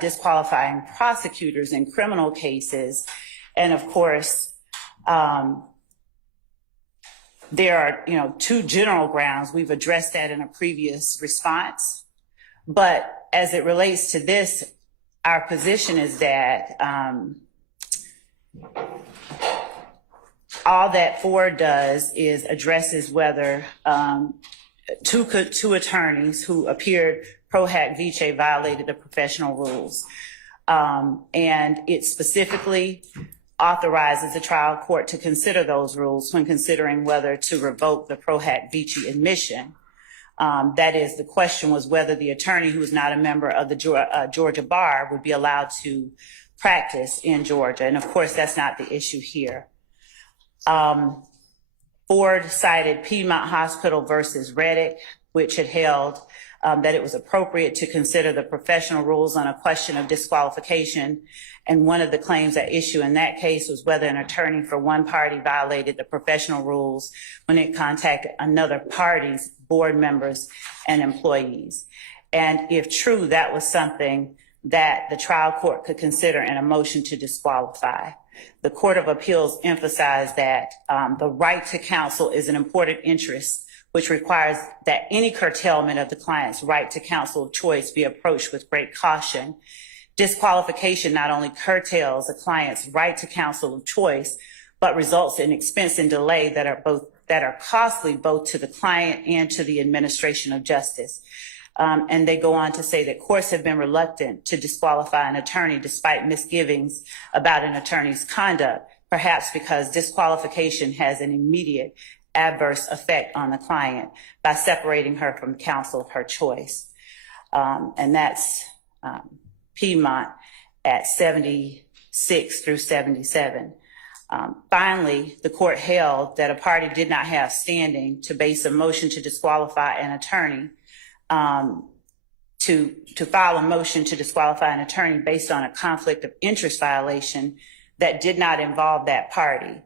disqualifying prosecutors in criminal cases. And of course, there are, two general grounds. We've addressed that in a previous response. But as it relates to this, our position is that all that Ford does is addresses whether two attorneys who appeared pro hac vice violated the professional rules. And it specifically authorizes the trial court to consider those rules when considering whether to revoke the pro hac vice admission. That is, the question was whether the attorney who was not a member of the Georgia bar would be allowed to practice in Georgia. And of course, that's not the issue here. Ford cited Piedmont Hospital versus Reddick, which had held that it was appropriate to consider the professional rules on a question of disqualification. And one of the claims at issue in that case was whether an attorney for one party violated the professional rules when it contacted another party's board members and employees. And if true, that was something that the trial court could consider in a motion to disqualify. The Court of Appeals emphasized that the right to counsel is an important interest, which requires that any curtailment of the client's right to counsel of choice be approached with great caution. Disqualification not only curtails a client's right to counsel of choice, but results in expense and delay that are costly both to the client and to the administration of justice. And they go on to say that courts have been reluctant to disqualify an attorney despite misgivings about an attorney's conduct, perhaps because disqualification has an immediate adverse effect on the client by separating her from counsel of her choice. And that's Piedmont at 76 through 77. Finally, the court held that a party did not have standing to base a motion to disqualify an attorney to file a motion to disqualify an attorney based on a conflict of interest violation that did not involve that party.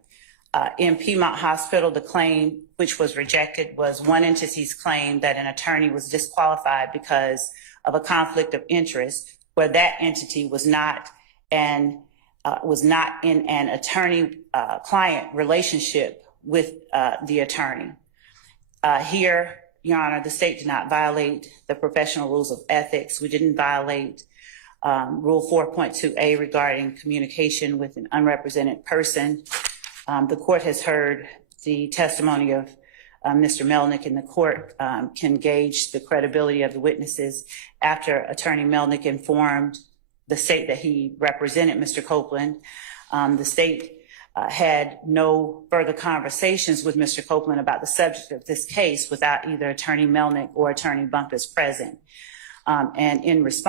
In Piedmont Hospital, the claim which was rejected was one entity's claim that an attorney was disqualified because of a conflict of interest where that entity was not in an attorney-client relationship with the attorney. Here, Your Honor, the state did not violate the professional rules of ethics. We didn't violate Rule 4.2A regarding communication with an unrepresented person. The court has heard the testimony of Mr. Melnick, and the court can gauge the credibility of the witnesses after Attorney Melnick informed the state that he represented Mr. Copeland. The state had no further conversations with Mr. Copeland about the subject of this case without either Attorney Melnick or Attorney Bumpus present. And in its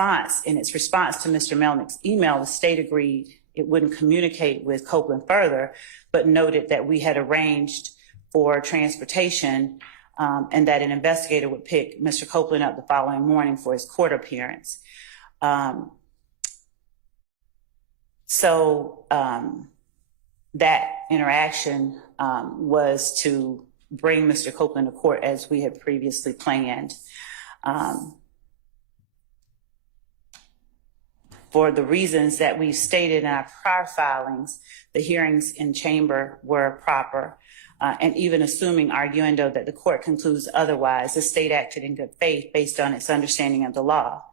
response to Mr. Melnick's email, the state agreed it wouldn't communicate with Copeland further, but noted that we had arranged for transportation and that an investigator would pick Mr. Copeland up the following morning for his court appearance. So that interaction was to bring Mr. Copeland to court as we had previously planned. For the reasons that we stated in our prior filings, the hearings in chamber were proper. And even assuming arguendo that the court concludes otherwise, the state acted in good faith based on its understanding of the law.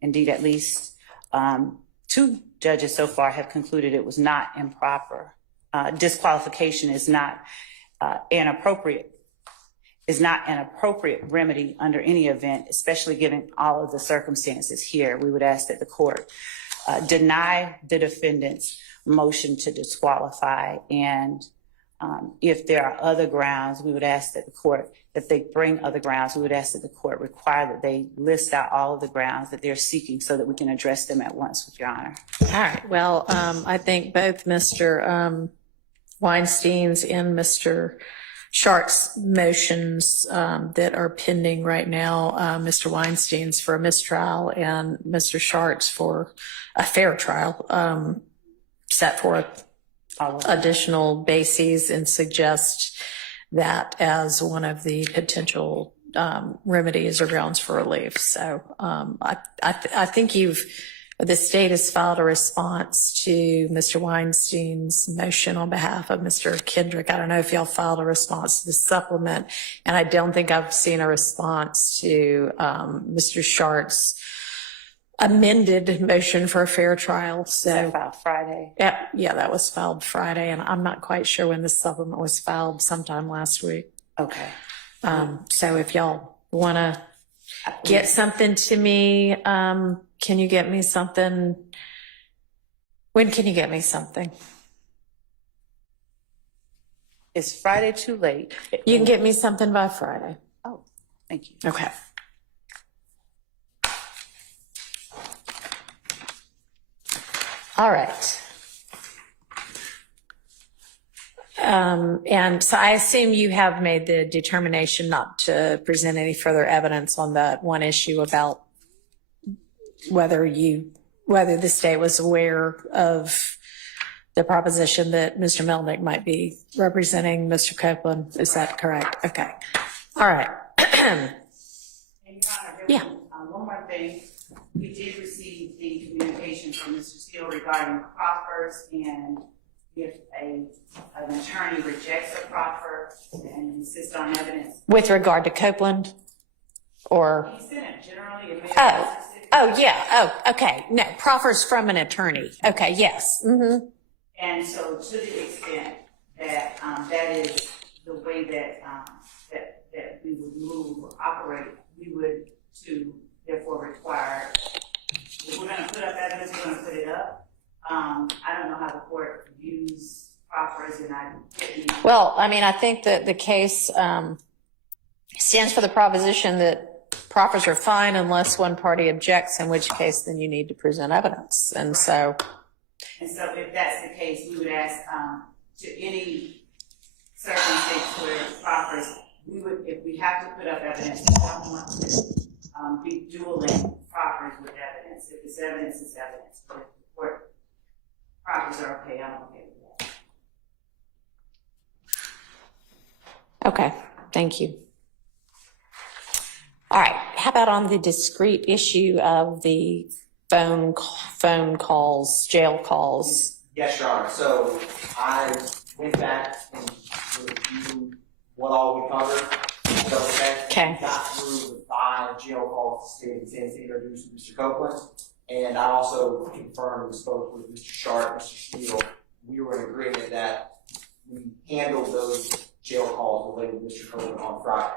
Indeed, at least 2 judges so far have concluded it was not improper. Disqualification is not an appropriate remedy under any event, especially given all of the circumstances here. We would ask that the court deny the defendant's motion to disqualify, and if there are other grounds, we would ask that the court, if they bring other grounds, we would ask that the court require that they list out all of the grounds that they're seeking so that we can address them at once, with Your Honor. All right. Well, I think both Mr. Weinstein's and Mr. Shart's motions that are pending right now, Mr. Weinstein's for a mistrial and Mr. Shart's for a fair trial, set forth additional bases and suggest that as one of the potential remedies or grounds for relief. So I think you've The state has filed a response to Mr. Weinstein's motion on behalf of Mr. Kendrick. I don't know if y'all filed a response to the supplement, and I don't think I've seen a response to Mr. Shart's amended motion for a fair trial. So Filed Friday. yeah, that was filed Friday, and I'm not quite sure when the supplement was filed, sometime last week. Okay. So if y'all want to get something to me, can you get me something? When can you get me something? Is Friday too late? You can get me something by Friday. Oh, thank you. Okay. All right. And so I assume you have made the determination not to present any further evidence on that one issue about whether the state was aware of the proposition that Mr. Melnick might be representing Mr. Copeland. Is that correct? Okay. All right. Yeah. One more thing. We did receive the communication from Mr. Steele regarding proffers, and if an attorney rejects a proffer and insists on evidence. With regard to Copeland, or? He sent it generally. It may Oh, yeah. Oh, okay. No, proffers from an attorney. Okay, yes. Mm-hmm. And so to the extent that that is the way that that we would move or operate, we would to therefore require, if we're going to put up evidence, we're going to put it up. I don't know how the court views proffers, and Well, I mean, I think that the case stands for the proposition that proffers are fine unless one party objects, in which case then you need to present evidence. And so if that's the case, we would ask to any circumstance where proffers, we would, if we have to put up evidence, we don't want to be dueling proffers with evidence. If it's evidence, it's evidence. But if the court proffers are okay, I'm okay with that. Okay, thank you. All right, how about on the discrete issue of the phone calls, jail calls? Yes, Your Honor. So I went back and reviewed what all we covered. So, Okay. We got through the 5 jail calls the state intends to introduce Mr. Copeland. And I also confirmed and spoke with Mr. Sharp, Mr. Steele. We were in agreement that we handled those jail calls related to Mr. Copeland on Friday.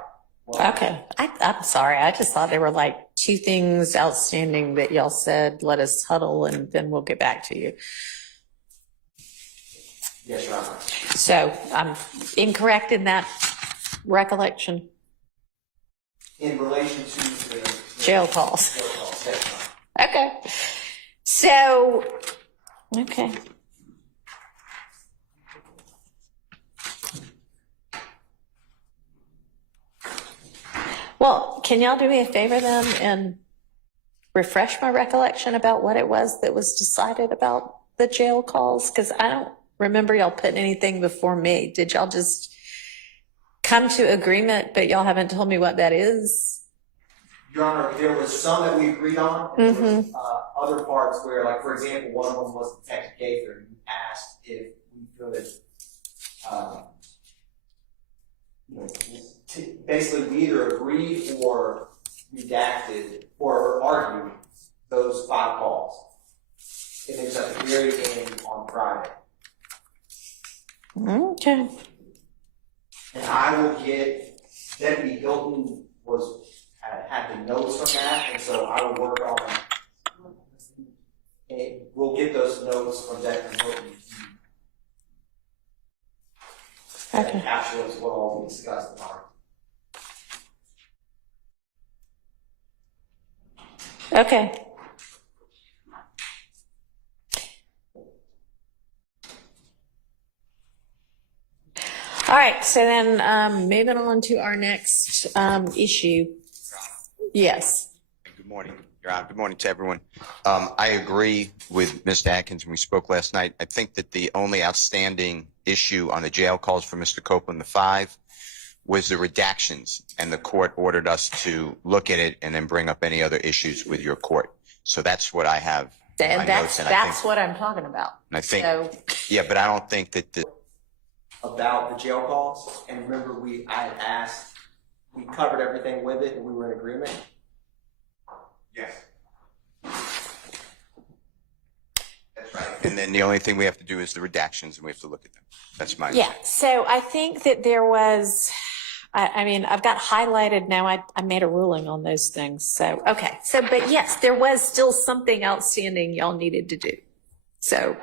Okay, I'm sorry. I just thought there were like 2 things outstanding that y'all said, let us huddle and then we'll get back to you. Yes, Your Honor. So I'm incorrect in that recollection? In relation to the Jail calls. Jail calls, yes, Your Honor. Okay. So, okay. Well, can y'all do me a favor then and refresh my recollection about what it was that was decided about the jail calls? Because I don't remember y'all putting anything before me. Did y'all just come to agreement, but y'all haven't told me what that is? Your Honor, there was some that we agreed on, and there was other parts where, like, for example, one of them was Detective Gaither. You asked if we could, basically we either agreed or redacted or argued those 5 calls. And it was at the very end on Friday. Okay. And I will get, Deputy Hilton had the notes from that, and so I will work on, and we'll get those notes from Deputy Hilton. Okay. That captures what all we discussed in our. Okay. All right, so then moving on to our next issue. Yes. Good morning, Your Honor. Good morning to everyone. I agree with Mr. Atkins when we spoke last night. I think that the only outstanding issue on the jail calls for Mr. Copeland, the 5, was the redactions, and the court ordered us to look at it and then bring up any other issues with your court. So that's what I have in my And notes. that's what I'm talking about. And I think, So, yeah, but I don't think that About the jail calls, and remember I had asked, we covered everything with it and we were in agreement. Yes. That's right. And then the only thing we have to do is the redactions, and we have to look at them. That's my yeah, so I think that there was, I mean, I've got highlighted now, I made a ruling on those things. So, okay. So, but yes, there was still something outstanding y'all needed to do. So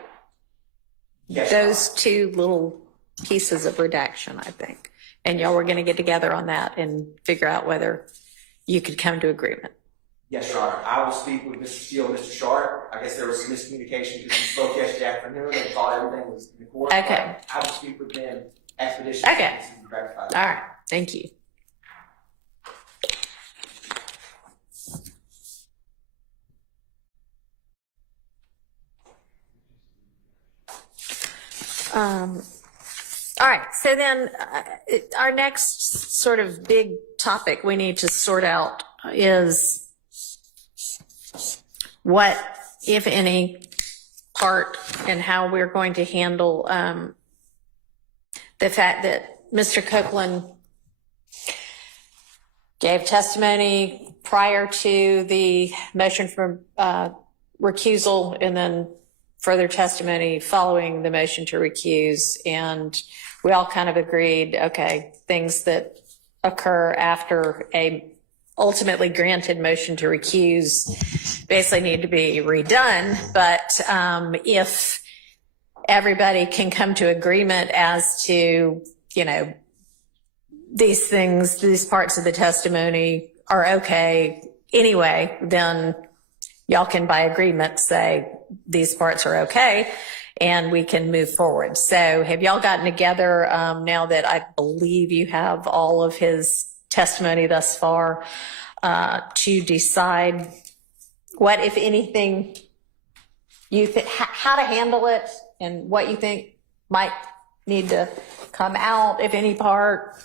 Yes. those two little pieces of redaction, I think. And y'all were going to get together on that and figure out whether you could come to agreement. Yes, Your Honor. I will speak with Mr. Steele and Mr. Sharp. I guess there was some miscommunication because we spoke yesterday afternoon and thought everything was in court. Okay. But I will speak with them expeditiously. Okay. To rectify All that. right. Thank you. All right, so then our next sort of big topic we need to sort out is what, if any, part and how we're going to handle the fact that Mr. Copeland gave testimony prior to the motion for recusal and then further testimony following the motion to recuse. And we all kind of agreed, okay, things that occur after a ultimately granted motion to recuse basically need to be redone. But if everybody can come to agreement as to, you know, these things, these parts of the testimony are okay anyway, then y'all can by agreement say these parts are okay and we can move forward. So have y'all gotten together now that I believe you have all of his testimony thus far to decide what, if anything, you think, how to handle it and what you think might need to come out, if any part?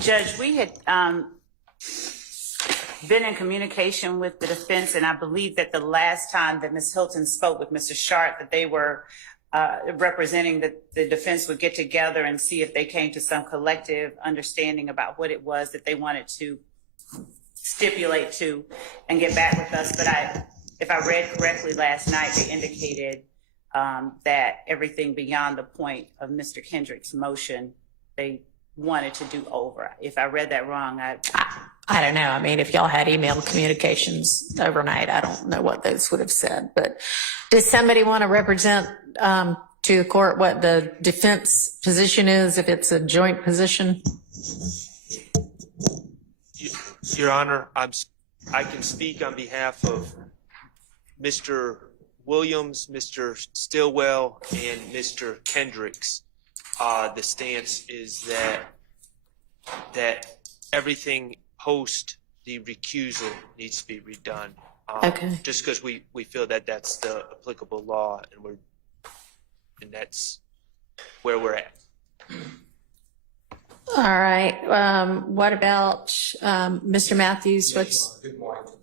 Judge, we had been in communication with the defense, and I believe that the last time that Ms. Hilton spoke with Mr. Sharp, that they were representing that the defense would get together and see if they came to some collective understanding about what it was that they wanted to stipulate to and get back with us. But if I read correctly last night, they indicated that everything beyond the point of Mr. Kendrick's motion, they wanted to do over. If I read that wrong, I don't know. I mean, if y'all had email communications overnight, I don't know what those would have said. But does somebody want to represent to the court what the defense position is, if it's a joint position? Your Honor, I can speak on behalf of Mr. Williams, Mr. Stillwell, and Mr. Kendricks. The stance is that everything post the recusal needs to be redone. Okay. Just because we feel that that's the applicable law, and that's where we're at. All right. What about Mr. Matthews? What's Good morning to the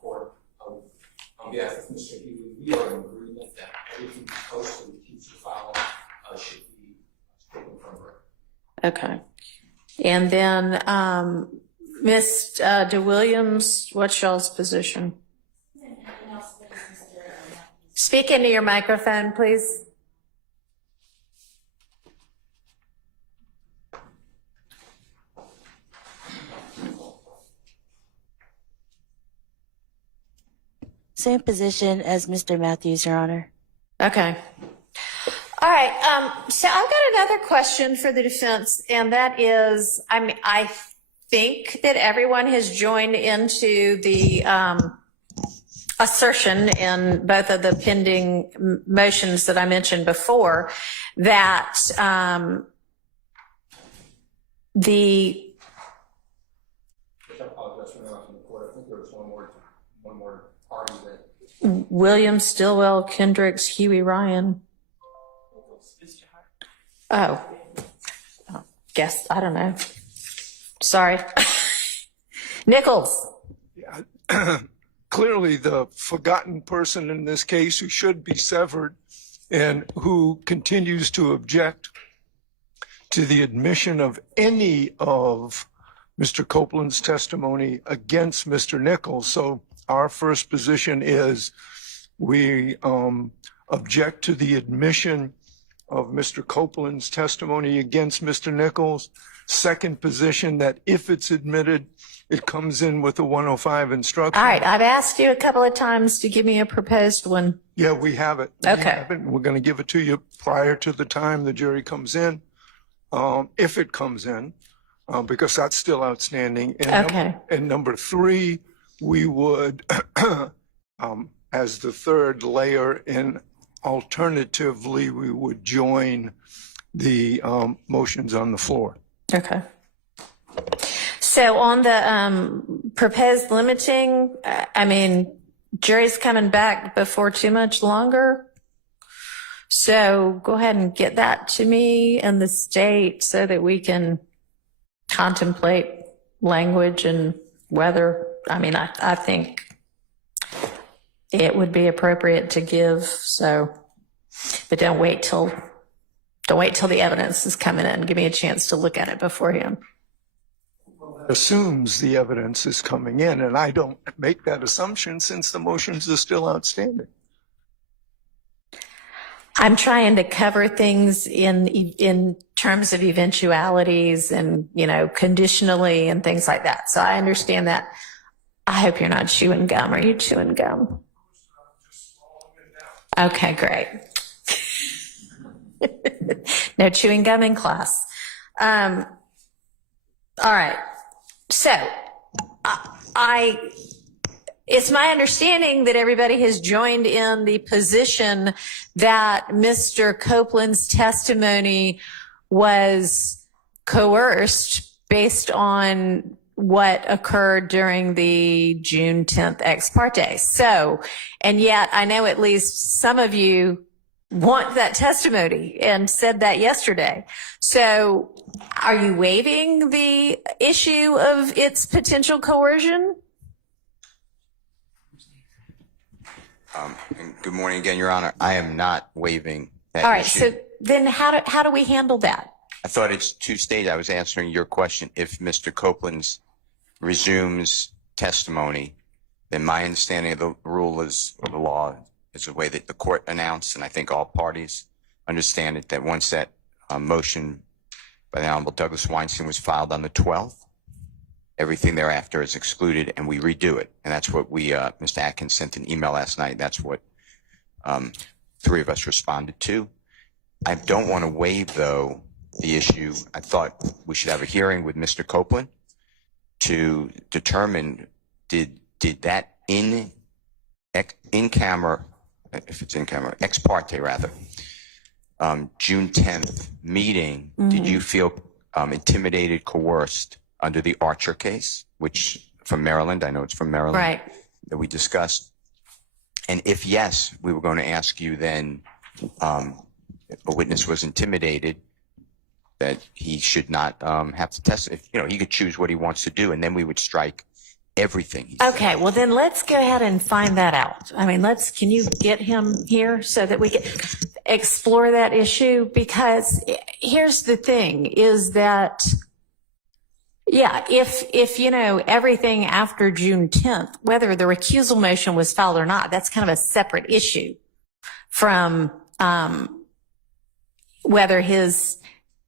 court. On behalf of Mr. Healy, we are in agreement that everything post the recusal file should be taken from her. okay? And then Ms. DeWilliams, what's y'all's position? Speak into your microphone, please. Same position as Mr. Matthews, Your Honor. Okay. All right. So I've got another question for the defense, and that is, I think that everyone has joined into the assertion in both of the pending motions that I mentioned before that the I apologize for interrupting the court. I think there was one more party that Williams, Stillwell, Kendricks, Huey, Ryan. Oh, guess, I don't know. Sorry. Nichols. clearly the forgotten person in this case who should be severed and who continues to object to the admission of any of Mr. Copeland's testimony against Mr. Nichols. So our first position is we object to the admission of Mr. Copeland's testimony against Mr. Nichols. Second position, that if it's admitted, it comes in with a 105 instruction. All right, I've asked you a couple of times to give me a proposed one. Yeah, we have it. Okay. We have it. We're going to give it to you prior to the time the jury comes in, if it comes in, because that's still outstanding. And Okay. And number three, we would, as the third layer, and alternatively, we would join the motions on the floor. Okay. So on the proposed limiting, I mean, jury's coming back before too much longer. So go ahead and get that to me and the state so that we can contemplate language and whether, I mean, I think it would be appropriate to give, so, but don't wait till the evidence is coming in. Give me a chance to look at it beforehand. Assumes the evidence is coming in, and I don't make that assumption since the motions are still outstanding. I'm trying to cover things in terms of eventualities and, you know, conditionally and things like that. So I understand that. I hope you're not chewing gum. Are you chewing gum? Okay, great. No chewing gum in class. All right. So it's my understanding that everybody has joined in the position that Mr. Copeland's testimony was coerced based on what occurred during the June 10th ex parte. So, and yet I know at least some of you want that testimony and said that yesterday. So are you waiving the issue of its potential coercion? And good morning again, Your Honor. I am not waiving that All right, issue. so then how do we handle that? I thought it's two-stage. I was answering your question. If Mr. Copeland's resumes testimony, then my understanding of the rule is, or the law, is the way that the court announced, and I think all parties understand it, that once that motion by the Honorable Douglas Weinstein was filed on the 12th, everything thereafter is excluded, and we redo it. And that's what we, Mr. Atkins sent an email last night. That's what three of us responded to. I don't want to waive, though, the issue. I thought we should have a hearing with Mr. Copeland to determine did that in camera, if it's in camera, ex parte rather, June 10th meeting, did you feel intimidated, coerced under the Archer case, which from Maryland, I know it's from Maryland, Right. that we discussed? And if yes, we were going to ask you then, if a witness was intimidated, that he should not have to test. If, you know, he could choose what he wants to do, and then we would strike everything he said. Okay, well then let's go ahead and find that out. I mean, can you get him here so that we can explore that issue? Because here's the thing is that, yeah, if you know, everything after June 10th, whether the recusal motion was filed or not, that's kind of a separate issue from whether his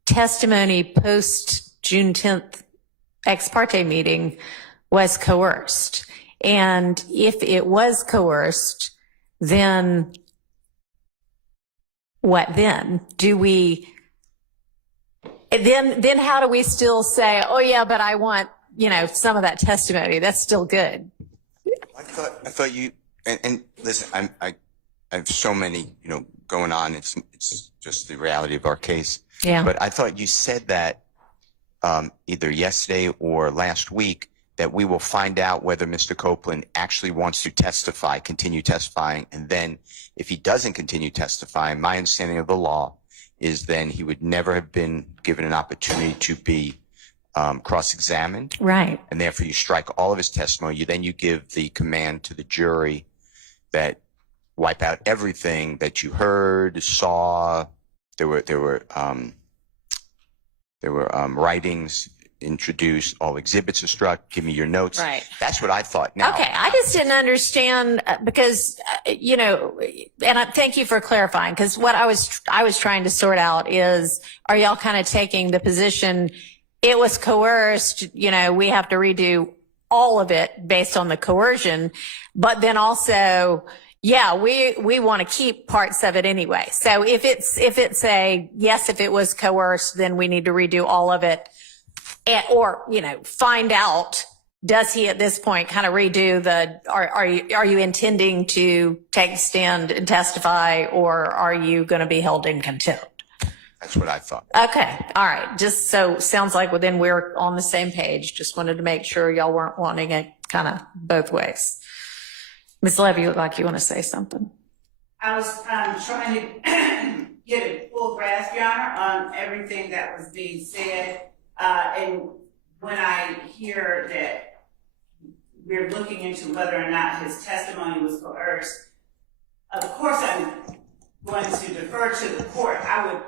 testimony post June 10th ex parte meeting was coerced. And if it was coerced, then what then? Then how do we still say, oh yeah, but I want, you know, some of that testimony? That's still good. I thought you, and listen, I have so many, you know, going on. It's just the reality of our case. Yeah. But I thought you said that either yesterday or last week that we will find out whether Mr. Copeland actually wants to testify, continue testifying, and then if he doesn't continue testifying, my understanding of the law is then he would never have been given an opportunity to be cross-examined, Right. and therefore you strike all of his testimony. Then you give the command to the jury that wipe out everything that you heard, saw. There were writings introduced, all exhibits are struck. Give me your notes. Right. That's what I thought. Now, Okay, I just didn't understand because, thank you for clarifying, because what I was trying to sort out is, are y'all kind of taking the position it was coerced, we have to redo all of it based on the coercion, but then also, yeah, we want to keep parts of it anyway. So if it's yes, if it was coerced, then we need to redo all of it, or find out, does he at this point kind of redo are you intending to take a stand and testify, or are you going to be held in contempt? that's what I thought. Okay. All right. Just so sounds like then we're on the same page. Just wanted to make sure y'all weren't wanting it kind of both ways. Ms. Levy, you look like you want to say something. I was trying to get a full grasp, Your Honor, on everything that was being said. And when I hear that we're looking into whether or not his testimony was coerced, of course I'm going to defer to the court. I would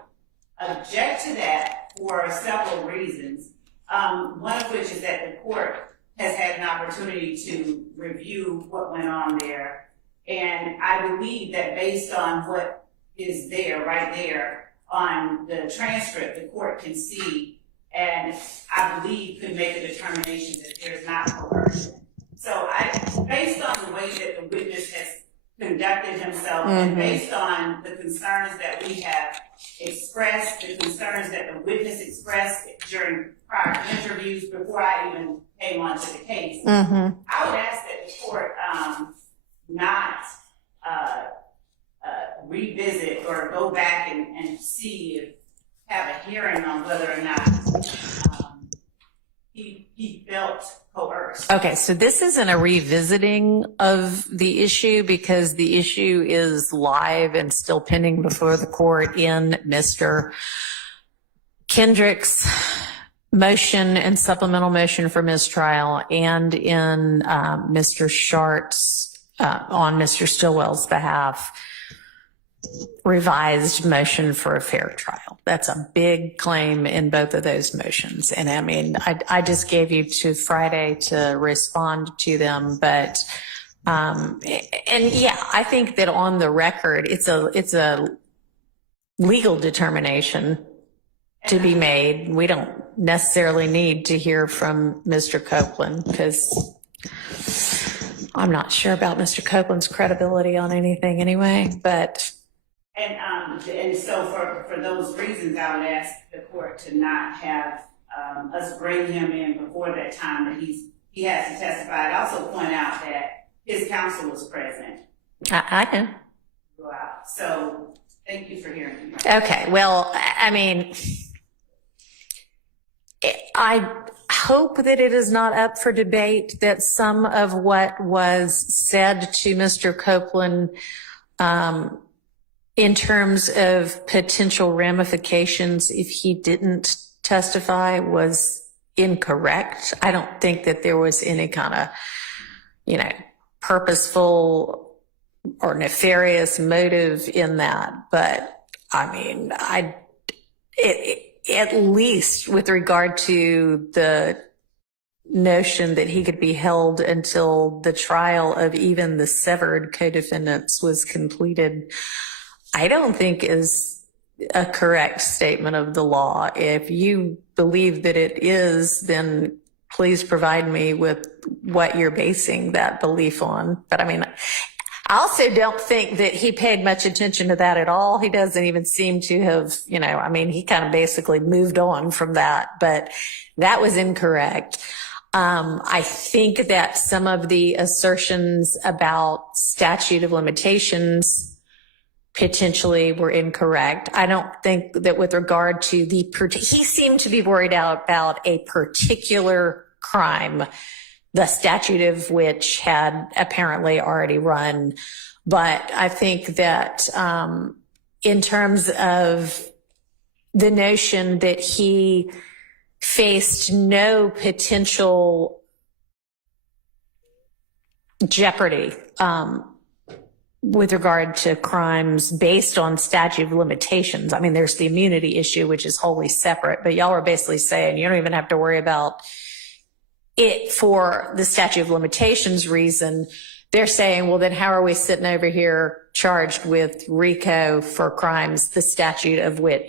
object to that for several reasons. One of which is that the court has had an opportunity to review what went on there. And I believe that based on what is there, right there on the transcript, the court can see, and I believe could make a determination that there's not coercion. So based on the way that the witness has conducted himself, and based on the concerns that we have expressed, the concerns that the witness expressed during prior interviews before I even came onto the case, I would ask that the court not revisit or go back and see, have a hearing on whether or not he felt coerced. Okay. So this isn't a revisiting of the issue, because the issue is live and still pending before the court in Mr. Kendrick's motion and supplemental motion for mistrial, and in Mr. Shart's, on Mr. Stillwell's behalf, revised motion for a fair trial. That's a big claim in both of those motions. And I mean, I just gave you to Friday to respond to them, but, and yeah, I think that on the record, it's a legal determination to be made. We don't necessarily need to hear from Mr. Copeland, because I'm not sure about Mr. Copeland's credibility on anything anyway, but. And so for those reasons, I would ask the court to not have us bring him in before that time that he has to testify. I'd also point out that his counsel was present. I know. Wow. So thank you for hearing me. Okay. Well, I mean, I hope that it is not up for debate that some of what was said to Mr. Copeland, in terms of potential ramifications if he didn't testify, was incorrect. I don't think that there was any kind of, purposeful or nefarious motive in that. But I mean, at least with regard to the notion that he could be held until the trial of even the severed co-defendants was completed, I don't think is a correct statement of the law. If you believe that it is, then please provide me with what you're basing that belief on. But I mean, I also don't think that he paid much attention to that at all. He doesn't even seem to have, he kind of basically moved on from that, but that was incorrect. I think that some of the assertions about statute of limitations potentially were incorrect. I don't think that with regard to he seemed to be worried about a particular crime, the statute of which had apparently already run. But I think that in terms of the notion that he faced no potential jeopardy with regard to crimes based on statute of limitations. I mean, there's the immunity issue, which is wholly separate, but y'all are basically saying you don't even have to worry about it for the statute of limitations reason. They're saying, well, then how are we sitting over here charged with RICO for crimes, the statute of which,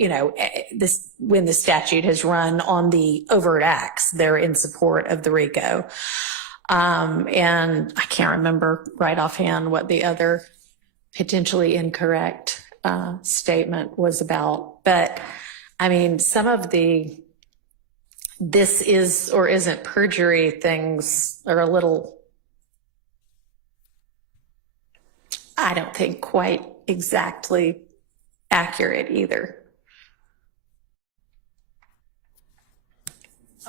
when the statute has run on the overt acts, they're in support of the RICO. And I can't remember right offhand what the other potentially incorrect statement was about. But I mean, some of the this is or isn't perjury things are a little, I don't think, quite exactly accurate either.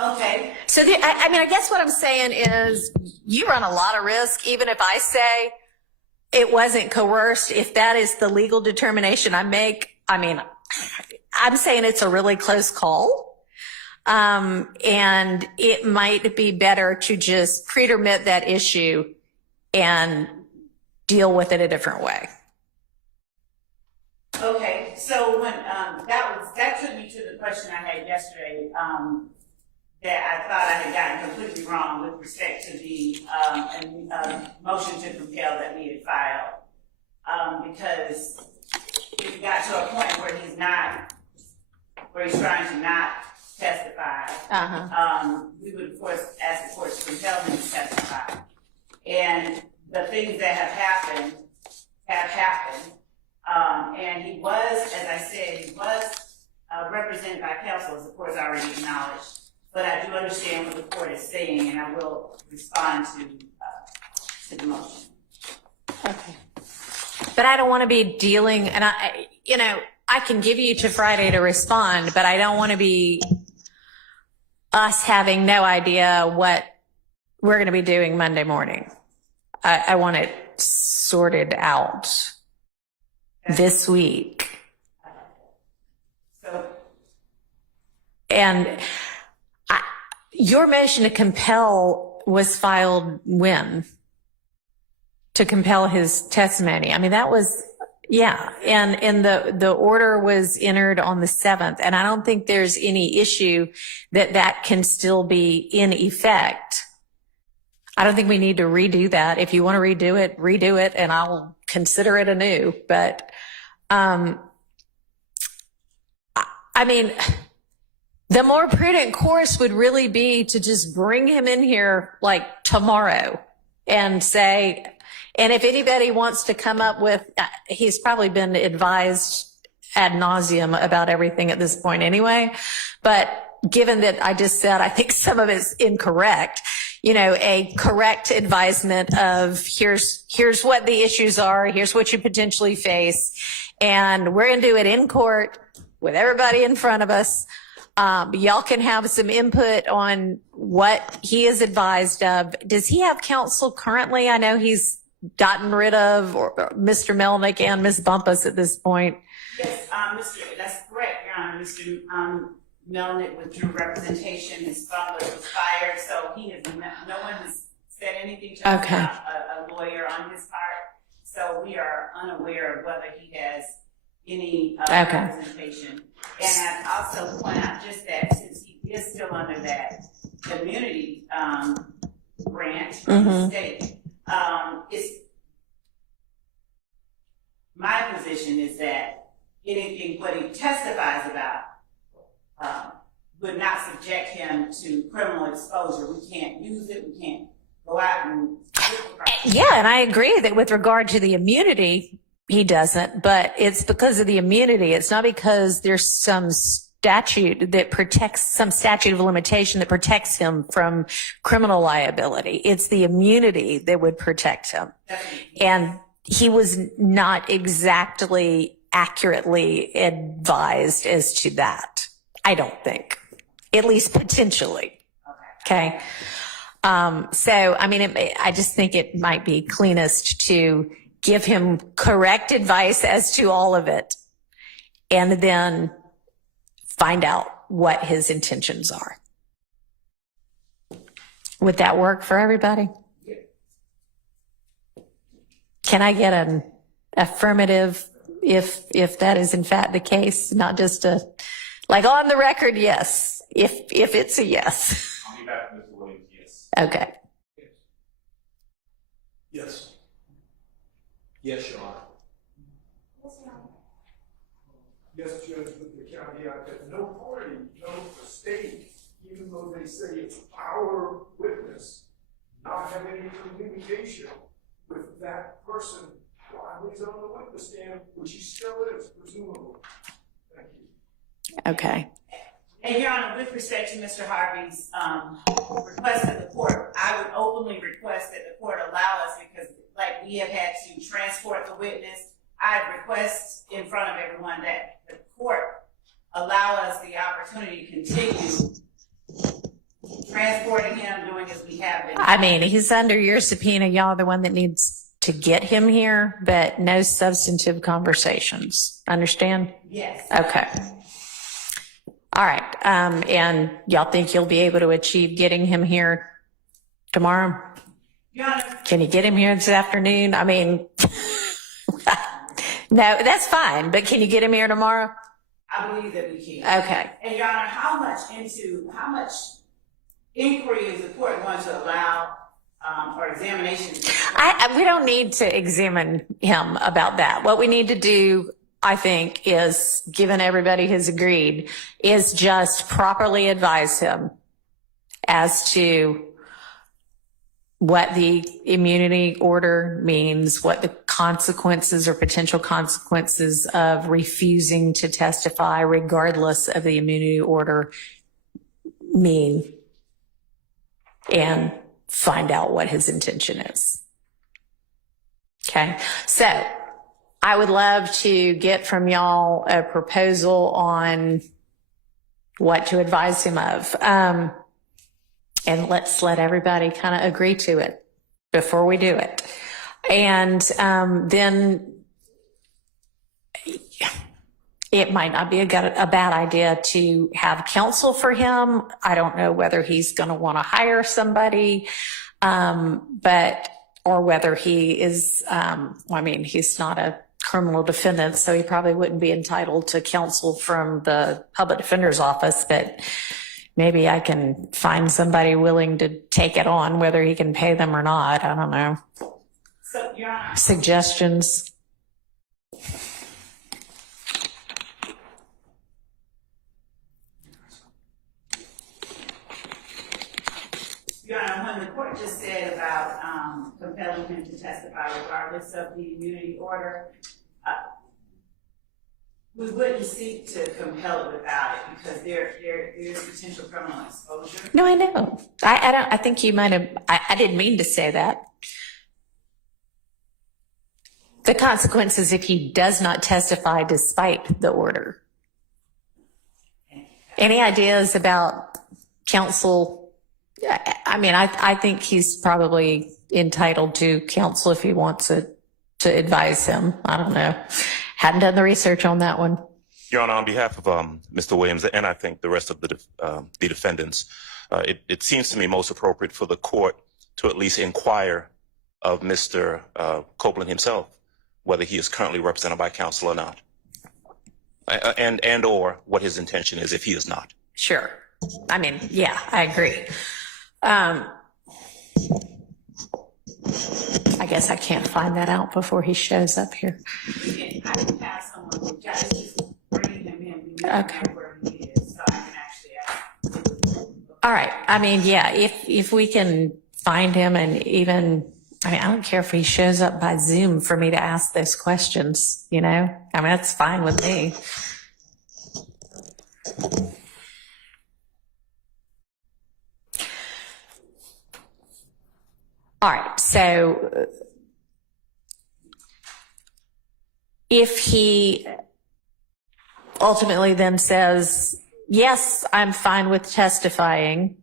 Okay. So I guess what I'm saying is you run a lot of risk, even if I say it wasn't coerced, if that is the legal determination I make. I mean, I'm saying it's a really close call. And it might be better to just pretermit that issue and deal with it a different way. Okay, so when that took me to the question I had yesterday, that I thought I had gotten completely wrong with respect to the motion to compel that we had filed, because if it got to a point where he's trying to not testify, we would of course ask the court to compel him to testify. And the things that have happened, and he was, as I said, he was represented by counsel, as the court's already acknowledged. But I do understand what the court is saying, and I will respond to the motion. Okay. But I don't want to be dealing, and I can give you to Friday to respond, but I don't want to be us having no idea what we're going to be doing Monday morning. I want it sorted out this week. And your motion to compel was filed when? To compel his testimony. I mean, that was, yeah. And the order was entered on the 7th. And I don't think there's any issue that can still be in effect. I don't think we need to redo that. If you want to redo it, and I'll consider it anew. But, I mean, the more prudent course would really be to just bring him in here like tomorrow and say, and if anybody wants to come up with, he's probably been advised ad nauseum about everything at this point anyway. But given that I just said, I think some of it's incorrect, a correct advisement of here's what the issues are, here's what you potentially face, and we're going to do it in court with everybody in front of us. Y'all can have some input on what he is advised of. Does he have counsel currently? I know he's gotten rid of Mr. Melnick and Ms. Bumpus at this point. Yes, that's correct, Your Honor. Mr. Melnick withdrew representation. Ms. Bumpus was fired, so no one has said anything to us about a lawyer on his part. So we are unaware of whether he has any representation. And I'd also point out just that since he is still under that immunity branch of the state, my position is that anything what he testifies about would not subject him to criminal exposure. We can't use it. We can't go out and. Yeah, and I agree that with regard to the immunity, he doesn't, but it's because of the immunity. It's not because there's some statute that protects, some statute of limitation that protects him from criminal liability. It's the immunity that would protect him. And he was not exactly accurately advised as to that, I don't think, at least potentially. Okay. So, I mean, I just think it might be cleanest to give him correct advice as to all of it, and then find out what his intentions are. Would that work for everybody? Can I get an affirmative if that is in fact the case, not just a, like on the record, yes, if it's a yes. I'll be back to Mr. Williams, yes. Okay. Yes. Yes, Your Honor. Yes, Judge, with the caveat that no party, no state, even though they say it's our witness, not have any communication with that person while he's on the witness stand, which he still is, presumably. Thank you. Okay. And Your Honor, with respect to Mr. Harvey's request of the court, I would openly request that the court allow us, because like we have had to transport the witness, I'd request in front of everyone that the court allow us the opportunity to continue transporting him, doing as we have been. I mean, he's under your subpoena. Y'all are the one that needs to get him here, but no substantive conversations. Understand? Yes. Okay. All right. And y'all think you'll be able to achieve getting him here tomorrow? Your Honor, Can you get him here this afternoon? I mean, no, that's fine, but can you get him here tomorrow? I believe that we can. Okay. And Your Honor, how much inquiry is the court going to allow, or examination? We don't need to examine him about that. What we need to do, I think, is, given everybody has agreed, is just properly advise him as to what the immunity order means, what the consequences or potential consequences of refusing to testify regardless of the immunity order mean, and find out what his intention is. Okay, so I would love to get from y'all a proposal on what to advise him of. And let's let everybody kind of agree to it before we do it. And then it might not be a bad idea to have counsel for him. I don't know whether he's going to want to hire somebody, or whether he is, I mean, he's not a criminal defendant, so he probably wouldn't be entitled to counsel from the public defender's office, but maybe I can find somebody willing to take it on, whether he can pay them or not. I don't know. So, Your Honor. Suggestions? Your Honor, when the court just said about compelling him to testify regardless of the immunity order, we wouldn't seek to compel it without it, because there is potential criminal exposure. No, I know. I think you might have, I didn't mean to say that. The consequences if he does not testify despite the order. Any ideas about counsel? I mean, I think he's probably entitled to counsel if he wants it, to advise him. I don't know. Hadn't done the research on that one. Your Honor, on behalf of Mr. Williams and I think the rest of the defendants, it seems to me most appropriate for the court to at least inquire of Mr. Copeland himself whether he is currently represented by counsel or not, and or what his intention is if he is not. Sure. I mean, yeah, I agree. I guess I can't find that out before he shows up here. I can have someone who just bring him in. We Okay. know where he is, so I can actually ask. All right. I mean, yeah, if we can find him, and even, I mean, I don't care if he shows up by Zoom for me to ask those questions, you know? I mean, that's fine with me. All right. So if he ultimately then says, yes, I'm fine with testifying,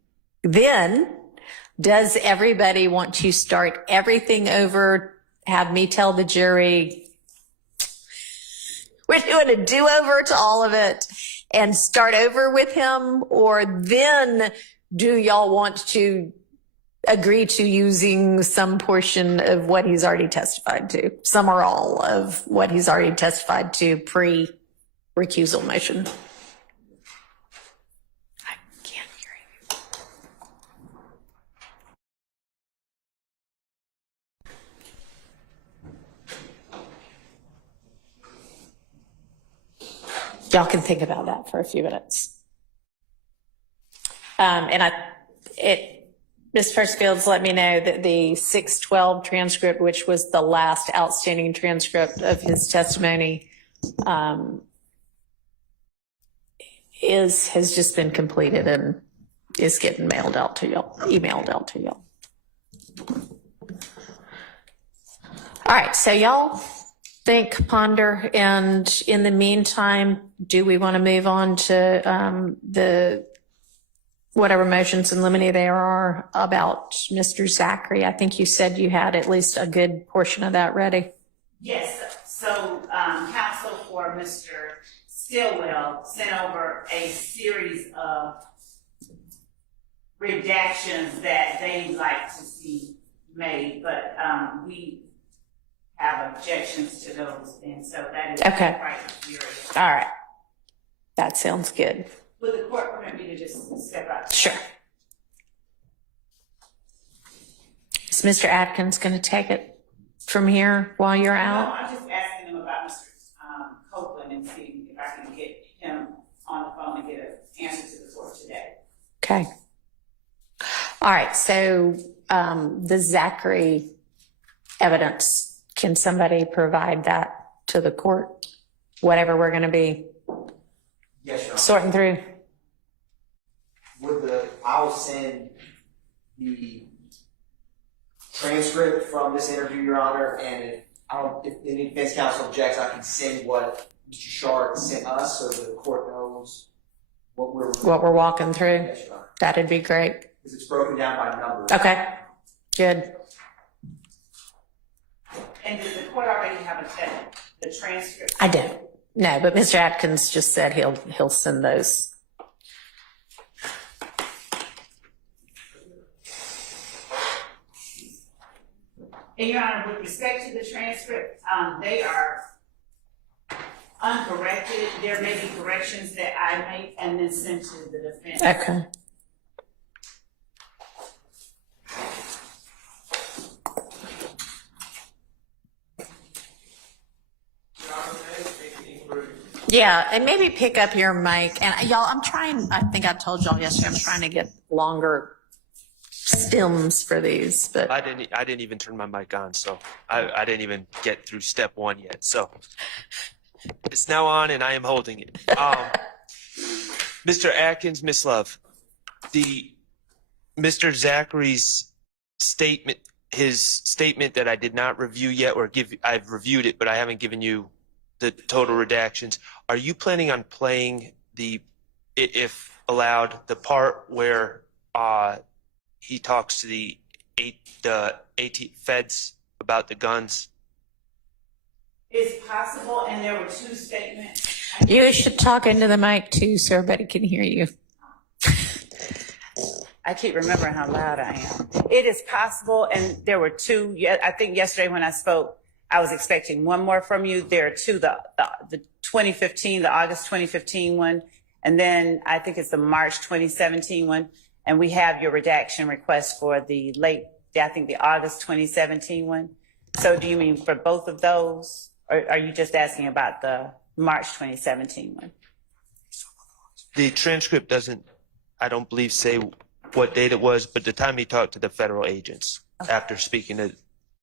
then does everybody want to start everything over, have me tell the jury, we're doing a do-over to all of it, and start over with him? Or then do y'all want to agree to using some portion of what he's already testified to, some or all of what he's already testified to pre-recusal motion. I can't hear you. Y'all can think about that for a few minutes. Ms. Firstfields let me know that the 6/12 transcript, which was the last outstanding transcript of his testimony, has just been completed and is getting emailed out to y'all. All right, so y'all think, ponder, and in the meantime, do we want to move on to the whatever motions in limine there are about Mr. Zachary? I think you said you had at least a good portion of that ready. Yes, so counsel for Mr. Stillwell sent over a series of redactions that they'd like to see made, but we have objections to those, and so that is Okay. right here. All right. That sounds good. Would the court permit me to just step out? Sure. Is Mr. Atkins going to take it from here while you're No, out? I'm just asking him about Mr. Copeland and see if I can get him on the phone and get an answer to the court today. Okay. All right. So the Zachary evidence, can somebody provide that to the court? Whatever we're going to be Yes, Your Honor. sorting through. I'll send the transcript from this interview, Your Honor, and if any defense counsel objects, I can send what Mr. Sharp sent us so that the court knows what we're walking through. Yes, Your Honor. That'd be great. Because it's broken down by numbers. Okay. Good. And does the court already have the transcript? I don't. No, but Mr. Atkins just said he'll send those. And Your Honor, with respect to the transcript, they are uncorrected. There may be corrections that I make and then send to the defense. Okay. Yeah, and maybe pick up your mic. And y'all, I think I told y'all yesterday, I'm trying to get longer stems for these, but I didn't even turn my mic on, so I didn't even get through step one yet. So it's now on, and I am holding it. Mr. Atkins, Miss Love, Mr. Zachary's statement, his statement that I did not review yet, or I've reviewed it, but I haven't given you the total redactions. Are you planning on playing if allowed, the part where he talks to the feds about the guns? It's possible, and there were two statements. you should talk into the mic too so everybody can hear you. I keep remembering how loud I am. It is possible, and there were two. I think yesterday when I spoke, I was expecting one more from you. There are two, the 2015, the August 2015 one, and then I think it's the March 2017 one. And we have your redaction request for the the August 2017 one. So do you mean for both of those? Or are you just asking about the March 2017 one? The transcript doesn't, I don't believe, say what date it was, but the time he talked to the federal agents after speaking to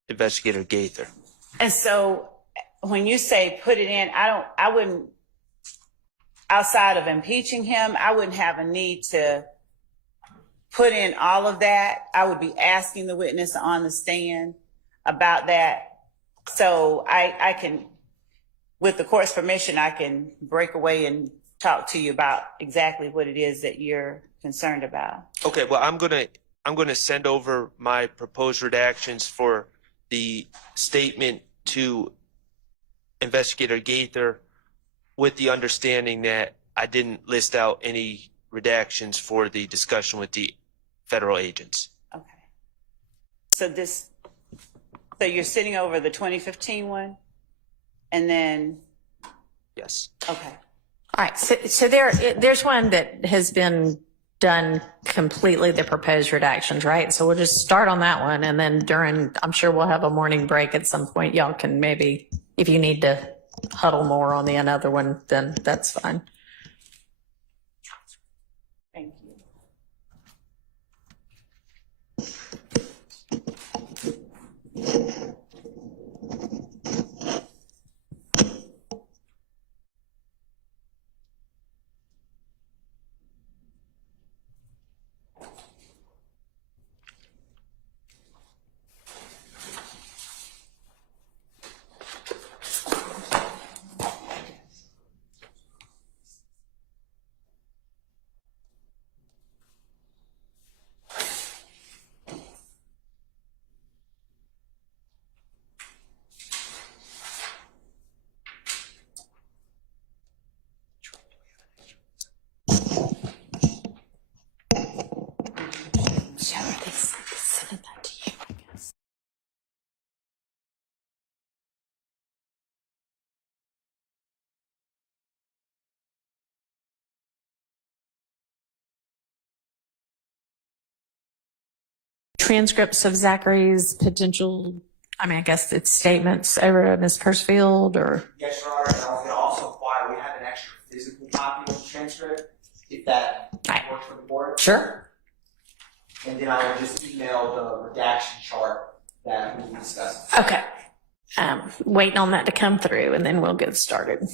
Investigator Gaither. And so when you say put it in, I wouldn't, outside of impeaching him, I wouldn't have a need to put in all of that. I would be asking the witness on the stand about that. So I can, with the court's permission, I can break away and talk to you about exactly what it is that you're concerned about. Okay, well, I'm gonna send over my proposed redactions for the statement to Investigator Gaither, with the understanding that I didn't list out any redactions for the discussion with the federal agents. Okay. So you're sitting over the 2015 one? And then, Yes. okay. All right, so there's one that has been done completely, the proposed redactions, right? So we'll just start on that one, and then I'm sure we'll have a morning break at some point. Y'all can maybe, if you need to huddle more on the another one, then that's fine. Thank you. Sending that to you, I guess. Transcripts of Zachary's potential, I guess it's statements over to Ms. Persfield, or? Yes, Your Honor, and I was gonna also inquire, we have an extra physical copy of the transcript, if that works for the board. Sure. And then I will just email the redaction chart that we discussed. Okay. Waiting on that to come through, and then we'll get started.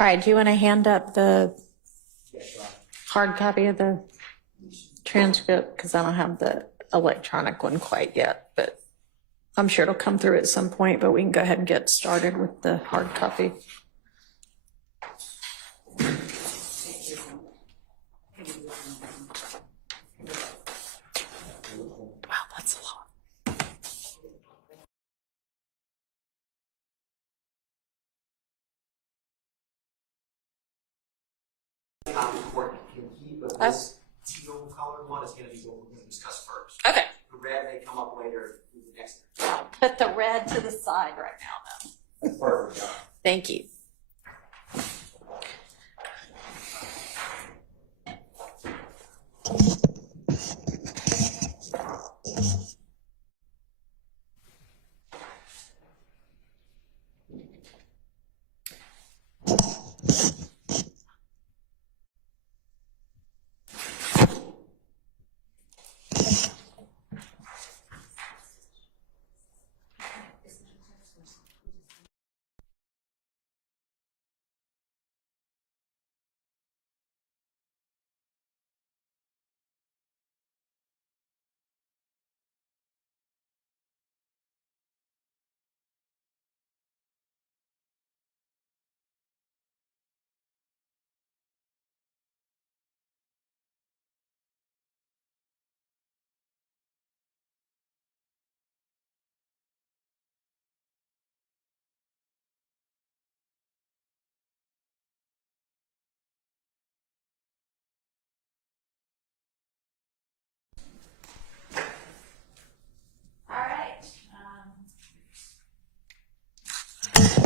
All right, do you want to hand up the hard copy of the transcript? Because I don't have the electronic one quite yet, but I'm sure it'll come through at some point, but we can go ahead and get started with the hard copy. Wow, that's a lot. Copy the court can keep, but this teal colored one is gonna be what we're gonna discuss first. Okay. The red may come up later with the next. Put the red to the side right now, though. That's perfect, John. Thank you.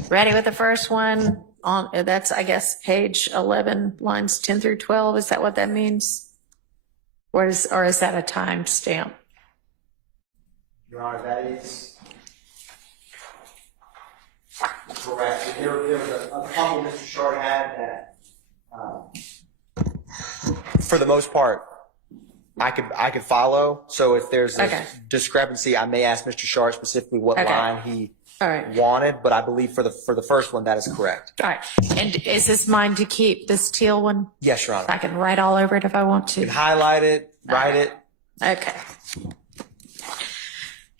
Ready with the first one on, that's, I guess, page 11, lines 10 through 12. Is that what that means? Or is that a time stamp? Your Honor, that is correct. There was a couple Mr. Short had that, for the most part, I could follow. So if there's a discrepancy, I may ask Mr. Short specifically what line he wanted, but I believe for the first one, that is correct. All right. And is this mine to keep, this teal one? Yes, Your Honor. I can write all over it if I want to. You can highlight it, write it. Okay.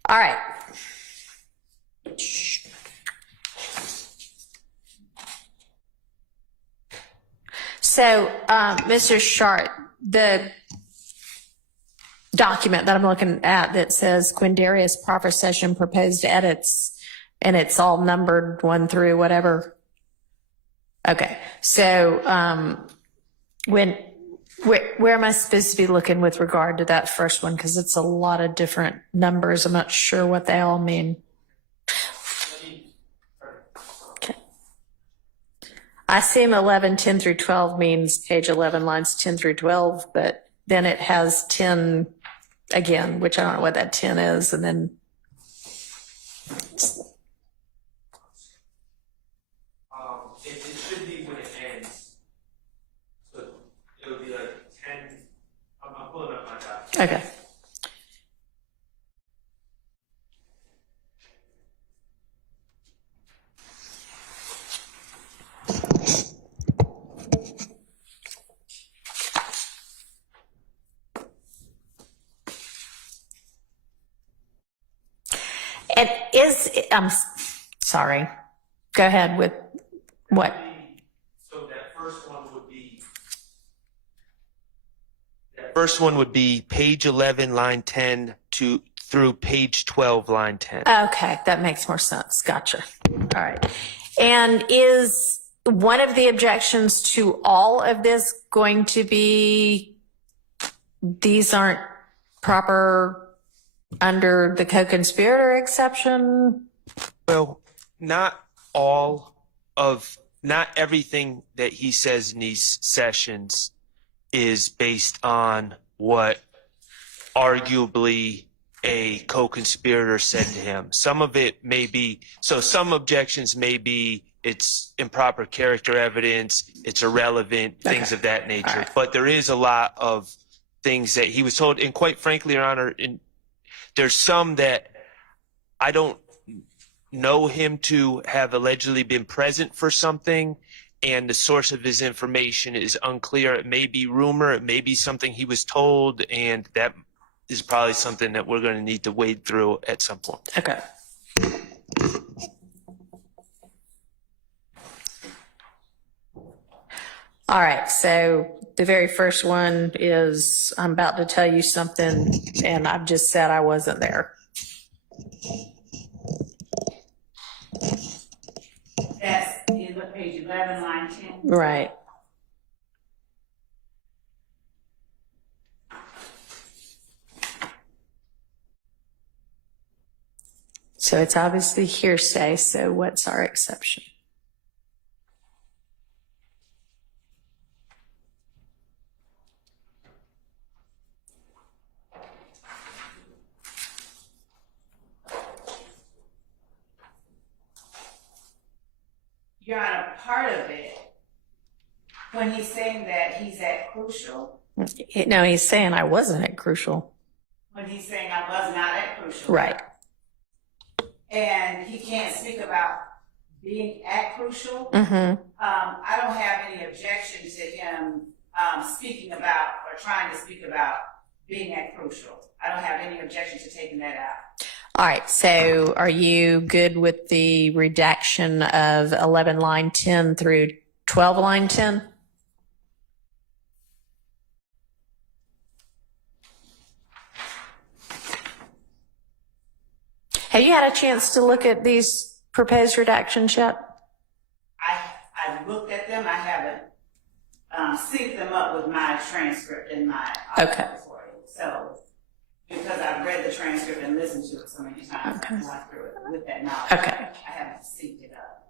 All right. So, Mr. Short, the document that I'm looking at that says Quindarius Proffer Session proposed edits, and it's all numbered 1 through whatever. Okay. So, where am I supposed to be looking with regard to that first one? Because it's a lot of different numbers. I'm not sure what they all mean. Okay. I assume 11, 10 through 12 means page 11, lines 10 through 12, but then it has 10 again, which I don't know what that 10 is, and then it should be when it ends. So it would be like 10. I'm pulling up my document. okay. And I'm sorry. Go ahead with what? So that first one would be page 11, line 10 through page 12, line 10. Okay, that makes more sense. Gotcha. All right. And is one of the objections to all of this going to be these aren't proper under the co-conspirator exception? Well, not everything that he says in these sessions is based on what arguably a co-conspirator said to him. Some of it may be, so some objections may be it's improper character evidence, it's irrelevant, things of that nature. Right. But there is a lot of things that he was told, and quite frankly, Your Honor, there's some that I don't know him to have allegedly been present for something, and the source of his information is unclear. It may be rumor, it may be something he was told, and that is probably something that we're going to need to wade through at some point. Okay. All right, so the very first one is, I'm about to tell you something, and I've just said I wasn't there. That's in page 11, line 10. Right. So it's obviously hearsay, so what's our exception? Your Honor, part of it, when he's saying that he's at crucial, No, he's saying I wasn't at Crucial. when he's saying I was not at crucial. Right. And he can't speak about being at crucial. Mm-hmm. I don't have any objection to him speaking about or trying to speak about being at crucial. I don't have any objection to taking that out. All right, so are you good with the redaction of 11 line 10 through 12 line 10? Have you had a chance to look at these proposed redactions yet? I looked at them. I haven't synced them up with my transcript in my Okay. recording. So, because I've read the transcript and listened to it so many times, Okay. I'm going through it with that knowledge. Okay. I haven't synced it up.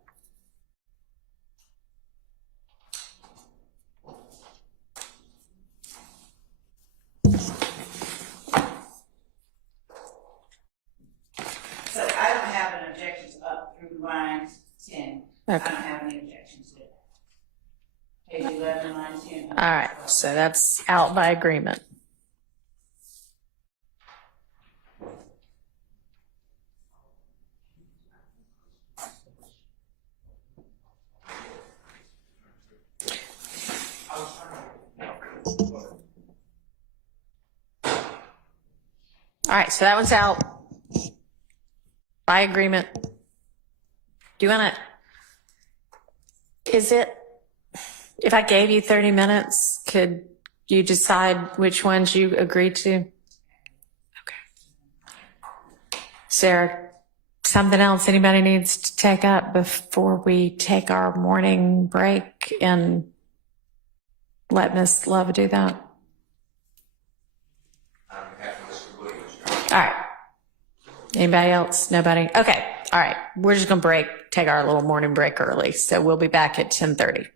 So I don't have an objection to up through line 10. I Okay. don't have any objections to it. Page 11, line 10. All right, so that's out by agreement. All right, so that one's out by agreement. Do you want to, is it, if I gave you 30 minutes, could you decide which ones you agree to? Okay. Sarah, something else anybody needs to take up before we take our morning break and let Miss Love do that? All right. Anybody else? Nobody? Okay. All right. We're just going to take our little morning break early. So we'll be back at 10:30.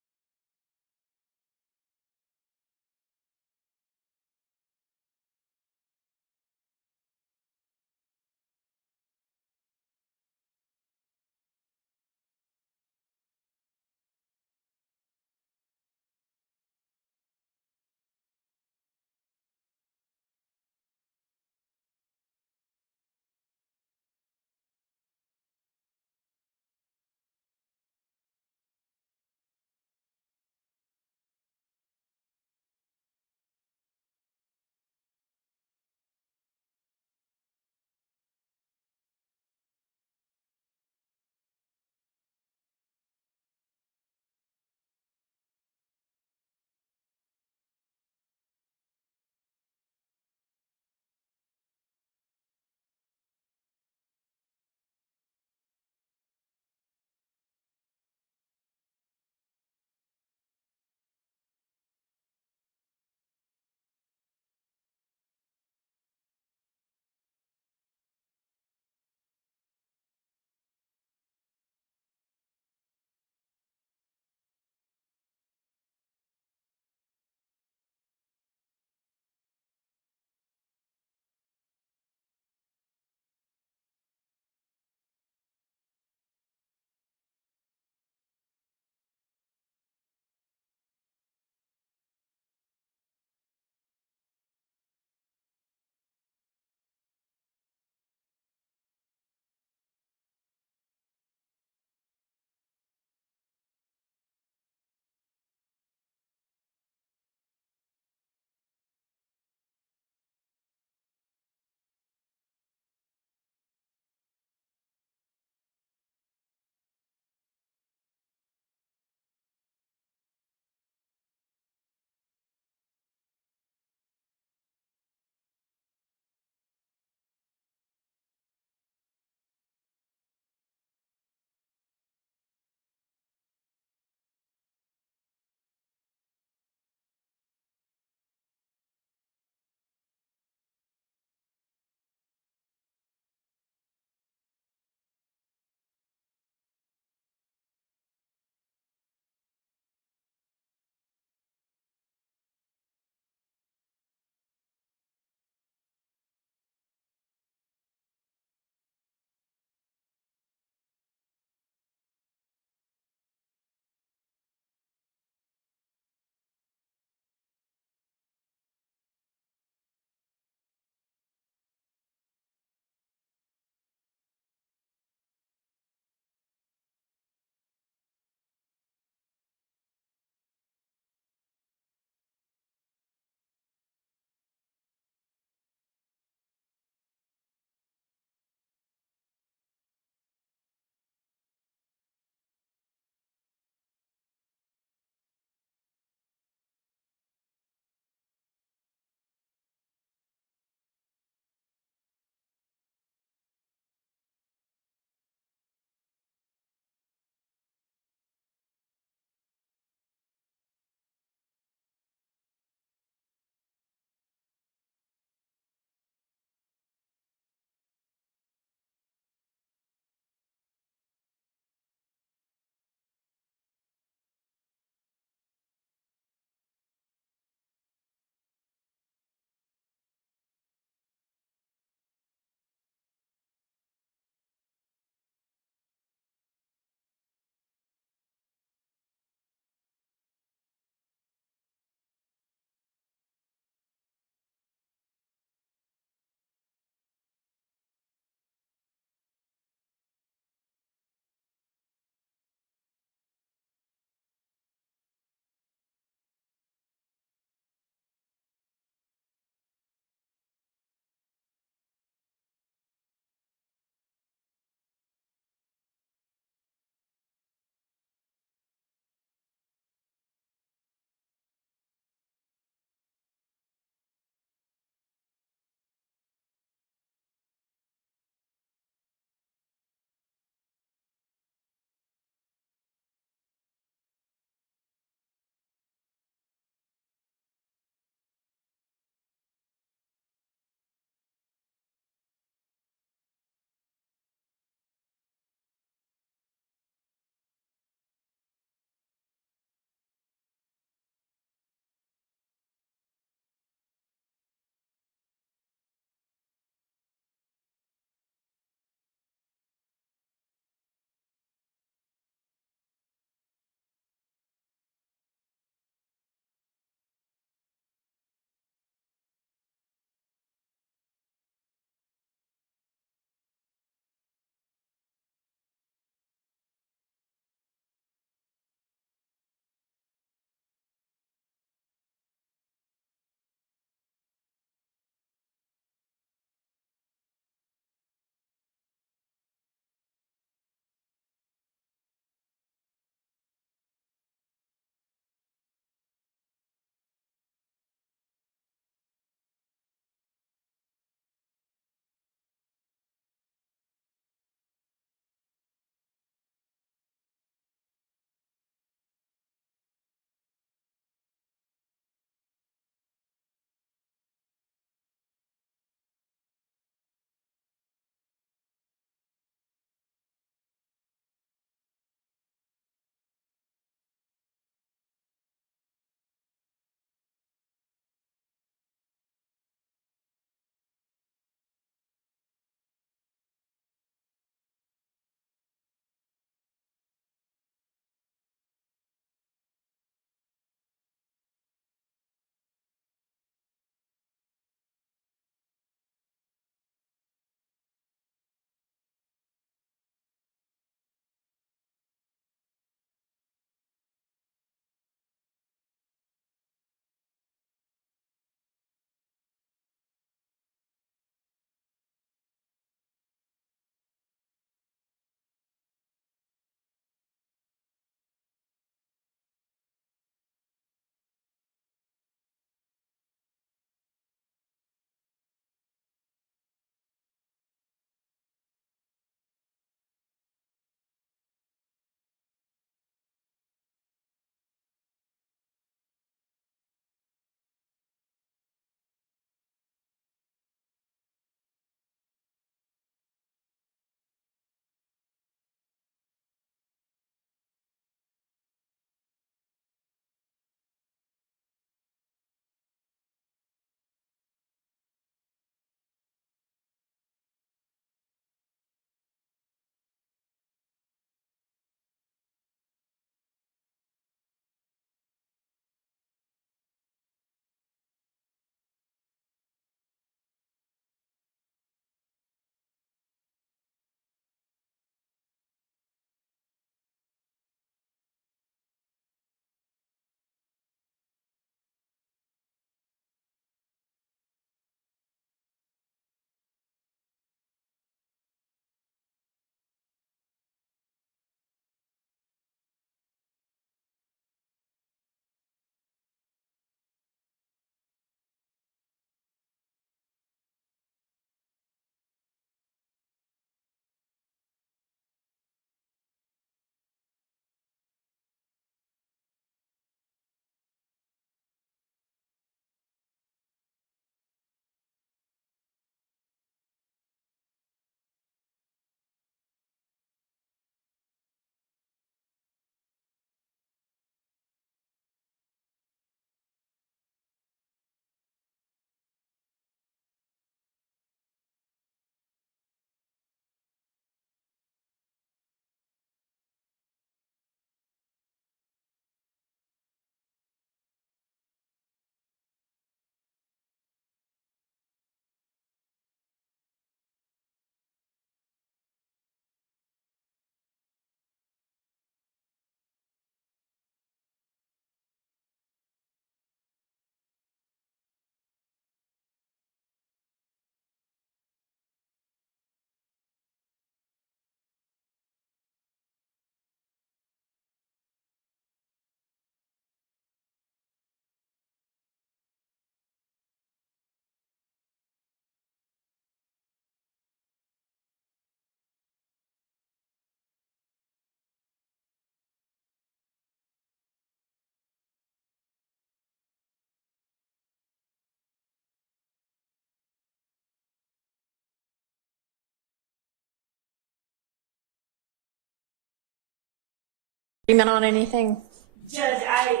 Agreement on anything? Judge, I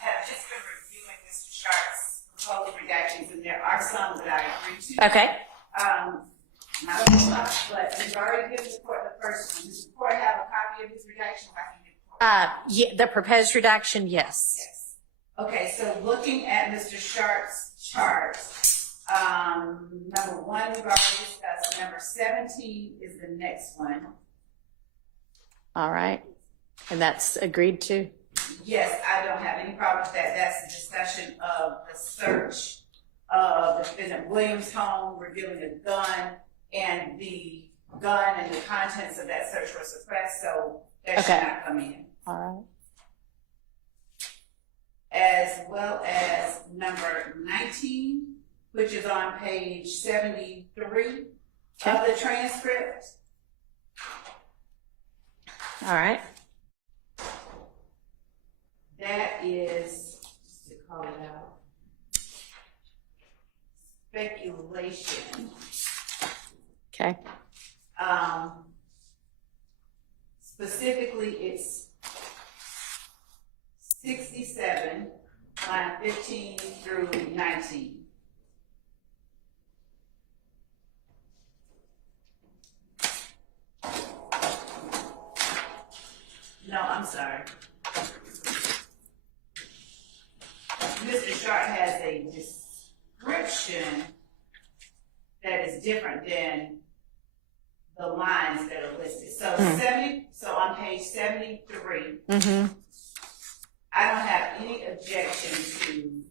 have just been reviewing Mr. Sharp's proposed redactions, and there are some that I agree to. Okay. Not a whole lot, but we've already given the court the first one. Does the court have a copy of his redaction? I can give the court. Yeah, the proposed redaction, yes. Yes. Okay, so looking at Mr. Sharp's chart, number one we've already discussed. Number 17 is the next one. All right. And that's agreed to? Yes, I don't have any problem with that. That's the discussion of the search of defendant Williams' home, revealing a gun, and the gun and the contents of that search were suppressed, so that should not come in. All right. As well as number 19, which is on page 73 of the transcript. All right. That is, just to call it out, speculation. Okay. Specifically, it's 67, line 15 through 19. No, I'm sorry. Mr. Sharp has a description that is different than the lines that are listed. So so on page 73, Mm-hmm. I don't have any objection to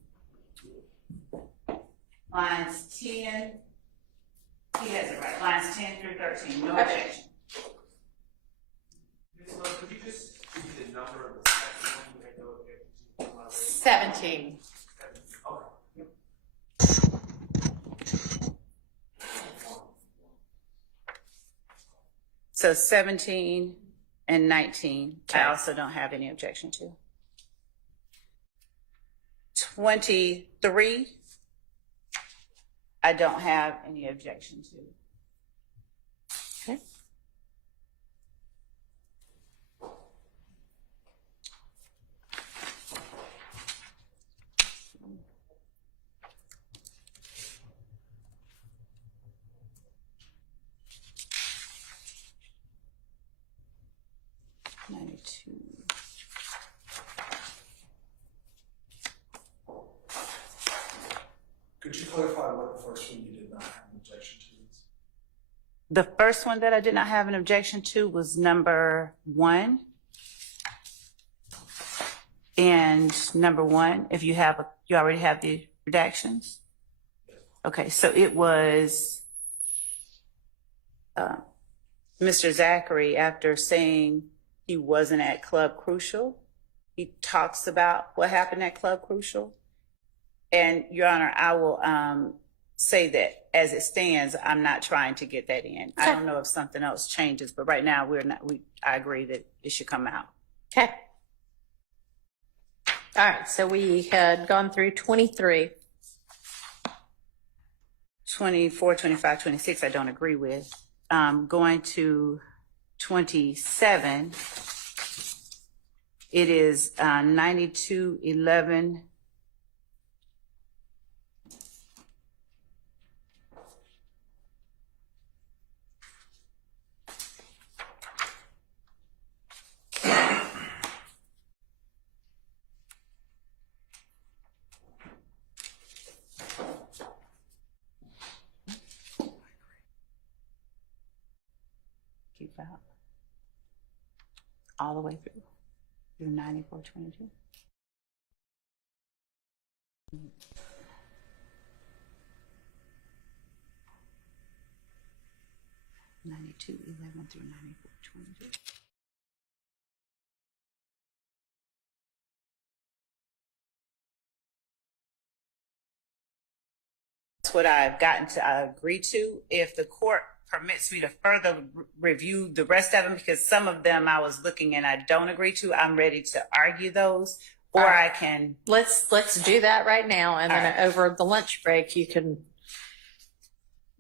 lines 10, he has it right, lines 10 through 13, no objection. Ms. Lowe, could you just give me the number of the section you had no objection to? 17. Okay. So 17 and 19, I also don't have any objection to. 23, I don't have any objection to. Okay. Could you clarify what the first one you did not have an objection to is? The first one that I did not have an objection to was number 1. And number 1, if you already have the redactions? Okay, so it was Mr. Zachary, after saying he wasn't at Club Crucial, he talks about what happened at Club Crucial. And Your Honor, I will say that as it stands, I'm not trying to get that in. I don't know if something else changes, but right now I agree that it should come out. Okay. All right. So we had gone through 23. 24, 25, 26, I don't agree with. Going to 27, it is 9211. Keep out all the way through 9422. (9211) through 9422. That's what I've gotten to agree to. If the court permits me to further review the rest of them, because some of them I was looking and I don't agree to, I'm ready to argue those, or I can. Let's do that right now, and then over the lunch break, you can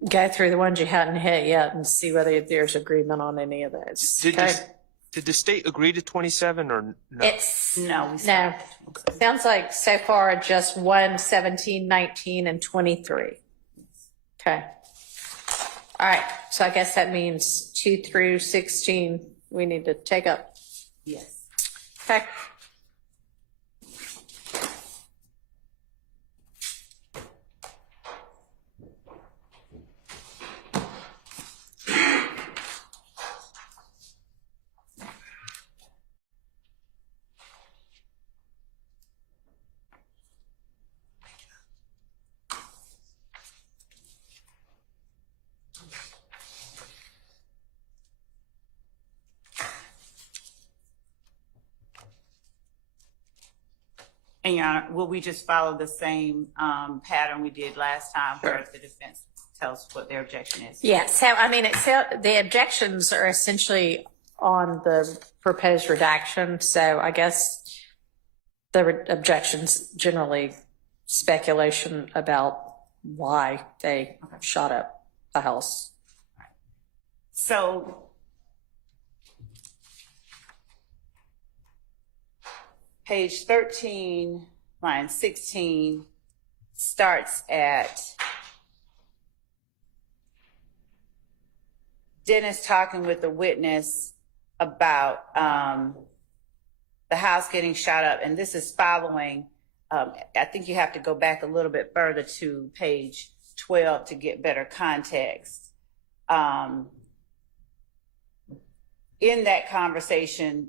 go through the ones you hadn't hit yet and see whether there's agreement on any of those. Did Okay? just Did the state agree to 27 or no? It's, No, we no, stopped. sounds like so far just 1, 17, 19, and 23. Okay. All right, so I guess that means 2 through 16 we need to take up. Yes. Okay. And Your Honor, will we just follow the same pattern we did last time where the defense tells what their objection is? Yeah, so I mean, the objections are essentially on the proposed redaction, so I guess the objections generally speculation about why they shot up the house. So page 13, line 16 starts at Dennis talking with the witness about the house getting shot up, and this is following, I think you have to go back a little bit further to page 12 to get better context. In that conversation,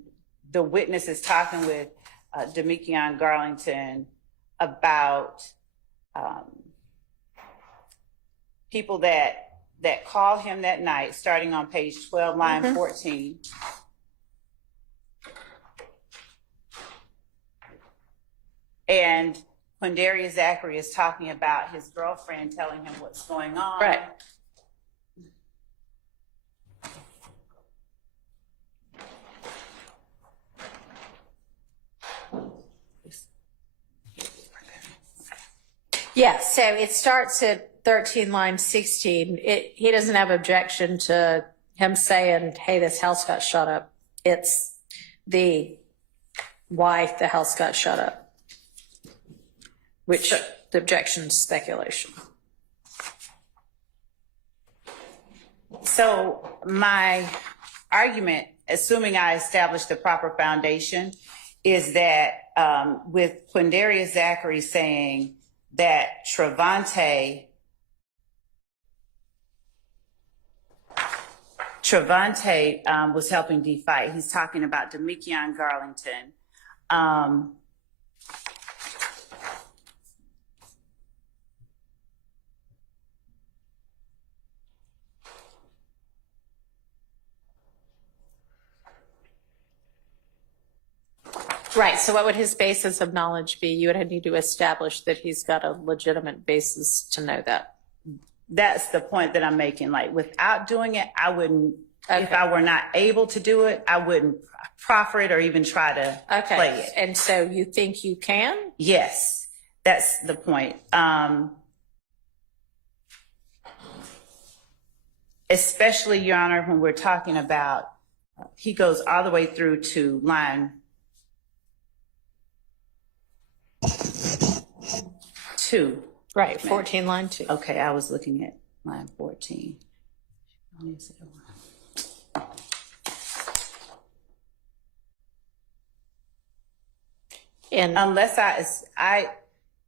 the witness is talking with Demekion Garlington about people that call him that night, starting on page 12, line 14. And Quindarius Zachary is talking about his girlfriend telling him what's going on. Right. Yeah, so it starts at 13, line 16. He doesn't have objection to him saying, hey, this house got shot up. It's why the house got shut up, which the objection's speculation. So my argument, assuming I established the proper foundation, is that with Quindarius Zachary saying that Trevante was helping D-fight. He's talking about Demekion Garlington. Right, so what would his basis of knowledge be? You would need to establish that he's got a legitimate basis to know that. That's the point that I'm making. Like, without doing it, I wouldn't, Okay. if I were not able to do it, I wouldn't proffer it or even try to play it. And so you think you can? Yes, that's the point. Especially, Your Honor, when we're talking about, he goes all the way through to line 2. Right, 14, line 2. Okay, I was looking at line 14. And Unless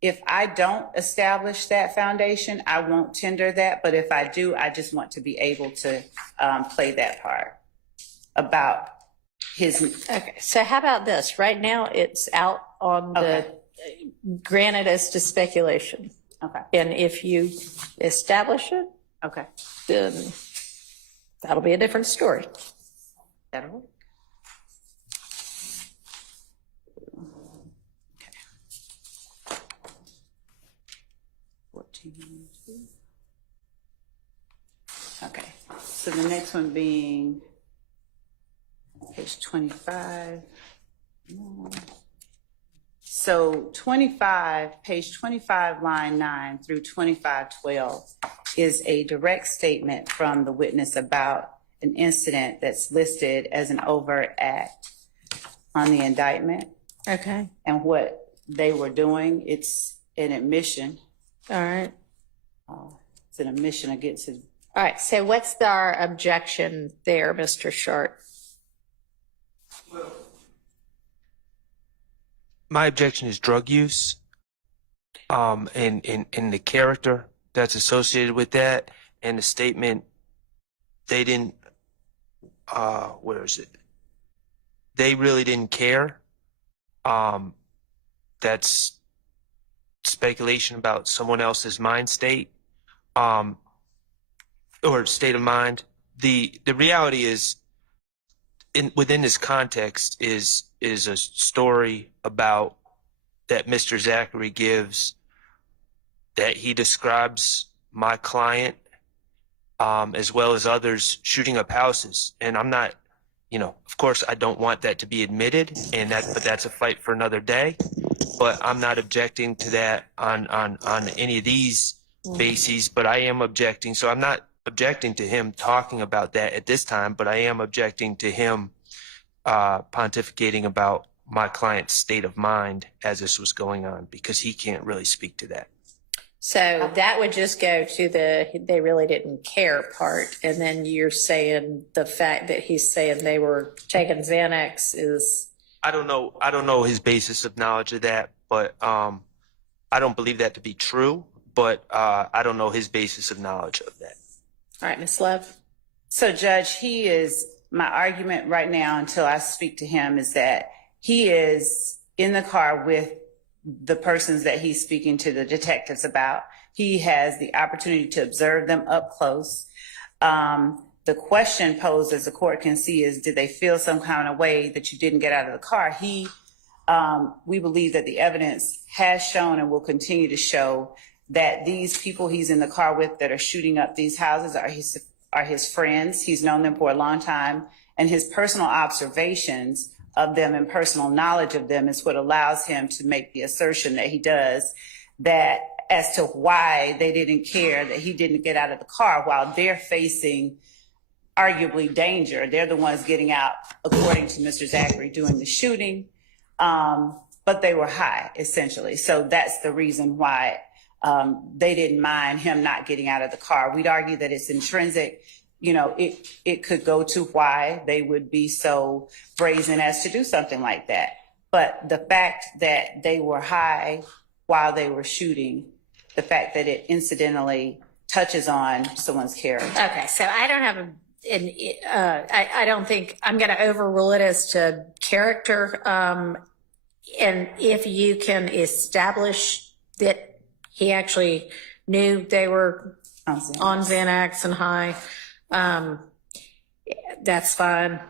if I don't establish that foundation, I won't tender that. But if I do, I just want to be able to play that part about his. okay, so how about this? Right now, it's out on the, granted as to speculation. Okay. And if you establish it, Okay. then that'll be a different story. That'll work. 14. Okay, so the next one being page 25. So 25, page 25, line 9 through 25:12 is a direct statement from the witness about an incident that's listed as an overt act on the indictment. Okay, And what they were doing, it's an admission. all right. It's an admission against his. All right, so what's our objection there, Mr. Short? My objection is drug use, and the character that's associated with that, and the statement they didn't, where is it? They really didn't care. That's speculation about someone else's mind state, or state of mind. The reality is, within this context, is a story about that Mr. Zachary gives, that he describes my client, as well as others, shooting up houses. And I'm not, of course I don't want that to be admitted, but that's a fight for another day. But I'm not objecting to that on any of these bases, but I am objecting. So I'm not objecting to him talking about that at this time, but I am objecting to him pontificating about my client's state of mind as this was going on, because he can't really speak to that. So that would just go to they really didn't care part. And then you're saying the fact that he's saying they were taking Xanax is. I don't know his basis of knowledge of that, but I don't believe that to be true, but I don't know his basis of knowledge of that. All right, Ms. Love. So Judge, my argument right now until I speak to him is that he is in the car with the persons that he's speaking to the detectives about. He has the opportunity to observe them up close. The question posed, as the court can see, is did they feel some kind of way that you didn't get out of the car? We believe that the evidence has shown and will continue to show that these people he's in the car with that are shooting up these houses are his friends. He's known them for a long time, and his personal observations of them and personal knowledge of them is what allows him to make the assertion that he does, that as to why they didn't care that he didn't get out of the car while they're facing arguably danger. They're the ones getting out, according to Mr. Zachary, doing the shooting, but they were high, essentially. So that's the reason why they didn't mind him not getting out of the car. We'd argue that it's intrinsic. It could go to why they would be so brazen as to do something like that. But the fact that they were high while they were shooting, the fact that it incidentally touches on someone's character. Okay, so I don't have I don't think I'm going to overrule it as to character. And if you can establish that he actually knew they were on Xanax and high, that's fine.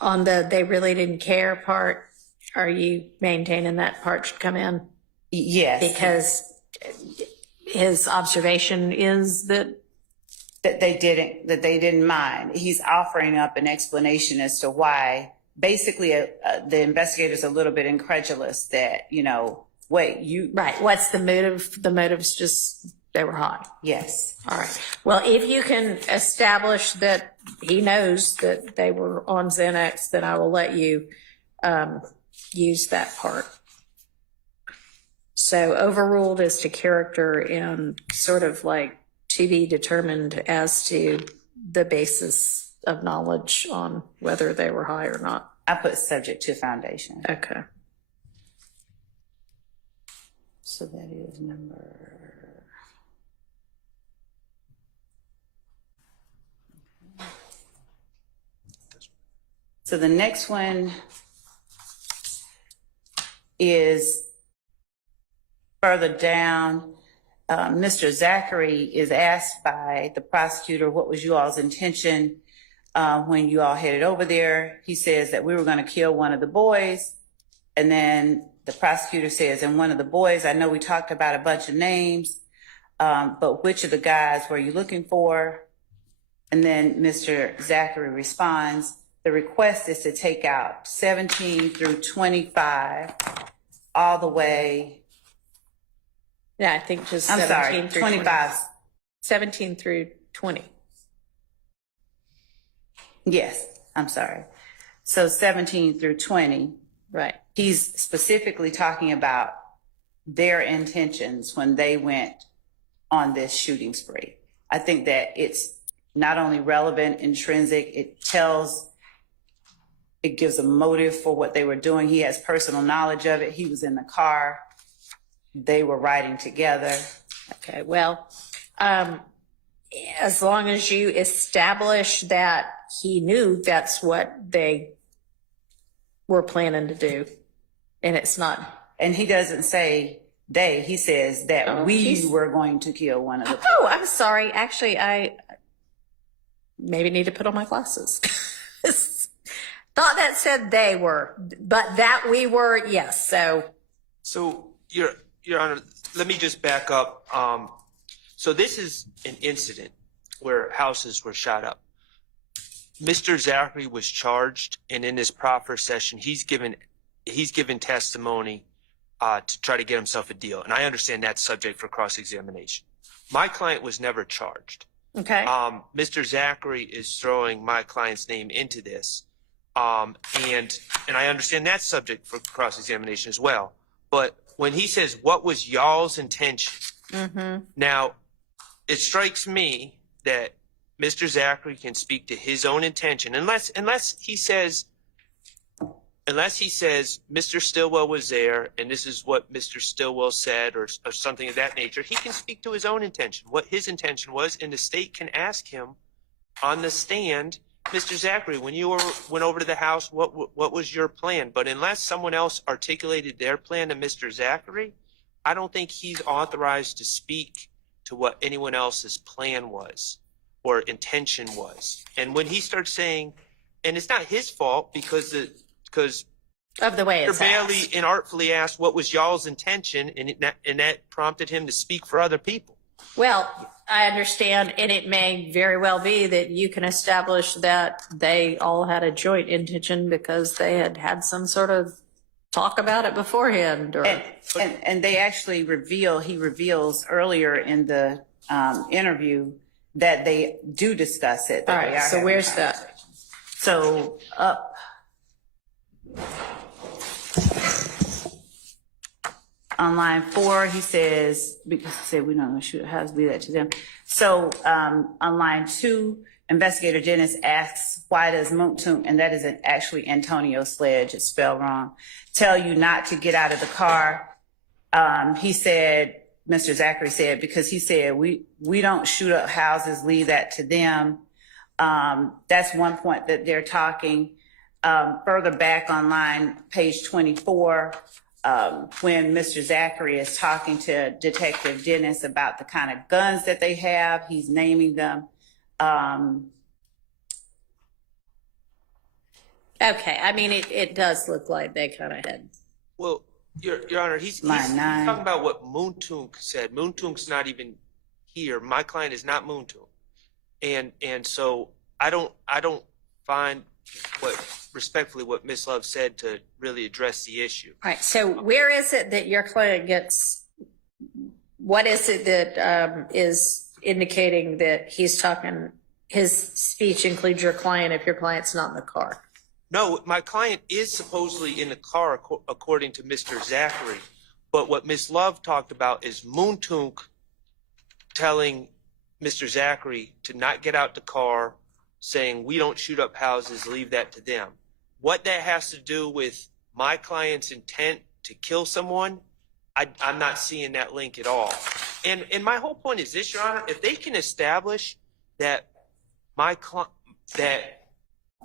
On the they really didn't care part, are you maintaining that part should come in? Yes. Because his observation is that they didn't mind. He's offering up an explanation as to why. Basically, the investigator's a little bit incredulous that, right. What's the motive? The motive's just they were high. Yes. All right. Well, if you can establish that he knows that they were on Xanax, then I will let you use that part. So overruled as to character and sort of like to be determined as to the basis of knowledge on whether they were high or not. I put subject to foundation. Okay. So that is number. So the next one is further down. Mr. Zachary is asked by the prosecutor, what was you all's intention when you all headed over there? He says that we were going to kill one of the boys. And then the prosecutor says, and one of the boys, I know we talked about a bunch of names, but which of the guys were you looking for? And then Mr. Zachary responds, the request is to take out 17 through 25 all the way. Yeah, I think just I'm 17 sorry, through 25, 17 through 20. Yes, I'm sorry. So 17 through 20, Right. he's specifically talking about their intentions when they went on this shooting spree. I think that it's not only relevant, intrinsic, it gives a motive for what they were doing. He has personal knowledge of it. He was in the car. They were riding together. Okay, well, as long as you establish that he knew that's what they were planning to do, and it's not. And he doesn't say they, he says that we were going to kill one of the. Oh, I'm sorry. Actually, I maybe need to put on my glasses. Thought that said they were, but that we were, yes. So, Your Honor, let me just back up. So this is an incident where houses were shot up. Mr. Zachary was charged, and in his proffer session, he's given testimony to try to get himself a deal. And I understand that's subject for cross-examination. My client was never charged. Okay. Mr. Zachary is throwing my client's name into this. And I understand that's subject for cross-examination as well. But when he says, what was y'all's intention? Mm-hmm. Now, it strikes me that Mr. Zachary can speak to his own intention, unless he says Mr. Stillwell was there and this is what Mr. Stillwell said or something of that nature. He can speak to his own intention, what his intention was, and the state can ask him on the stand, Mr. Zachary, when you went over to the house, what was your plan? But unless someone else articulated their plan to Mr. Zachary, I don't think he's authorized to speak to what anyone else's plan was or intention was. And when he starts saying, and it's not his fault because of the way it's Mr. Bailey asked. inartfully asked what was y'all's intention, and that prompted him to speak for other people. Well, I understand, and it may very well be that you can establish that they all had a joint intention because they had some sort of talk about it beforehand. Or And they actually he reveals earlier in the interview that they do discuss it. all right, so where's that? So up on line 4, he says, because he said we're not going to shoot, how to do that to them. So on line 2, Investigator Dennis asks, why does Muntung, and that is actually Antonio Sledge, it's spelled wrong, tell you not to get out of the car? He said, Mr. Zachary said, because he said, we don't shoot up houses, leave that to them. That's one point that they're talking. Further back on line, page 24, when Mr. Zachary is talking to Detective Dennis about the kind of guns that they have, he's naming them. Okay, I mean, it does look like they kind of had. Well, Your Honor, he's talking about what Muntung said. Muntung's not even here. My client is not Muntung. And so I don't find respectfully what Ms. Love said to really address the issue. All right, so where is it that your client gets, what is it that is indicating that he's talking, his speech includes your client if your client's not in the car? No, my client is supposedly in the car according to Mr. Zachary. But what Ms. Love talked about is Muntung telling Mr. Zachary to not get out the car, saying we don't shoot up houses, leave that to them. What that has to do with my client's intent to kill someone, I'm not seeing that link at all. And my whole point is this, Your Honor, if they can establish that that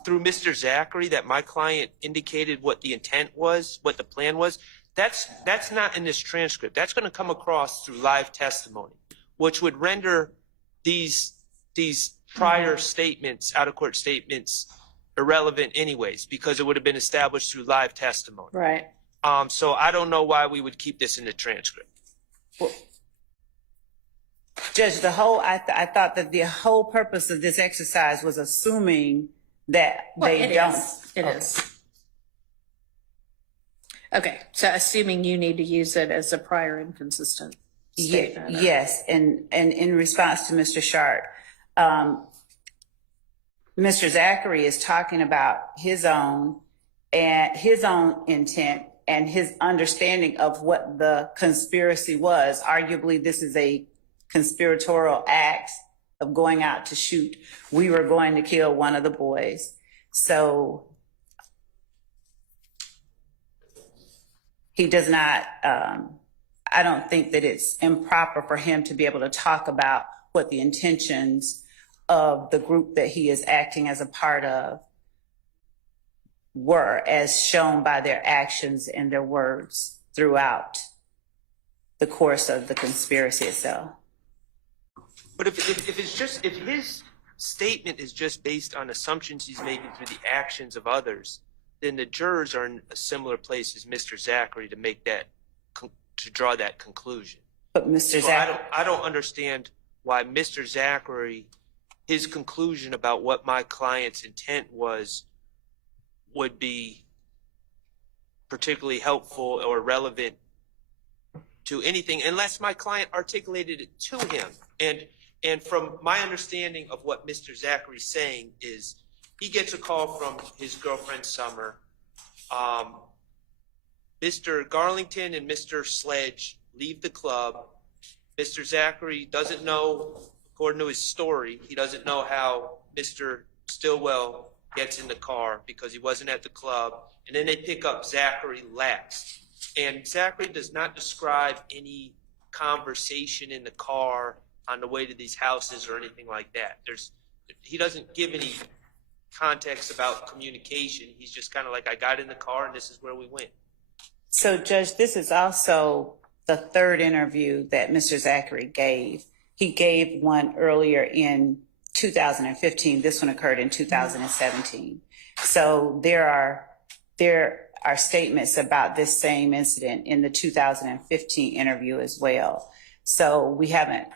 through Mr. Zachary, that my client indicated what the intent was, what the plan was, that's not in this transcript. That's going to come across through live testimony, which would render these prior statements, out-of-court statements, irrelevant anyways, because it would have been established through live testimony. Right. So I don't know why we would keep this in the transcript. Well, Judge, I thought that the whole purpose of this exercise was assuming that they don't. It is. Okay, so assuming you need to use it as a prior inconsistent. state that. Yes, and in response to Mr. Sharp, Mr. Zachary is talking about his own intent and his understanding of what the conspiracy was. Arguably, this is a conspiratorial act of going out to shoot. We were going to kill one of the boys. So he does not, I don't think that it's improper for him to be able to talk about what the intentions of the group that he is acting as a part of were, as shown by their actions and their words throughout the course of the conspiracy itself. But if his statement is just based on assumptions he's making through the actions of others, then the jurors are in a similar place as Mr. Zachary to make that, to draw that conclusion. But Mr. So Zachary, I don't understand why Mr. Zachary, his conclusion about what my client's intent was, would be particularly helpful or relevant to anything unless my client articulated it to him. And from my understanding of what Mr. Zachary's saying is he gets a call from his girlfriend Summer. Mr. Garlington and Mr. Sledge leave the club. Mr. Zachary doesn't know, according to his story, he doesn't know how Mr. Stillwell gets in the car because he wasn't at the club. And then they pick up Zachary last. And Zachary does not describe any conversation in the car on the way to these houses or anything like that. He doesn't give any context about communication. He's just kind of like, I got in the car and this is where we went. so Judge, this is also the third interview that Mr. Zachary gave. He gave one earlier in 2015. This one occurred in 2017. So there are statements about this same incident in the 2015 interview as well. So we haven't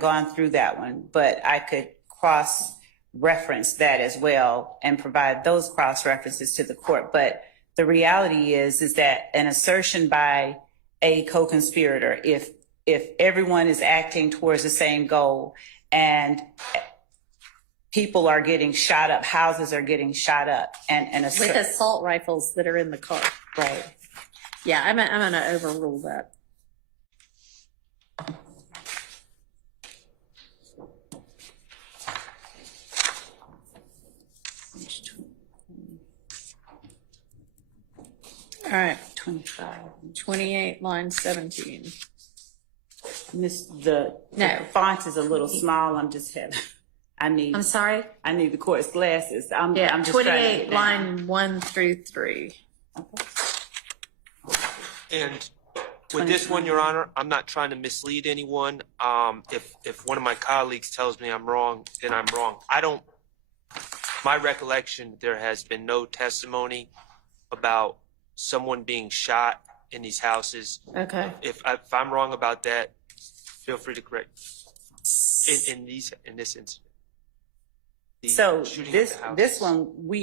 gone through that one, but I could cross-reference that as well and provide those cross-references to the court. But the reality is that an assertion by a co-conspirator, if everyone is acting towards the same goal and people are getting shot up, houses are getting shot up, and With assault rifles that are in the car. right. Yeah, I'm gonna overrule that. All right, 25. 28, line 17. The No. font is a little small. I'm just having. I'm sorry? I need the court's glasses. I'm just 28, trying to get down. line 1 through 3. And with this one, Your Honor, I'm not trying to mislead anyone. If one of my colleagues tells me I'm wrong, then I'm wrong. My recollection, there has been no testimony about someone being shot in these houses. Okay. If I'm wrong about that, feel free to correct in this incident. The So shooting at the this houses. one, we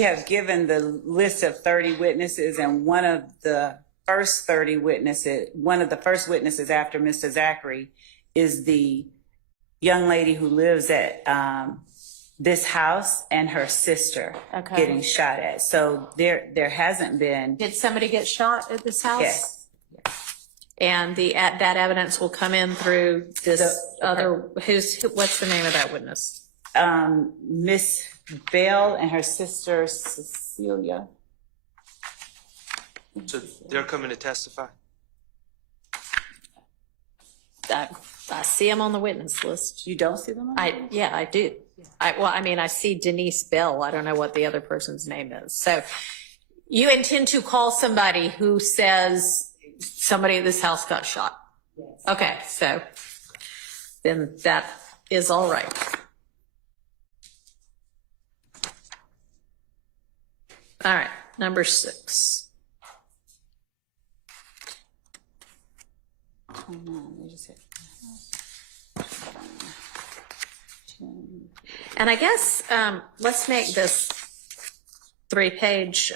have given the list of 30 witnesses, and one of the first witnesses after Mr. Zachary is the young lady who lives at this house and her sister Okay. getting shot at. So there hasn't been. Did somebody get shot at this house? Yes. And that evidence will come in through this what's the name of that witness? Miss Bell and her sister Cecilia. So they're coming to testify? I see him on the witness list. You don't see them on? I do. I see Denise Bell. I don't know what the other person's name is. So you intend to call somebody who says somebody at this house got shot? Yes. Okay, so then that is all right. All right, number 6. And I guess let's make this 3-page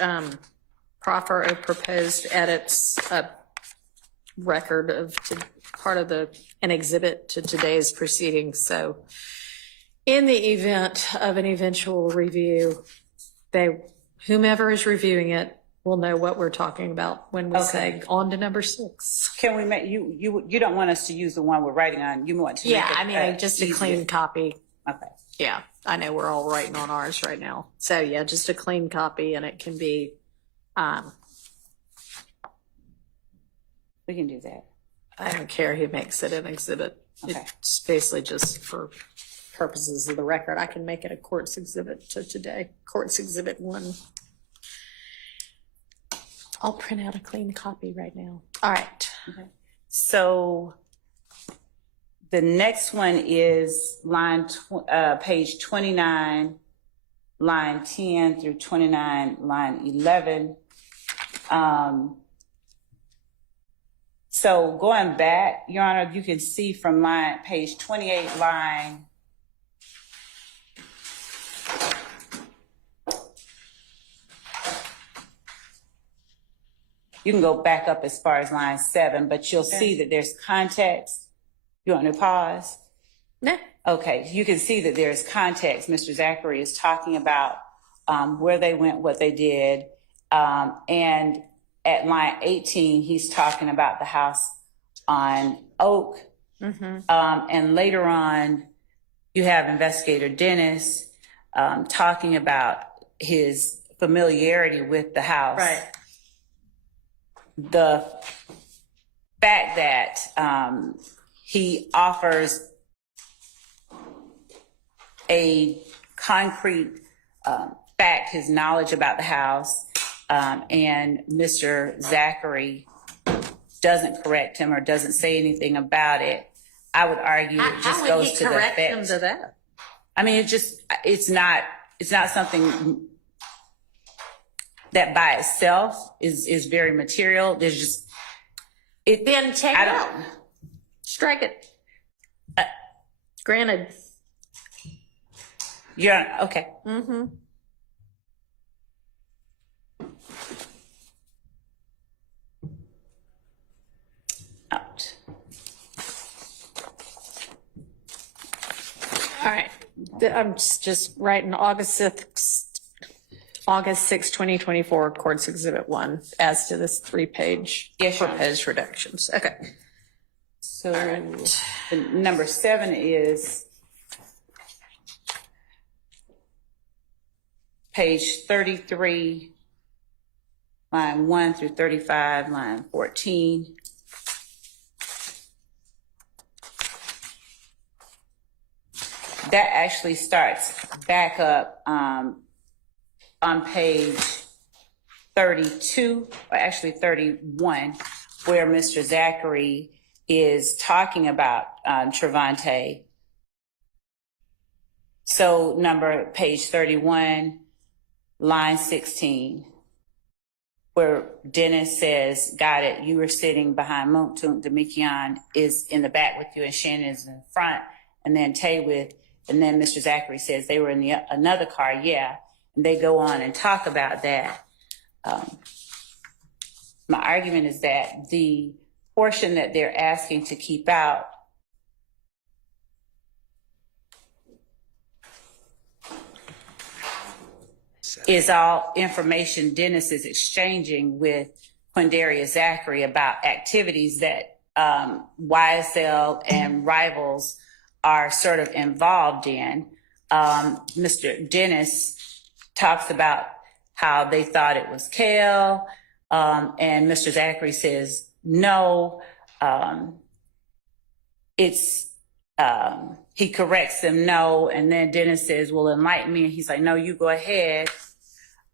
proffer of proposed edits, a record of part of an exhibit to today's proceedings. So in the event of an eventual review, whomever is reviewing it will know what we're talking about when we say on to number 6. Can we make, you don't want us to use the one we're writing on, you want to make Yeah, it, I mean, just a clean copy. Okay. Yeah, I know we're all writing on ours right now. So yeah, just a clean copy, and it can be, We can do that. I don't care who makes it an exhibit. Okay. It's basically just for purposes of the record. I can make it a court's exhibit to today, court's exhibit 1. I'll print out a clean copy right now. All right. Okay. So the next one is page 29, line 10 through 29, line 11. So going back, Your Honor, you can see from page 28, line you can go back up as far as line 7, but you'll see that there's context. You want me to pause? No. Okay, you can see that there's context. Mr. Zachary is talking about where they went, what they did. And at line 18, he's talking about the house on Oak. And later on, you have Investigator Dennis talking about his familiarity with the house. Right. The fact that he offers a concrete fact, his knowledge about the house, and Mr. Zachary doesn't correct him or doesn't say anything about it, I would argue it just goes to the correct him effect. to that? I mean, it's not something that by itself is very material. There's just Then take it out. Strike it. Granted. You're okay. Out. All right. I'm just writing August 6, 2024, Courts Exhibit 1, as to this 3-page Yes, Your Honor. proposed reductions. Okay. So the number 7 is page 33, line 1 through 35, line 14. That actually starts back up on page 32, or actually 31, where Mr. Zachary is talking about Trevante. So page 31, line 16, where Dennis says, got it, you were sitting behind Moontung, Demikian is in the back with you and Shannon is in front, and then and then Mr. Zachary says they were in another car, yeah, and they go on and talk about that. My argument is that the portion that they're asking to keep out is all information Dennis is exchanging with Quindaria Zachary about activities that YSL and rivals are sort of involved in. Mr. Dennis talks about how they thought it was Kale, and Mr. Zachary says, no, he corrects him, no, and then Dennis says, well, enlighten me, and he's like, no, you go ahead.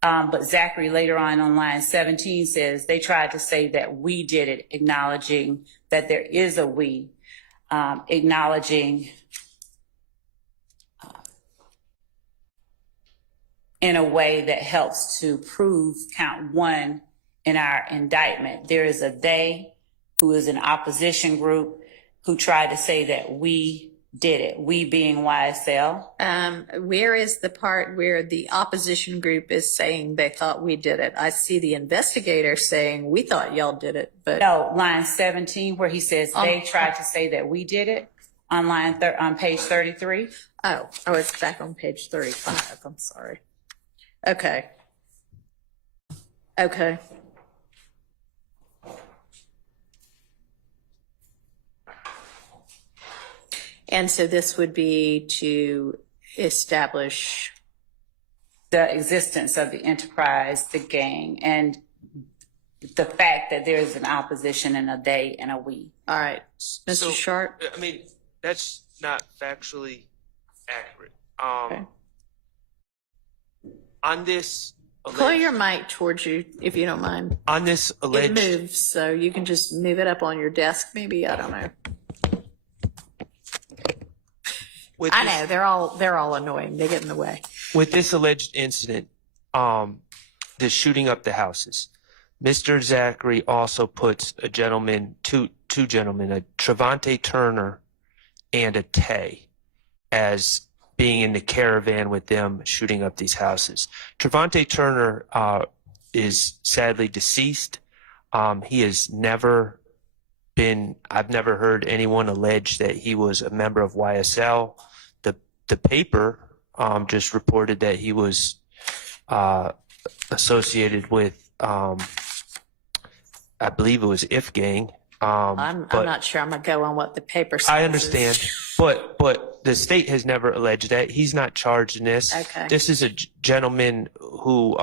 But Zachary later on line 17 says they tried to say that we did it, acknowledging that there is a we, acknowledging in a way that helps to prove count 1 in our indictment. There is a they who is an opposition group who tried to say that we did it. We being YSL. Where is the part where the opposition group is saying they thought we did it? I see the investigator saying we thought y'all did it, but No, line 17, where he says they tried to say that we did it on on page 33. oh, it's back on page 35. I'm sorry. Okay. Okay. And so this would be to establish, The existence of the enterprise, the gang, and the fact that there is an opposition and a they and a we. all right, Mr. So, Sharp? I mean, that's not factually accurate. Okay. On this Pull your mic towards you, if you don't mind. on this It alleged moves, so you can just move it up on your desk, maybe. I don't know. with I this- know, they're all annoying. They get in the way. with this alleged incident, the shooting up the houses, Mr. Zachary also puts a gentleman, two gentlemen, a Trevante Turner and a Tay, as being in the caravan with them shooting up these houses. Trevante Turner is sadly deceased. He has never been, I've never heard anyone allege that he was a member of YSL. The paper just reported that he was associated with, I believe it was If Gang. I'm but not sure I'm gonna go on what the paper says. I understand, but the state has never alleged that. He's not charged in this. Okay. This is a gentleman who,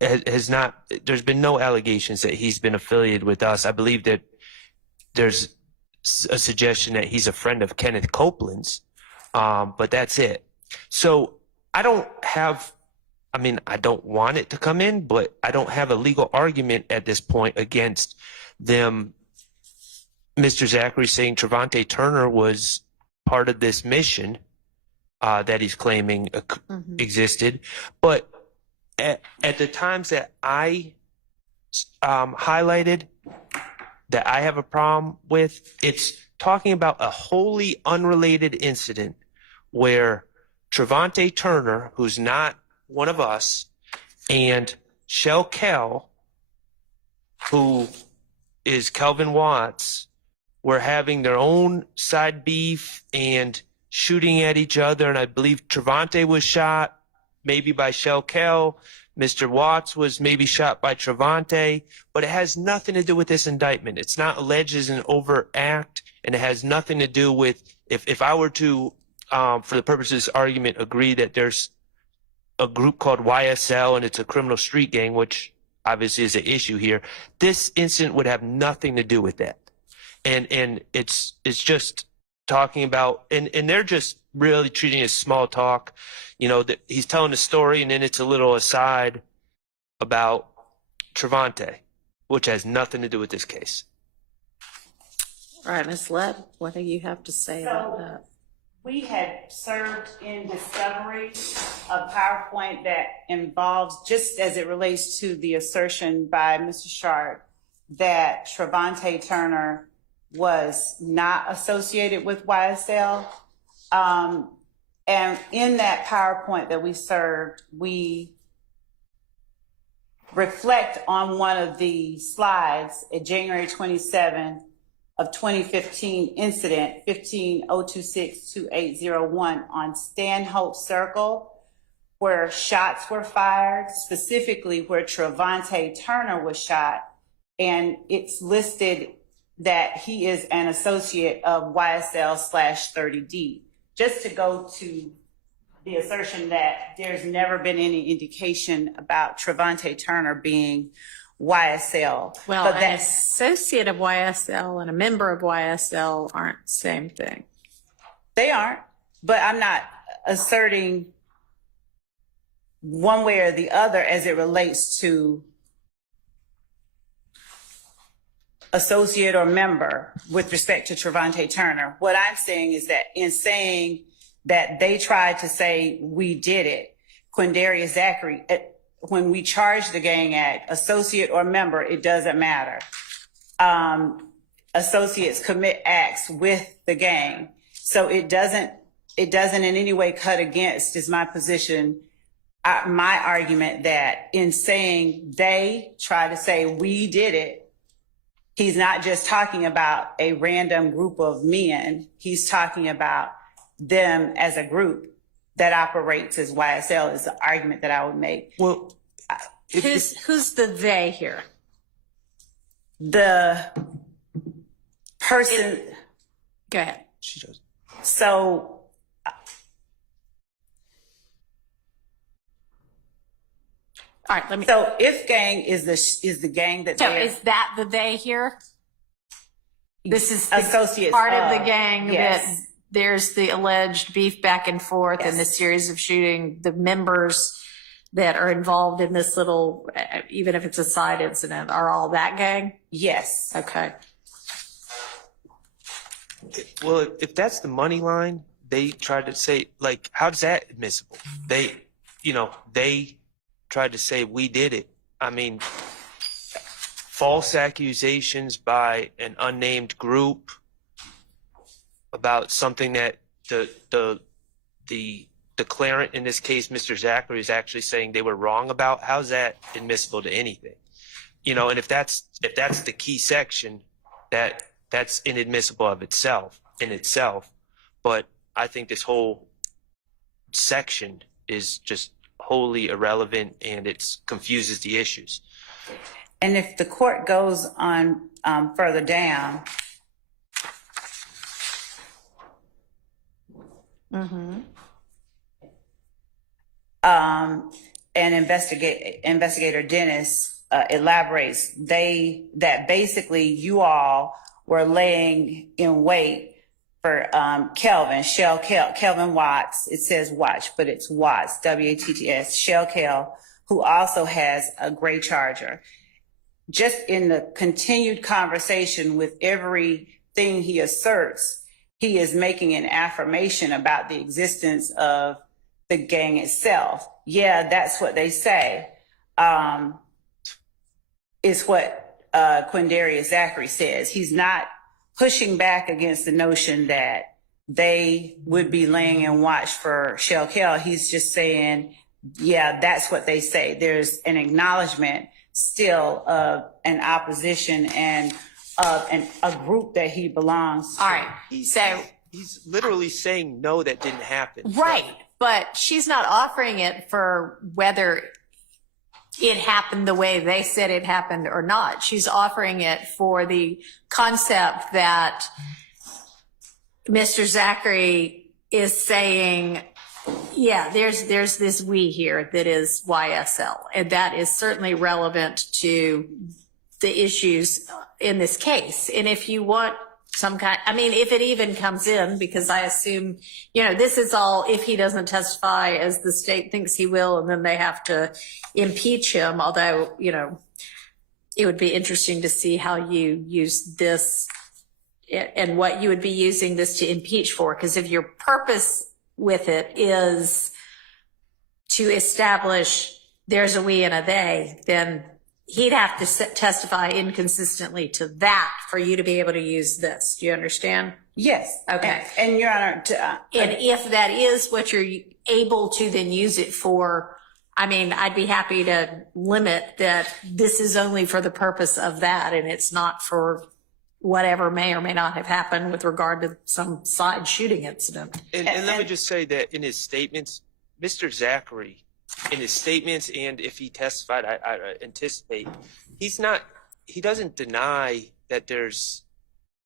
has not. There's been no allegations that he's been affiliated with us. I believe that there's a suggestion that he's a friend of Kenneth Copeland's, but that's it. So I don't want it to come in, but I don't have a legal argument at this point against them. Mr. Zachary saying Trevante Turner was part of this mission that he's claiming existed. But at the times that I highlighted that I have a problem with, it's talking about a wholly unrelated incident where Trevante Turner, who's not one of us, and Shell Kell, who is Kelvin Watts, were having their own side beef and shooting at each other. And I believe Trevante was shot maybe by Shell Kell. Mr. Watts was maybe shot by Trevante, but it has nothing to do with this indictment. It's not alleged as an overt act, and it has nothing to do with, if I were to, for the purposes of this argument, agree that there's a group called YSL and it's a criminal street gang, which obviously is an issue here, this incident would have nothing to do with that. And it's just talking about, and they're just really treating it as small talk. That he's telling a story and then it's a little aside about Trevante, which has nothing to do with this case. All right, Ms. Lett, what do you have to say about that? We had served in discovery a PowerPoint that involves, just as it relates to the assertion by Mr. Sharp that Trevante Turner was not associated with YSL. And in that PowerPoint that we served, we reflect on one of the slides at January 27 of 2015 incident 150262801 on Stanhope Circle, where shots were fired, specifically where Trevante Turner was shot. And it's listed that he is an associate of YSL/30D. Just to go to the assertion that there's never been any indication about Trevante Turner being YSL. Well, but an associate of YSL and a member of YSL aren't the same thing. They aren't, but I'm not asserting one way or the other as it relates to associate or member with respect to Trevante Turner. What I'm saying is that in saying that they tried to say we did it, Quindarius Zachary, when we charge the gang act, associate or member, it doesn't matter. associates commit acts with the gang. So it doesn't in any way cut against, is my position, my argument that in saying they try to say we did it, he's not just talking about a random group of men. He's talking about them as a group that operates as YSL is the argument that I would make. Well, Who's the they here? The person, Go ahead. she does. so All right, let me. so if gang is the gang that So they're is that the they here? This is the associates part of the gang yes. that there's the alleged beef back and forth Yes. and the series of shooting, the members that are involved in this little, even if it's a side incident, are all that gang? Yes. Okay. Well, if that's the money line, they tried to say, like, how's that admissible? They tried to say we did it. I mean, false accusations by an unnamed group about something that the declarant, in this case, Mr. Zachary, is actually saying they were wrong about. How's that admissible to anything? And if that's the key section, that's inadmissible in itself. But I think this whole section is just wholly irrelevant, and it confuses the issues. And if the court goes on further down, and investigator Dennis elaborates, that basically you all were laying in wait for Kelvin Watts. It says Watch, but it's Watts, W-A-T-T-S, Shell Kel, who also has a gray Charger. Just in the continued conversation with everything he asserts, he is making an affirmation about the existence of the gang itself. Yeah, that's what they say. Is what Quindarius Zachary says. He's not pushing back against the notion that they would be laying in watch for Shell Kel. He's just saying, yeah, that's what they say. There's an acknowledgement still of an opposition and of a group that he belongs to. All right. He's literally saying no, that didn't happen. Right. But she's not offering it for whether it happened the way they said it happened or not. She's offering it for the concept that Mr. Zachary is saying, yeah, there's this we here that is YSL, and that is certainly relevant to the issues in this case. And if you want some kind, I mean, if it even comes in, because I assume, this is all if he doesn't testify as the state thinks he will, and then they have to impeach him, although, it would be interesting to see how you use this and what you would be using this to impeach for. Because if your purpose with it is to establish there's a we and a they, then he'd have to testify inconsistently to that for you to be able to use this. Do you understand? Yes. Okay. And Your Honor, And if that is what you're able to then use it for, I mean, I'd be happy to limit that this is only for the purpose of that, and it's not for whatever may or may not have happened with regard to some side shooting incident. And let me just say that in his statements, Mr. Zachary, in his statements, and if he testified, I anticipate, he doesn't deny that there's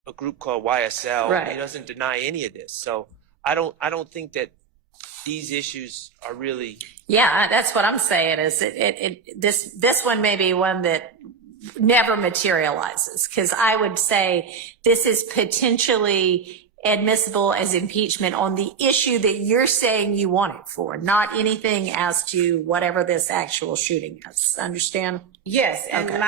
a group called YSL. Right. He doesn't deny any of this. So I don't think that these issues are really. Yeah, that's what I'm saying is this one may be one that never materializes, because I would say this is potentially admissible as impeachment on the issue that you're saying you want it for, not anything as to whatever this actual shooting is. Understand? yes, and Okay.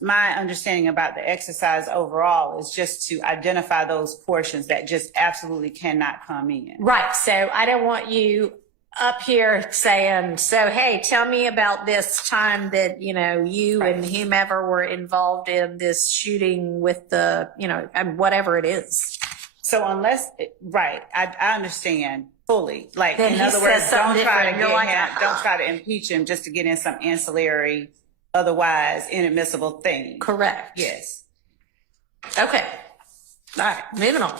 my understanding about the exercise overall is just to identify those portions that just absolutely cannot come in. Right. So I don't want you up here saying, so, hey, tell me about this time that, you know, you and whomever were involved in this shooting with the, you know, whatever it is. So unless, right, I understand fully. Like, Then in he other says words, don't something try to different. You're like, don't try to impeach him just to get in some ancillary, otherwise inadmissible thing. Correct. Yes. Okay. All right, moving on.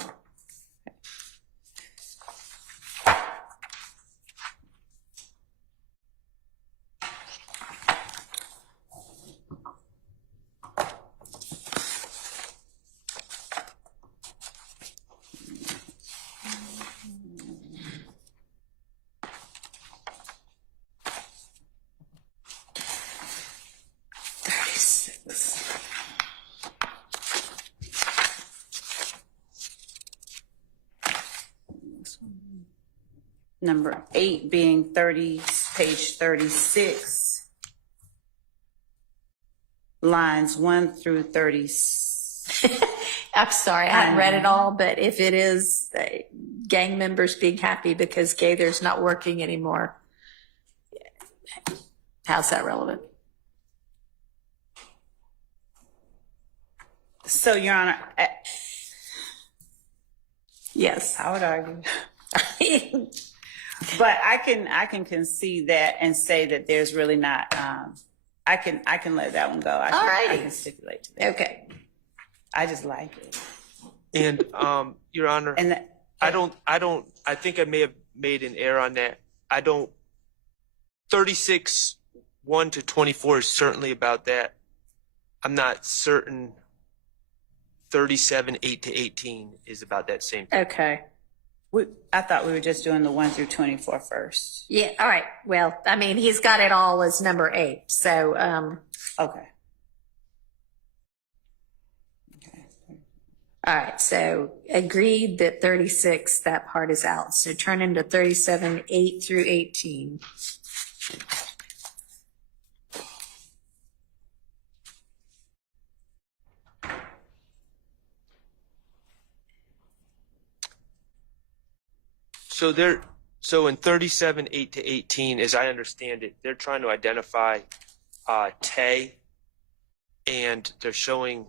Number 8 being page 36, lines 1 through 30. I'm sorry, I haven't read it all, but if it is gang members being happy because Gaither's not working anymore, how's that relevant? So, Your Honor, Yes. I would argue. But I can concede that and say that there's really not, I can let that one go. I can stipulate to that. Okay. I just like it. And, Your Honor, And I think I may have made an error on that. 36, 1 to 24 is certainly about that. I'm not certain 37, 8 to 18 is about that same thing. Okay. I thought we were just doing the 1 through 24 first. Yeah, all right. Well, I mean, he's got it all as number 8. So, Okay. all right. So agreed that 36, that part is out. So turn into 37, 8 through 18. So in 37, 8 to 18, as I understand it, they're trying to identify Tay, and they're showing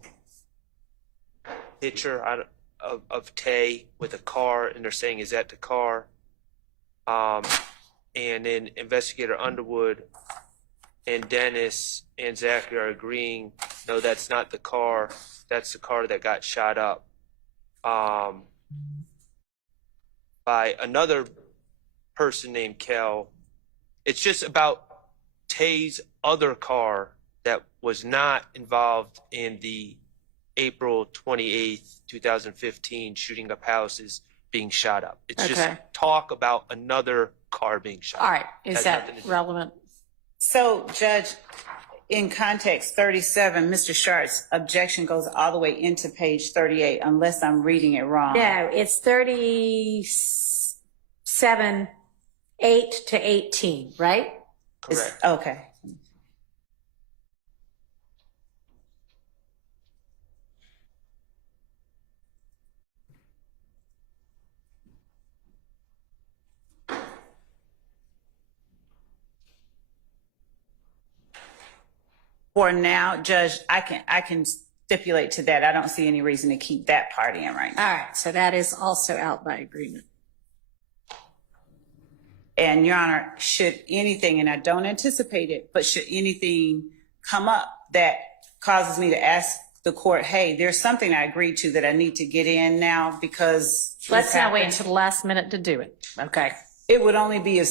a picture of Tay with a car, and they're saying, is that the car? And then Investigator Underwood and Dennis and Zachary are agreeing, no, that's not the car. That's the car that got shot up by another person named Kel. It's just about Tay's other car that was not involved in the April 28th, 2015 shooting up houses being shot up. It's just talk about another car being shot up. All right. Is Has that nothing to do- relevant? So, Judge, in context 37, Mr. Sharp's objection goes all the way into page 38, unless I'm reading it wrong. No, it's 37, 8 to 18, right? Correct. Okay. For now, Judge, I can stipulate to that. I don't see any reason to keep that part in right now. All right. So that is also out by agreement. And Your Honor, should anything, and I don't anticipate it, but should anything come up that causes me to ask the court, hey, there's something I agreed to that I need to get in now because Let's not wait happened. until the last minute to do it. Okay. It would only be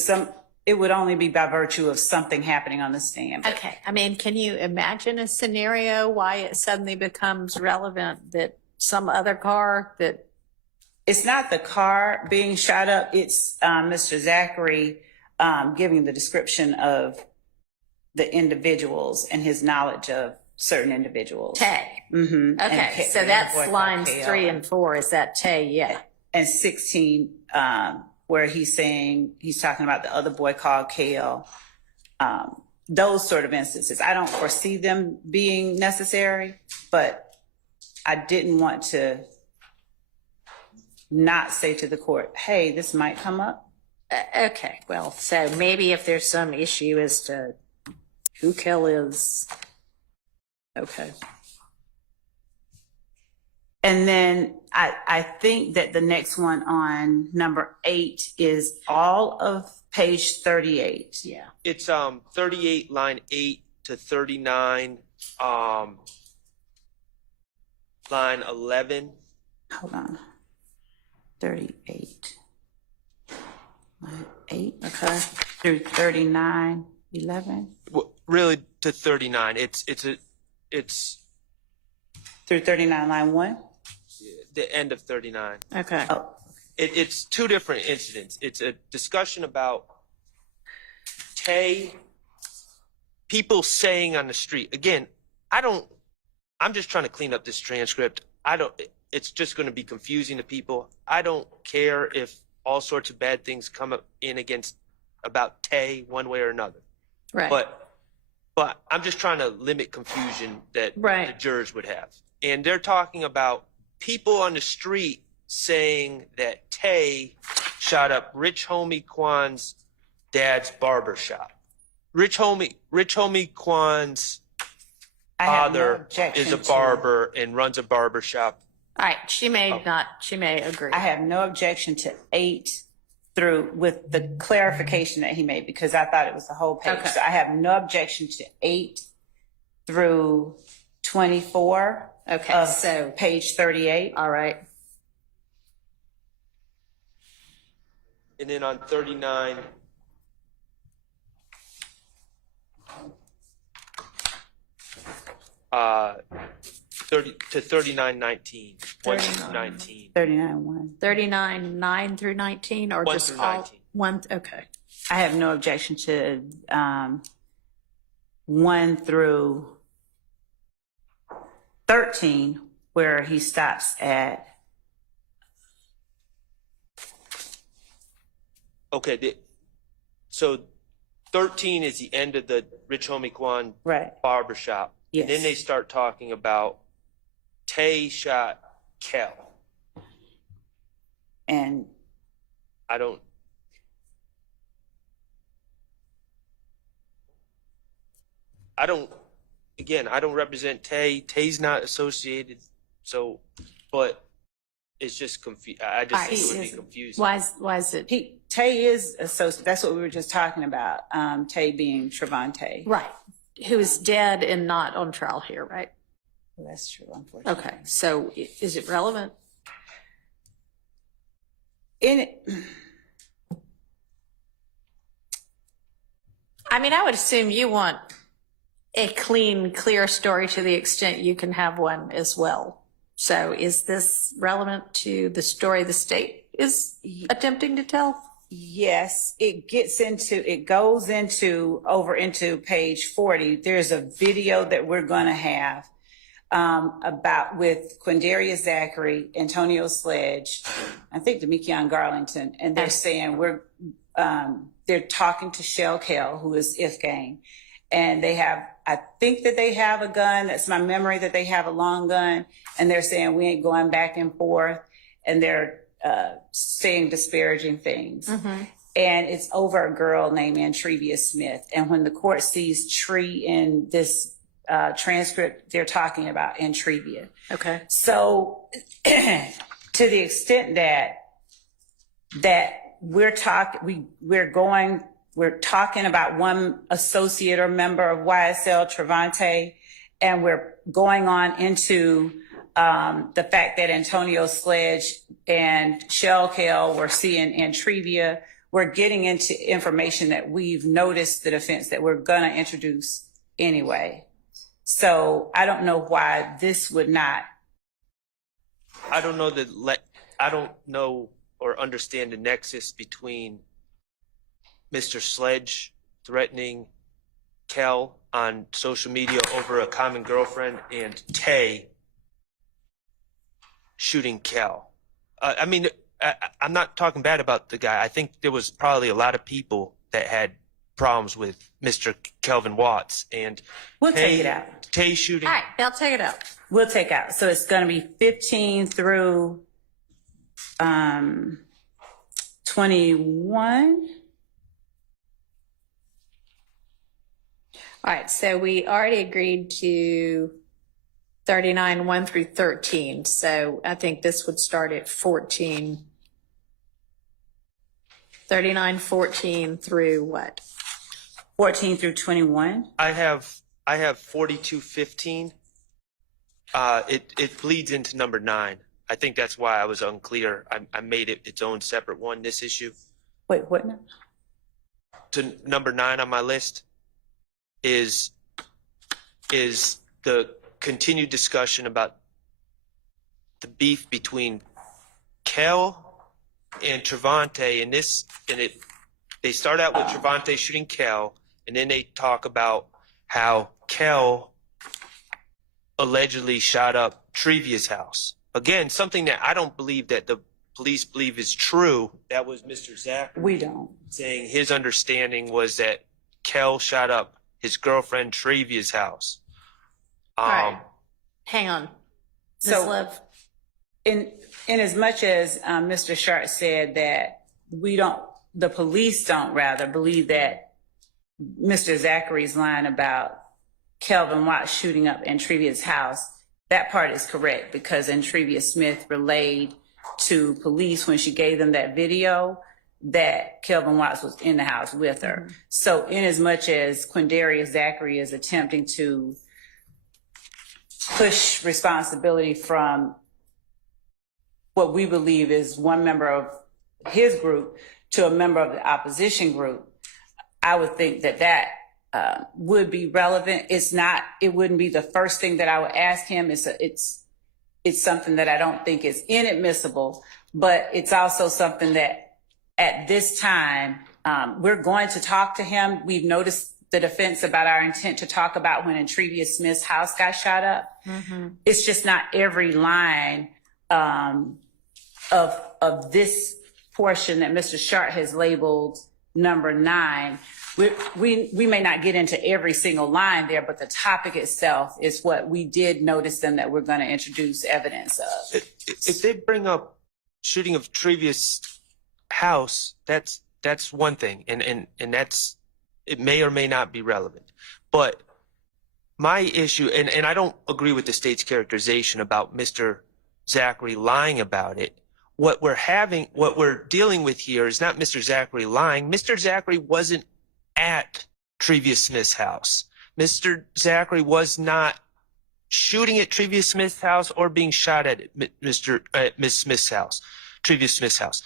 by virtue of something happening on the stand. Okay. I mean, can you imagine a scenario why it suddenly becomes relevant that some other car that It's not the car being shot up. It's Mr. Zachary giving the description of the individuals and his knowledge of certain individuals. Tay? Mm-hmm. Okay. So that's lines 3 and 4. Is that Tay? Yeah. And 16, where he's talking about the other boy called Kale. Those sort of instances. I don't foresee them being necessary, but I didn't want to not say to the court, hey, this might come up. Okay, well, so maybe if there's some issue as to who Kel is. Okay. And then I think that the next one on number 8 is all of page 38. Yeah. It's 38 line 8 to 39 line 11. Hold on. 38. Line 8. Okay. Through 39, 11. Well, really to 39. It's Through 39, line 1. the end of 39. Okay. Oh, It's two different incidents. It's a discussion about people saying on the street. Again, I'm just trying to clean up this transcript. It's just going to be confusing to people. I don't care if all sorts of bad things come up in against about Tay one way or another. Right. But I'm just trying to limit confusion that Right. the jurors would have. And they're talking about people on the street saying that Tay shot up Rich Homie Kwan's dad's barber shop. Rich Homie Kwan's I have no father objection is a to- barber and runs a barber shop. All right. She may agree. I have no objection to 8 through with the clarification that he made because I thought it was the whole page. Okay. So I have no objection to 8 through 24 Okay. of So, page 38. all right. And then on 39, uh, 30 to 39:19, 1 through 19. 39, 1. 39, 9 through 19, or 1 just through all 19. one? Okay. I have no objection to 1 through 13, where he stops at. Okay, so 13 is the end of the Rich Homie Kwan Right. barber shop. Yes. And then they start talking about Tay shot Kel. And I don't represent Tay. Tay's not associated. So, but it's just I just think it would be confusing. Why is it? Tay is associated. That's what we were just talking about. Tay being Trevante. Right. Who is dead and not on trial here, right? Well, that's true, unfortunately. Okay. So is it relevant? In it, I mean, I would assume you want a clean, clear story to the extent you can have one as well. So is this relevant to the story the state is attempting to tell? yes, it goes over into page 40. There's a video that we're going to have with Quindaria Zachary, Antonio Sledge, I think Demekion Garlington, and they're saying they're talking to Shell Kell, who is Ifgang, and I think that they have a gun. That's my memory, that they have a long gun, and they're saying we ain't going back and forth, and they're saying disparaging things. Mm-hmm. And it's over a girl named Antrevia Smith. And when the court sees Tree in this transcript, they're talking about Antrevia. Okay. So to the extent that we're talking about one associate or member of YSL, Trevante, and we're going on into the fact that Antonio Sledge and Shell Kell were seeing Antrevia. We're getting into information that we've noticed the defense that we're going to introduce anyway. So I don't know why this would not. I don't know or understand the nexus between Mr. Sledge threatening Kel on social media over a common girlfriend and Tay shooting Kel. I mean, I'm not talking bad about the guy. I think there was probably a lot of people that had problems with Mr. Kelvin Watts, and We'll take it out. Tay shooting. All right, I'll take it out. We'll take out. So it's going to be 15 through 21. All right, so we already agreed to 39, 1 through 13. So I think this would start at 14. 39, 14 through what? 14 through 21. I have 4215. It bleeds into number 9. I think that's why I was unclear. I made it its own separate one, this issue. Wait, what now? To number 9 on my list is the continued discussion about the beef between Kel and Trevante, and they start out with Trevante shooting Kel, and then they talk about how Kel allegedly shot up Trevia's house. Again, something that I don't believe that the police believe is true. That was Mr. Zachary. We don't. Saying his understanding was that Kel shot up his girlfriend Trevia's house. All right. Hang on. Ms. So- Liv. In as much as Mr. Sharp said that the police don't rather believe that Mr. Zachary's line about Kelvin Watts shooting up Entrevia's house, that part is correct because Entrevia Smith relayed to police when she gave them that video that Kelvin Watts was in the house with her. Mm-hmm. So in as much as Quindarius Zachary is attempting to push responsibility from what we believe is one member of his group to a member of the opposition group, I would think that would be relevant. It wouldn't be the first thing that I would ask him. It's something that I don't think is inadmissible, but it's also something that at this time, we're going to talk to him. We've noticed the defense about our intent to talk about when Entrevia Smith's house got shot up. Mm-hmm. It's just not every line of this portion that Mr. Sharp has labeled number 9. We may not get into every single line there, but the topic itself is what we did notice them that we're going to introduce evidence of. If they bring up shooting of Trevia's house, that's one thing, and that's, it may or may not be relevant. But my issue, and I don't agree with the state's characterization about Mr. Zachary lying about it. What we're dealing with here is not Mr. Zachary lying. Mr. Zachary wasn't at Trevia Smith's house. Mr. Zachary was not shooting at Trevia Smith's house or being shot at Miss Smith's house, Trevia Smith's house.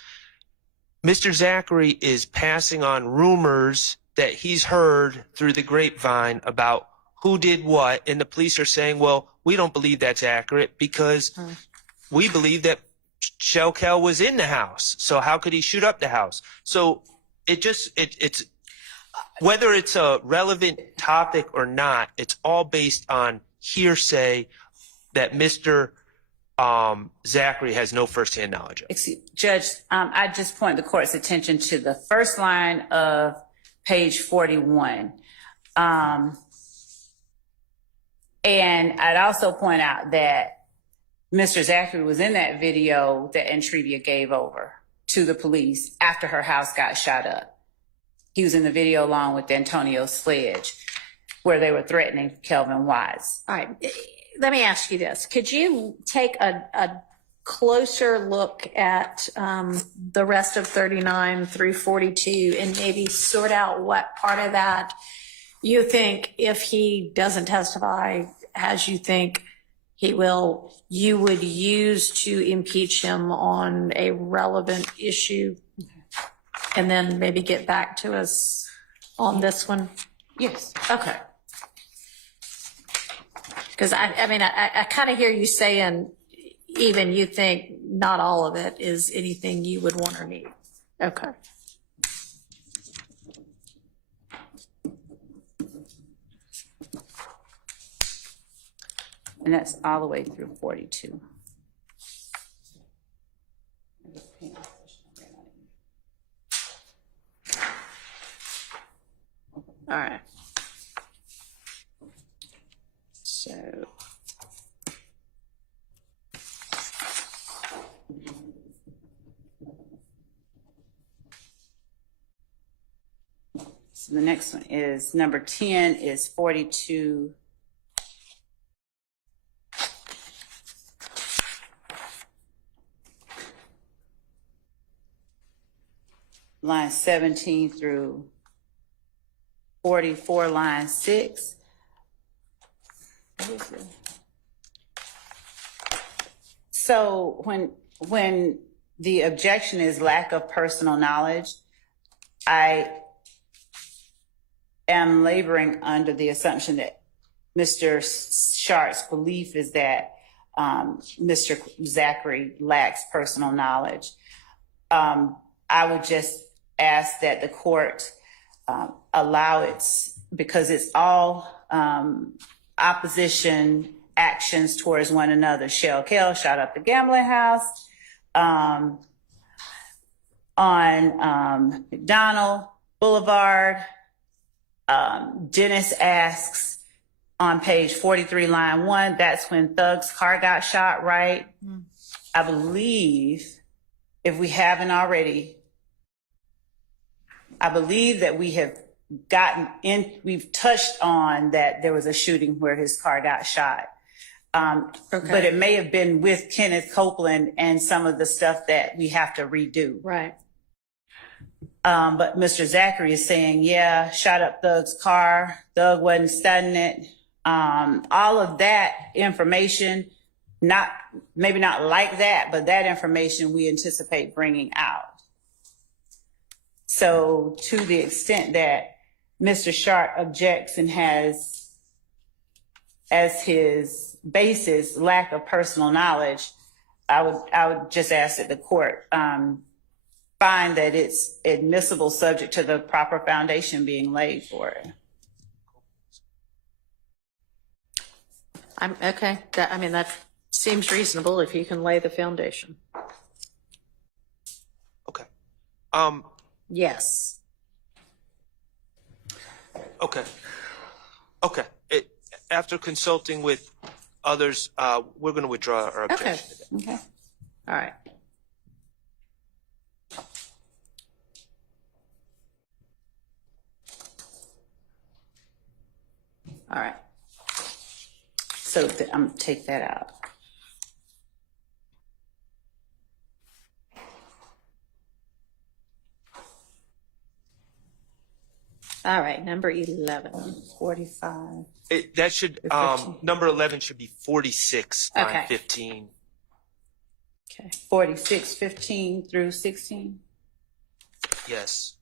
Mr. Zachary is passing on rumors that he's heard through the grapevine about who did what, and the police are saying, well, we don't believe that's accurate because we believe that Shelkel was in the house. So how could he shoot up the house? So it's whether it's a relevant topic or not, it's all based on hearsay that Mr. Zachary has no firsthand knowledge of. Judge, I just point the court's attention to the first line of page 41. And I'd also point out that Mr. Zachary was in that video that Entrevia gave over to the police after her house got shot up. He was in the video along with Antonio Sledge, where they were threatening Kelvin Watts. All right. Let me ask you this. Could you take a closer look at the rest of 39 through 42 and maybe sort out what part of that you think, if he doesn't testify as you think he will, you would use to impeach him on a relevant issue, and then maybe get back to us on this one? Yes. Okay. Because I kind of hear you saying even you think not all of it is anything you would want or need. Okay. And that's all the way through 42. All right. So. So the next one is number 10 is 42. Line 17 through 44, line 6. What is it? So when the objection is lack of personal knowledge, I am laboring under the assumption that Mr. Sharp's belief is that Mr. Zachary lacks personal knowledge. I would just ask that the court allow it, because it's all opposition actions towards one another. Shell Kell shot up the gambling house. On McDonald Boulevard, Dennis asks on page 43, line 1, that's when Thug's car got shot, right? I believe, if we haven't already, I believe that we have we've touched on that there was a shooting where his car got shot. But it may have been with Kenneth Copeland and some of the stuff that we have to redo. Right. But Mr. Zachary is saying, yeah, shot up Thug's car. Thug wasn't studying it. All of that information, maybe not like that, but that information we anticipate bringing out. So to the extent that Mr. Sharp objects and has as his basis lack of personal knowledge, I would just ask that the court find that it's admissible subject to the proper foundation being laid for it. I'm okay. That seems reasonable if you can lay the foundation. Okay. Yes. Okay. Okay. After consulting with others, we're going to withdraw our objection. Okay. All right. All right. So I'm gonna take that out. All right. Number 11. 45. That should, 15. number 11 should be 46, line Okay. 15. Okay. 46, 15 through 16. Yes.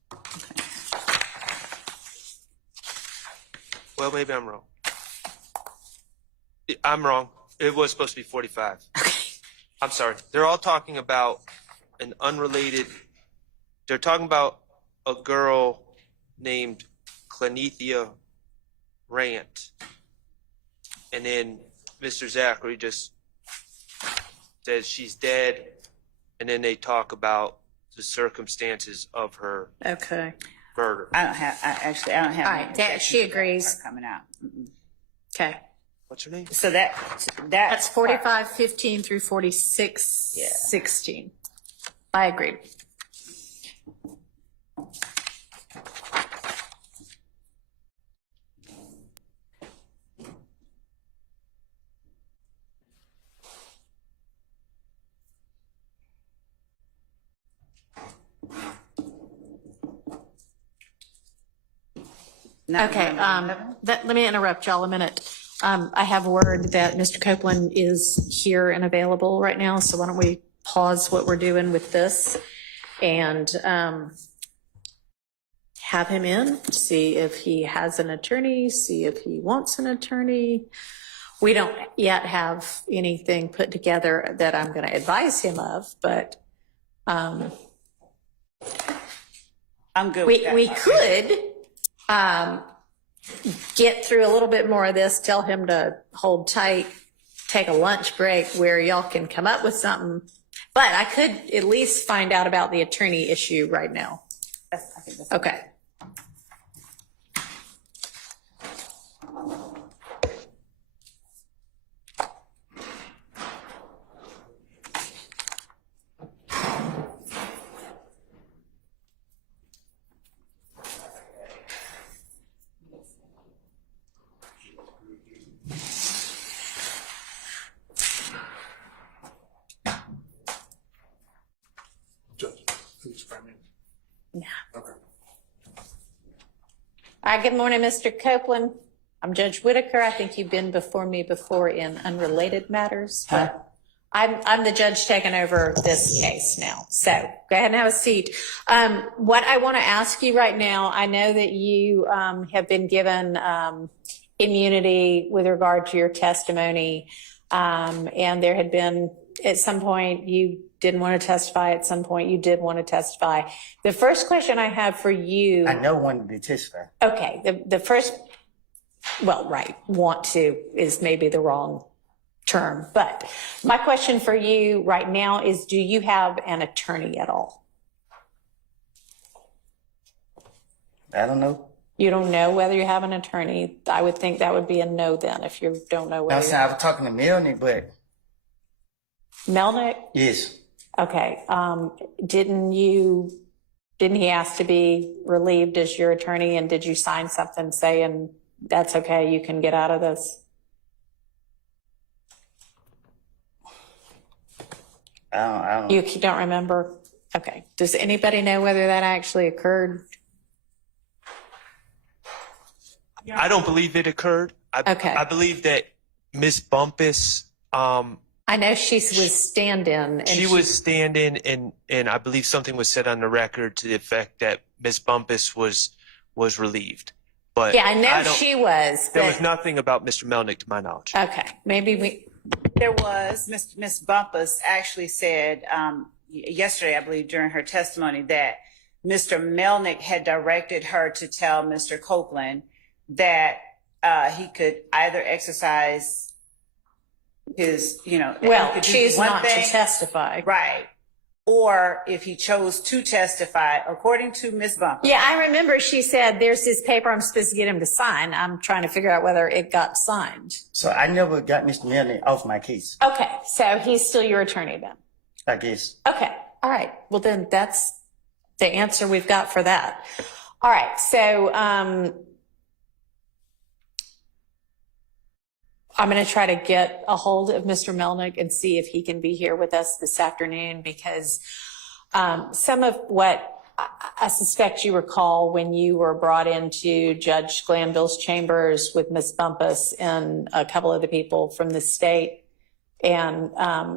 Well, maybe I'm wrong. I'm wrong. It was supposed to be 45. Okay. I'm sorry. They're all talking about an unrelated, they're talking about a girl named Clenethia Rant. And then Mr. Zachary just says she's dead. And then they talk about the circumstances of her Okay. murder. I don't have. All right, that she agrees. Coming out. Okay. What's her name? So That's 45, 15 through 46, Yeah. 16. I agree. Okay, let me interrupt y'all a minute. I have word that Mr. Copeland is here and available right now, so why don't we pause what we're doing with this and have him in, see if he has an attorney, see if he wants an attorney. We don't yet have anything put together that I'm going to advise him of, but I'm good. With that. we could get through a little bit more of this, tell him to hold tight, take a lunch break where y'all can come up with something. But I could at least find out about the attorney issue right now. I think that's Okay. if I may. Yeah. Okay. All right, good morning, Mr. Copeland. I'm Judge Whitaker. I think you've been before me before in unrelated matters. Huh? I'm the judge taking over this case now. So go ahead and have a seat. What I want to ask you right now, I know that you have been given immunity with regard to your testimony. And there had been, at some point, you didn't want to testify. At some point, you did want to testify. The first question I have for you. I never wanted to testify. Okay. The first, well, right. Want to is maybe the wrong term. But my question for you right now is, do you have an attorney at all? I don't know. You don't know whether you have an attorney. I would think that would be a no then if you don't know I'm whether. saying I was talking to Melanie, but Melnick? yes. Okay. Didn't he ask to be relieved as your attorney, and did you sign something saying that's okay, you can get out of this? I don't. You don't remember? Okay. Does anybody know whether that actually occurred? I don't believe it occurred. Okay. I believe that Ms. Bumpus, I know she was stand-in. And she was stand-in, and I believe something was said on the record to the effect that Ms. Bumpus was relieved. But yeah, I know she was. There was nothing about Mr. Melnick to my knowledge. Okay. Maybe There was, Miss Bumpus actually said yesterday, I believe, during her testimony, that Mr. Melnick had directed her to tell Mr. Copeland that he could either exercise his, well, choose not to testify. Right. Or if he chose to testify, according to Ms. Bumpus. Yeah, I remember she said, there's this paper I'm supposed to get him to sign. I'm trying to figure out whether it got signed. So I never got Mr. Melanie off my case, Okay, so he's still your attorney then? I guess. Okay, all right. Well, then that's the answer we've got for that. All right, so I'm going to try to get a hold of Mr. Melnick and see if he can be here with us this afternoon, because some of what I suspect you recall when you were brought into Judge Glanville's chambers with Ms. Bumpus and a couple of the people from the state, and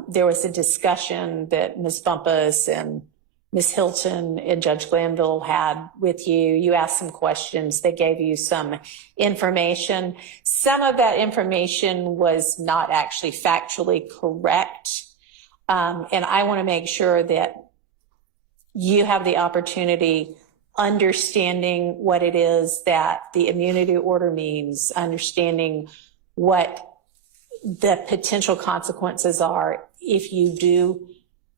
there was a discussion that Ms. Bumpus and Ms. Hilton and Judge Glanville had with you. You asked some questions. They gave you some information. Some of that information was not actually factually correct. And I want to make sure that you have the opportunity understanding what it is that the immunity order means, understanding what the potential consequences are if you do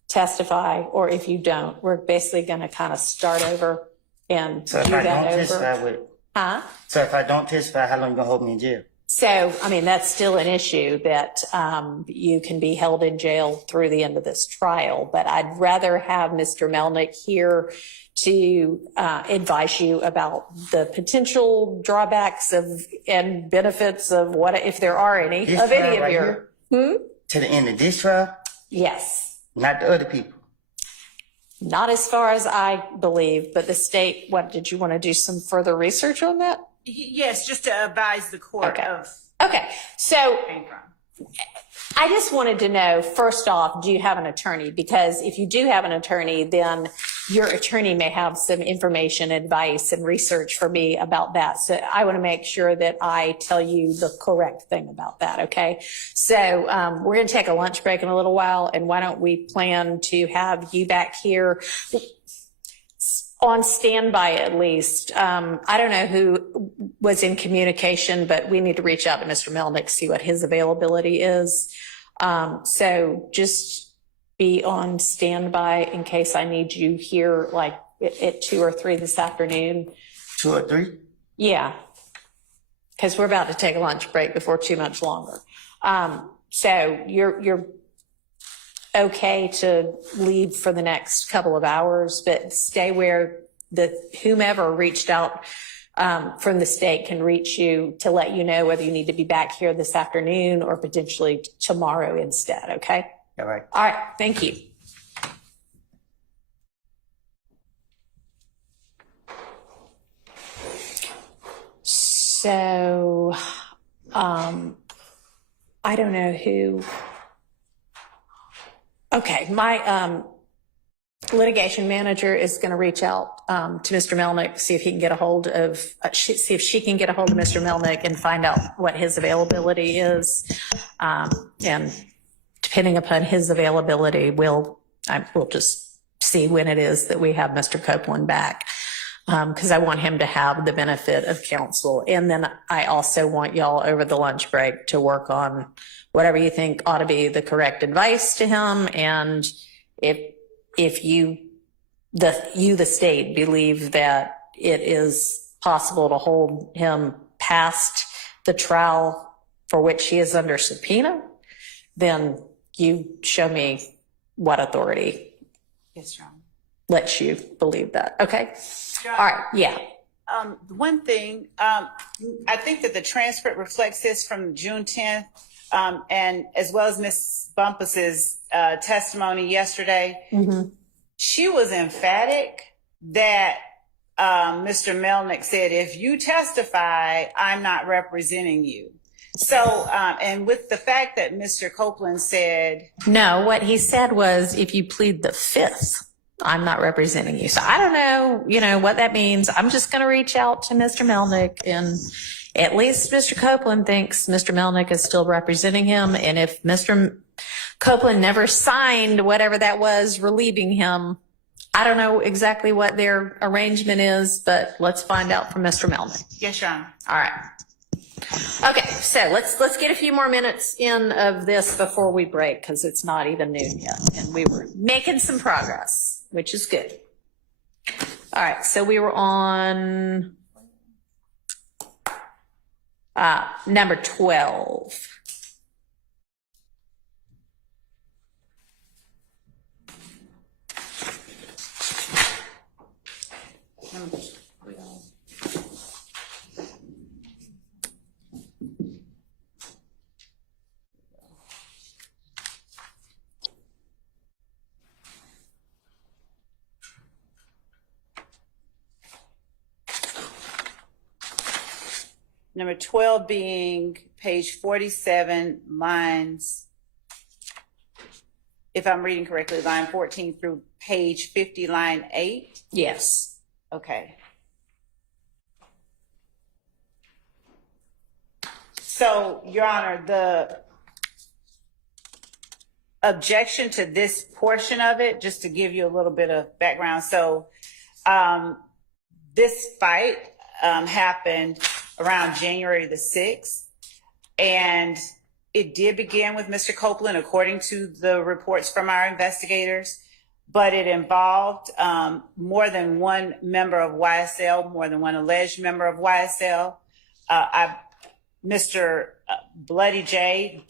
testify or if you don't. We're basically going to kind of start over and So do if I that don't over. testify, So if I don't testify, how long you gonna hold me in jail? So, I mean, that's still an issue that you can be held in jail through the end of this trial. But I'd rather have Mr. Melnick here to advise you about the potential drawbacks and benefits of what, if there are any, This of any trial of right your. here? To the end of this trial, Yes. not the other people. Not as far as I believe, but the state, what, did you want to do some further research on that? Yes, just to advise the court Okay. of Okay, so came from. I just wanted to know, first off, do you have an attorney? Because if you do have an attorney, then your attorney may have some information, advice, and research for me about that. So I want to make sure that I tell you the correct thing about that, okay? So we're going to take a lunch break in a little while, and why don't we plan to have you back here on standby at least. I don't know who was in communication, but we need to reach out to Mr. Melnick, see what his availability is. So just be on standby in case I need you here like at 2 or 3 this afternoon. 2 or 3? Yeah, because we're about to take a lunch break before too much longer. So you're okay to leave for the next couple of hours, but stay where whomever reached out from the state can reach you to let you know whether you need to be back here this afternoon or potentially tomorrow instead, okay? All right. All right, thank you. So, I don't know who. Okay, my litigation manager is going to reach out to Mr. Melnick, see if he can get a hold of, see if she can get a hold of Mr. Melnick and find out what his availability is. And depending upon his availability, we'll just see when it is that we have Mr. Copeland back. Because I want him to have the benefit of counsel. And then I also want y'all over the lunch break to work on whatever you think ought to be the correct advice to him. And if you, the state, believe that it is possible to hold him past the trial for which he is under subpoena, then you show me what authority Yes, Your Honor. lets you believe that. Okay? All right, yeah. One thing, I think that the transcript reflects this from June 10th, and as well as Ms. Bumpus's testimony yesterday. Mm-hmm. She was emphatic that Mr. Melnick said, if you testify, I'm not representing you. So, and with the fact that Mr. Copeland said, No, what he said was, if you plead the fifth, I'm not representing you. So I don't know, what that means. I'm just going to reach out to Mr. Melnick, and at least Mr. Copeland thinks Mr. Melnick is still representing him. And if Mr. Copeland never signed whatever that was relieving him, I don't know exactly what their arrangement is, but let's find out from Mr. Melnick. yes, Your Honor. All right. Okay, so let's get a few more minutes in of this before we break, because it's not even noon yet, and we were making some progress, which is good. All right, so we were on number 12. Number 12 being page 47, lines, if I'm reading correctly, line 14 through page 50, line 8. Yes. Okay. So, Your Honor, the objection to this portion of it, just to give you a little bit of background. So, this fight happened around January the 6th, and it did begin with Mr. Copeland, according to the reports from our investigators, but it involved more than one member of YSL, more than one alleged member of YSL. Mr. Bloody J,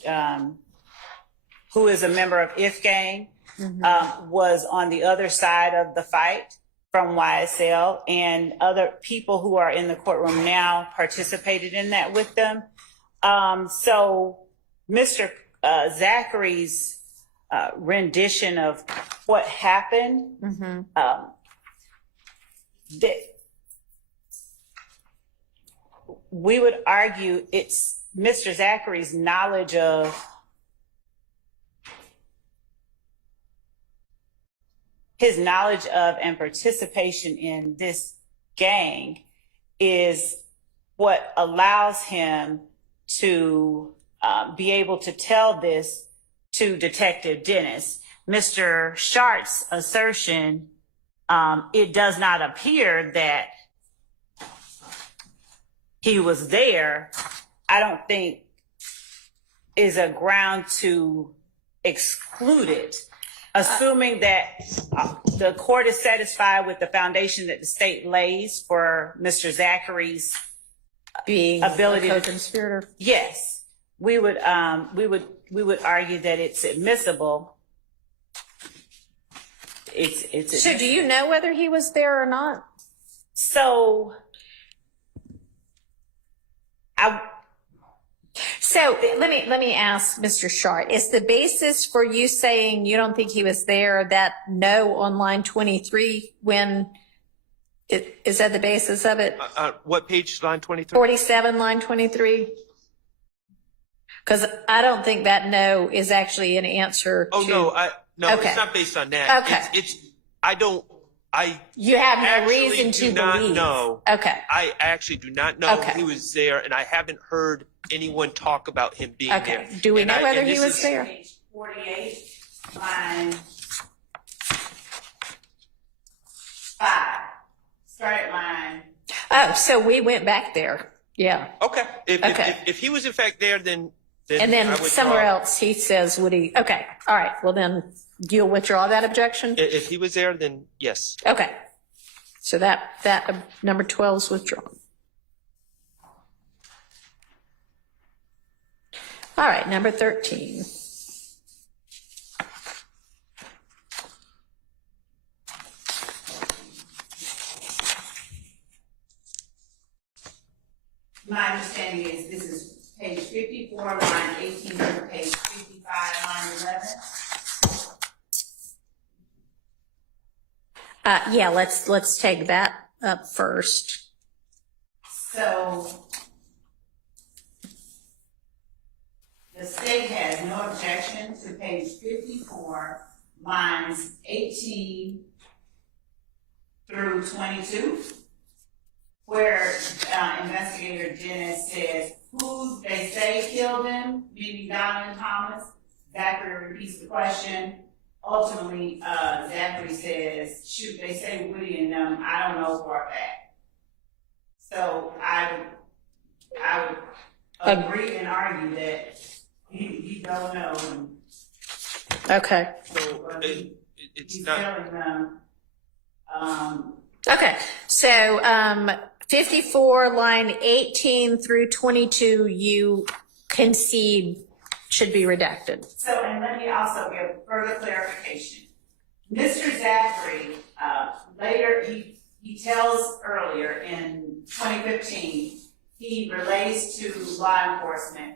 who is a member of If Gang, was on the other side of the fight from YSL, and other people who are in the courtroom now participated in that with them. So Mr. Zachary's rendition of what happened, we would argue it's Mr. Zachary's knowledge of and participation in this gang is what allows him to be able to tell this to Detective Dennis. Mr. Shart's assertion, it does not appear that he was there, I don't think is a ground to exclude it. Assuming that the court is satisfied with the foundation that the state lays for Mr. Zachary's Being ability a to co-conspirator. yes, we would argue that it's admissible. It's So do you know whether he was there or not? so So let me ask Mr. Shart, is the basis for you saying you don't think he was there that no on line 23 when Is that the basis of it? What page, line 23? 47, line 23? Because I don't think that no is actually an answer Oh, to. no, Okay. it's not based on that. Okay. You have no actually reason to do not believe. know. Okay. I actually do not know Okay. he was there, and I haven't heard anyone talk about him being there. Okay. Do we And know whether and he this was is- there? Page 48, line 5. Start at line. Oh, so we went back there. Yeah. Okay. Okay. If he was in fact there, then And then I would somewhere draw- else he says, would he? Okay. All right. Well, then you'll withdraw that objection? If he was there, then yes. Okay. So that number 12 is withdrawn. All right, number 13. My understanding is this is page 54, line 18 through page 55, line 11. Yeah, let's take that up first. So the state has no objection to page 54, lines 18 through 22, where investigator Dennis says who they say killed him, meaning Donovan Thomas. Zachary repeats the question. Ultimately, Zachary says, shoot, they say Woody and them, I don't know for a fact. So I would agree and argue that he don't know. And Okay. So it's he's not. telling them. Okay. So 54, line 18 through 22, you concede should be redacted. So, and let me also give further clarification. Mr. Zachary, later, he tells earlier in 2015, he relays to law enforcement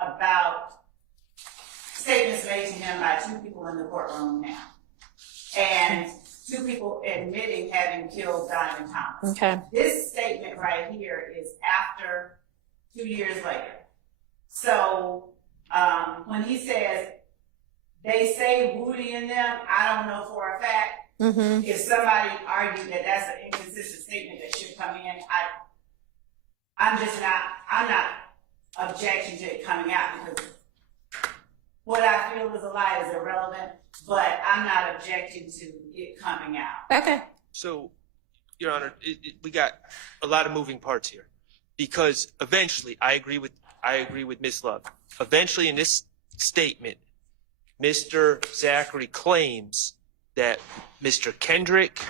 about statements made to him by 2 people in the courtroom now. And 2 people admitting having killed Donovan Thomas. Okay. This statement right here is after 2 years later. So, when he says, they say Woody and them, I don't know for a fact. Mm-hmm. If somebody argued that that's an inconsistent statement that should come in, I'm not objecting to it coming out because what I feel is a lie is irrelevant, but I'm not objecting to it coming out. Okay. So, Your Honor, we got a lot of moving parts here, because eventually, I agree with Ms. Love. Eventually, in this statement, Mr. Zachary claims that Mr. Kendrick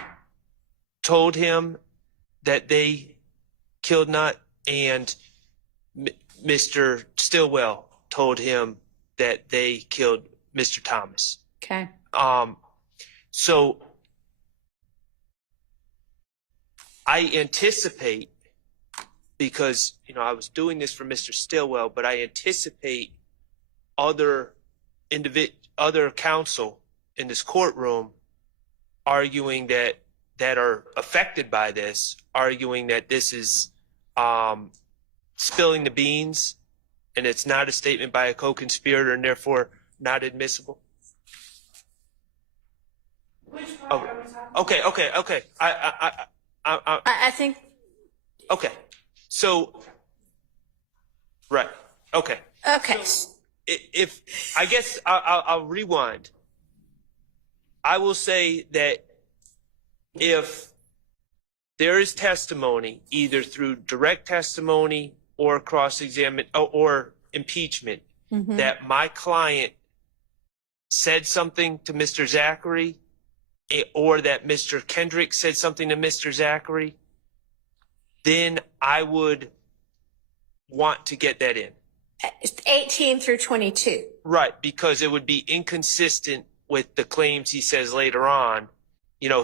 told him that they killed Nutt, and Mr. Stillwell told him that they killed Mr. Thomas. Okay. So I anticipate, because I was doing this for Mr. Stillwell, but I anticipate other counsel in this courtroom arguing that are affected by this, arguing that this is spilling the beans and it's not a statement by a co-conspirator and therefore not admissible. Which part are we talking about? Okay. I think. Okay. So, right. Okay. Okay. So, if I guess I'll rewind. I will say that if there is testimony, either through direct testimony or cross-examine or impeachment, Mm-hmm. that my client said something to Mr. Zachary, or that Mr. Kendrick said something to Mr. Zachary, then I would want to get that in. 18 through 22. Right, because it would be inconsistent with the claims he says later on.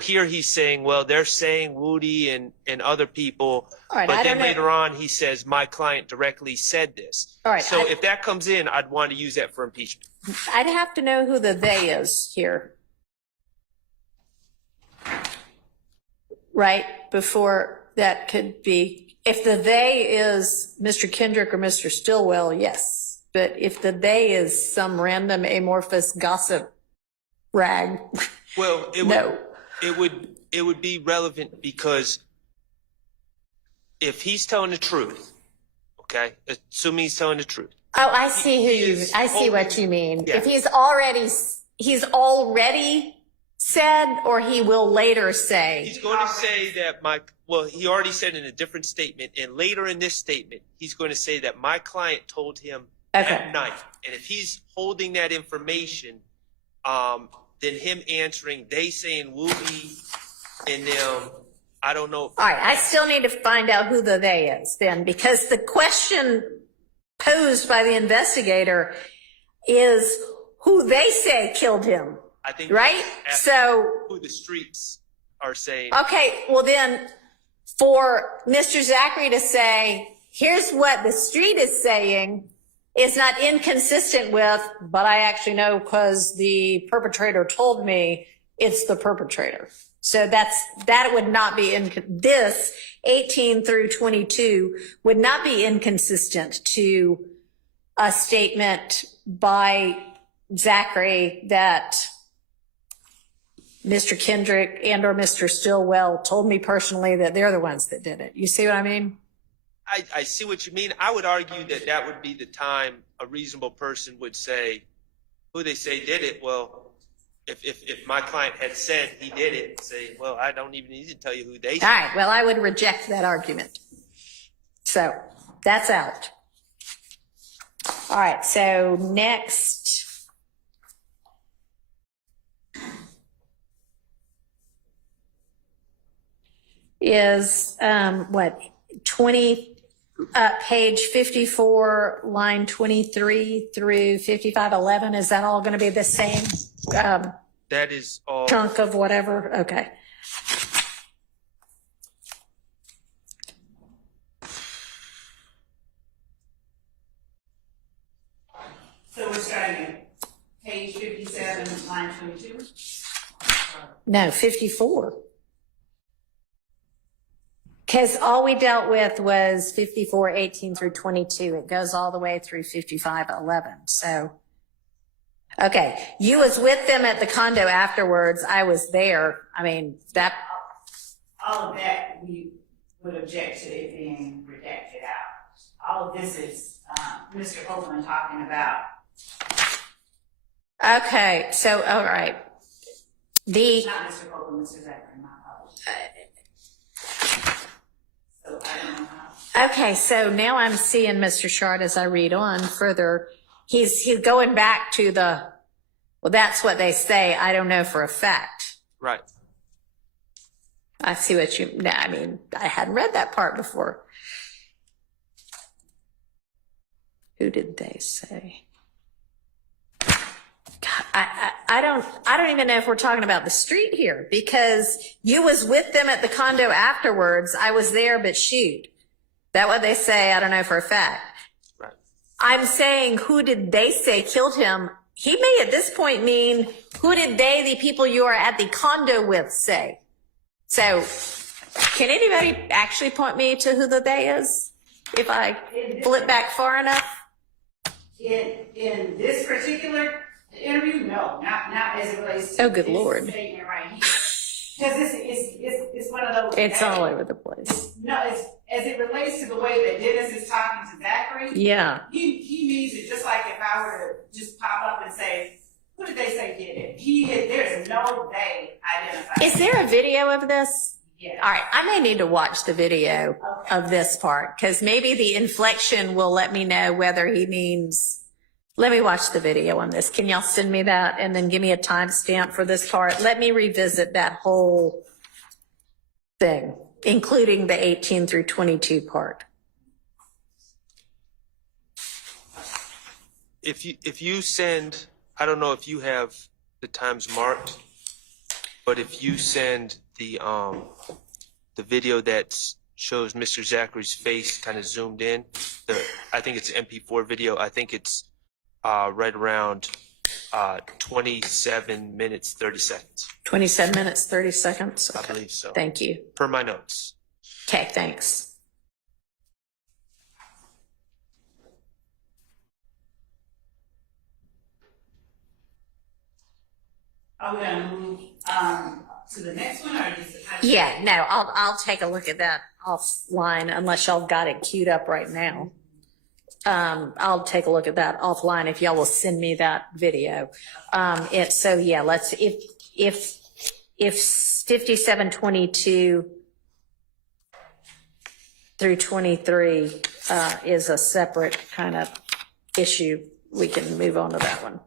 Here he's saying, well, they're saying Woody and other people, All right, but I then don't know. later on he says, my client directly said this. All right, So if that comes in, I'd want to use that for impeachment. I'd have to know who the they is here. right? Before that could be, if the they is Mr. Kendrick or Mr. Stillwell, yes. But if the they is some random amorphous gossip rag, Well, no. it would be relevant because if he's telling the truth, okay, assuming he's telling the truth. Oh, I see I see what you mean. If he's already said, or he will later say. He's going to say that he already said in a different statement, and later in this statement, he's going to say that my client told him at night. And if he's holding that information, then him answering, they saying Wooby and them, I don't know. All right, I still need to find out who the they is then, because the question posed by the investigator is who they say killed him. I think right? So who the streets are saying. Okay, well then for Mr. Zachary to say, here's what the street is saying is not inconsistent with, but I actually know because the perpetrator told me it's the perpetrator. So that would not be this 18 through 22 would not be inconsistent to a statement by Zachary that Mr. Kendrick and or Mr. Stillwell told me personally that they're the ones that did it. You see what I mean? I see what you mean. I would argue that would be the time a reasonable person would say who they say did it. Well, if my client had said he did it, say, well, I don't even need to tell you who they say. All right, well, I would reject that argument. So that's out. All right, so next. Is page 54, line 23 through 5511. Is that all going to be the same That is all. chunk of whatever? Okay. So we're starting at page 57, line 22? No, 54. Because all we dealt with was 54, 18 through 22. It goes all the way through 55, 11. So, okay. You was with them at the condo afterwards. I was there. I mean, that. All of that we would object to it being redacted out. All of this is Mr. Copeland talking about. Okay. So, all right. Not Mr. Copeland, Mr. Zachary, my apologies. So I don't know how. Okay, so now I'm seeing Mr. Shard as I read on further. He's going back to well, that's what they say. I don't know for a fact. Right. I see what I mean, I hadn't read that part before. Who did they say? God, I don't even know if we're talking about the street here, because you was with them at the condo afterwards. I was there, but shoot. That what they say? I don't know for a fact. Right. I'm saying, who did they say killed him? He may at this point mean, who did they, the people you are at the condo with, say? So, can anybody actually point me to who the they is? If I flip back far enough? In this particular interview, no, not as it relates to Oh, good this Lord. statement right here. Because it's one of those. It's all over the place. No, it's as it relates to the way that Dennis is talking to Zachary. Yeah. He means it just like if I were to just pop up and say, who did they say did it? There's no they identified. Is there a video of this? Yeah. All right, I may need to watch the video of this part, because maybe the inflection will let me know whether he means. Let me watch the video on this. Can y'all send me that and then give me a timestamp for this part? Let me revisit that whole thing, including the 18 through 22 part. If you send, I don't know if you have the times marked, but if you send the video that shows Mr. Zachary's face kind of zoomed in, I think it's an MP4 video. I think it's right around 27 minutes, 30 seconds. 27 minutes, 30 seconds? I Okay. believe so. Thank you. Per my notes. Okay, thanks. Are we gonna move, to the next one or just? Yeah, no, I'll take a look at that offline unless y'all got it queued up right now. I'll take a look at that offline if y'all will send me that video. So yeah, if 5722 through 23 is a separate kind of issue, we can move on to that one.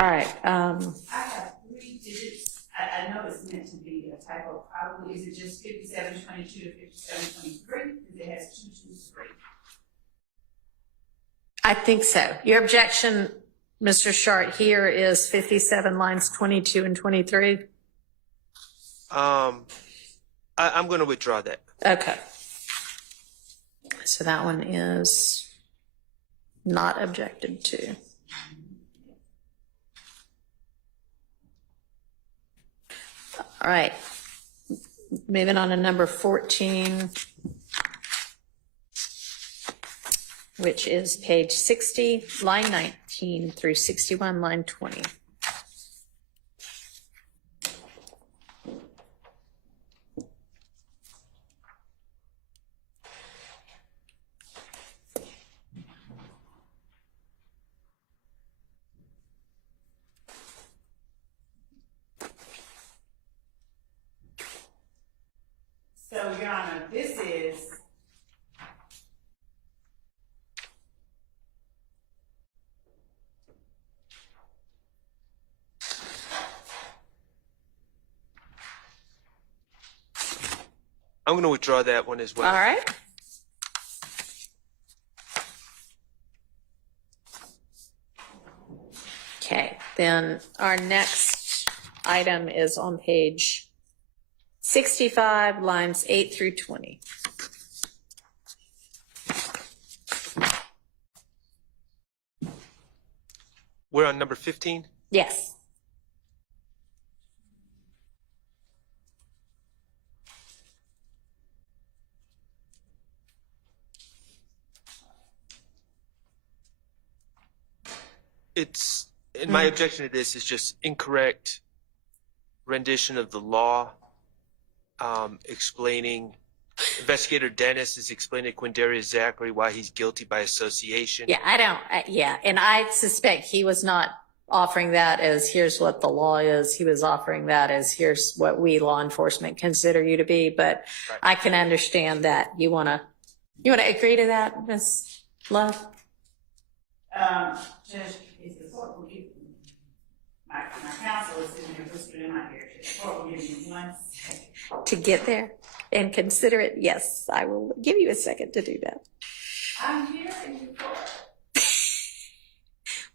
All right. I have 3 digits. I know it's meant to be a typo. Probably is it just 5722 to 5723? Because it has 223. I think so. Your objection, Mr. Shart, here is 57 lines 22 and 23. I'm going to withdraw that. Okay. So that one is not objected to. All right. Moving on to number 14, which is page 60, line 19 through 61, line 20. So, Your Honor, this is I'm going to withdraw that one as well. All right. Okay, then our next item is on page 65, lines 8 through 20. We're on number 15. Yes. My objection to this is just incorrect rendition of the law, explaining, Investigator Dennis is explaining to Quindarius Zachary why he's guilty by association. Yeah, and I suspect he was not offering that as here's what the law is. He was offering that as here's what we law enforcement consider you to be. But Right. I can understand that. You wanna agree to that, Ms. Love? Judge, is the court will give my counsel is sitting here whispering in my ear. The court will give me 1 second. To get there and consider it, yes, I will give you a second to do that. I'm here in the court.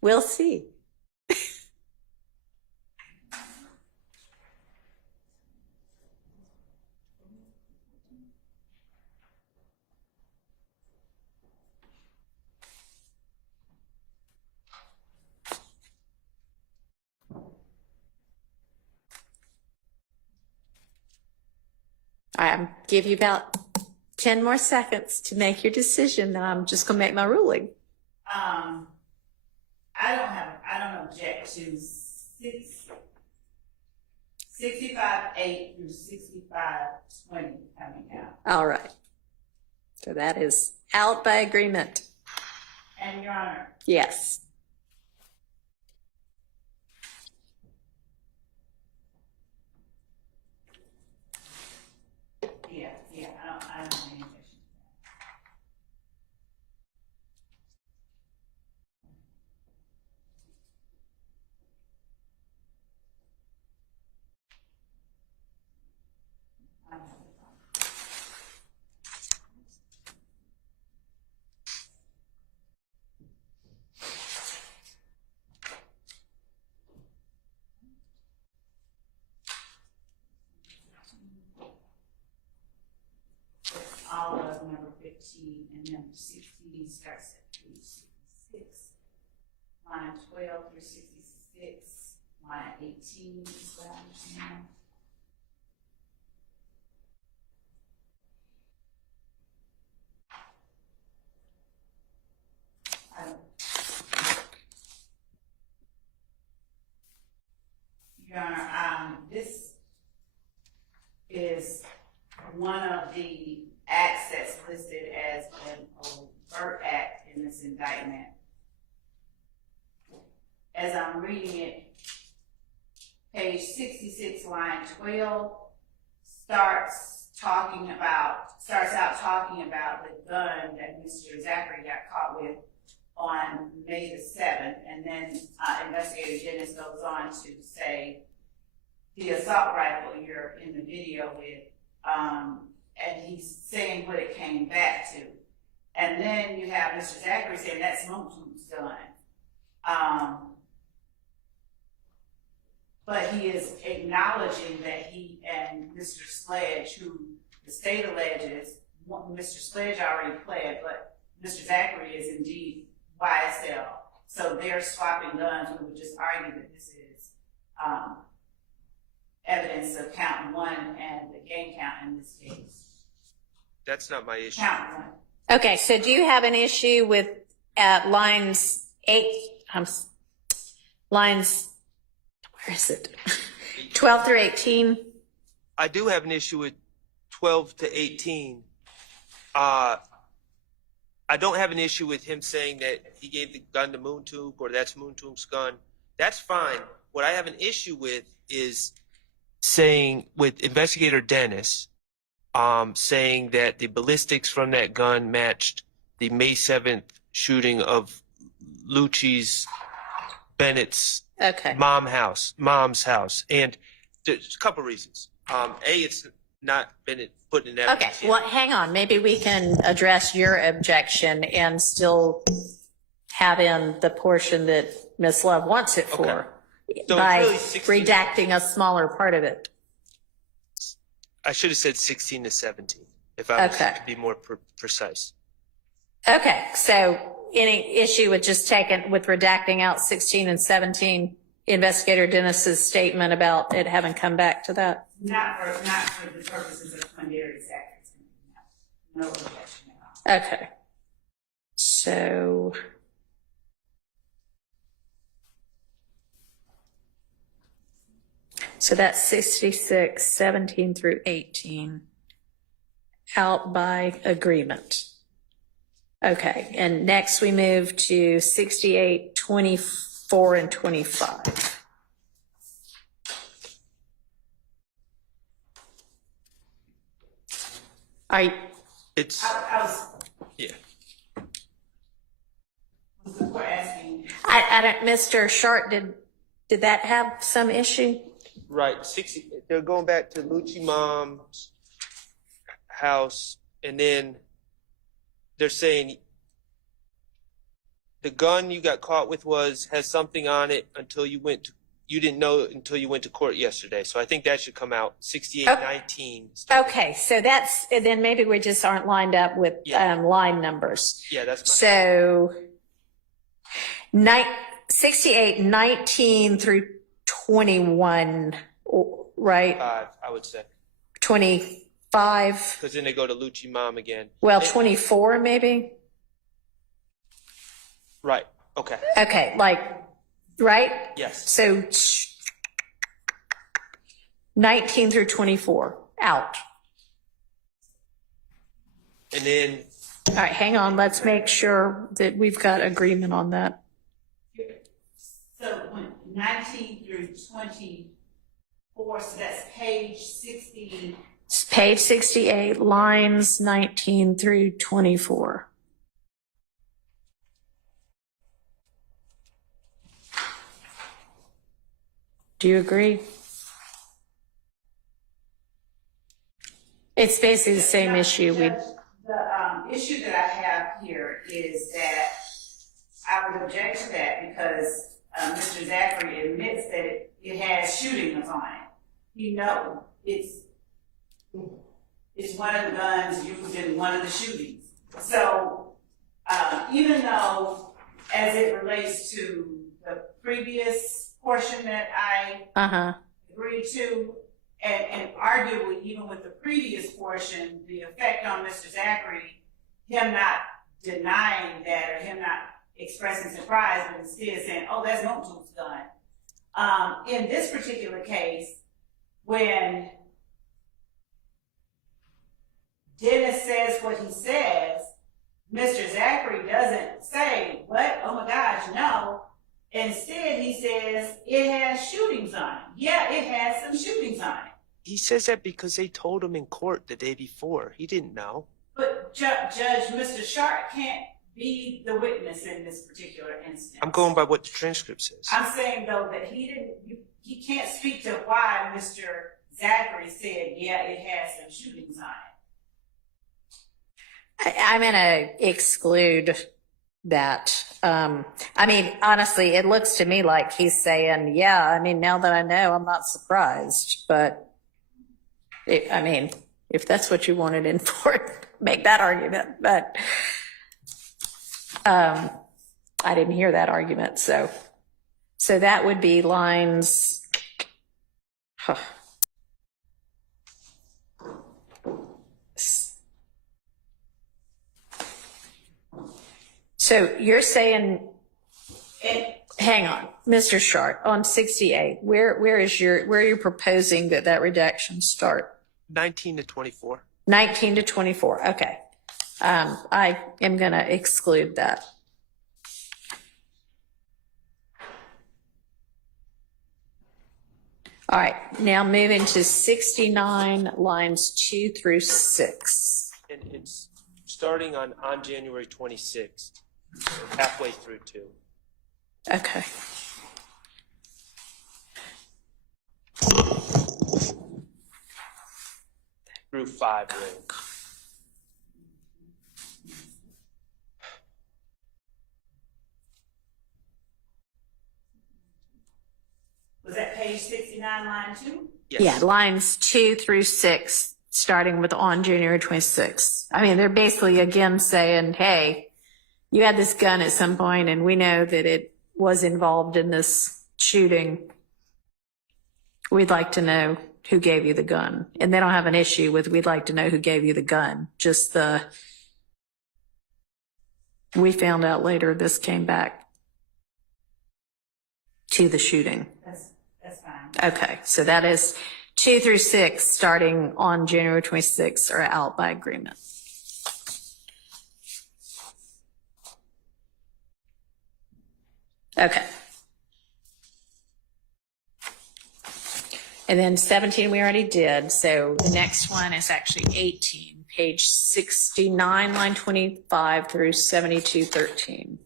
We'll see. I'll give you about 10 more seconds to make your decision, then I'm just going to make my ruling. I don't object to 65-8 through 65-20 coming out. All right. So that is out by agreement. And Your Honor, Yes. yeah, I don't have any objection to that. I don't have 15, and number 16 starts at page 66, line 12 through 66, line 18 is what I understand. Your Honor, this is one of the acts that's listed as an overt act in this indictment. As I'm reading it, page 66, line 12 starts out talking about the gun that Mr. Zachary got caught with on May the 7th, and then Investigator Dennis goes on to say the assault rifle you're in the video with, and he's saying what it came back to. And then you have Mr. Zachary saying that's Moon's gun. But he is acknowledging that he and Mr. Sledge, who the state alleges, Mr. Sledge already pled, but Mr. Zachary is indeed YSL. So they're swapping guns. We would just argue that this is evidence of count 1 and the gang count in this case. That's not my issue. Count 1. Okay, so do you have an issue with lines 8, lines, where is it? 12 through 18? I do have an issue with 12 to 18. I don't have an issue with him saying that he gave the gun to Moontoon or that's Moontoon's gun. That's fine. What I have an issue with is saying with Investigator Dennis, saying that the ballistics from that gun matched the May 7th shooting of Lucci's Bennett's mom's house. And there's a couple reasons. It's not Bennett put in evidence. Okay, well, hang on. Maybe we can address your objection and still have in the portion that Ms. Love wants it for So by really 16 redacting a smaller part of it. I should have said 16 to 17 if I was to be more precise. Okay, so any issue with just with redacting out 16 and 17, Investigator Dennis's statement about it having come back to that? Not for the purposes of Quindary Zachary's. No objection at all. Okay. So that's 66, 17 through 18, out by agreement. Okay, and next we move to 68, 24, and 25. It's I was yeah. Was the court asking? I don't, Mr. Sharp, did that have some issue? Right, 60. They're going back to Lucci mom's house, and then they're saying the gun you got caught with has something on it until you didn't know until you went to court yesterday. So I think that should come out 68-19. Okay, so and then maybe we just aren't lined up with line numbers. Yeah, that's fine. So 68, 19 through 21, right? I would say. 25. Because then they go to Lucci mom again. Well, 24 maybe? Right, okay. Okay, right? Yes. So 19 through 24, out. And then. All right, hang on. Let's make sure that we've got agreement on that. So 19 through 24, so that's page 60. It's page 68, lines 19 through 24. Do you agree? It's basically the same issue. The issue that I have here is that I would object to that because Mr. Zachary admits that it has shootings on it. You know, it's one of the guns used in one of the shootings. So, even though, as it relates to the previous portion that I agreed to, and arguably even with the previous portion, the effect on Mr. Zachary, him not denying that or him not expressing surprise, but instead saying, oh, that's Milton's gun. In this particular case, when Dennis says what he says, Mr. Zachary doesn't say, what? Oh my gosh, no. Instead, he says, it has shootings on it. Yeah, it has some shootings on it. He says that because they told him in court the day before. He didn't know. But Judge, Mr. Sharp can't be the witness in this particular instance. I'm going by what the transcript says. I'm saying, though, that he can't speak to why Mr. Zachary said, yeah, it has some shootings on it. I'm going to exclude that. I mean, honestly, it looks to me like he's saying, yeah, I mean, now that I know, I'm not surprised. But, I mean, if that's what you wanted in for, make that argument. But I didn't hear that argument. So that would be lines. So you're saying, hang on, Mr. Sharp, on 68, where are you proposing that redaction start? 19 to 24. 19 to 24, okay. I am going to exclude that. All right, now moving to 69, lines 2 through 6. And it's starting on January 26th, so halfway through 2. Okay. Through 5, really. Was that page 69, line 2? Yes. Yeah, lines 2 through 6, starting with on January 26th. I mean, they're basically again saying, hey, you had this gun at some point and we know that it was involved in this shooting. We'd like to know who gave you the gun. And they don't have an issue with we'd like to know who gave you the gun. Just we found out later this came back to the shooting. That's fine. Okay, so that is 2 through 6, starting on January 26th, are out by agreement. Okay. And then 17 we already did, so the next one is actually 18, page 69, line 25 through 7213.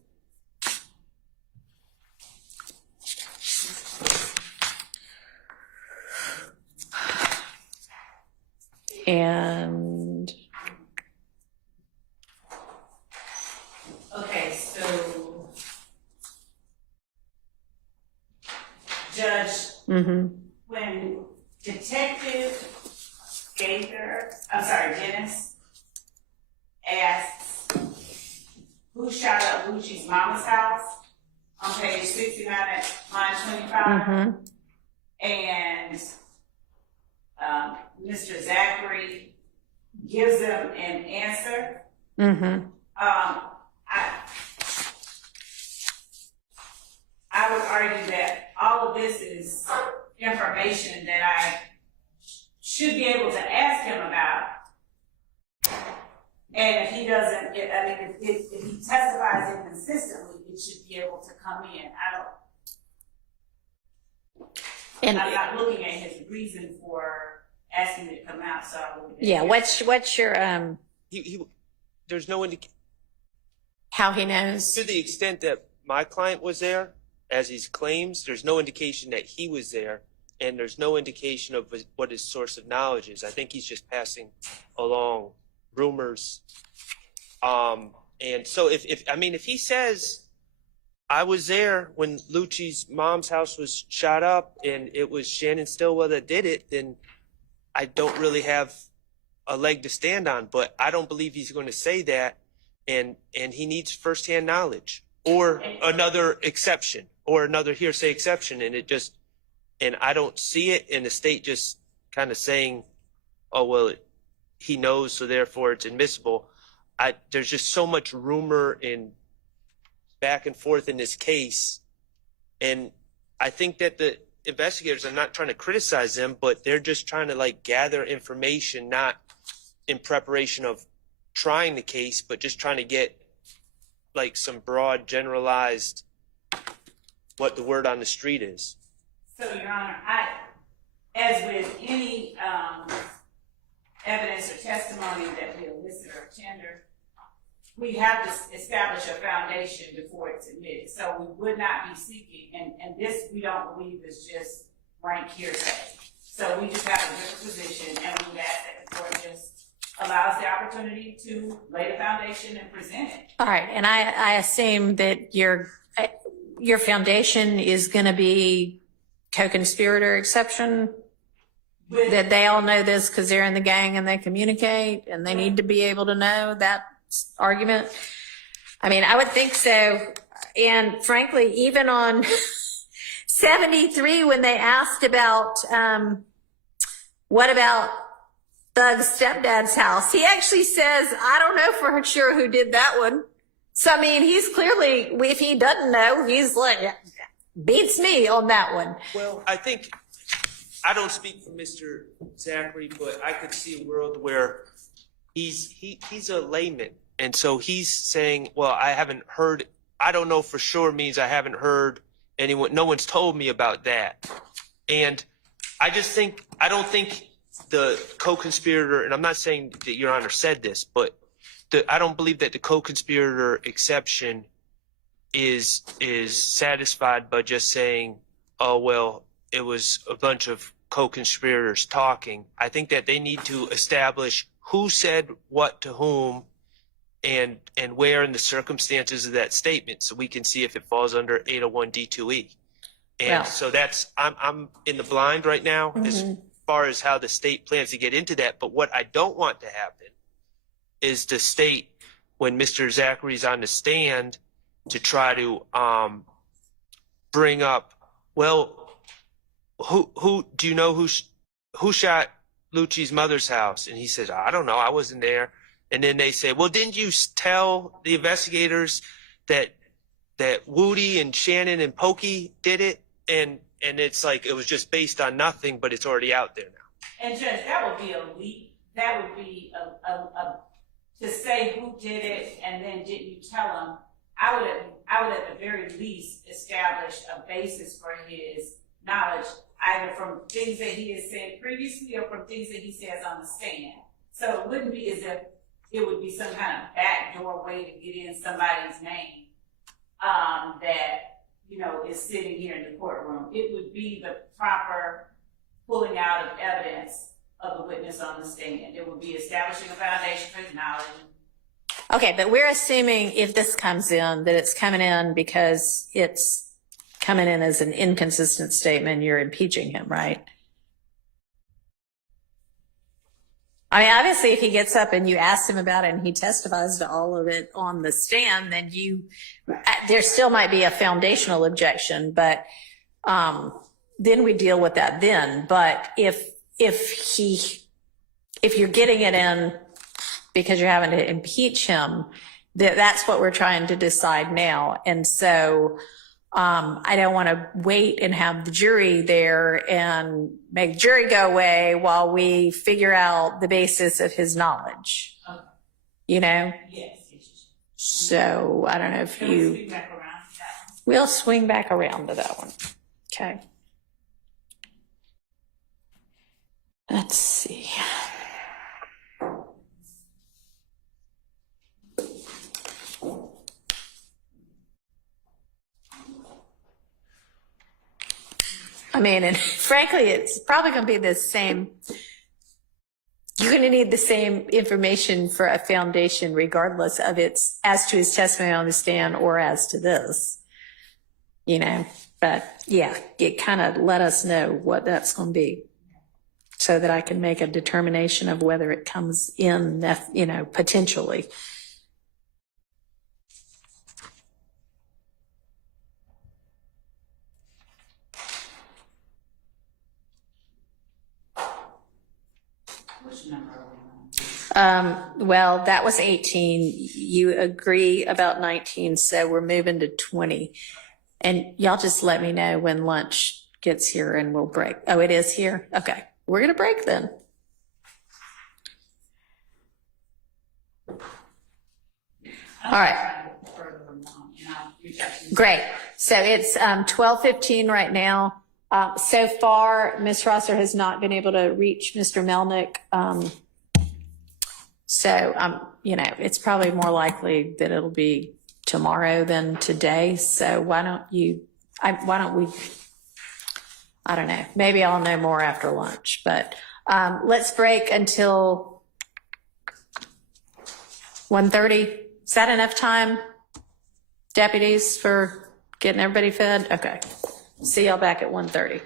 And Okay, so Judge, when Detective Dennis asks who shot up Lucci's mama's house on page 69 at line 25, and Mr. Zachary gives them an answer. I would argue that all of this is information that I should be able to ask him about. And if he doesn't, if he testifies inconsistently, it should be able to come in. I'm not looking at his reason for asking it to come out, so I would. yeah, what's your There's no indication. how he knows? To the extent that my client was there, as he claims, there's no indication that he was there, and there's no indication of what his source of knowledge is. I think he's just passing along rumors. And so if he says, I was there when Lucci's mom's house was shot up and it was Shannon Stillwell that did it, then I don't really have a leg to stand on. But I don't believe he's going to say that and he needs firsthand knowledge or another exception or another hearsay exception. And I don't see it, and the state just kind of saying, oh, well, he knows, so therefore it's admissible. There's just so much rumor and back and forth in this case. And I think that the investigators, I'm not trying to criticize them, but they're just trying to like gather information, not in preparation of trying the case, but just trying to get like some broad, generalized, what the word on the street is. So, Your Honor, as with any evidence or testimony that we elicit or tender, we have to establish a foundation before it's admitted. So we would not be seeking, and this we don't believe is just rank hearsay. So we just have a different position, and we would ask that the court just allows the opportunity to lay the foundation and present it. All right, and I assume that your foundation is going to be co-conspirator exception, that they all know this because they're in the gang and they communicate and they need to be able to know that argument. I mean, I would think so. And frankly, even on 73, when they asked about what about Thug's stepdad's house, he actually says, I don't know for sure who did that one. So, I mean, he's clearly, if he doesn't know, he's like, beats me on that one. Well, I think, I don't speak for Mr. Zachary, but I could see a world where he's a layman. And so he's saying, well, I haven't heard, I don't know for sure means I haven't heard anyone, no one's told me about that. And I just think, I don't think the co-conspirator, and I'm not saying that Your Honor said this, but I don't believe that the co-conspirator exception is satisfied by just saying, oh, well, it was a bunch of co-conspirators talking. I think that they need to establish who said what to whom and where in the circumstances of that statement, so we can see if it falls under 801 D2E. And so that's, I'm in the blind right now as far as how the state plans to get into that. But what I don't want to happen is the state, when Mr. Zachary's on the stand, to try to bring up, well, who do you know who shot Lucci's mother's house? And he says, I don't know, I wasn't there. And then they say, well, didn't you tell the investigators that Woody and Shannon and Pokey did it? And it's like, it was just based on nothing, but it's already out there now. And Judge, that would be a leap. That would be to say who did it and then didn't you tell them. I would at the very least establish a basis for his knowledge, either from things that he has said previously or from things that he says on the stand. So it wouldn't be as if it would be some kind of backdoor way to get in somebody's name that, you know, is sitting here in the courtroom. It would be the proper pulling out of evidence of the witness on the stand. It would be establishing a foundation for his knowledge. Okay, but we're assuming if this comes in, that it's coming in because it's coming in as an inconsistent statement, you're impeaching him, right? I mean, obviously, if he gets up and you ask him about it and he testifies to all of it on the stand, then there still might be a foundational objection, but then we deal with that then. But if you're getting it in because you're having to impeach him, that's what we're trying to decide now. And so I don't want to wait and have the jury there and make the jury go away while we figure out the basis of his knowledge. Okay. You know? Yes. So I don't know if We'll swing back around to that one. We'll swing back around to that one. Okay. Let's see. I mean, and frankly, it's probably going to be the same. You're going to need the same information for a foundation, regardless of its as to his testimony on the stand or as to this, you know. But yeah, it kind of let us know what that's going to be, so that I can make a determination of whether it comes in, you know, potentially. Which number are we on? Well, that was 18. You agree about 19, so we're moving to 20. And y'all just let me know when lunch gets here and we'll break. Oh, it is here? Okay. We're going to break then. All right. Great. So it's 12:15 right now. So far, Ms. Rosser has not been able to reach Mr. Melnick. You know, it's probably more likely that it'll be tomorrow than today. So why don't we, I don't know, maybe I'll know more after lunch, but let's break until 1:30. Is that enough time, deputies, for getting everybody fed? Okay. See y'all back at 1:30.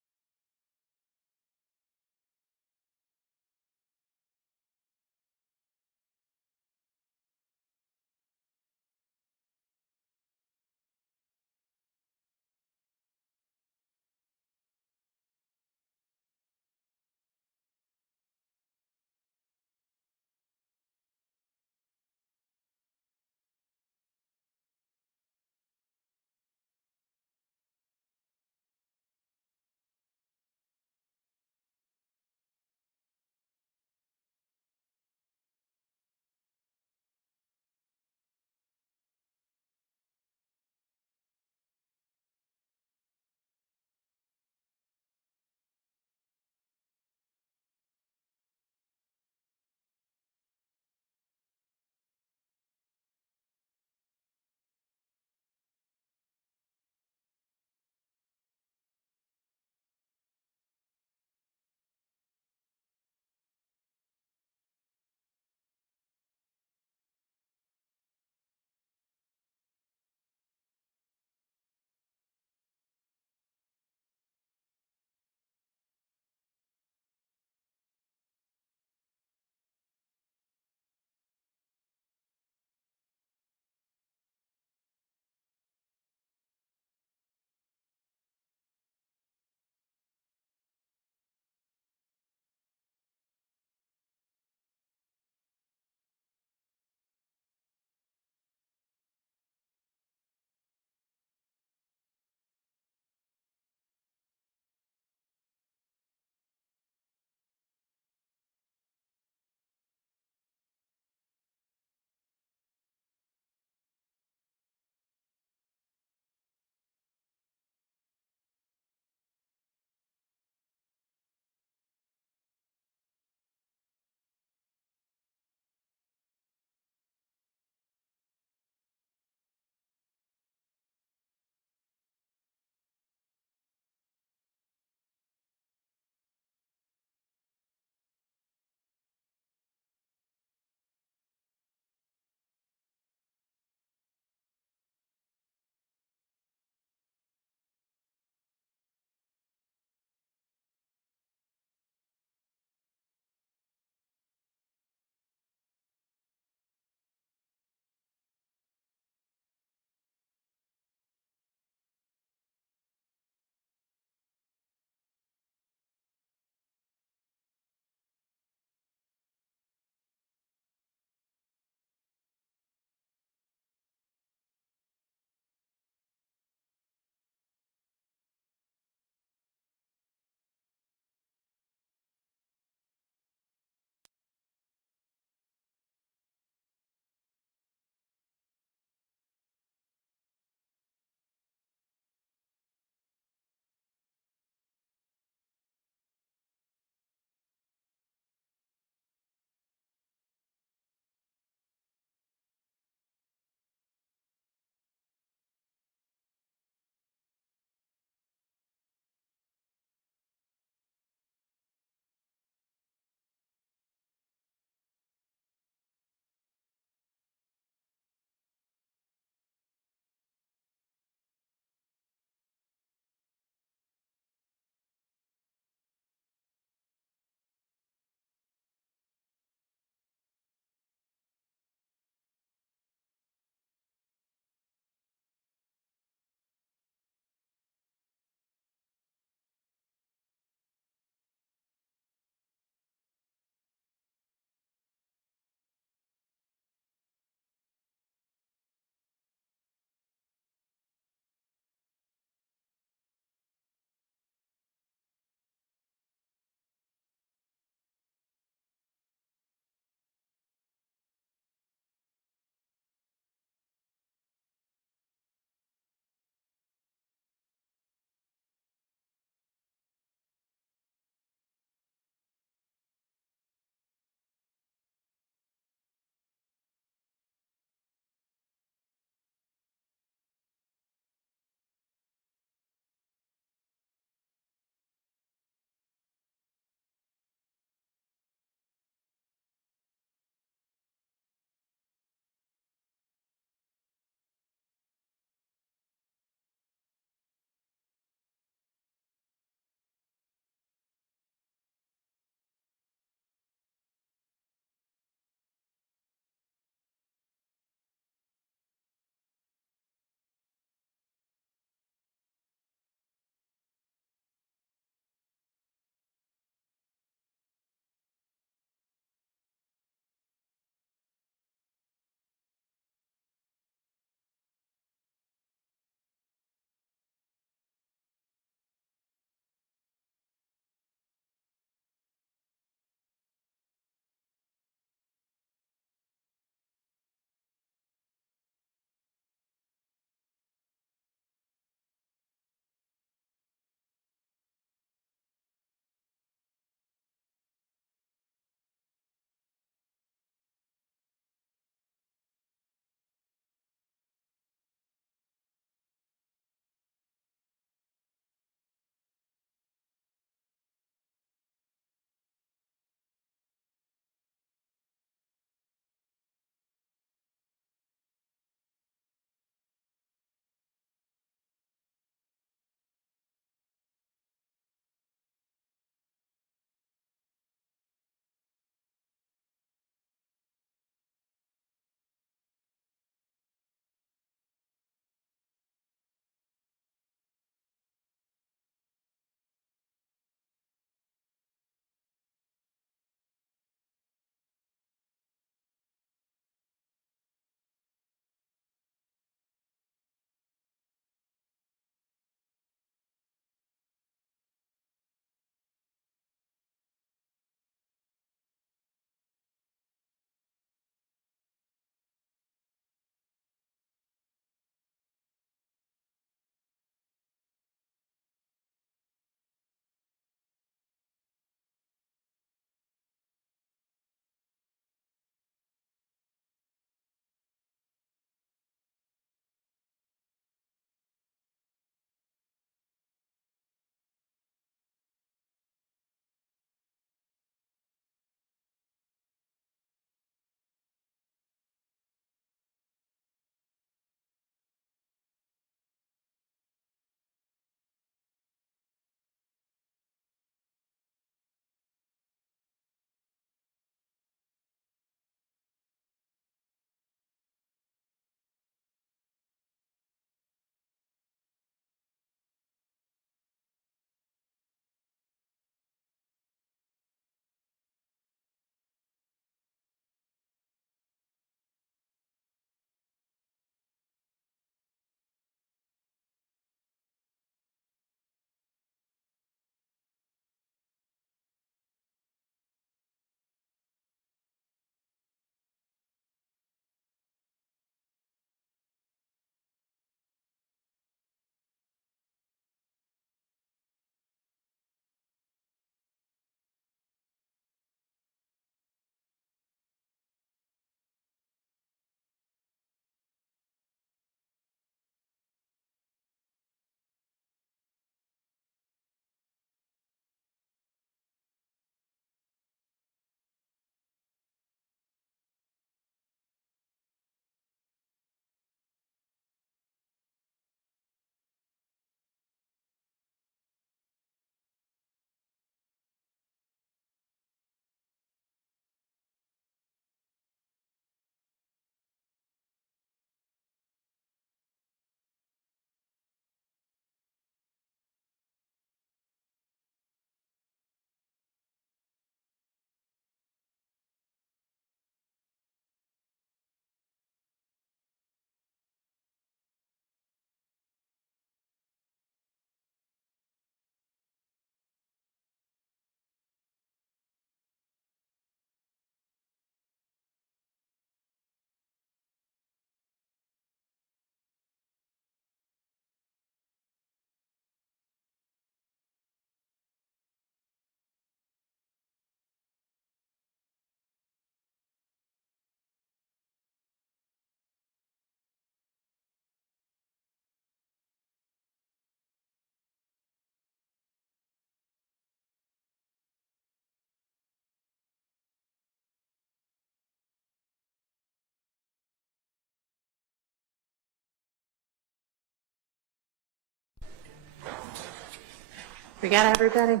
We got everybody?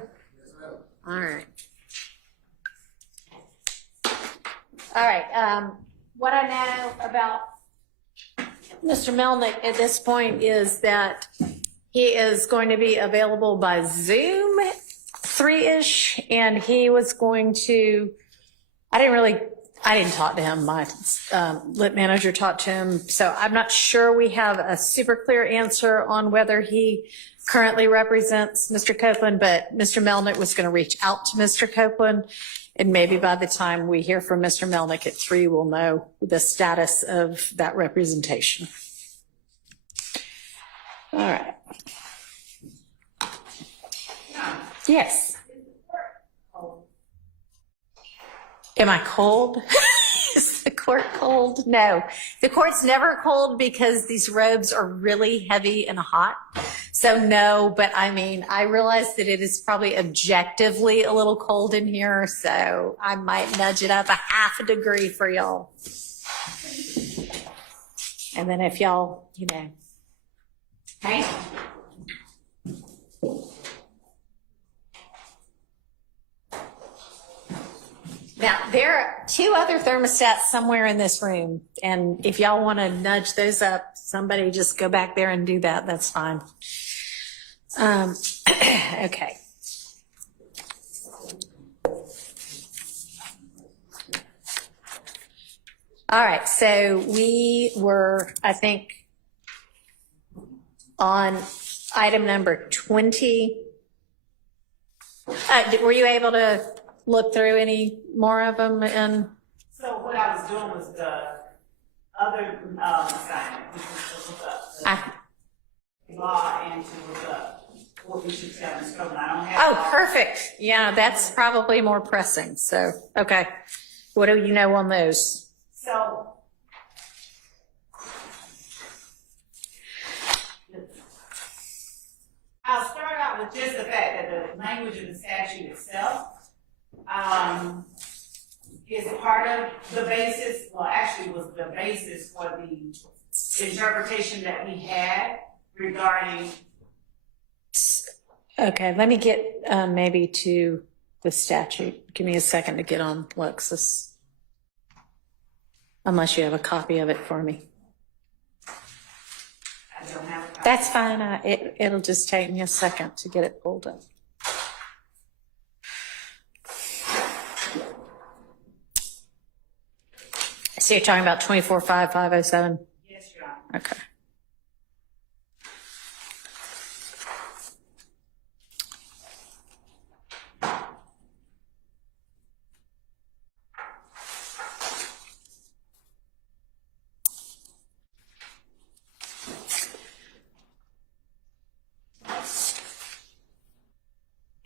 All right. All right. What I know about Mr. Melnick at this point is that he is going to be available by Zoom 3-ish, and he was going to, I didn't talk to him. My lit manager talked to him. So I'm not sure we have a super clear answer on whether he currently represents Mr. Copeland, but Mr. Melnick was going to reach out to Mr. Copeland. And maybe by the time we hear from Mr. Melnick at 3, we'll know the status of that representation. All right. Yes. Am I cold? Is the court cold? No. The court's never cold because these robes are really heavy and hot. So no, but I mean, I realize that it is probably objectively a little cold in here, so I might nudge it up a half a degree for y'all. And then if y'all, okay. Now, there are 2 other thermostats somewhere in this room, and if y'all want to nudge those up, somebody just go back there and do that. That's fine. Okay. All right, so we were, I think, on item number 20. Were you able to look through any more of them? And So what I was doing was the other assignment, which was to look up the law and to look up what we should tell Ms. Copeland. I don't have. oh, perfect. Yeah, that's probably more pressing. So, okay. What do you know on those? So I'll start out with just the fact that the language of the statute itself is part of the basis, well, actually was the basis for the interpretation that we had regarding. Okay, let me get maybe to the statute. Give me a second to get on Lexis. Unless you have a copy of it for me. I don't have a copy. That's fine. It'll just take me a second to get it pulled up. So you're talking about 24.5.507? Yes, Your Honor. Okay.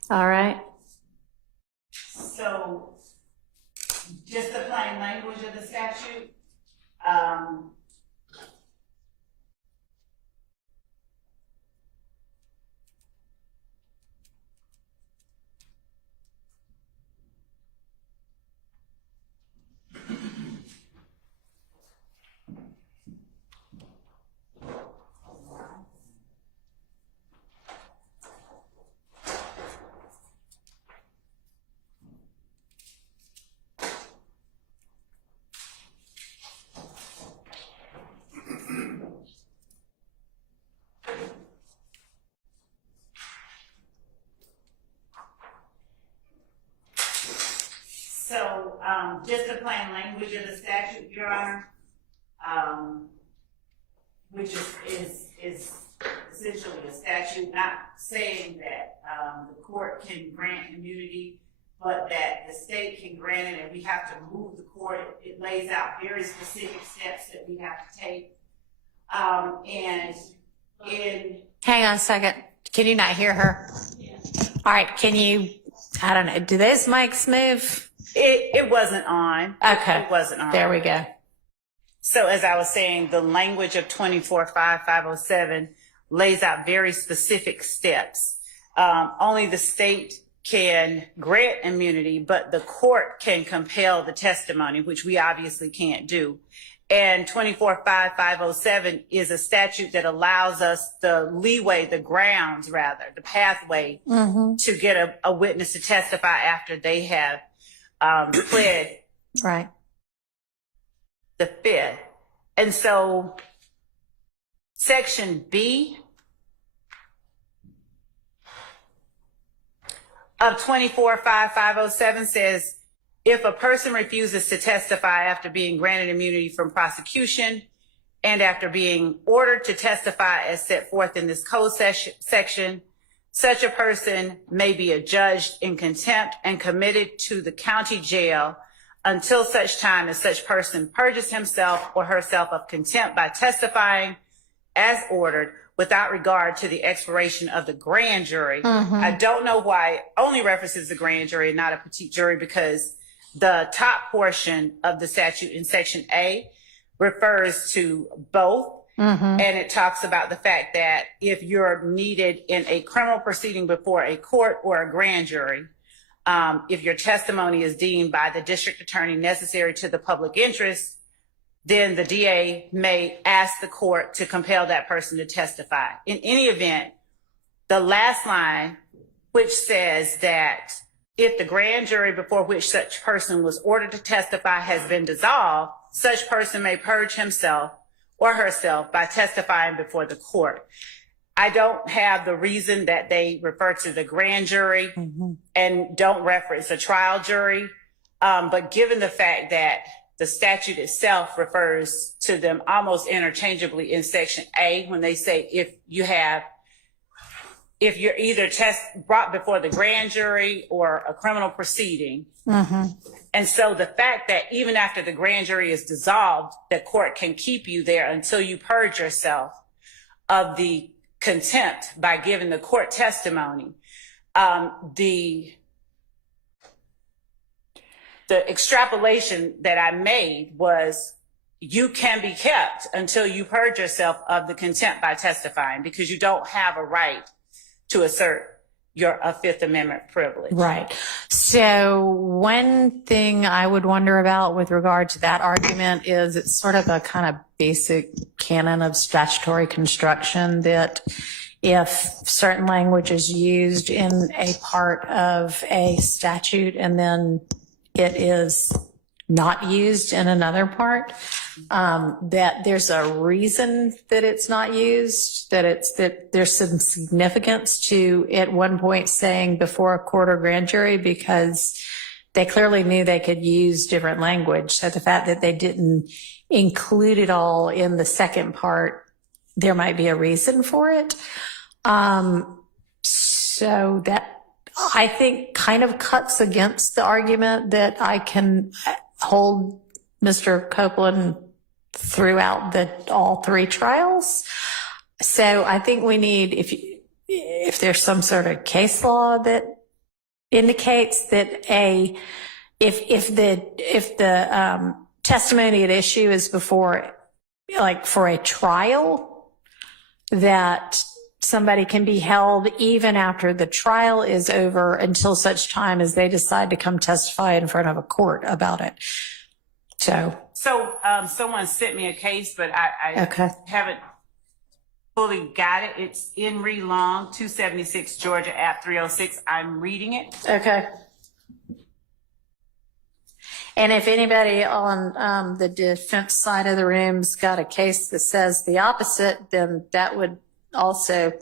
All right. So, just the plain language of the statute, just the plain language of the statute, Your Honor, which is essentially a statute, not saying that the court can grant immunity, but that the state can grant it, and we have to move the court. It lays out very specific steps that we have to take. Hang on a second. Can you not hear her? Yeah. All right. Can you, I don't know, do those mics move? It wasn't on. Okay. It wasn't on. There we go. So as I was saying, the language of 24.5.507 lays out very specific steps. Only the state can grant immunity, but the court can compel the testimony, which we obviously can't do. And 24.5.507 is a statute that allows us the leeway, the grounds rather, the pathway to get a witness to testify after they have pled Right. the fifth. And so Section B of 24.5.507 says, if a person refuses to testify after being granted immunity from prosecution and after being ordered to testify as set forth in this code section, such a person may be adjudged in contempt and committed to the county jail until such time as such person purges himself or herself of contempt by testifying as ordered without regard to the expiration of the grand jury. I don't know why it only references the grand jury and not a petite jury, because the top portion of the statute in Section A refers to both. And it talks about the fact that if you're needed in a criminal proceeding before a court or a grand jury, if your testimony is deemed by the district attorney necessary to the public interest, then the DA may ask the court to compel that person to testify. In any event, the last line, which says that if the grand jury before which such person was ordered to testify has been dissolved, such person may purge himself or herself by testifying before the court. I don't have the reason that they refer to the grand jury and don't reference a trial jury. But given the fact that the statute itself refers to them almost interchangeably in Section A, when they say if you're either brought before the grand jury or a criminal proceeding. And so the fact that even after the grand jury is dissolved, the court can keep you there until you purge yourself of the contempt by giving the court testimony. The extrapolation that I made was you can be kept until you purge yourself of the contempt by testifying, because you don't have a right to assert your Fifth Amendment privilege. Right. So one thing I would wonder about with regard to that argument is it's sort of a kind of basic canon of statutory construction that if certain language is used in a part of a statute and then it is not used in another part, that there's a reason that it's not used, that there's some significance to at one point saying before a court or grand jury, because they clearly knew they could use different language. So the fact that they didn't include it all in the second part, there might be a reason for it. So that I think kind of cuts against the argument that I can hold Mr. Copeland throughout all three trials. So I think we need, if there's some sort of case law that indicates that if the testimony at issue is before, like for a trial, that somebody can be held even after the trial is over until such time as they decide to come testify in front of a court about it. So someone sent me a case, but I haven't fully got it. It's in re Long, 276 Georgia App 306. I'm reading it. Okay. And if anybody on the defense side of the room's got a case that says the opposite, then that would also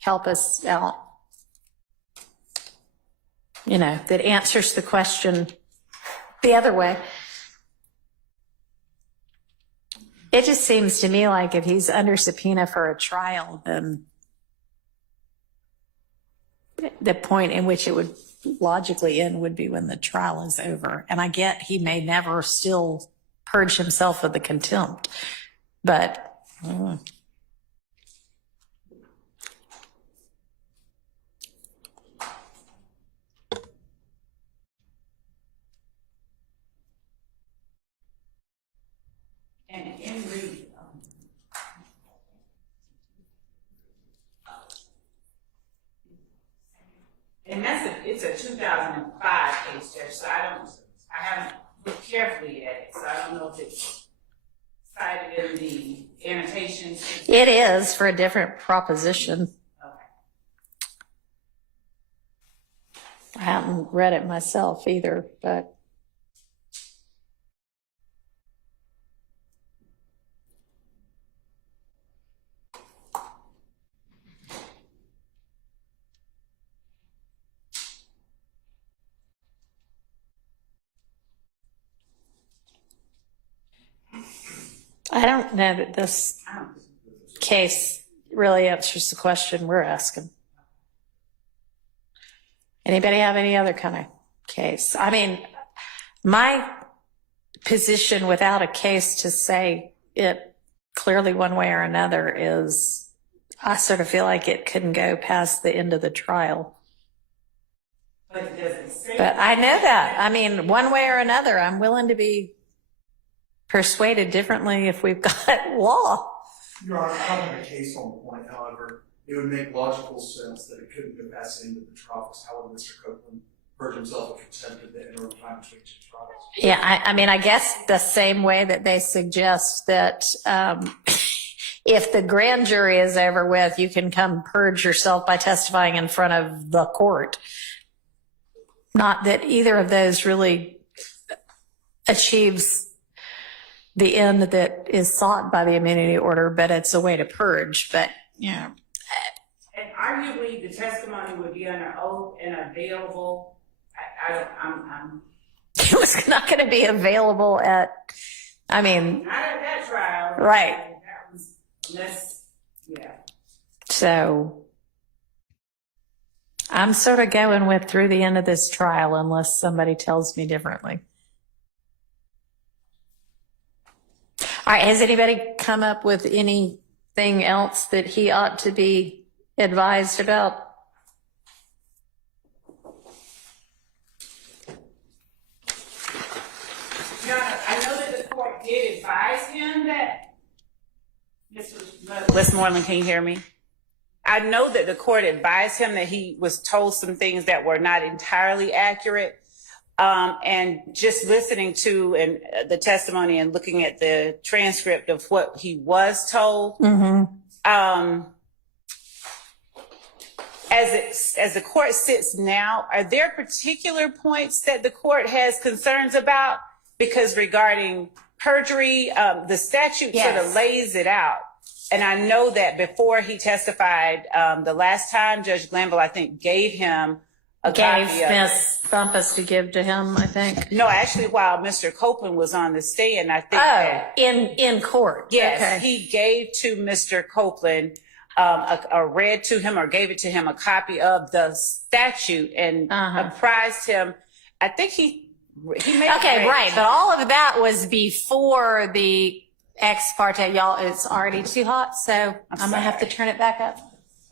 help us out. You know, that answers the question the other way. It just seems to me like if he's under subpoena for a trial, then the point in which it would logically end would be when the trial is over. And I get he may never still purge himself of the contempt, but and it's it's a 2005 case, Judge, so I haven't looked carefully at it, so I don't know if it's cited in the annotations. It is for a different proposition. I haven't read it myself either, but. I don't know that this case really answers the question we're asking. Anybody have any other kind of case? I mean, my position without a case to say it clearly one way or another is I sort of feel like it couldn't go past the end of the trial. But it doesn't say. But I know that. I mean, one way or another, I'm willing to be persuaded differently if we've got law. Your Honor, I don't have a case on the point, however, it would make logical sense that it couldn't go past the end of the trial, because how would Mr. Copeland purge himself of contempt at the interim time between two trials? Yeah, I mean, I guess the same way that they suggest that if the grand jury is over with, you can come purge yourself by testifying in front of the court. Not that either of those really achieves the end that is sought by the immunity order, but it's a way to purge. But, you know. And arguably, the testimony would be under oath and available. I'm It was not going to be available at, I mean. not at that trial. Right. That was yeah. So I'm sort of going with through the end of this trial unless somebody tells me differently. All right, has anybody come up with anything else that he ought to be advised about? Your Honor, I know that the court did advise him that. Mr. Westmoreland, can you hear me? I know that the court advised him that he was told some things that were not entirely accurate. And just listening to the testimony and looking at the transcript of what he was told, as the court sits now, are there particular points that the court has concerns about? Because regarding perjury, the statute sort of lays it out. And I know that before he testified, the last time Judge Glanville, I think, gave him a copy of Ms. Bumpus to give to him, I think. No, actually, while Mr. Copeland was on the stand, I think that in court. yes, Okay. he gave to Mr. Copeland read to him or gave it to him a copy of the statute and apprised him. I think he made Okay, right. But all of that was before the ex parte. Y'all, it's already too hot, so I'm going to have to turn it back up.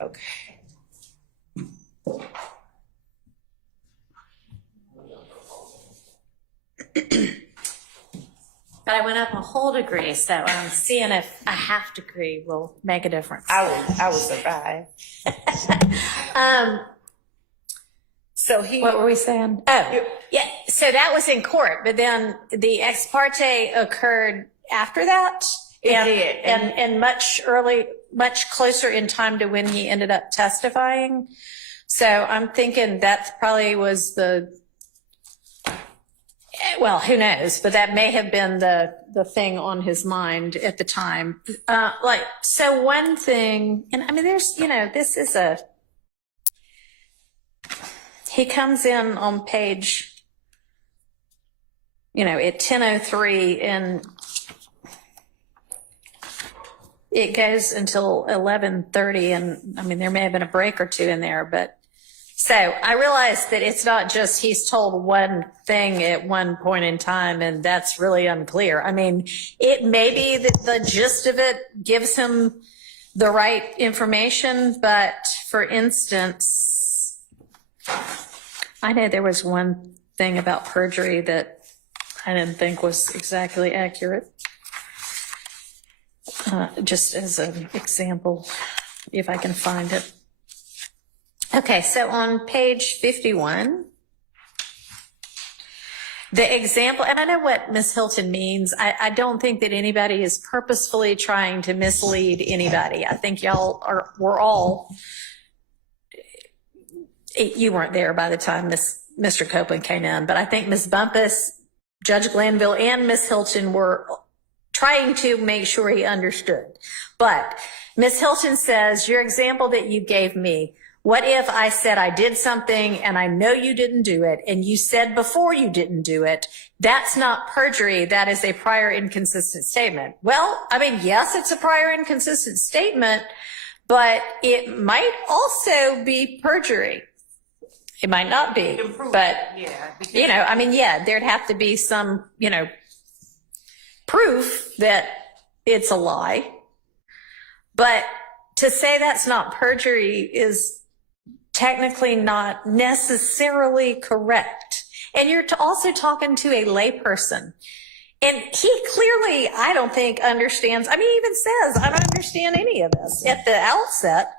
Okay. But I went up a whole degree, so I'm seeing if a half degree will make a difference. I will survive. So what were we saying? Oh, yeah. So that was in court, but then the ex parte occurred after that. It did. And much closer in time to when he ended up testifying. So I'm thinking that probably was well, who knows, but that may have been the thing on his mind at the time. So one thing, and I mean, there's, this is he comes in on page, at 10:03, and it goes until 11:30, and I mean, there may have been a break or two in there, but so I realized that it's not just he's told one thing at one point in time, and that's really unclear. I mean, it may be that the gist of it gives him the right information, but for instance, I know there was one thing about perjury that I didn't think was exactly accurate. Just as an example, if I can find it. Okay, so on page 51, the example, and I know what Ms. Hilton means. I don't think that anybody is purposefully trying to mislead anybody. I think we're all, you weren't there by the time Mr. Copeland came in, but I think Ms. Bumpus, Judge Glanville, and Ms. Hilton were trying to make sure he understood. But Ms. Hilton says, your example that you gave me, what if I said I did something and I know you didn't do it and you said before you didn't do it? That's not perjury. That is a prior inconsistent statement. Well, I mean, yes, it's a prior inconsistent statement, but it might also be perjury. It might not be, but, you know, I mean, yeah, there'd have to be some, you know, proof that it's a lie. But to say that's not perjury is technically not necessarily correct. And you're also talking to a layperson. And he clearly, I don't think, understands. I mean, he even says, I don't understand any of this at the outset.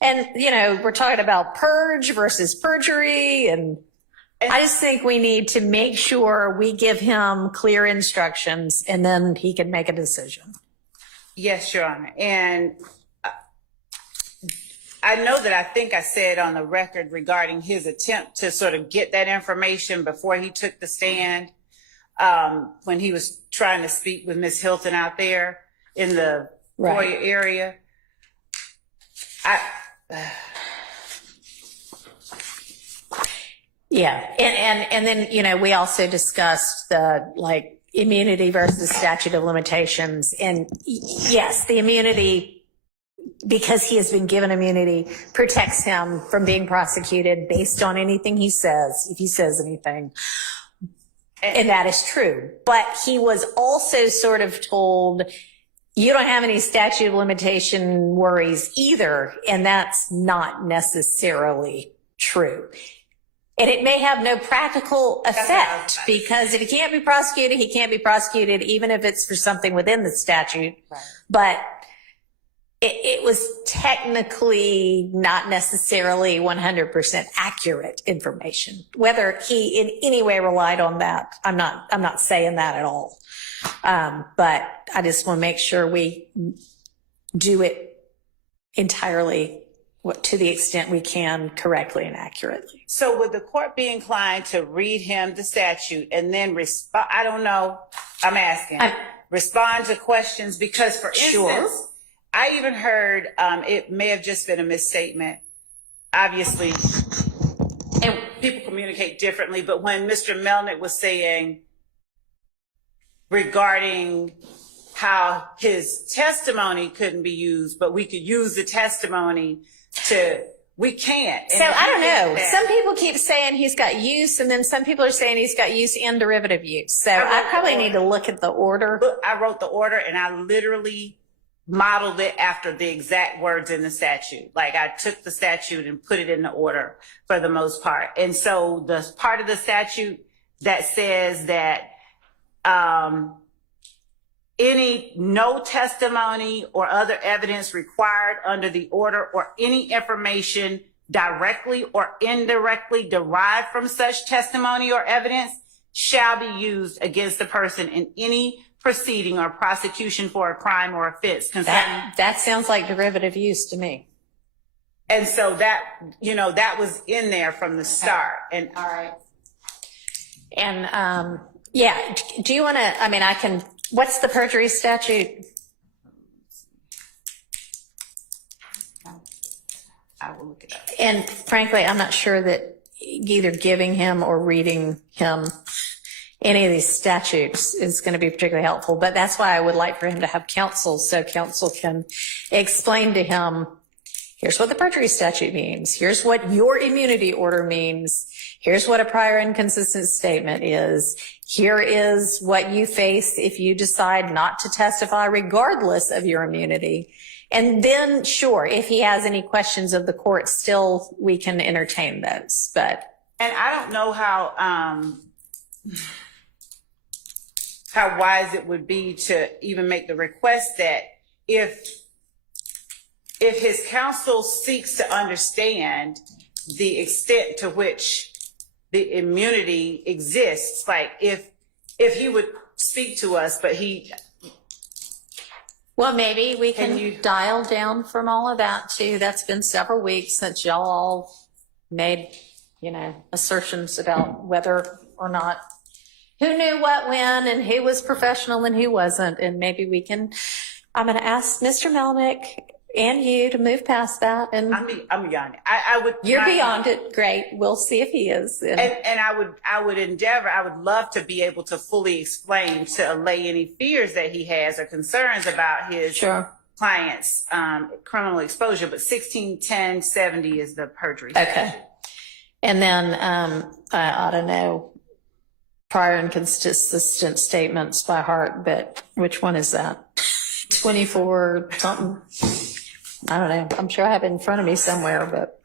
And, you know, we're talking about purge versus perjury. And I just think we need to make sure we give him clear instructions and then he can make a decision. Yes, Your Honor. And I know that I think I said on the record regarding his attempt to sort of get that information before he took the stand, when he was trying to speak with Ms. Hilton out there in the foyer area. Yeah, and then, you know, we also discussed the, like, immunity versus statute of limitations. And yes, the immunity, because he has been given immunity, protects him from being prosecuted based on anything he says, if he says anything. And that is true. But he was also sort of told, you don't have any statute of limitation worries either. And that's not necessarily true. And it may have no practical effect, because if he can't be prosecuted, he can't be prosecuted, even if it's for something within the statute. Right. But it was technically not necessarily 100% accurate information. Whether he in any way relied on that, I'm not saying that at all. But I just want to make sure we do it entirely, to the extent we can, correctly and accurately. So would the court be inclined to read him the statute and then respond? I don't know. I'm asking. Respond to questions, because, for instance, I even heard, it may have just been a misstatement, obviously, and people communicate differently, but when Mr. Melnick was saying regarding how his testimony couldn't be used, but we could use the testimony we can't. So I don't know. Some people keep saying he's got use, and then some people are saying he's got use and derivative use. So I probably need to look at the order. I wrote the order, and I literally modeled it after the exact words in the statute. Like, I took the statute and put it in the order for the most part. And so the part of the statute that says that no testimony or other evidence required under the order, or any information directly or indirectly derived from such testimony or evidence shall be used against the person in any proceeding or prosecution for a crime or offense concerning. That sounds like derivative use to me. And so that, you know, that was in there from the start. And all right. And yeah, do you want to, I mean, I can, what's the perjury statute? I will look it up. And frankly, I'm not sure that either giving him or reading him any of these statutes is going to be particularly helpful. But that's why I would like for him to have counsel, so counsel can explain to him, here's what the perjury statute means. Here's what your immunity order means. Here's what a prior inconsistent statement is. Here is what you face if you decide not to testify regardless of your immunity. And then, sure, if he has any questions of the court, still we can entertain those. But and I don't know how wise it would be to even make the request that if his counsel seeks to understand the extent to which the immunity exists. Like if he would speak to us, but he. Well, maybe we can you- dial down from all of that too. That's been several weeks since y'all all made, assertions about whether or not who knew what when and who was professional and who wasn't. And maybe I'm going to ask Mr. Melnick and you to move past that. And I'm beyond it. I would. you're beyond it. Great. We'll see if he is. And I would love to be able to fully explain, to allay any fears that he has or concerns about his client's criminal exposure. But 161070 is the perjury statute. Okay. And then I ought to know prior and consistent statements by heart, but which one is that? 24 something? I don't know. I'm sure I have it in front of me somewhere, but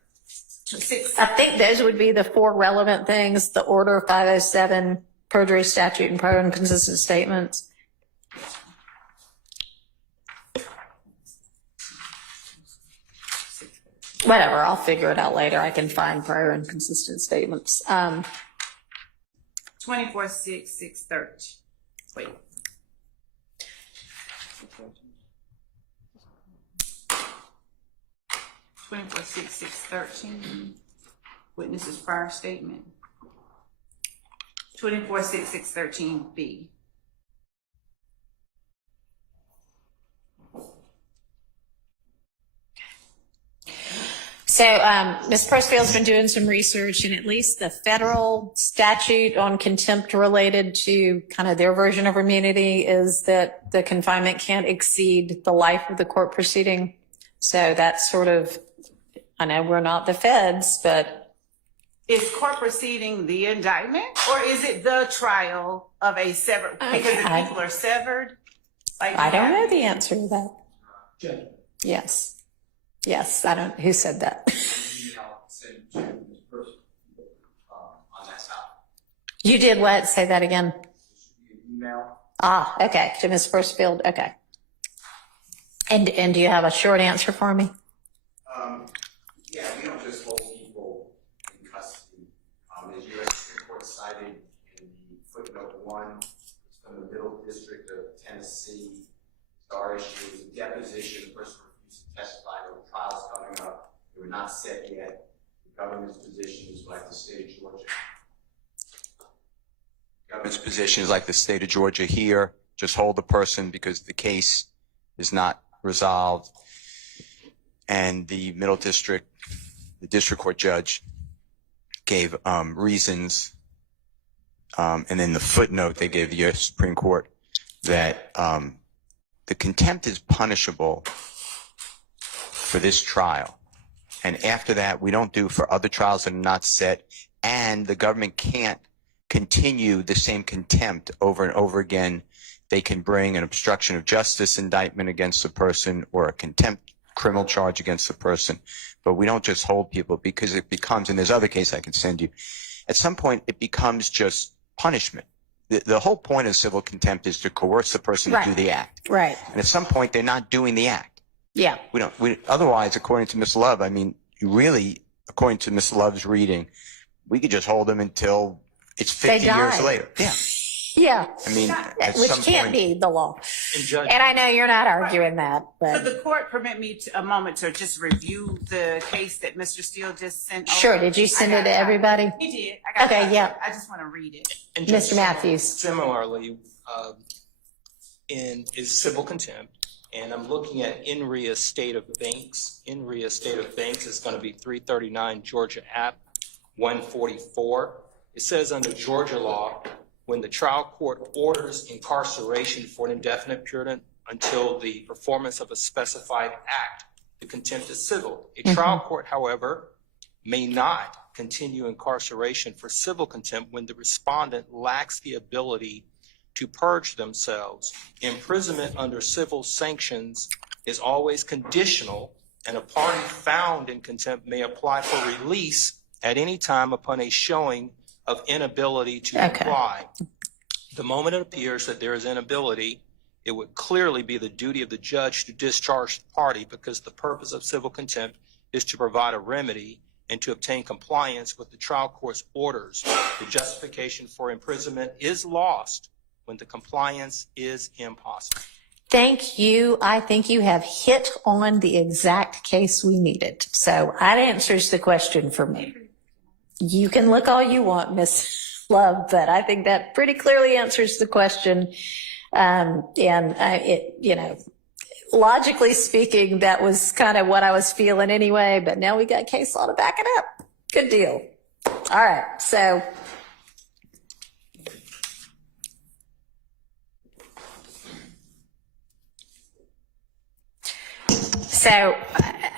I think those would be the 4 relevant things: the Order 507, perjury statute, and prior and consistent statements. Whatever, I'll figure it out later. I can find prior and consistent statements. 246630. Wait. Twenty-four six 13. Witness's prior statement. 246613B. So Ms. Persfield's been doing some research, and at least the federal statute on contempt related to kind of their version of immunity is that the confinement can't exceed the life of the court proceeding. So that's sort of, I know we're not the feds, but. Is court proceeding the indictment, or is it the trial of a severed, because if people are severed? Like I don't know the answer to that. Judge. Yes. Yes, I don't, who said that? On that side. You did what? Say that again. There should be an email. Ah, okay, to Ms. Persfield, okay. And do you have a short answer for me? Yeah, we don't just hold people in custody. As U.S. Supreme Court cited in the footnote 1, it's from the Middle District of Tennessee. Our issue is a deposition. The person refused to testify. There were trials coming up. They were not set yet. The government's position is like the state of Georgia. Government's position is like the state of Georgia here. Just hold the person because the case is not resolved. And the Middle District, the district court judge gave reasons. And in the footnote, they gave the U.S. Supreme Court that the contempt is punishable for this trial. And after that, we don't do for other trials that are not set. And the government can't continue the same contempt over and over again. They can bring an obstruction of justice indictment against a person or a contempt criminal charge against the person. But we don't just hold people because it becomes, and there's other cases I can send you, at some point it becomes just punishment. The whole point of civil contempt is to coerce the person to do the act. Right. And at some point they're not doing the act. Yeah. Otherwise, according to Ms. Love, I mean, according to Ms. Love's reading, we could just hold them until it's 50 years later. Yeah. Yeah. I mean, at which some can't point, be the law. Judge, And I know you're not arguing that, Could but the court permit me a moment to just review the case that Mr. Steele just sent over? sure. Did you send it to everybody? He did. I got Okay, yeah. I just want to read it. And Mr. Matthews. Similarly, is civil contempt, and I'm looking at in re estate of Banks. In re estate of Banks is going to be 339 Georgia App 144. It says under Georgia law, when the trial court orders incarceration for an indefinite period until the performance of a specified act, the contempt is civil. A trial court, however, may not continue incarceration for civil contempt when the respondent lacks the ability to purge themselves. Imprisonment under civil sanctions is always conditional, and a party found in contempt may apply for release at any time upon a showing of inability to comply. The moment it appears that there is inability, it would clearly be the duty of the judge to discharge the party, because the purpose of civil contempt is to provide a remedy and to obtain compliance with the trial court's orders, the justification for imprisonment is lost when the compliance is impossible. Thank you. I think you have hit on the exact case we needed. So that answers the question for me. You can look all you want, Miss Love, but I think that pretty clearly answers the question. Logically speaking, that was kind of what I was feeling anyway, but now we got case law to back it up. Good deal. All right. So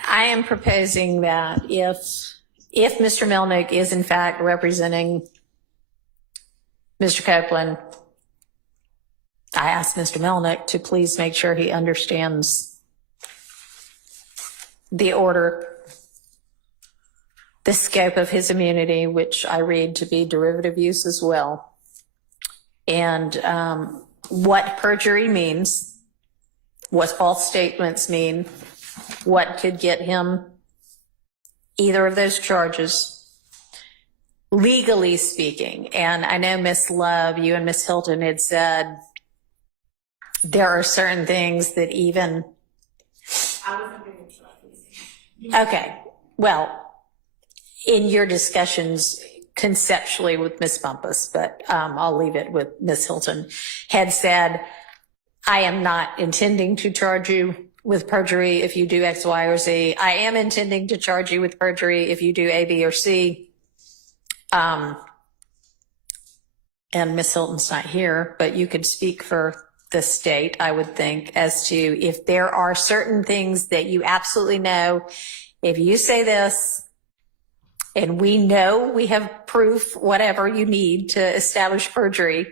I am proposing that if Mr. Melnick is in fact representing Mr. Copeland, I ask Mr. Melnick to please make sure he understands the order, the scope of his immunity, which I read to be derivative use as well, and what perjury means, what false statements mean, what could get him either of those charges, legally speaking. And I know, Miss Love, you and Miss Hilton had said there are certain things that even... Okay, well, in your discussions conceptually with Miss Bumpus, but I'll leave it with Miss Hilton, had said, I am not intending to charge you with perjury if you do X, Y, or Z. I am intending to charge you with perjury if you do A, B, or C. And Miss Hilton's not here, but you could speak for the state, I would think, as to if there are certain things that you absolutely know, if you say this, and we know we have proof, whatever you need to establish perjury,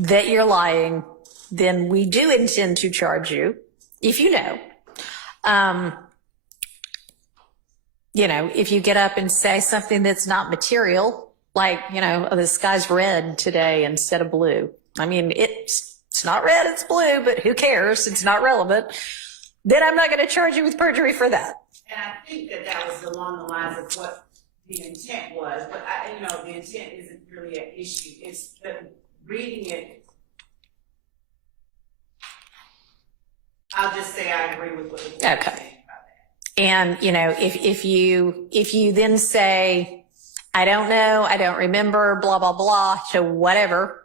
that you're lying, then we do intend to charge you, if you know. If you get up and say something that's not material, like, oh, the sky's red today instead of blue. I mean, it's not red, it's blue, but who cares? It's not relevant. Then I'm not going to charge you with perjury for that. And I think that was along the lines of what the intent was, but the intent isn't really an issue. It's that reading it. I'll just say I agree with what the court is saying about that. And if you then say, I don't know, I don't remember, blah blah blah, to whatever,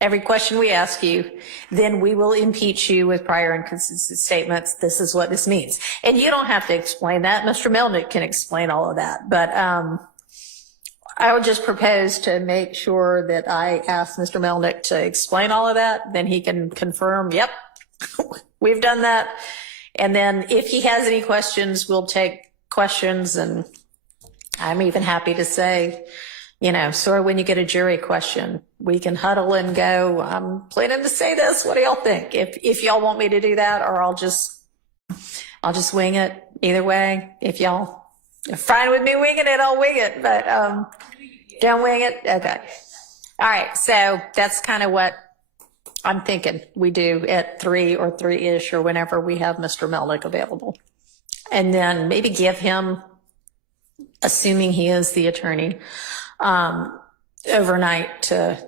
every question we ask you, then we will impeach you with prior inconsistent statements. This is what this means. And you don't have to explain that. Mr. Melnick can explain all of that. But I would just propose to make sure that I ask Mr. Melnick to explain all of that. Then he can confirm, yep, we've done that. And then if he has any questions, we'll take questions. And I'm even happy to say, sort of when you get a jury question, we can huddle and go, I'm planning to say this. What do y'all think? If y'all want me to do that, or I'll just wing it. Either way, if y'all are fine with me winging it, I'll wing it, but don't wing it. Okay. All right. So that's kind of what I'm thinking we do at 3 or 3-ish or whenever we have Mr. Melnick available. And then maybe give him, assuming he is the attorney, overnight to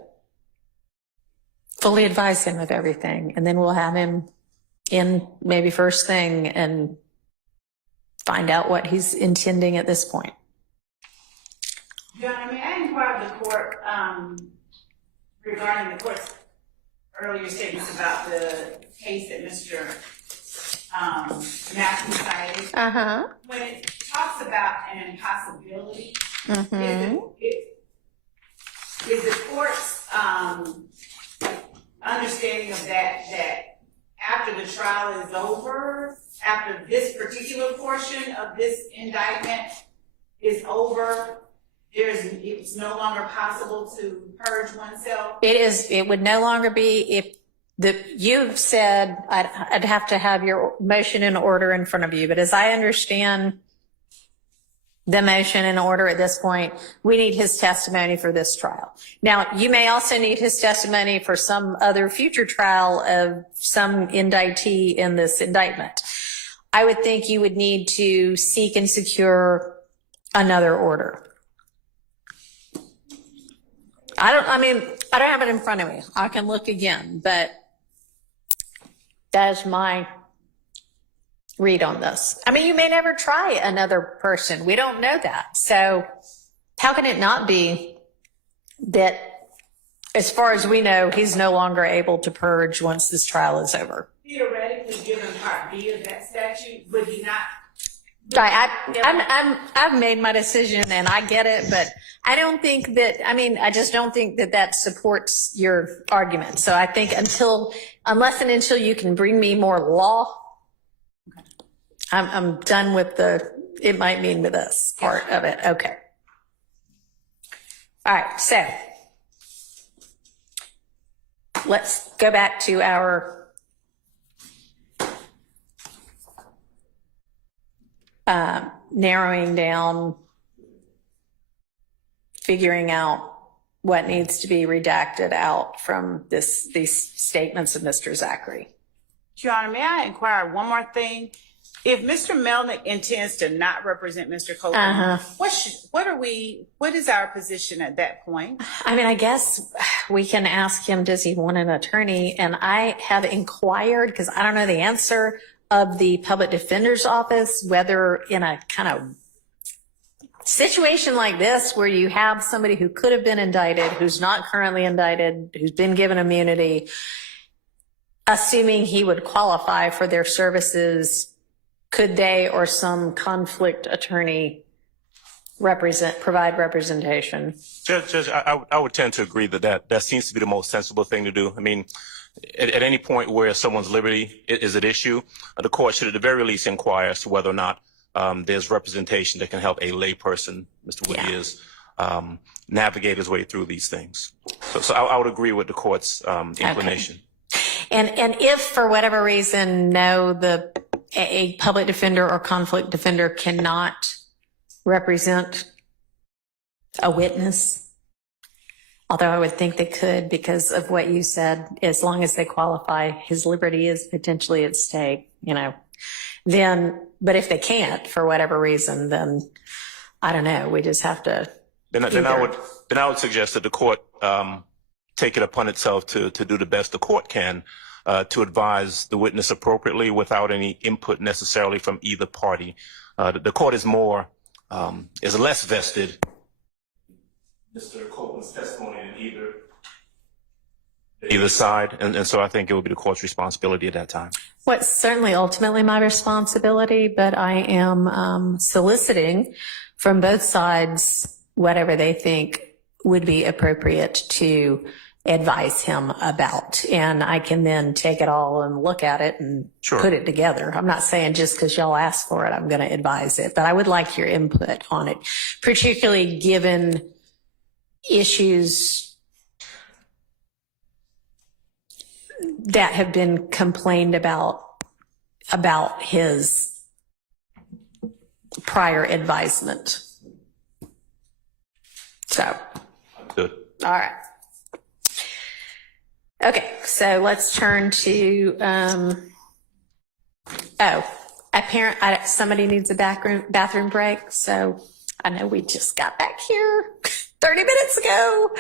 fully advise him of everything. And then we'll have him in maybe first thing and find out what he's intending at this point. John, I inquired the court regarding the court's earlier statements about the case that Mr. Matthew cited. When it talks about an impossibility, is the court's understanding of that after the trial is over, after this particular portion of this indictment is over, it's no longer possible to purge oneself? It would no longer be you've said I'd have to have your motion in order in front of you, but as I understand the motion in order at this point, we need his testimony for this trial. Now, you may also need his testimony for some other future trial of some indictee in this indictment. I would think you would need to seek and secure another order. I don't have it in front of me. I can look again, but that's my read on this. I mean, you may never try another person. We don't know that. So how can it not be that, as far as we know, he's no longer able to purge once this trial is over? Theoretically, given Part B of that statute, would he not? I've made my decision and I get it, but I don't think that, I just don't think that that supports your argument. So I think unless and until you can bring me more law, I'm done with it might mean to this part of it. Okay. All right. So let's go back to our narrowing down, figuring out what needs to be redacted out from these statements of Mr. Zachary. Your Honor, may I inquire one more thing? If Mr. Melnick intends to not represent Mr. Copeland, what is our position at that point? I guess we can ask him, does he want an attorney? And I have inquired, because I don't know the answer, of the public defender's office, whether in a kind of situation like this where you have somebody who could have been indicted, who's not currently indicted, who's been given immunity, assuming he would qualify for their services, could they or some conflict attorney provide representation? Judge, I would tend to agree that seems to be the most sensible thing to do. At any point where someone's liberty is at issue, the court should at the very least inquire as to whether or not there's representation that can help a layperson, Mr. Woody is, navigate his way through these things. So I would agree with the court's inclination. Okay. And if for whatever reason, a public defender or conflict defender cannot represent a witness, although I would think they could because of what you said, as long as they qualify, his liberty is potentially at stake, then, but if they can't for whatever reason, then I don't know, we just have to. Then I would suggest that the court take it upon itself to do the best the court can to advise the witness appropriately without any input necessarily from either party. The court is less vested in Mr. Copeland's testimony than either side, and so I think it would be the court's responsibility at that time. What's certainly ultimately my responsibility, but I am soliciting from both sides whatever they think would be appropriate to advise him about. And I can then take it all and look at it and put it together. I'm not saying just because y'all asked for it, I'm going to advise it, but I would like your input on it, particularly given issues that have been complained about his prior advisement. So, good. All right. Okay, so let's turn to, somebody needs a bathroom break. So I know we just got back here 30 minutes ago.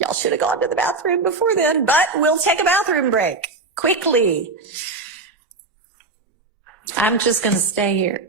Y'all should have gone to the bathroom before then, but we'll take a bathroom break quickly. I'm just going to stay here.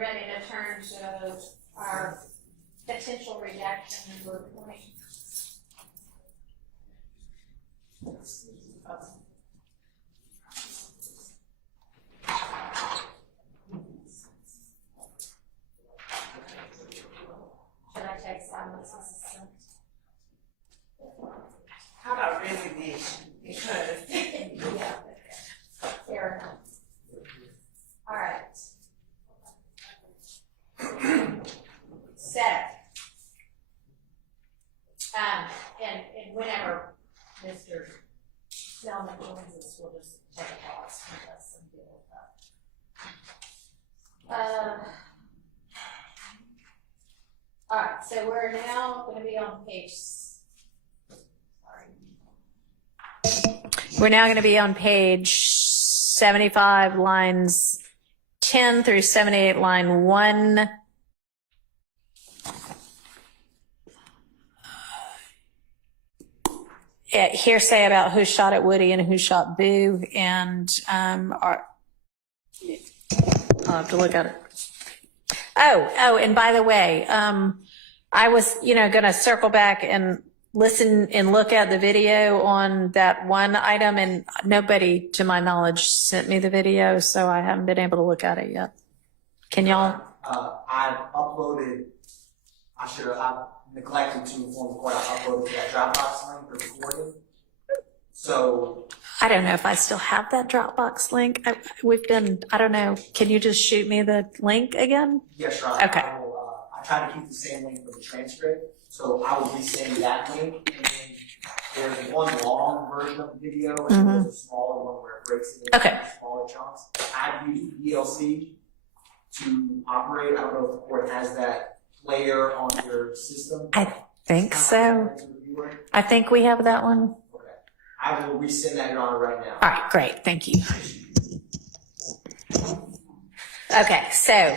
ready to turn to our potential redaction number 20. Should I text Simon's assistant? How about resignation? Because Yeah. Fair enough. All right. So, and whenever Mr. Snellman joins us, we'll just take a pause and let some deal with that. All right, so we're now going to be on page. We're now going to be on page 75, lines 10 through 78, line 1. Hearsay about who shot at Woody and who shot Boo, and I'll have to look at it. Oh, and by the way, I was, going to circle back and listen and look at the video on that one item, and nobody, to my knowledge, sent me the video, so I haven't been able to look at it yet. Can y'all? I've uploaded, I've neglected to inform the court, I uploaded to that Dropbox link the recording. So. I don't know if I still have that Dropbox link. I don't know. Can you just shoot me the link again? Yes, Your Honor. Okay. I try to keep the same link for the transcript, so I will resend that link. And then there's one long version of the video, and there's a smaller one where it breaks it into smaller chunks. I've used VLC to operate. I don't know if the court has that player on your system. I think so. I think we have that one. Okay. I will resend that, Your Honor, right now. All right, great. Thank you. Okay, so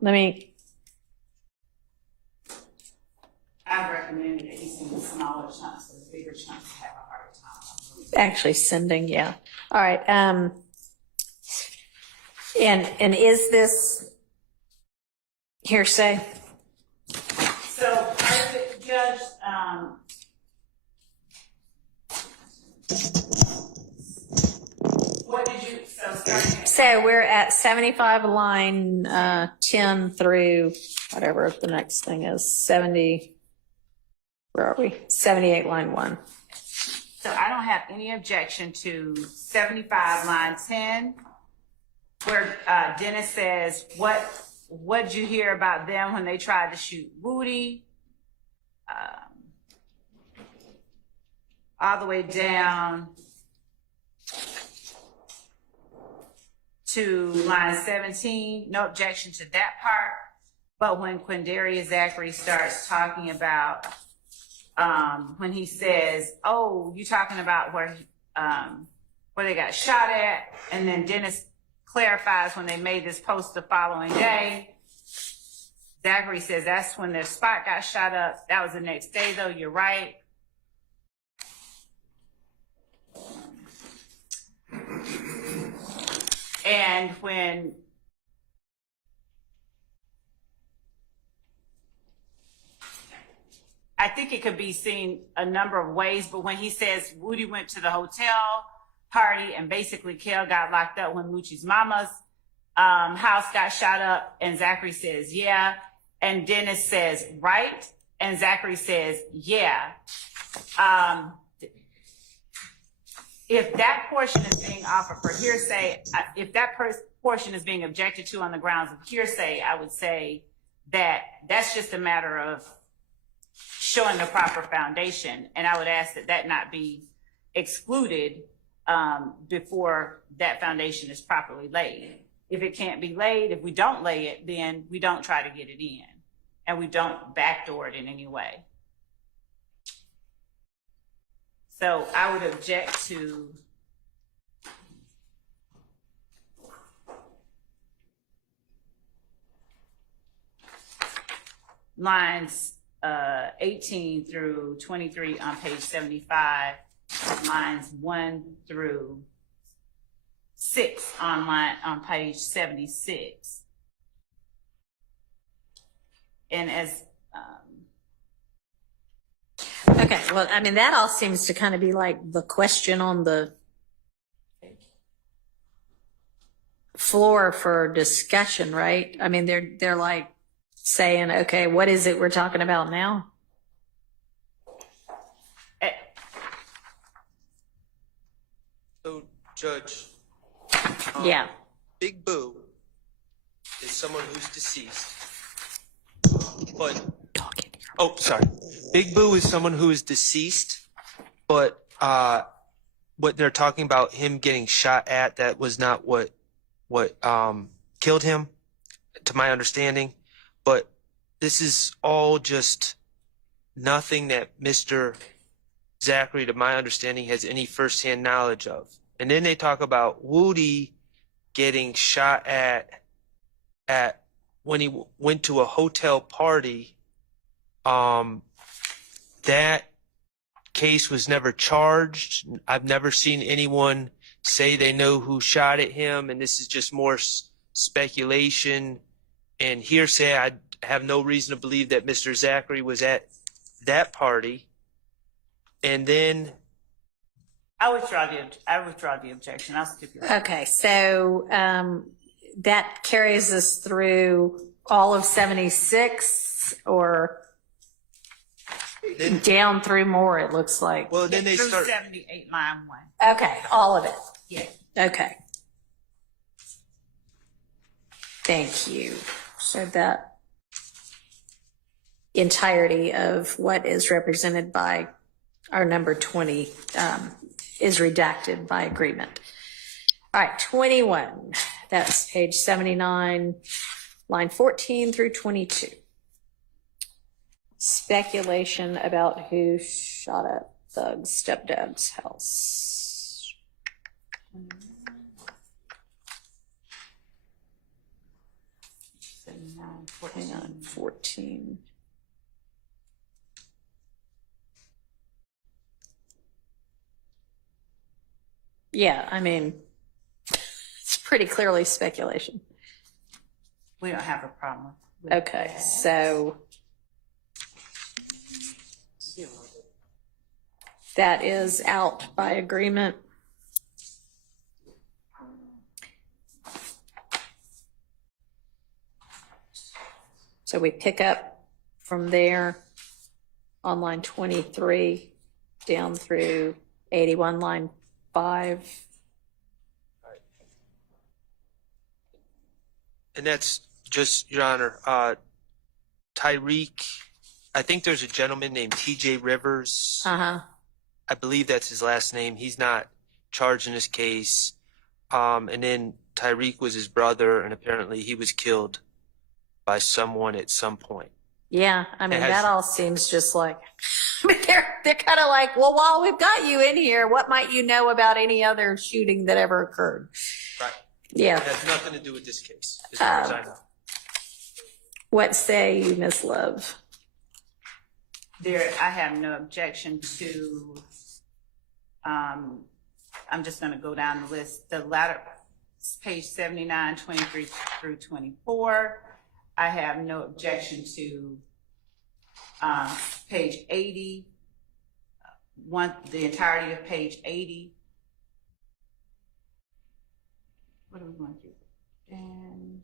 let me. I recommend that you send the smaller chunks, so the bigger chunks have a harder time. Actually sending, yeah. All right. And is this hearsay? So, Judge, what did you, So we're at 75 line 10 through whatever the next thing is, 70. Where are we? 78 line 1. So I don't have any objection to 75 line 10, where Dennis says, what'd you hear about them when they tried to shoot Woody? All the way down to line 17, no objection to that part. But when Quindaria Zachary starts talking about, when he says, oh, you talking about where they got shot at, and then Dennis clarifies when they made this post the following day. Zachary says that's when their spot got shot up. That was the next day, though. You're right. And when I think it could be seen a number of ways, but when he says Woody went to the hotel party and basically Kel got locked up when Lucci's mama's house got shot up, and Zachary says, yeah. And Dennis says, right. And Zachary says, yeah. If that portion is being offered for hearsay, if that portion is being objected to on the grounds of hearsay, I would say that that's just a matter of showing the proper foundation. And I would ask that that not be excluded before that foundation is properly laid. If it can't be laid, if we don't lay it, then we don't try to get it in, and we don't backdoor it in any way. So I would object to lines 18 through 23 on page 75, lines 1 through 6 on page 76. And as, Okay, well, I mean, that all seems to kind of be like the question on the floor for discussion, right? I mean, they're like saying, okay, what is it we're talking about now? So, Judge, Yeah. Big Boo is someone who's deceased, but oh, sorry. Big Boo is someone who is deceased, but what they're talking about him getting shot at, that was not what killed him, to my understanding. But this is all just nothing that Mr. Zachary, to my understanding, has any firsthand knowledge of. And then they talk about Woody getting shot at when he went to a hotel party. That case was never charged. I've never seen anyone say they know who shot at him, and this is just more speculation and hearsay. I have no reason to believe that Mr. Zachary was at that party. And then I withdraw the objection. I'll stipulate. Okay, so that carries us through all of 76, or down through more, it looks like. Well, then they Through start 78, line 1. Okay, all of it. Yeah. Okay. Thank you. So that entirety of what is represented by our number 20 is redacted by agreement. All right, 21. That's page 79, line 14 through 22. Speculation about who shot at Thug's stepdad's house. Hang on, 14. Yeah, I mean, it's pretty clearly speculation. We don't have a problem with Okay, that. so that is out by agreement. So we pick up from there on line 23 down through 81, line 5. And that's just, Your Honor, Tyreek, I think there's a gentleman named TJ Rivers. Uh-huh. I believe that's his last name. He's not charged in this case. And then Tyreek was his brother, and apparently he was killed by someone at some point. Yeah, I mean, It has- that all seems just like, I mean, they're kind of like, well, while we've got you in here, what might you know about any other shooting that ever occurred? Right. Yeah. It has nothing to do with this case, as far as I know. What say you, Miss Love? I have no objection to, I'm just going to go down the list. The latter, page 79, 23 through 24. I have no objection to page 80, the entirety of page 80. What are we going to do? And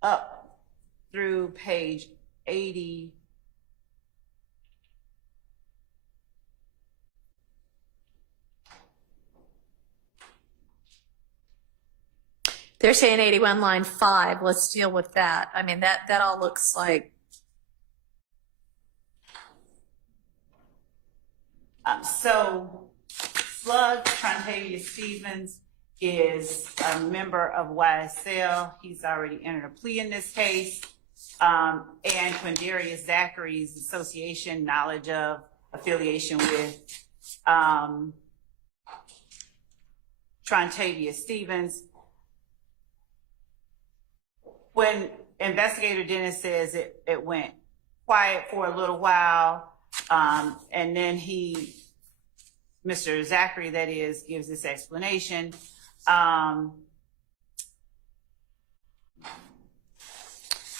up through page 80. They're saying 81, line 5. Let's deal with that. I mean, that all looks like. So Slug Trontavia Stevens is a member of YSL. He's already entered a plea in this case. And Quindarius Zachary's association, knowledge of, affiliation with Trontavia Stevens. When Investigator Dennis says it went quiet for a little while, and then Mr. Zachary, that is, gives this explanation.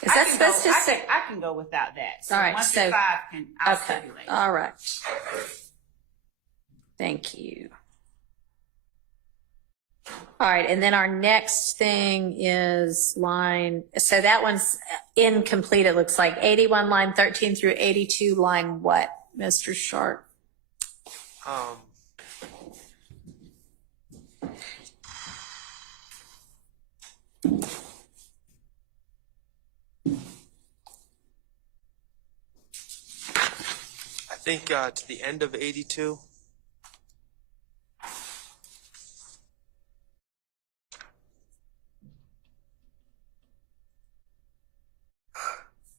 Is that supposed to say? I can go without that. So All right, 1 so- through 5 I'll Okay, stipulate. all right. Thank you. All right, and then our next thing is so that one's incomplete, it looks like. 81, line 13 through 82, line what, Mr. Sharp? I think to the end of 82.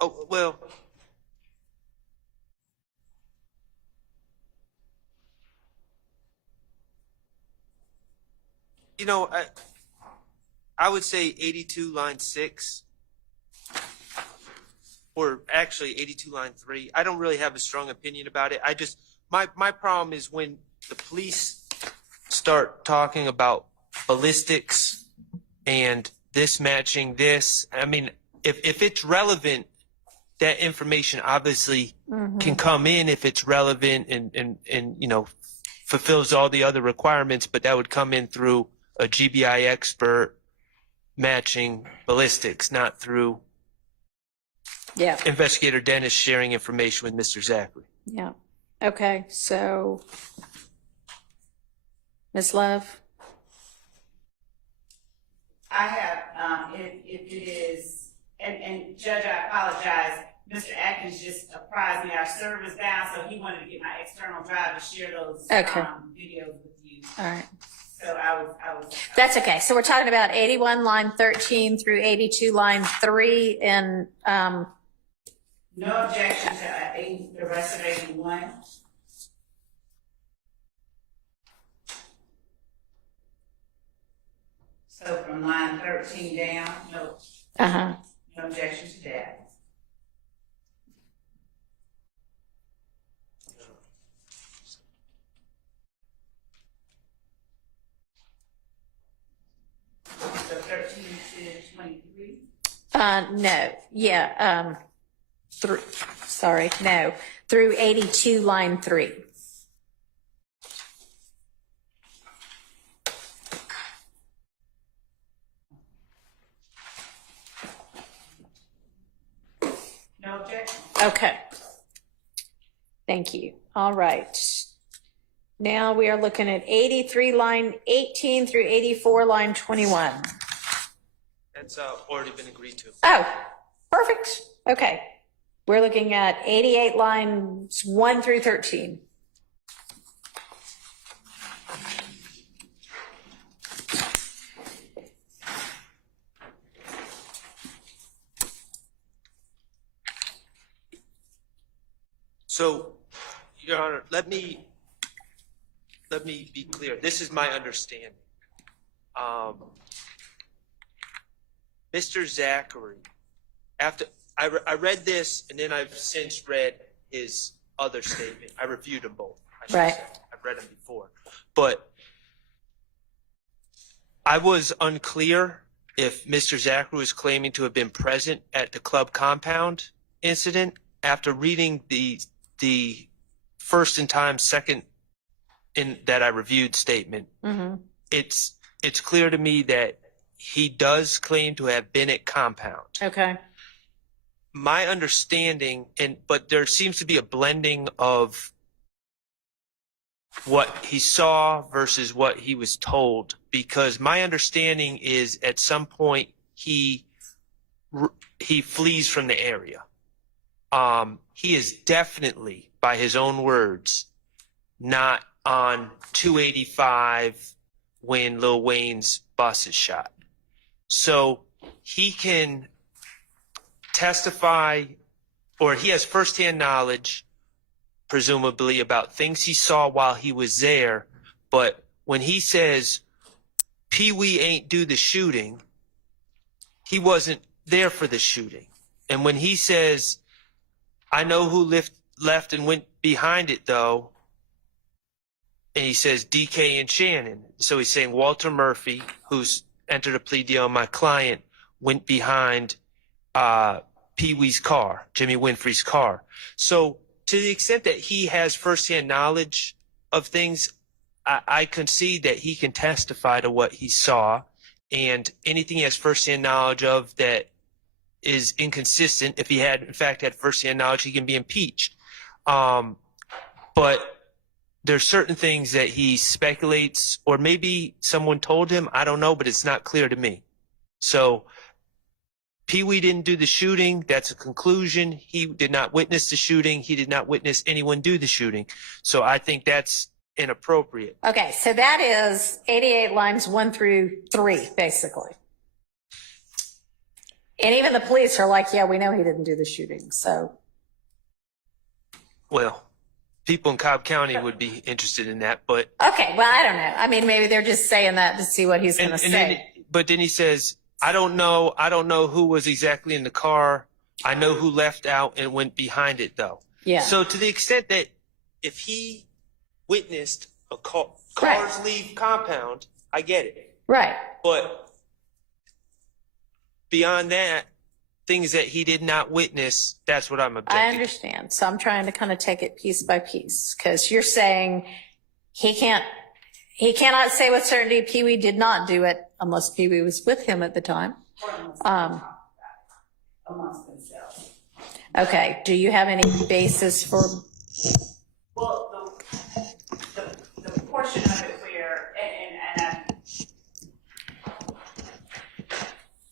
Oh, well. You know, I would say 82 line 6. Or actually 82 line 3. I don't really have a strong opinion about it. I just, my problem is when the police start talking about ballistics and this matching this. I mean, if it's relevant, that information obviously can come in if it's relevant and you know, fulfills all the other requirements, but that would come in through a GBI expert matching ballistics, not through Yeah, Investigator Dennis sharing information with Mr. Zachary. yeah. Okay, so Ms. Love? I have, if it is, and Judge, I apologize, Mr. Atkins just apprised me our server's down, so he wanted to get my external drive to share those Okay. videos with you. All right. So I was. That's okay. So we're talking about 81, line 13 through 82, line 3, and No objection to the rest of 81. So from line 13 down, no objection to that. So 13 to 23. no, yeah, through 82, line 3. No objection. Okay. Thank you. All right. Now we are looking at 83, line 18 through 84, line 21. That's already been agreed to. Oh, perfect. Okay. We're looking at 88, lines 1 through 13. So, Your Honor, let me be clear. This is my understanding. Mr. Zachary, after I read this, and then I've since read his other statement. I reviewed them both. I should Right. say. I've read them before, but I was unclear if Mr. Zachary was claiming to have been present at the club compound incident. After reading the first in time, second in that I reviewed statement, it's clear to me that he does claim to have been at compound. Okay. My understanding, but there seems to be a blending of what he saw versus what he was told, because my understanding is at some point he flees from the area. He is definitely, by his own words, not on 285 when Lil Wayne's bus is shot. So he can testify, or he has firsthand knowledge, presumably, about things he saw while he was there. But when he says Pee Wee ain't do the shooting, he wasn't there for the shooting. And when he says, I know who left and went behind it though, and he says DK and Shannon. So he's saying Walter Murphy, who's entered a plea deal, my client, went behind Pee Wee's car, Jimmy Winfrey's car. So to the extent that he has firsthand knowledge of things, I concede that he can testify to what he saw, and anything he has firsthand knowledge of that is inconsistent, if he had in fact had firsthand knowledge, he can be impeached. But there's certain things that he speculates, or maybe someone told him, I don't know, but it's not clear to me. So Pee Wee didn't do the shooting. That's a conclusion. He did not witness the shooting. He did not witness anyone do the shooting. So I think that's inappropriate. Okay, so that is 88 lines 1 through 3, basically. And even the police are like, yeah, we know he didn't do the shooting, so. Well, people in Cobb County would be interested in that, but. Okay, well, I don't know. I mean, maybe they're just saying that to see what he's going to say. But then he says, I don't know who was exactly in the car. I know who left out and went behind it, though. Yeah. So to the extent that if he witnessed a cars leave compound, I get it. Right. But beyond that, things that he did not witness, that's what I'm objecting. I understand. So I'm trying to kind of take it piece by piece, because you're saying he cannot say with certainty Pee Wee did not do it unless Pee Wee was with him at the time. Amongst themselves. Okay. Do you have any basis for? Well, the portion of it where,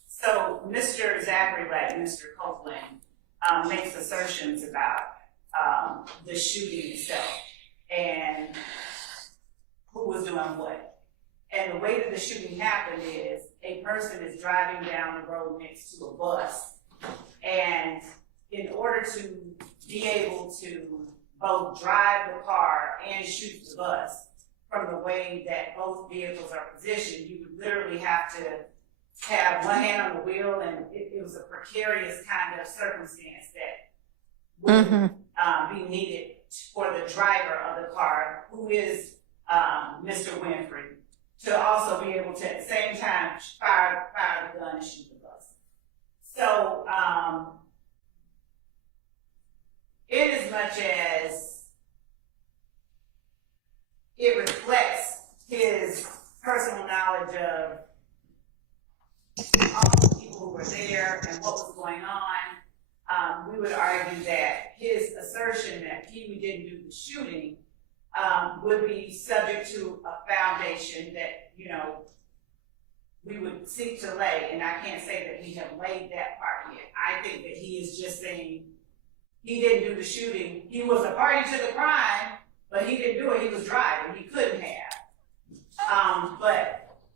so Mr. Zachary, like Mr. Copeland, makes assertions about the shooting itself and who was doing what. And the way that the shooting happened is a person is driving down the road next to a bus, and in order to be able to both drive the car and shoot the bus from the way that both vehicles are positioned, you would literally have to have one hand on the wheel, and it was a precarious kind of circumstance that would be needed for the driver of the car, who is Mr. Winfrey, to also be able to at the same time fire the gun and shoot the bus. So in as much as it reflects his personal knowledge of all the people who were there and what was going on, we would argue that his assertion that Pee Wee didn't do the shooting would be subject to a foundation that, we would seek to lay, and I can't say that we have laid that part yet. I think that he is just saying he didn't do the shooting. He was a party to the crime, but he didn't do it. He was driving. He couldn't have.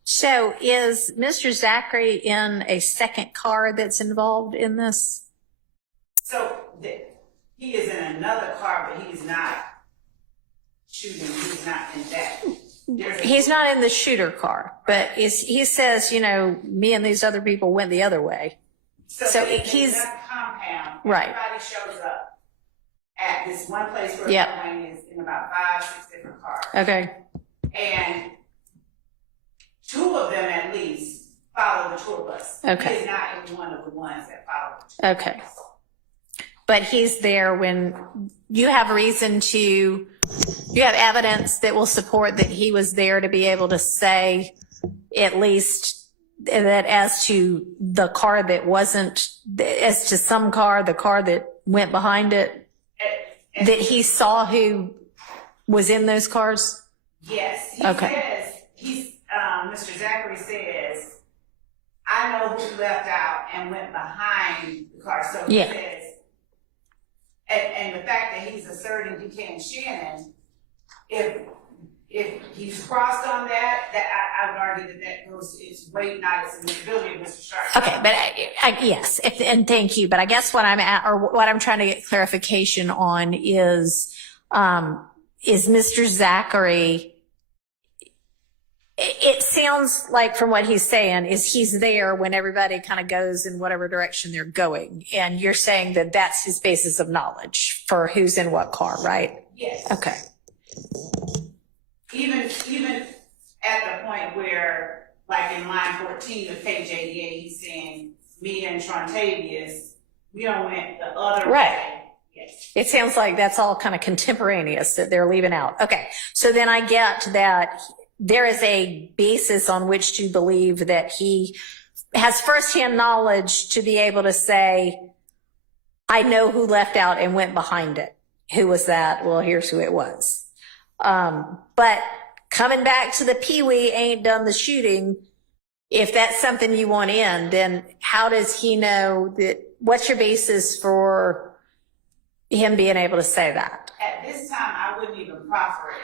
So is Mr. Zachary in a second car that's involved in this? So he is in another car, but he's not shooting. He's not in that. He's not in the shooter car, but he says, me and these other people went the other way. So he's in that compound. Right. Everybody shows up at this one place where Yep. the plane is in about 5-6 different cars. Okay. And 2 of them at least follow the tour bus. Okay. He is not in one of the ones that follow the tour Okay. bus. But he's there when you have reason to, you have evidence that will support that he was there to be able to say at least that as to the car that wasn't, as to some car, the car that went behind it, that he saw who was in those cars? Yes. He Okay. says, Mr. Zachary says, I know who left out and went behind the car. So he Yeah. says, and the fact that he's asserting Buchanan Shannon, if he's crossed on that, I would argue that goes, it's way not its admissibility of Mr. Sharp. Okay, but yes, and thank you. But I guess what I'm trying to get clarification on is Mr. Zachary. It sounds like from what he's saying is he's there when everybody kind of goes in whatever direction they're going, and you're saying that that's his basis of knowledge for who's in what car, right? Yes. Okay. Even at the point where, like in line 14 of page 88, he's saying, me and Trontavious, We don't went the other Right. way. Yes. It sounds like that's all kind of contemporaneous that they're leaving out. Okay. So then I get that there is a basis on which to believe that he has firsthand knowledge to be able to say, I know who left out and went behind it. Who was that? Well, here's who it was. But coming back to the Pee-wee ain't done the shooting, if that's something you want in, then how does he know that? What's your basis for him being able to say that? At this time, I wouldn't even proffer it.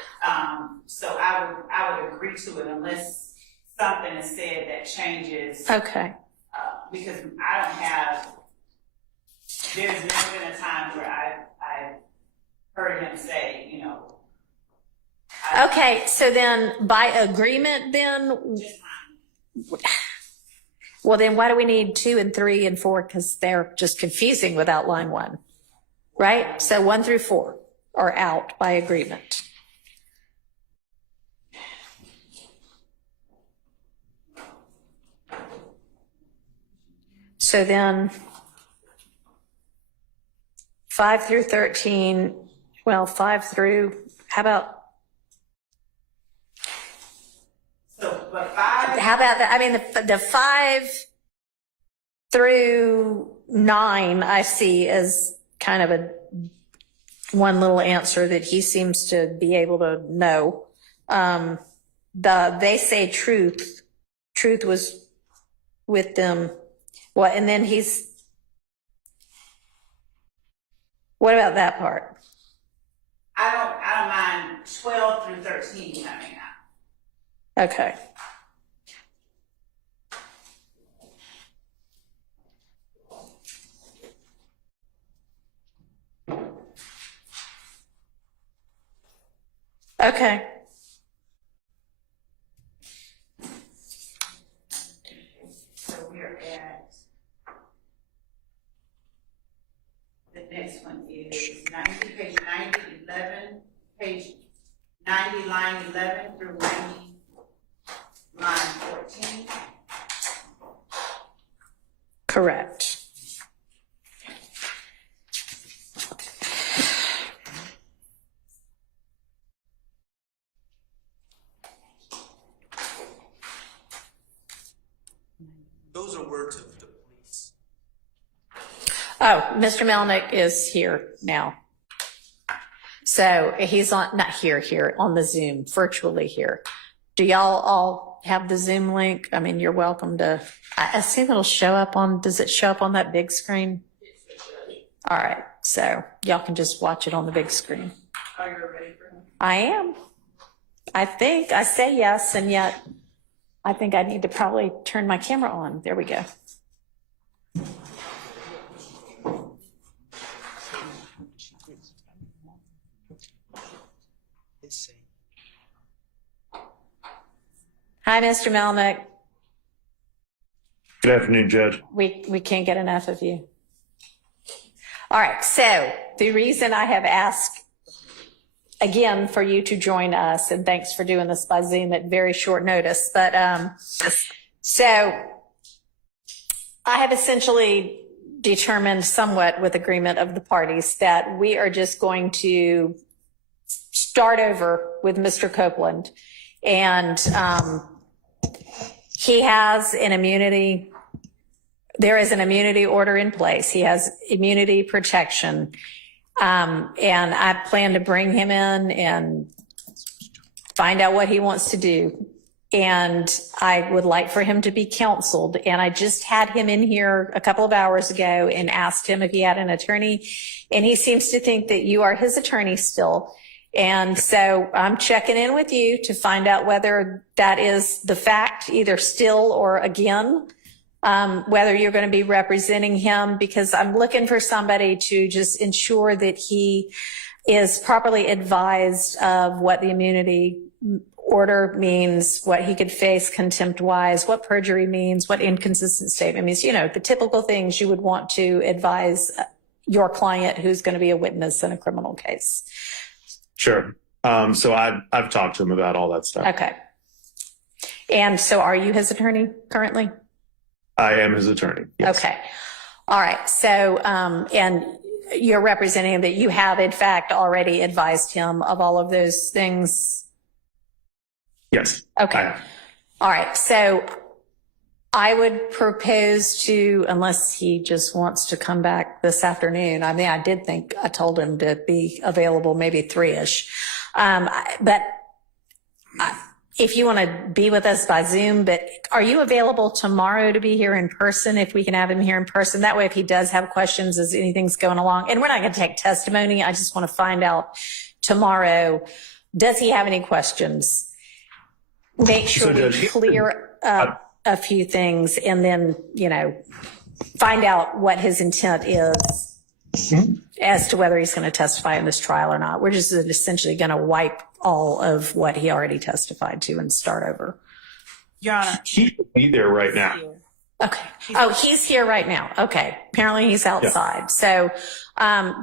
So I would agree to it unless something is said that changes. Okay. Because I don't have, there's never been a time where I've heard him say, you know. Okay, so then by agreement then, well then why do we need 2 and 3 and 4? Because they're just confusing without line 1, right? So 1 through 4 are out by agreement. So then 5 through 13, well, 5 through, how about, But 5. how about that? I mean, the 5 through 9 I see as kind of a one little answer that he seems to be able to know. They say truth was with them. Well, and then what about that part? I don't mind 12 through 13 coming out. Okay. Okay. So we're at, the next one is 90, page 90, 11, page 90, line 11 through 90, line 14. Correct. Those are words of the police. Oh, Mr. Melnick is here now. So he's on, not here, on the Zoom, virtually here. Do y'all all have the Zoom link? I mean, you're welcome to, I assume it'll show up on, does it show up on that big screen? All right, so y'all can just watch it on the big screen. Are you ready for him? I am. I think, I say yes, and yet I think I need to probably turn my camera on. There we go. Hi, Mr. Melnick. Good afternoon, Judge. We can't get enough of you. All right, so the reason I have asked again for you to join us, and thanks for doing this by Zoom at very short notice, but so I have essentially determined somewhat with agreement of the parties that we are just going to start over with Mr. Copeland, and he has an immunity. There is an immunity order in place. He has immunity protection. And I plan to bring him in and find out what he wants to do. And I would like for him to be counseled. And I just had him in here a couple of hours ago and asked him if he had an attorney. And he seems to think that you are his attorney still. And so I'm checking in with you to find out whether that is the fact, either still or again. Whether you're going to be representing him, because I'm looking for somebody to just ensure that he is properly advised of what the immunity order means, what he could face contempt-wise, what perjury means, what inconsistent statement means, you know, the typical things you would want to advise your client who's going to be a witness in a criminal case. Sure. So I've talked to him about all that stuff. Okay. And so are you his attorney currently? I am his attorney. Yes. Okay. All right. So, and you're representing that you have in fact already advised him of all of those things. Yes. Okay. All right. So I would propose to, unless he just wants to come back this afternoon. I mean, I did think I told him to be available maybe 3-ish. But if you want to be with us by Zoom, but are you available tomorrow to be here in person if we can have him here in person? That way, if he does have questions as anything's going along, and we're not going to take testimony. I just want to find out tomorrow, does he have any questions? Make sure we clear up a few things and then, you know, find out what his intent is as to whether he's going to testify in this trial or not. We're just essentially going to wipe all of what he already testified to and start over. Your Honor. He could be there right now. Okay. Oh, he's here right now. Okay. Apparently he's outside. Yeah. So,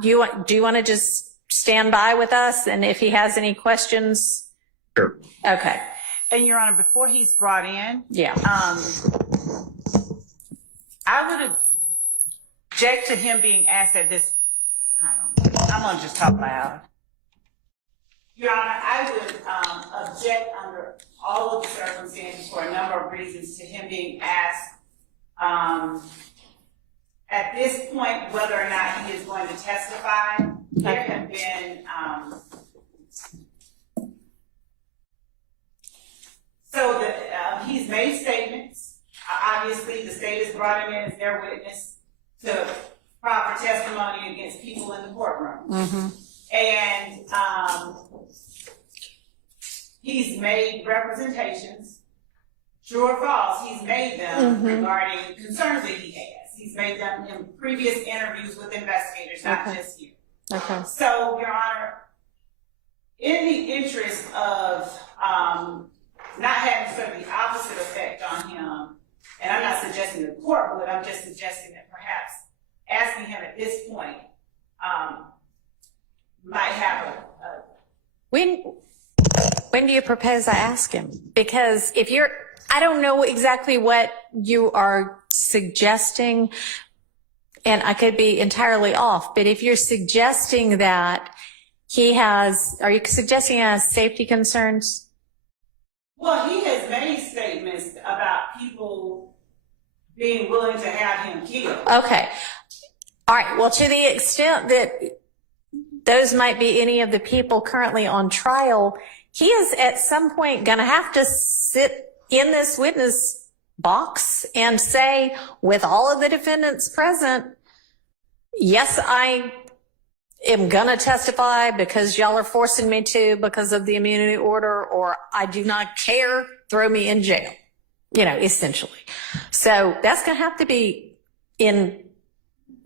do you want to just stand by with us? And if he has any questions? Sure. Okay. And Your Honor, before he's brought in, yeah, I would object to him being asked at this. I'm going to just talk loud. Your Honor, I would object under all of the circumstances for a number of reasons to him being asked at this point whether or not he is going to testify. There have been he's made statements. Obviously, the state has brought him in as their witness to proper testimony against people in the courtroom. Mm-hmm. And he's made representations, true or false, he's made them regarding concerns that he has. He's made them in previous interviews with investigators, not just here. Okay. So, Your Honor, in the interest of not having sort of the opposite effect on him, and I'm not suggesting the court would, I'm just suggesting that perhaps asking him at this point might have a When do you propose I ask him? Because if you're, I don't know exactly what you are suggesting, and I could be entirely off, but if you're suggesting that he has, are you suggesting he has safety concerns? Well, he has made statements about people being willing to have him killed. Okay. All right. Well, to the extent that those might be any of the people currently on trial, he is at some point going to have to sit in this witness box and say, with all of the defendants present, yes, I am going to testify because y'all are forcing me to because of the immunity order, or I do not care, throw me in jail, you know, essentially. So that's going to have to be in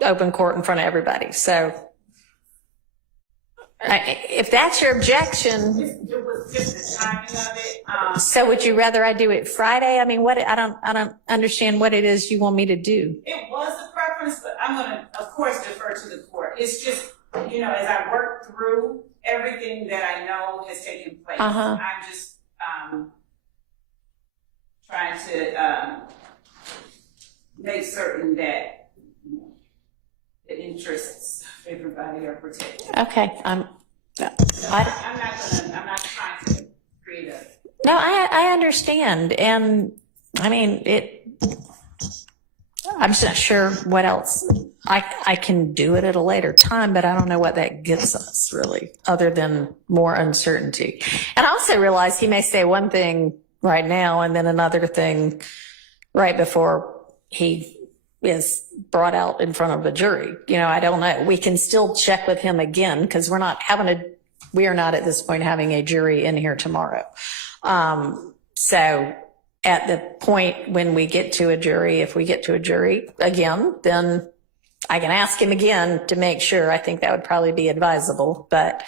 open court in front of everybody. So if that's your objection, it was just the timing of it. So would you rather I do it Friday? I mean, what I don't understand what it is you want me to do. It was a preference, but I'm going to, of course, defer to the court. It's just, you know, as I work through everything that I know has taken place, I'm just trying to make certain that the interests of everybody are protected. Okay, I'm not trying to create a. No, I understand, and I mean I'm just not sure what else. I can do it at a later time, but I don't know what that gets us really, other than more uncertainty. And I also realize he may say one thing right now and then another thing right before he is brought out in front of a jury. You know, I don't know. We can still check with him again because we are not at this point having a jury in here tomorrow. So at the point when we get to a jury, if we get to a jury again, then I can ask him again to make sure. I think that would probably be advisable, but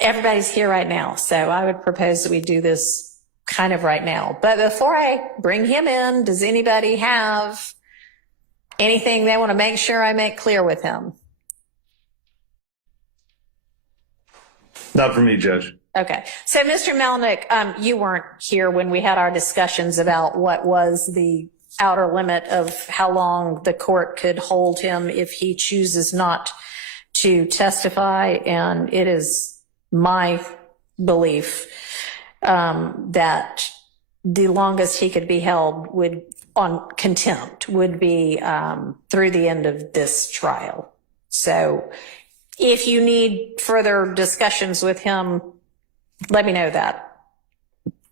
everybody's here right now. So I would propose that we do this kind of right now. But before I bring him in, does anybody have anything they want to make sure I make clear with him? Not for me, Judge. Okay. So, Mr. Melnick, you weren't here when we had our discussions about what was the outer limit of how long the court could hold him if he chooses not to testify. And it is my belief that the longest he could be held would on contempt would be through the end of this trial. So if you need further discussions with him, let me know that.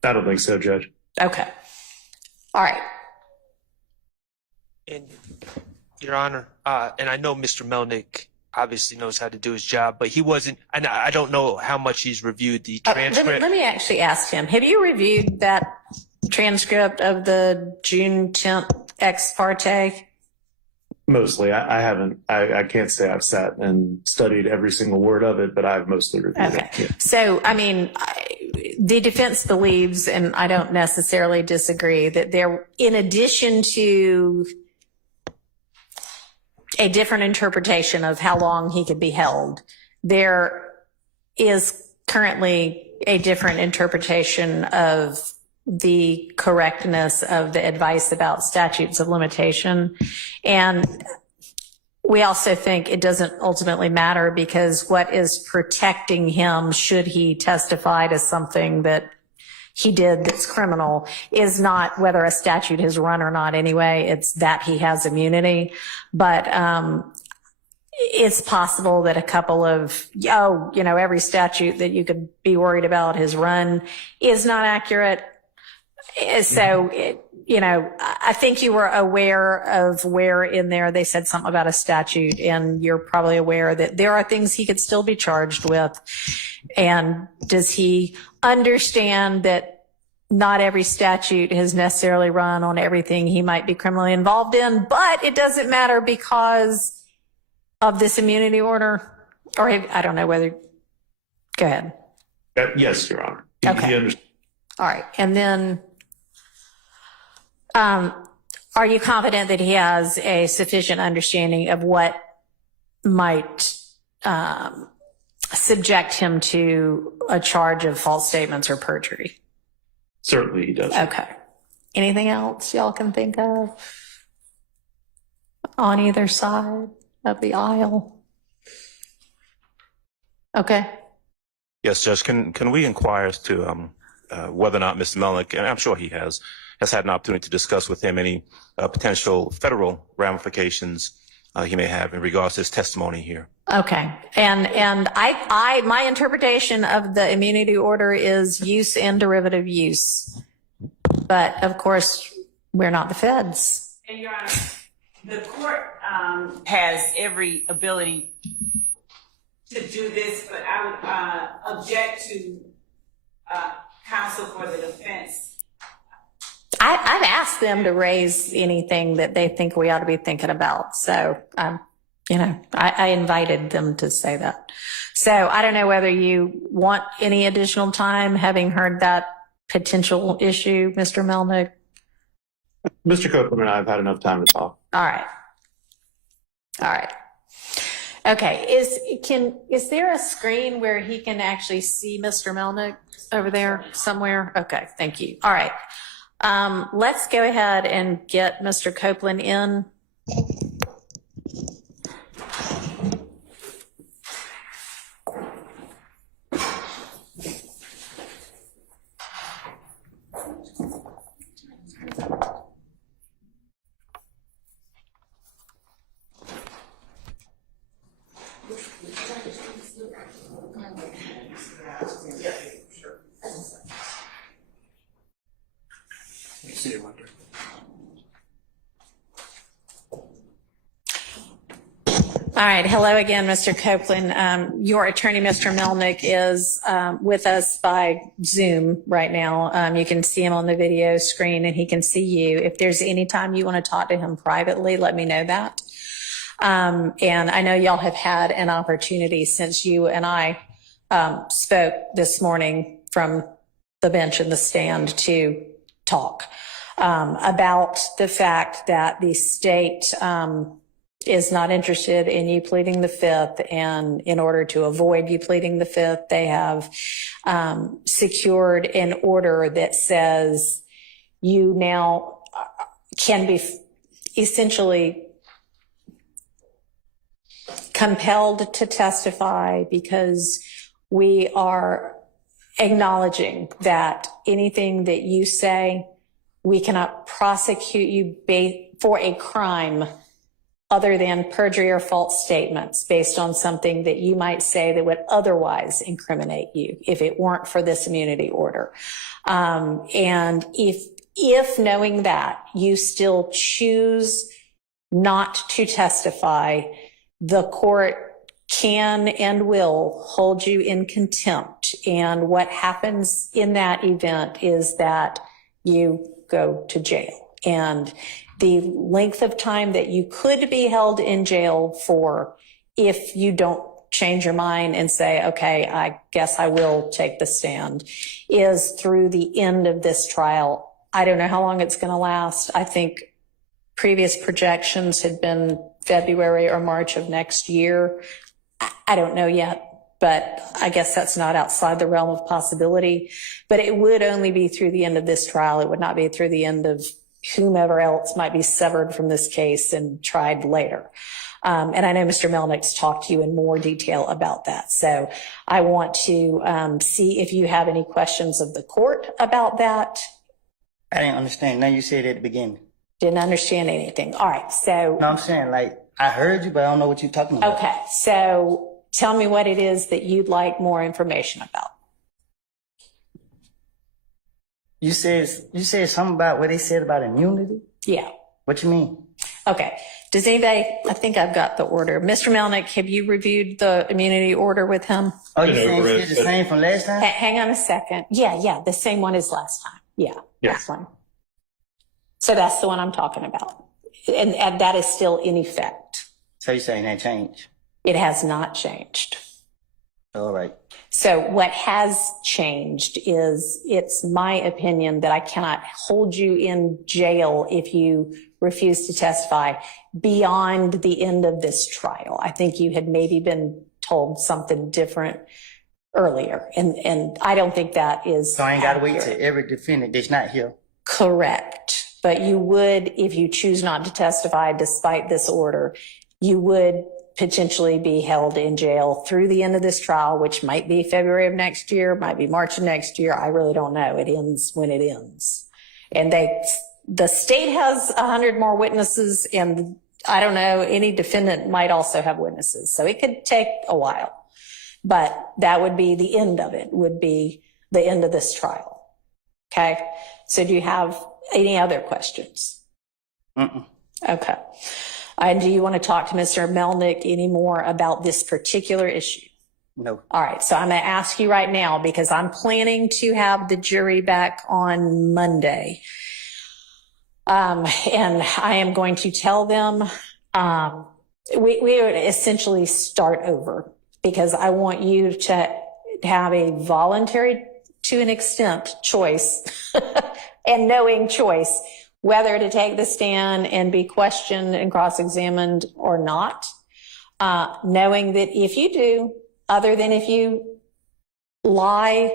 I don't think so, Judge. Okay. All right. And Your Honor, and I know Mr. Melnick obviously knows how to do his job, but he wasn't, and I don't know how much he's reviewed the transcript. Let me actually ask him, have you reviewed that transcript of the June 10th ex parte? Mostly. I haven't. I can't say I've sat and studied every single word of it, but I've mostly reviewed it. Yeah. So, I mean, the defense believes, and I don't necessarily disagree, that there, in addition to a different interpretation of how long he could be held, there is currently a different interpretation of the correctness of the advice about statutes of limitation. And we also think it doesn't ultimately matter, because what is protecting him should he testify to something that he did that's criminal is not whether a statute has run or not anyway. It's that he has immunity. But it's possible that a couple of, every statute that you could be worried about has run is not accurate. So, I think you were aware of where in there they said something about a statute, and you're probably aware that there are things he could still be charged with. And does he understand that not every statute has necessarily run on everything he might be criminally involved in, but it doesn't matter because of this immunity order? Or I don't know whether, go ahead. Yes, Your Honor. Okay. He understands. All right. And then, are you confident that he has a sufficient understanding of what might subject him to a charge of false statements or perjury? Certainly he does. Okay. Anything else y'all can think of on either side of the aisle? Okay. Yes, Judge, can we inquire as to whether or not Mr. Melnick, and I'm sure he has had an opportunity to discuss with him any potential federal ramifications he may have in regards to his testimony here? Okay. And I my interpretation of the immunity order is use and derivative use. But of course, we're not the feds. And Your Honor, the court has every ability to do this, but I would object to counsel for the defense. I've asked them to raise anything that they think we ought to be thinking about. So, I invited them to say that. So I don't know whether you want any additional time, having heard that potential issue, Mr. Melnick. Mr. Copeland and I have had enough time to talk. All right. Okay. Is there a screen where he can actually see Mr. Melnick over there somewhere? Okay. Thank you. All right. Let's go ahead and get Mr. Copeland in. All right. Hello again, Mr. Copeland. Your attorney, Mr. Melnick, is with us by Zoom right now. You can see him on the video screen and he can see you. If there's any time you want to talk to him privately, let me know that. And I know y'all have had an opportunity since you and I spoke this morning from the bench and the stand to talk about the fact that the state is not interested in you pleading the fifth, and in order to avoid you pleading the fifth, they have secured an order that says you now can be essentially compelled to testify because we are acknowledging that anything that you say, we cannot prosecute you for a crime other than perjury or false statements based on something that you might say that would otherwise incriminate you if it weren't for this immunity order. And if knowing that you still choose not to testify, the court can and will hold you in contempt. And what happens in that event is that you go to jail. And the length of time that you could be held in jail for, if you don't change your mind and say, okay, I guess I will take the stand, is through the end of this trial. I don't know how long it's going to last. I think previous projections had been February or March of next year. I don't know yet, but I guess that's not outside the realm of possibility. But it would only be through the end of this trial. It would not be through the end of whomever else might be severed from this case and tried later. And I know Mr. Melnick's talked to you in more detail about that. So I want to see if you have any questions of the court about that. I didn't understand. Now you said at the beginning. Didn't understand anything. All right. So. No, I'm saying, like, I heard you, but I don't know what you're talking about. Okay. So tell me what it is that you'd like more information about. You said something about what they said about immunity? Yeah. What you mean? Okay. Does anybody, I think I've got the order. Mr. Melnick, have you reviewed the immunity order with him? Oh, you saying it's the same from last time? Hang on a second. Yeah. The same one as last time. Yeah. That's one. So that's the one I'm talking about. And that is still in effect. So you're saying that changed? It has not changed. All right. So what has changed is, it's my opinion that I cannot hold you in jail if you refuse to testify beyond the end of this trial. I think you had maybe been told something different earlier, and I don't think that is So I ain't got to wait accurate. till every defendant that's not here. Correct. But you would, if you choose not to testify despite this order, you would potentially be held in jail through the end of this trial, which might be February of next year, might be March of next year. I really don't know. It ends when it ends. And the state has 100 more witnesses, and I don't know, any defendant might also have witnesses. So it could take a while, but that would be the end of it, would be the end of this trial. Okay. So do you have any other questions? Okay. And do you want to talk to Mr. Melnick any more about this particular issue? No. All right. So I'm going to ask you right now, because I'm planning to have the jury back on Monday. And I am going to tell them, we would essentially start over, because I want you to have a voluntary, to an extent, choice and knowing choice whether to take the stand and be questioned and cross-examined or not, knowing that if you do, other than if you lie,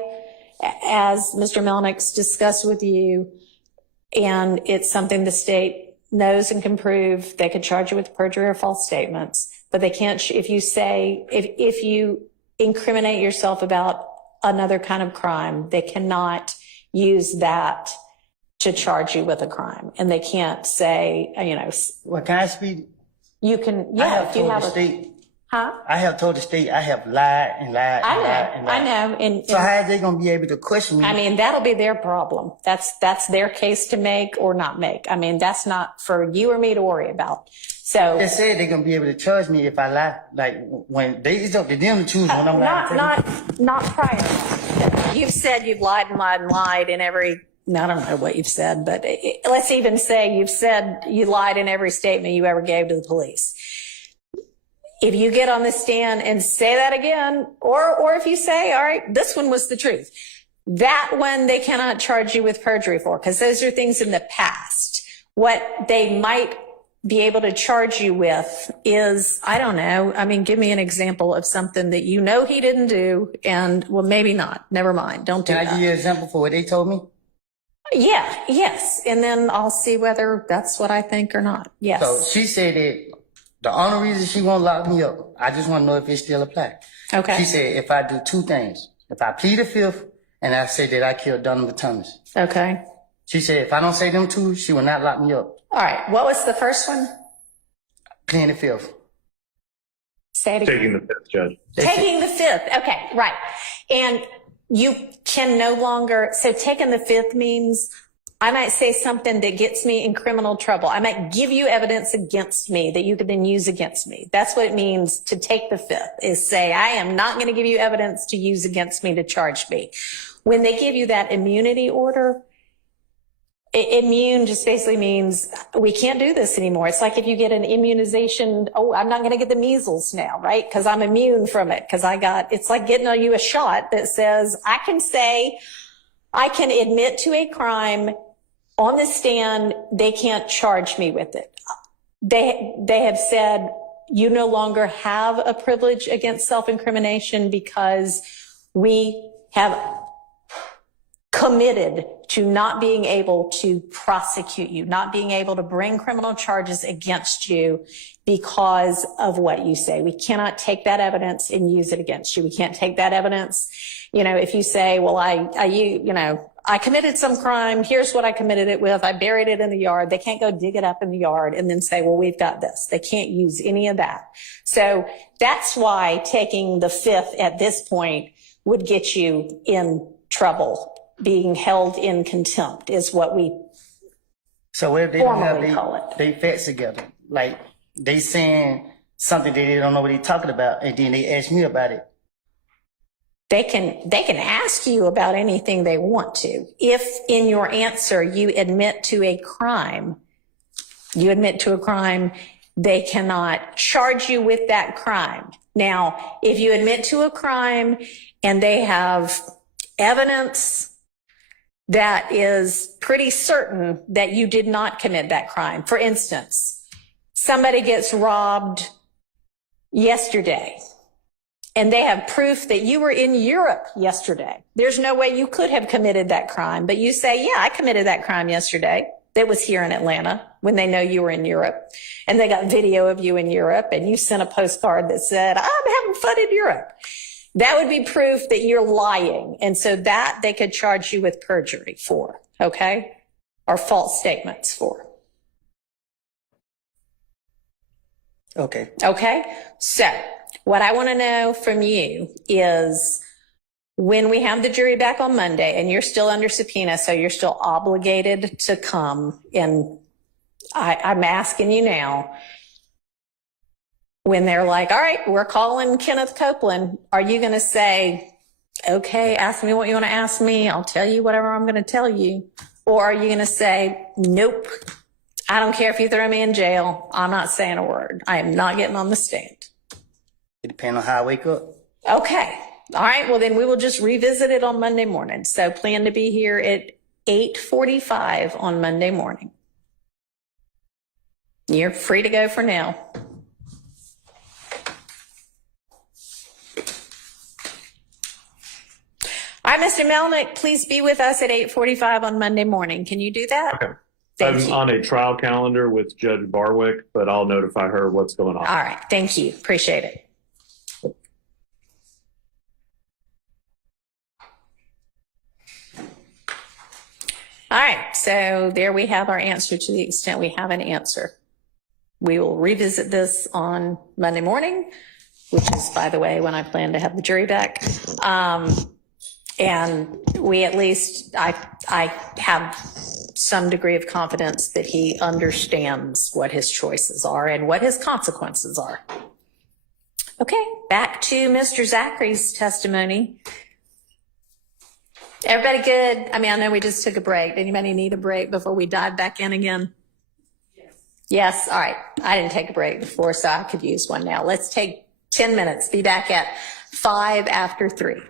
as Mr. Melnick's discussed with you, and it's something the state knows and can prove, they could charge you with perjury or false statements, but they can't, if you incriminate yourself about another kind of crime, they cannot use that to charge you with a crime. And they can't say, Well, can I speak? You can, I yeah, have if you told have the a, state. huh? I have told the state I have lied and lied and lied and lied. I know. And, So how are they going to be able to question me? I mean, that'll be their problem. That's their case to make or not make. I mean, that's not for you or me to worry about. So They said they're going to be able to charge me if I lie. Like, when it's up to them to choose when I'm lying. not prior. You've said you've lied and lied and lied in every, I don't know what you've said, but let's even say you've said you lied in every statement you ever gave to the police. If you get on the stand and say that again, or if you say, all right, this one was the truth, that one they cannot charge you with perjury for, because those are things in the past. What they might be able to charge you with is, I don't know, I mean, give me an example of something that you know he didn't do, and well, maybe not. Never mind. Don't do Can I that. give you an example for what they told me? Yeah, yes. And then I'll see whether that's what I think or not. Yes. So she said that the only reason she won't lock me up, I just want to know if it still applies. Okay. She said if I do two things, if I plead the fifth and I say that I killed Donovan Thomas. Okay. She said if I don't say them two, she will not lock me up. All right. What was the first one? Pleading the fifth. Say it again. Taking the fifth, Judge. Taking the fifth. Okay, right. And you can no longer, so taking the fifth means I might say something that gets me in criminal trouble. I might give you evidence against me that you could then use against me. That's what it means to take the fifth, is say, I am not going to give you evidence to use against me to charge me. When they give you that immunity order, immune just basically means we can't do this anymore. It's like if you get an immunization, oh, I'm not going to get the measles now, right? Because I'm immune from it. Because it's like getting you a shot that says, I can admit to a crime on the stand, they can't charge me with it. They have said you no longer have a privilege against self-incrimination because we have committed to not being able to prosecute you, not being able to bring criminal charges against you because of what you say. We cannot take that evidence and use it against you. We can't take that evidence. If you say, well, I committed some crime. Here's what I committed it with. I buried it in the yard. They can't go dig it up in the yard and then say, well, we've got this. They can't use any of that. So that's why taking the fifth at this point would get you in trouble. Being held in contempt is what we So what if they don't formally have call it. they facts together? Like they saying something that they don't know what they're talking about, and then they ask me about it. They can ask you about anything they want to. If in your answer you admit to a crime, they cannot charge you with that crime. Now, if you admit to a crime and they have evidence that is pretty certain that you did not commit that crime. For instance, somebody gets robbed yesterday and they have proof that you were in Europe yesterday. There's no way you could have committed that crime, but you say, yeah, I committed that crime yesterday. That was here in Atlanta when they know you were in Europe and they got video of you in Europe and you sent a postcard that said, I'm having fun in Europe. That would be proof that you're lying. And so that they could charge you with perjury for, okay? Or false statements for. Okay. Okay? So what I want to know from you is when we have the jury back on Monday and you're still under subpoena, so you're still obligated to come, and I'm asking you now, when they're like, all right, we're calling Kenneth Copeland, are you going to say, okay, ask me what you want to ask me. I'll tell you whatever I'm going to tell you. Or are you going to say, nope, I don't care if you throw me in jail. I'm not saying a word. I am not getting on the stand. It depends on how I wake up. Okay. All right. Well, then we will just revisit it on Monday morning. So plan to be here at 8:45 on Monday morning. You're free to go for now. All right, Mr. Melnick, please be with us at 8:45 on Monday morning. Can you do that? Okay. Thank I'm you. on a trial calendar with Judge Barwick, but I'll notify her what's going on. All right. Thank you. Appreciate it. All right. So there we have our answer to the extent we have an answer. We will revisit this on Monday morning, which is, by the way, when I plan to have the jury back. And we at least, I have some degree of confidence that he understands what his choices are and what his consequences are. Okay, back to Mr. Zachary's testimony. Everybody good? I mean, I know we just took a break. Anybody need a break before we dive back in again? Yes, all right. I didn't take a break before, so I could use one now. Let's take 10 minutes. Be back at 3:05.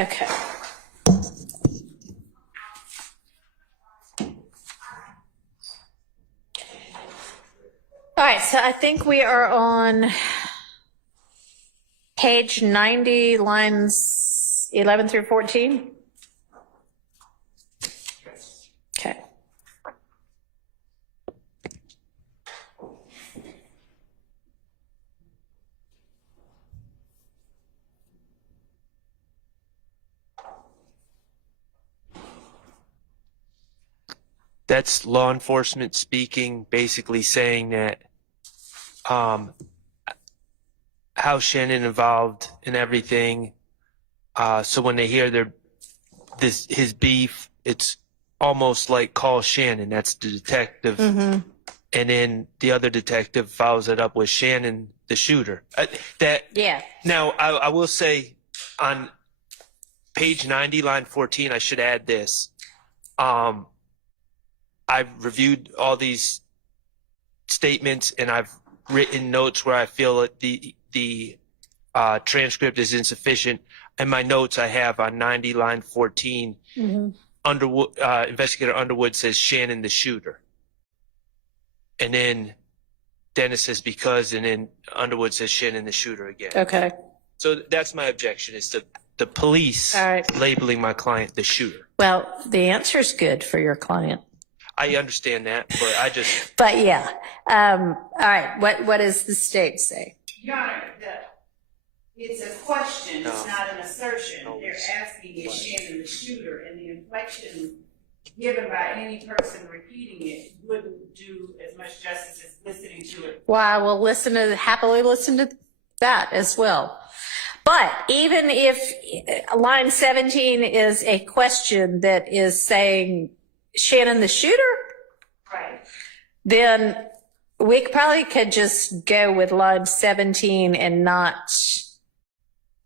Okay. All right, so I think we are on page 90, lines 11 through 14. Okay. That's law enforcement speaking, basically saying that how Shannon involved in everything. So when they hear his beef, it's almost like call Shannon. That's the detective. Mm-hmm. And then the other detective follows it up with Shannon, the shooter. Yeah. Now, I will say on page 90, line 14, I should add this. I've reviewed all these statements and I've written notes where I feel that the transcript is insufficient. In my notes I have on 90, line 14, Underwood, Investigator Underwood says Shannon the shooter. And then Dennis says because, and then Underwood says Shannon the shooter again. Okay. So that's my objection, is to the police All right. labeling my client the shooter. Well, the answer's good for your client. I understand that, but I just... But yeah. All right. What does the state say? Your Honor, it's a question, it's not an assertion. They're asking is Shannon the shooter, and the inflection given by any person repeating it wouldn't do as much justice as listening to it. Well, I will happily listen to that as well. But even if line 17 is a question that is saying Shannon the shooter, Right. then we probably could just go with line 17 and not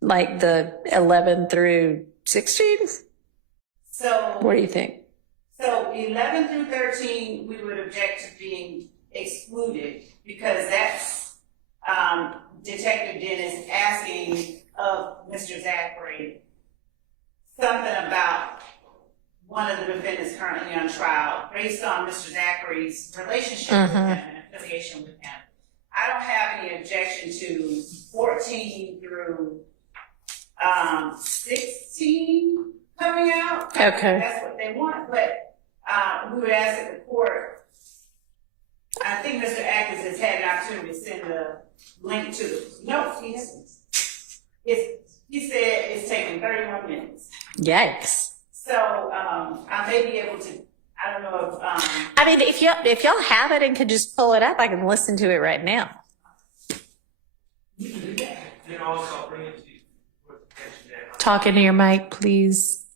like the 11 through 16. So What do you think? So 11 through 13, we would object to being excluded because that's Detective Dennis asking of Mr. Zachary something about one of the defendants currently on trial based on Mr. Zachary's relationship with him and affiliation with him. I don't have any objection to 14 through 16 coming out. Okay. That's what they want, but we would ask that the court, I think Mr. Atkins has had an opportunity to send a link to the, no, he hasn't. He said it's taking 31 minutes. Yikes. So I may be able to, I don't know if. I mean, if y'all have it and could just pull it up, I can listen to it right now. Then also I'll bring it to you. Talk into your mic, please.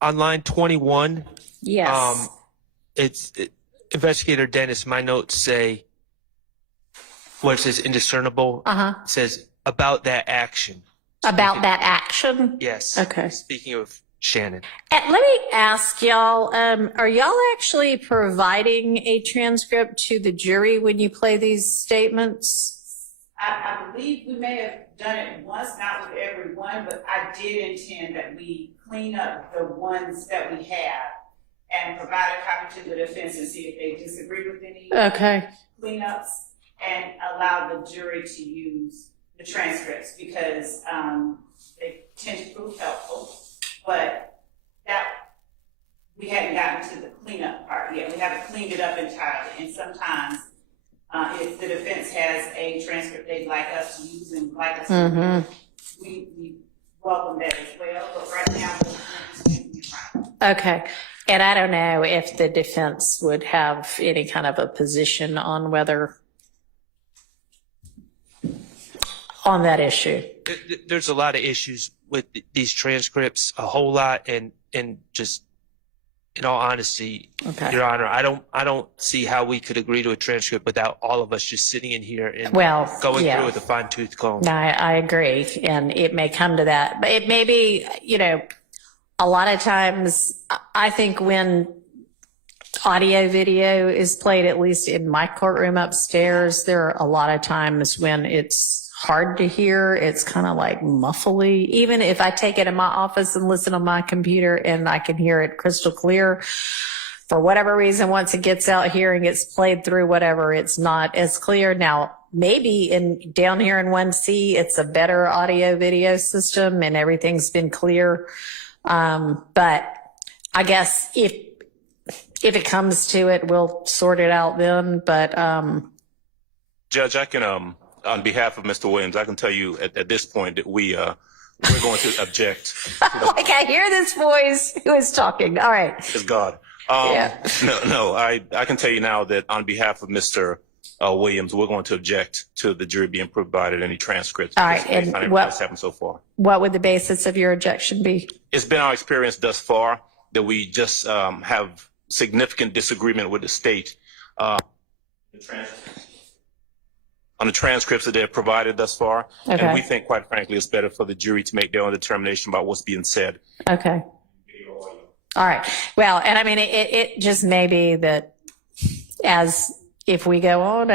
On line 21, Yes. Investigator Dennis, my notes say, what it says indiscernible, says about that action. About that action? Yes. Okay. Speaking of Shannon. Let me ask y'all, are y'all actually providing a transcript to the jury when you play these statements? I believe we may have done it once, not with every one, but I did intend that we clean up the ones that we have and provide a copy to the defense and see if they disagree with any cleanups and allow the jury to use the transcripts because they tend to prove helpful, but that we hadn't gotten to the cleanup part yet. We haven't cleaned it up entirely, and sometimes if the defense has a transcript they'd like us to use and like us to use, we welcome that as well, but right now we're just keeping it right. Okay. And I don't know if the defense would have any kind of a position on whether, on that issue. There's a lot of issues with these transcripts, a whole lot, and just in all honesty, Your Honor, I don't see how we could agree to a transcript without all of us just sitting in here and going through it with a fine-tooth comb. No, I agree, and it may come to that, but it may be, a lot of times, I think when audio video is played, at least in my courtroom upstairs, there are a lot of times when it's hard to hear. It's kind of like muffly. Even if I take it in my office and listen on my computer and I can hear it crystal clear, for whatever reason, once it gets out here and gets played through, whatever, it's not as clear. Now, maybe down here in 1C, it's a better audio video system and everything's been clear. But I guess if it comes to it, we'll sort it out then. But Judge, I can, on behalf of Mr. Williams, I can tell you at this point that we're going to object. like I hear this voice who is talking. All right. It's God. Yeah. No, I can tell you now that on behalf of Mr. Williams, we're going to object to the jury being provided any transcripts. All right. Based on everything that's happened so far. What would the basis of your objection be? It's been our experience thus far that we just have significant disagreement with the state on the transcripts that they've provided thus far. Okay. And we think, quite frankly, it's better for the jury to make their own determination about what's being said. Okay. All right. Well, and I mean, it just may be that as we go on,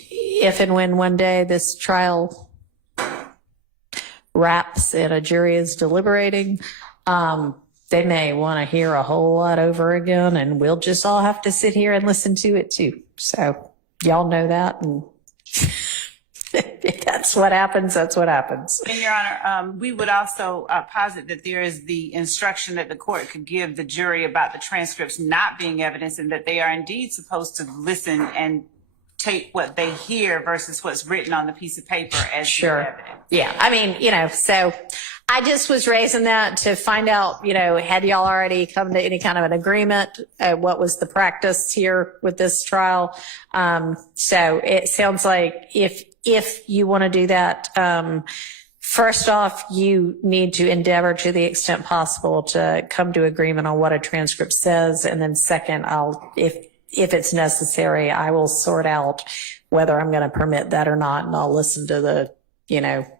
if and when one day this trial wraps and a jury is deliberating, they may want to hear a whole lot over again, and we'll just all have to sit here and listen to it too. So y'all know that, and if that's what happens, that's what happens. And Your Honor, we would also posit that there is the instruction that the court could give the jury about the transcripts not being evidence, and that they are indeed supposed to listen and take what they hear versus what's written on the piece of paper as evidence. Yeah. I mean, so I just was raising that to find out, had y'all already come to any kind of an agreement? What was the practice here with this trial? So it sounds like if you want to do that, first off, you need to endeavor to the extent possible to come to agreement on what a transcript says. And then second, if it's necessary, I will sort out whether I'm going to permit that or not. And I'll listen to the,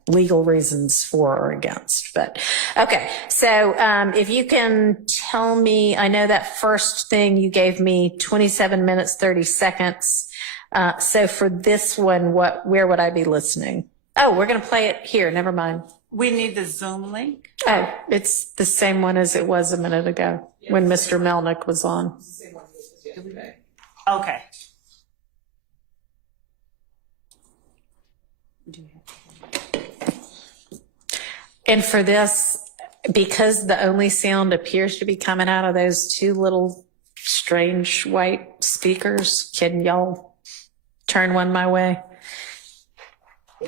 legal reasons for or against. But okay. So, if you can tell me, I know that first thing you gave me 27 minutes, 30 seconds. So for this one, where would I be listening? Oh, we're going to play it here. Never mind. We need the Zoom link. Oh, it's the same one as it was a minute ago when Mr. Melnick was on. Okay. And for this, because the only sound appears to be coming out of those two little strange white speakers, can y'all turn one my way?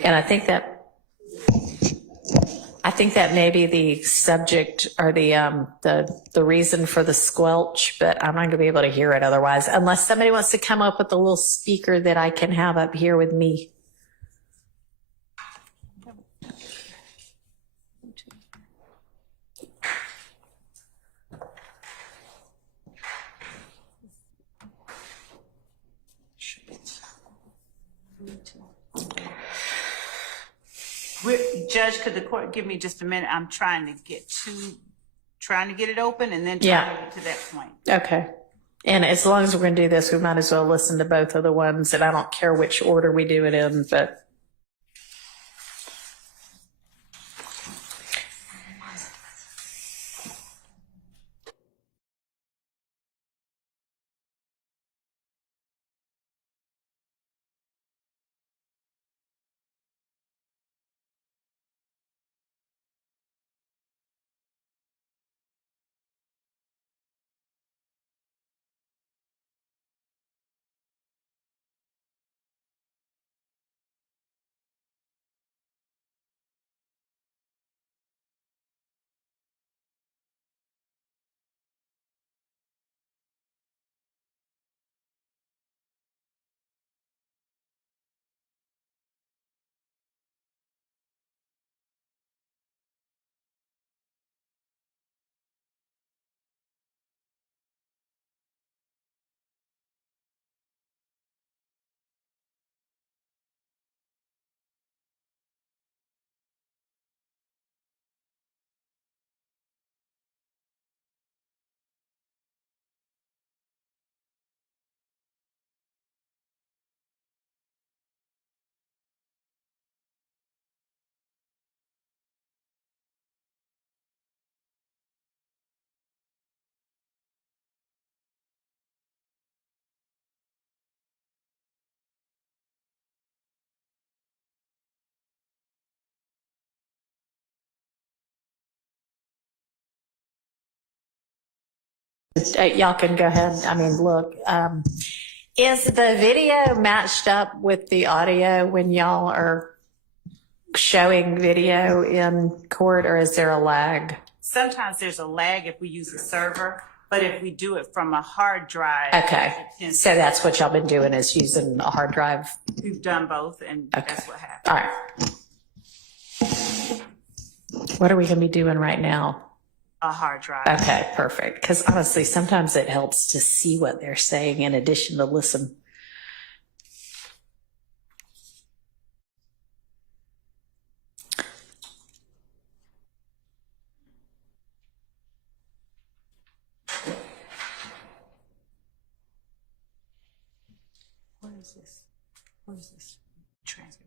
And I think that may be the subject or the reason for the squelch, but I'm not going to be able to hear it otherwise, unless somebody wants to come up with a little speaker that I can have up here with me. Judge, could the court give me just a minute? I'm trying to get it open and then Yeah. trying to get to that point. Okay. And as long as we're going to do this, we might as well listen to both of the ones, and I don't care which order we do it in, but Y'all can go ahead. I mean, look, is the video matched up with the audio when y'all are showing video in court, or is there a lag? Sometimes there's a lag if we use a server, but if we do it from a hard drive. Okay, so that's what y'all been doing, is using a hard drive? We've done both, and Okay. that's what happened. All right. What are we going to be doing right now? A hard drive. Okay, perfect. Because honestly, sometimes it helps to see what they're saying in addition to listen. What is this? What is this? Transcript.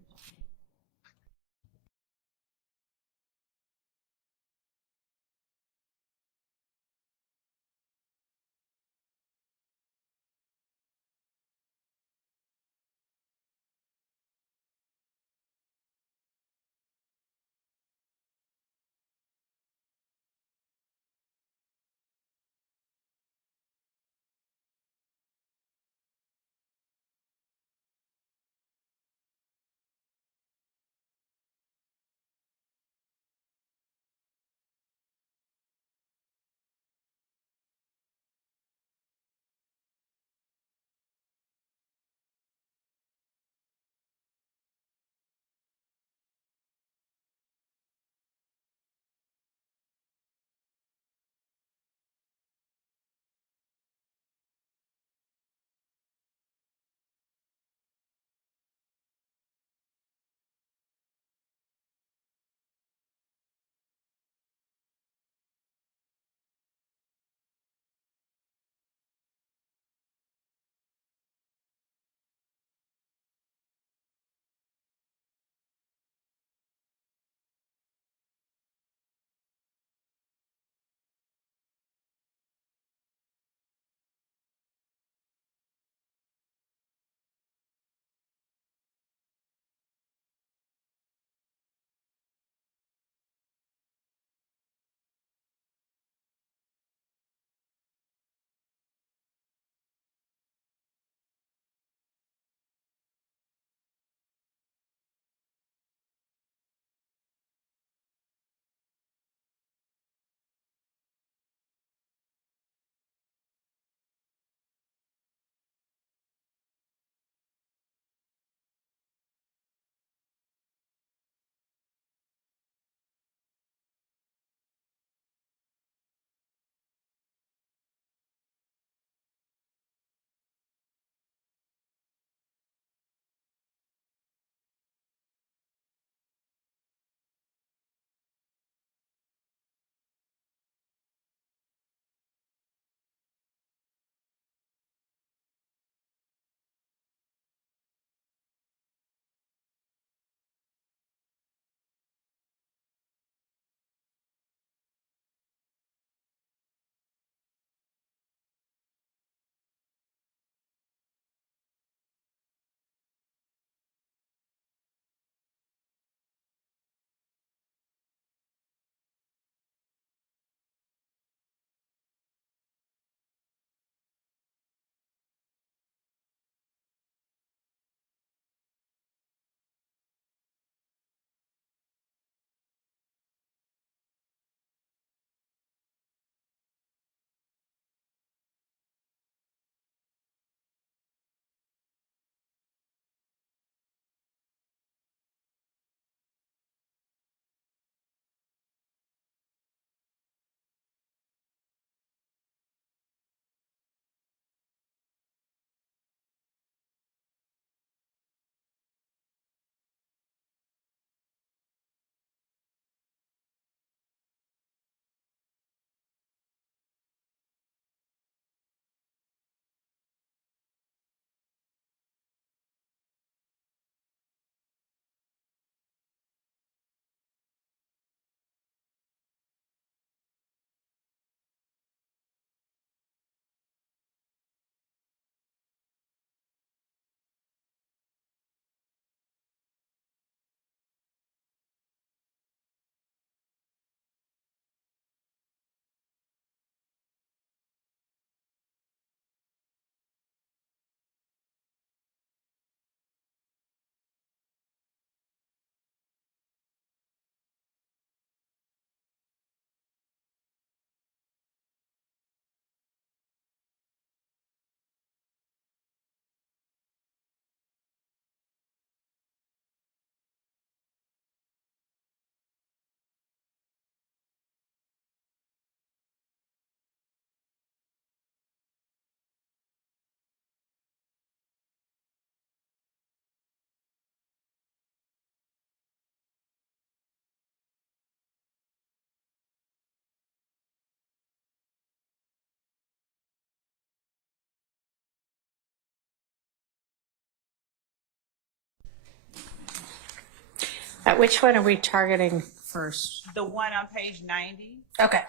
Which one are we targeting first? The one on page 90. Okay.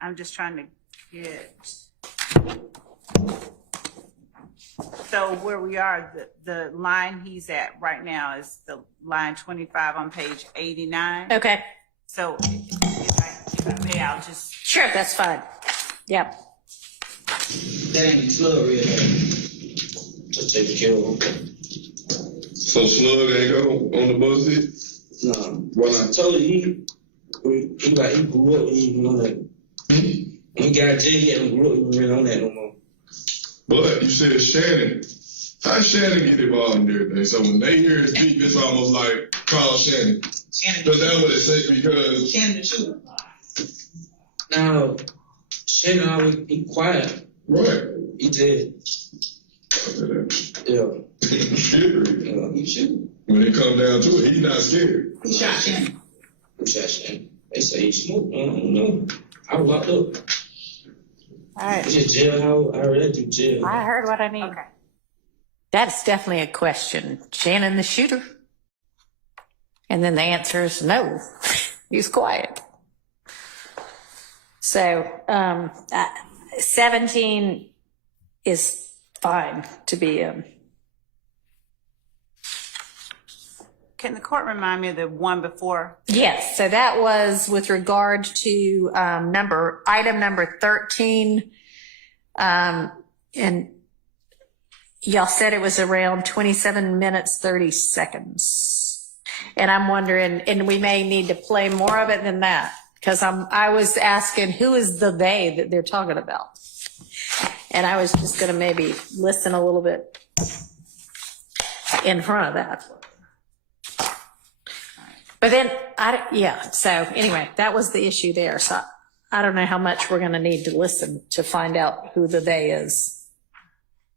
I'm just trying to get. So where we are, the line he's at right now is the line 25 on page 89. Okay. So if I may, I'll just. Sure, that's fine. Yep. Dang, Slug real just take care of him. So Slug ain't go on the bus yet? Nah. Why not? I told you he grew up, he even on that. He got Jay, he hadn't grew up even really on that no more. But you said Shannon. How Shannon get involved in everything? So when they hear his beat, it's almost like call Shannon. Because that's what they say because Shannon the shooter. Now, Shannon always be quiet. Right. He did. Yeah. Scared. He shoot. When it comes down to it, he's not scared. Who shot Shannon? Who shot Shannon? They say he smoked. I don't know. I was locked up. All right. It's just jailhouse. I read through jail. I heard what I need. Okay. That's definitely a question. Shannon the shooter? And then the answer is no. He's quiet. So 17 is fine to be in. Can the court remind me of the one before? Yes, so that was with regard to item number 13. And y'all said it was around 27 minutes, 30 seconds. And I'm wondering, and we may need to play more of it than that, because I was asking, who is the they that they're talking about? And I was just going to maybe listen a little bit in front of that. But then, so anyway, that was the issue there. So I don't know how much we're going to need to listen to find out who the they is.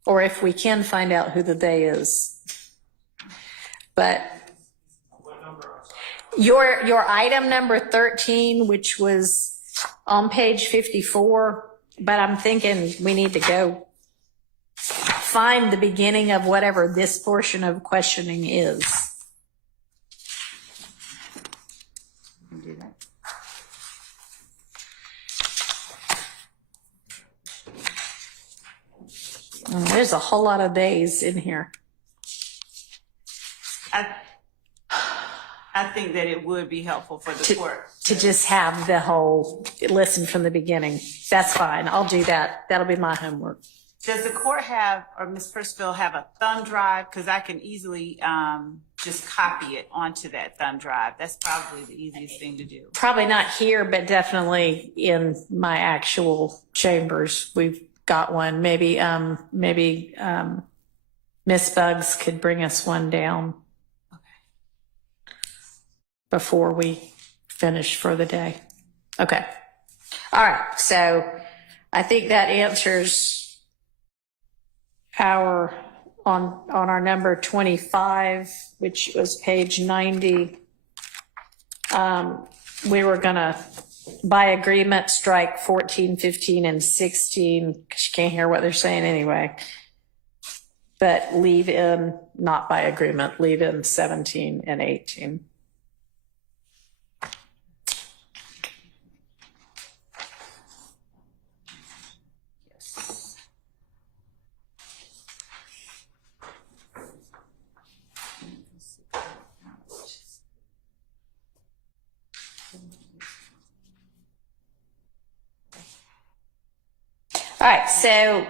Or if we can find out who the they is. But your item number 13, which was on page 54, but I'm thinking we need to go find the beginning of whatever this portion of questioning is. There's a whole lot of days in here. I think that it would be helpful for the court to just have the whole listen from the beginning. That's fine. I'll do that. That'll be my homework. Does the court have, or Ms. Percival, have a thumb drive? Because I can easily just copy it onto that thumb drive. That's probably the easiest thing to do. Probably not here, but definitely in my actual chambers. We've got one. Maybe Miss Bugs could bring us one down before we finish for the day. Okay. All right. So I think that answers on our number 25, which was page 90. We were gonna, by agreement, strike 14, 15, and 16, because you can't hear what they're saying anyway. But leave in, not by agreement, leave in 17 and 18. All right, so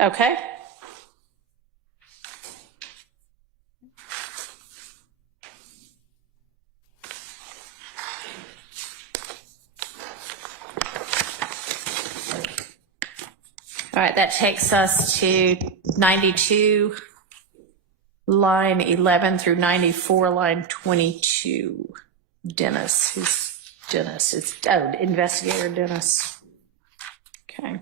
okay. All right, that takes us to 92, line 11 through 94, line 22. Dennis, who's Dennis? It's investigator Dennis. Okay.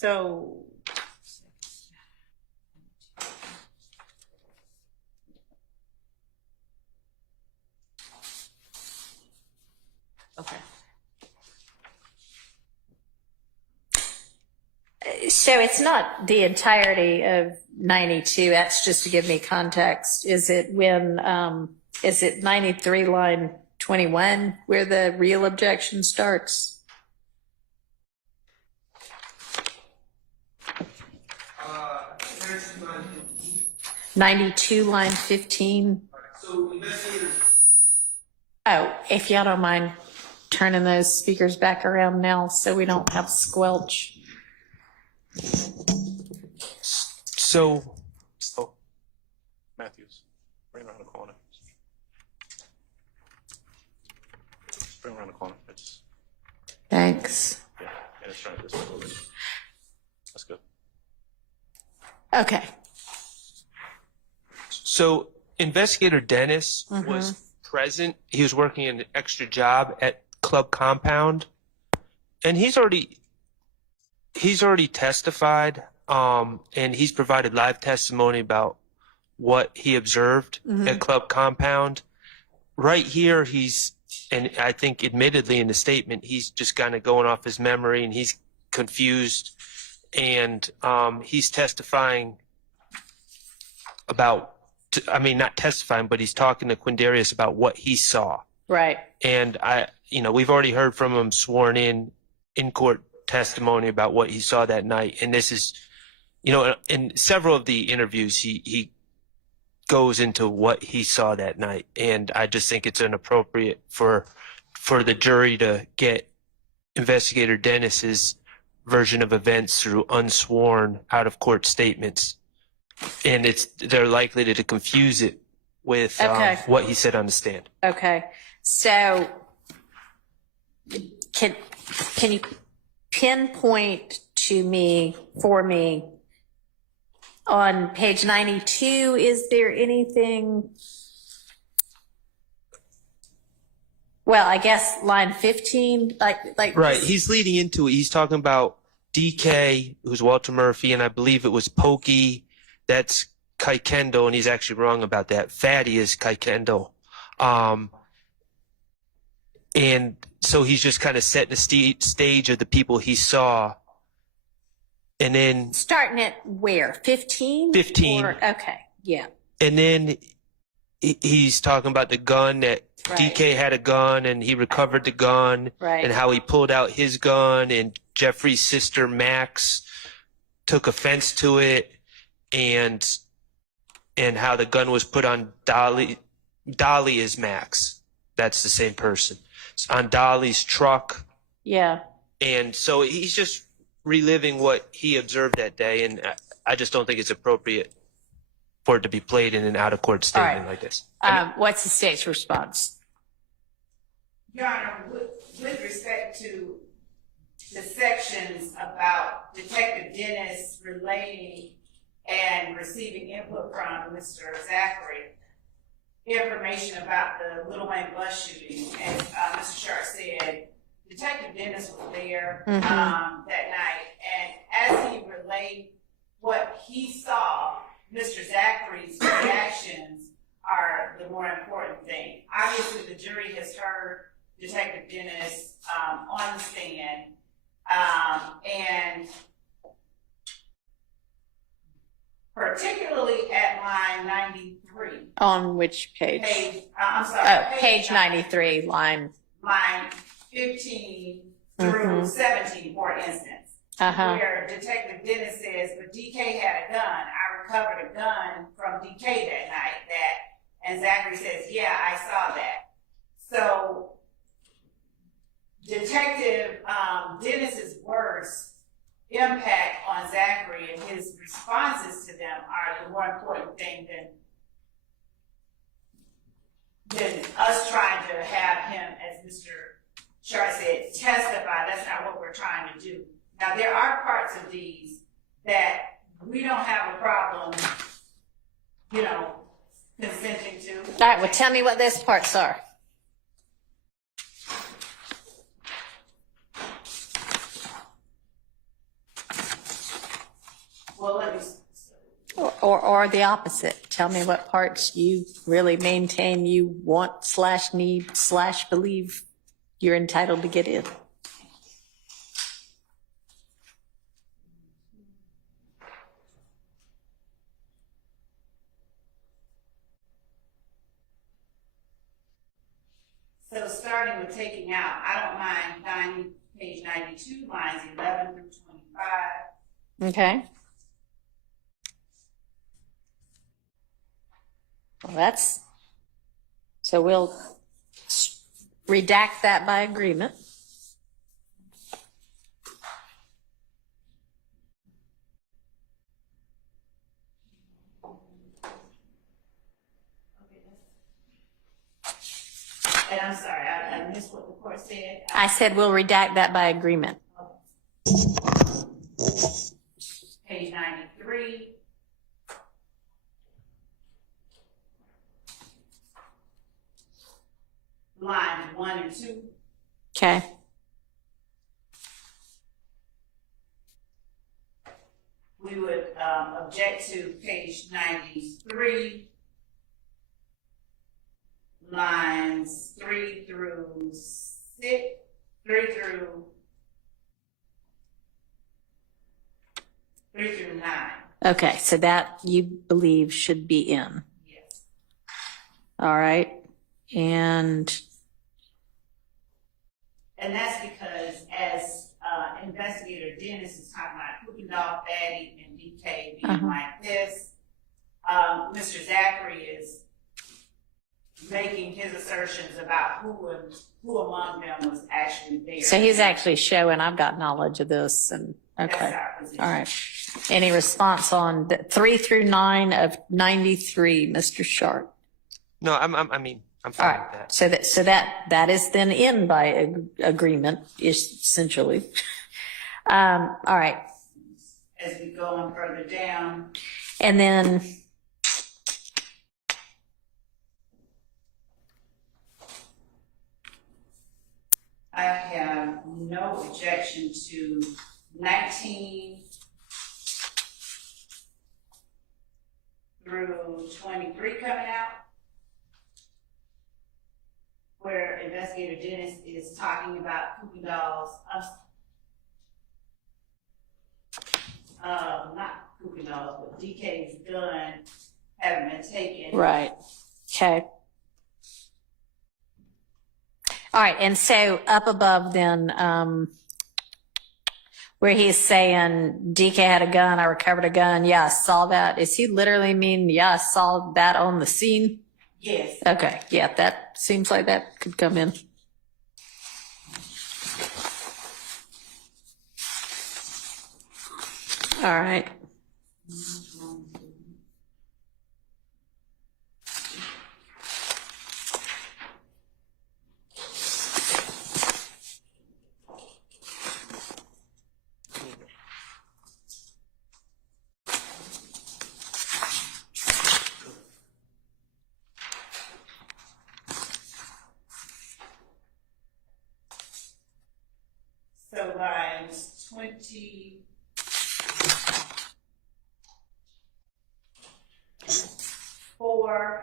So, okay. So it's not the entirety of 92. That's just to give me context. Is it 93 line 21 where the real objection starts? 92 line 15. So investigators. Oh, if y'all don't mind turning those speakers back around now so we don't have squelch. So, Oh, Matthews, bring around the corner. Bring around the corner. It's, Thanks. yeah, and it's trying this way a little bit. That's good. Okay. so Investigator Dennis was present. He was working an extra job at Club Compound, and he's already testified, and he's provided live testimony about what he observed at Club Compound. Right here, and I think admittedly in the statement, he's just kind of going off his memory and he's confused, and he's testifying about, not testifying, but he's talking to Quindarius about what he saw. Right. And we've already heard from him sworn in court testimony about what he saw that night. And this is, in several of the interviews, he goes into what he saw that night. And I just think it's inappropriate for the jury to get Investigator Dennis's version of events through unsworn out of court statements. And they're likely to confuse it with what he said on the stand. Okay. So can you pinpoint for me on page 92, is there anything, well, I guess line 15, like Right. He's leading into it. He's talking about DK, who's Walter Murphy, and I believe it was Pokey. That's Kai Kendall, and he's actually wrong about that. Fatty is Kai Kendall. And so he's just kind of setting the stage of the people he saw. And then starting at where? 15? 15. Okay. Yeah. And then he's talking about the gun, that DK had a gun and he recovered the gun, and how he pulled out his gun, and Jeffrey's sister Max took offense to it, and how the gun was put on Dolly. Dolly is Max. That's the same person. It's on Dolly's truck. Yeah. And so he's just reliving what he observed that day, and I just don't think it's appropriate for it to be played in an out-of-court statement like this. What's the state's response? Your Honor, with respect to the sections about Detective Dennis relaying and receiving input from Mr. Zachary, information about the Little Wayne bus shooting, as Mr. Sharp said, Detective Dennis was there that night, and as he relayed what he saw, Mr. Zachary's reactions are the more important thing. Obviously, the jury has heard Detective Dennis on the stand, and particularly at line 93. On which page? I'm sorry. Oh, page 93, line 15 through 17, for instance, where Detective Dennis says, but DK had a gun. I recovered a gun from DK that night. And Zachary says, yeah, I saw that. So Detective Dennis's words impact on Zachary, and his responses to them are the more important thing than us trying to have him, as Mr. Shar said, testify. That's not what we're trying to do. Now, there are parts of these that we don't have a problem, consenting to. All right, well, tell me what those parts are. Well, let me, Or the opposite. Tell me what parts you really maintain you want / need / believe you're entitled to get in. so starting with taking out, I don't mind page 92, lines 11 through 25. Okay. Well, so we'll redact that by agreement. And I'm sorry, I missed what the court said. I said we'll redact that by agreement. Page 93. Lines 1 and 2. Okay. We would object to page 93, lines 3 through 9. Okay, so that you believe should be in. Yes. All right. And that's because as Investigator Dennis is talking about cooking dog Fatty and DK being like this, Mr. Zachary is making his assertions about who among them was actually there. so he's actually showing I've got knowledge of this. And okay. That's our position. All right. Any response on 3 through 9 of 93, Mr. Sharp? No, I'm All fine with right. that. So that is then in by agreement, essentially. All right. As we go on further down, And then I have no objection to 19 through 23 coming out, where Investigator Dennis is talking about cooking dolls, not cooking dolls, but DK's gun having been taken. right. Okay. All right. And so up above then, where he's saying DK had a gun, I recovered a gun. Yeah, I saw that. Is he literally mean, yeah, I saw that on the scene? Yes. Okay. Yeah, that seems like that could come in. All right. So lines 20.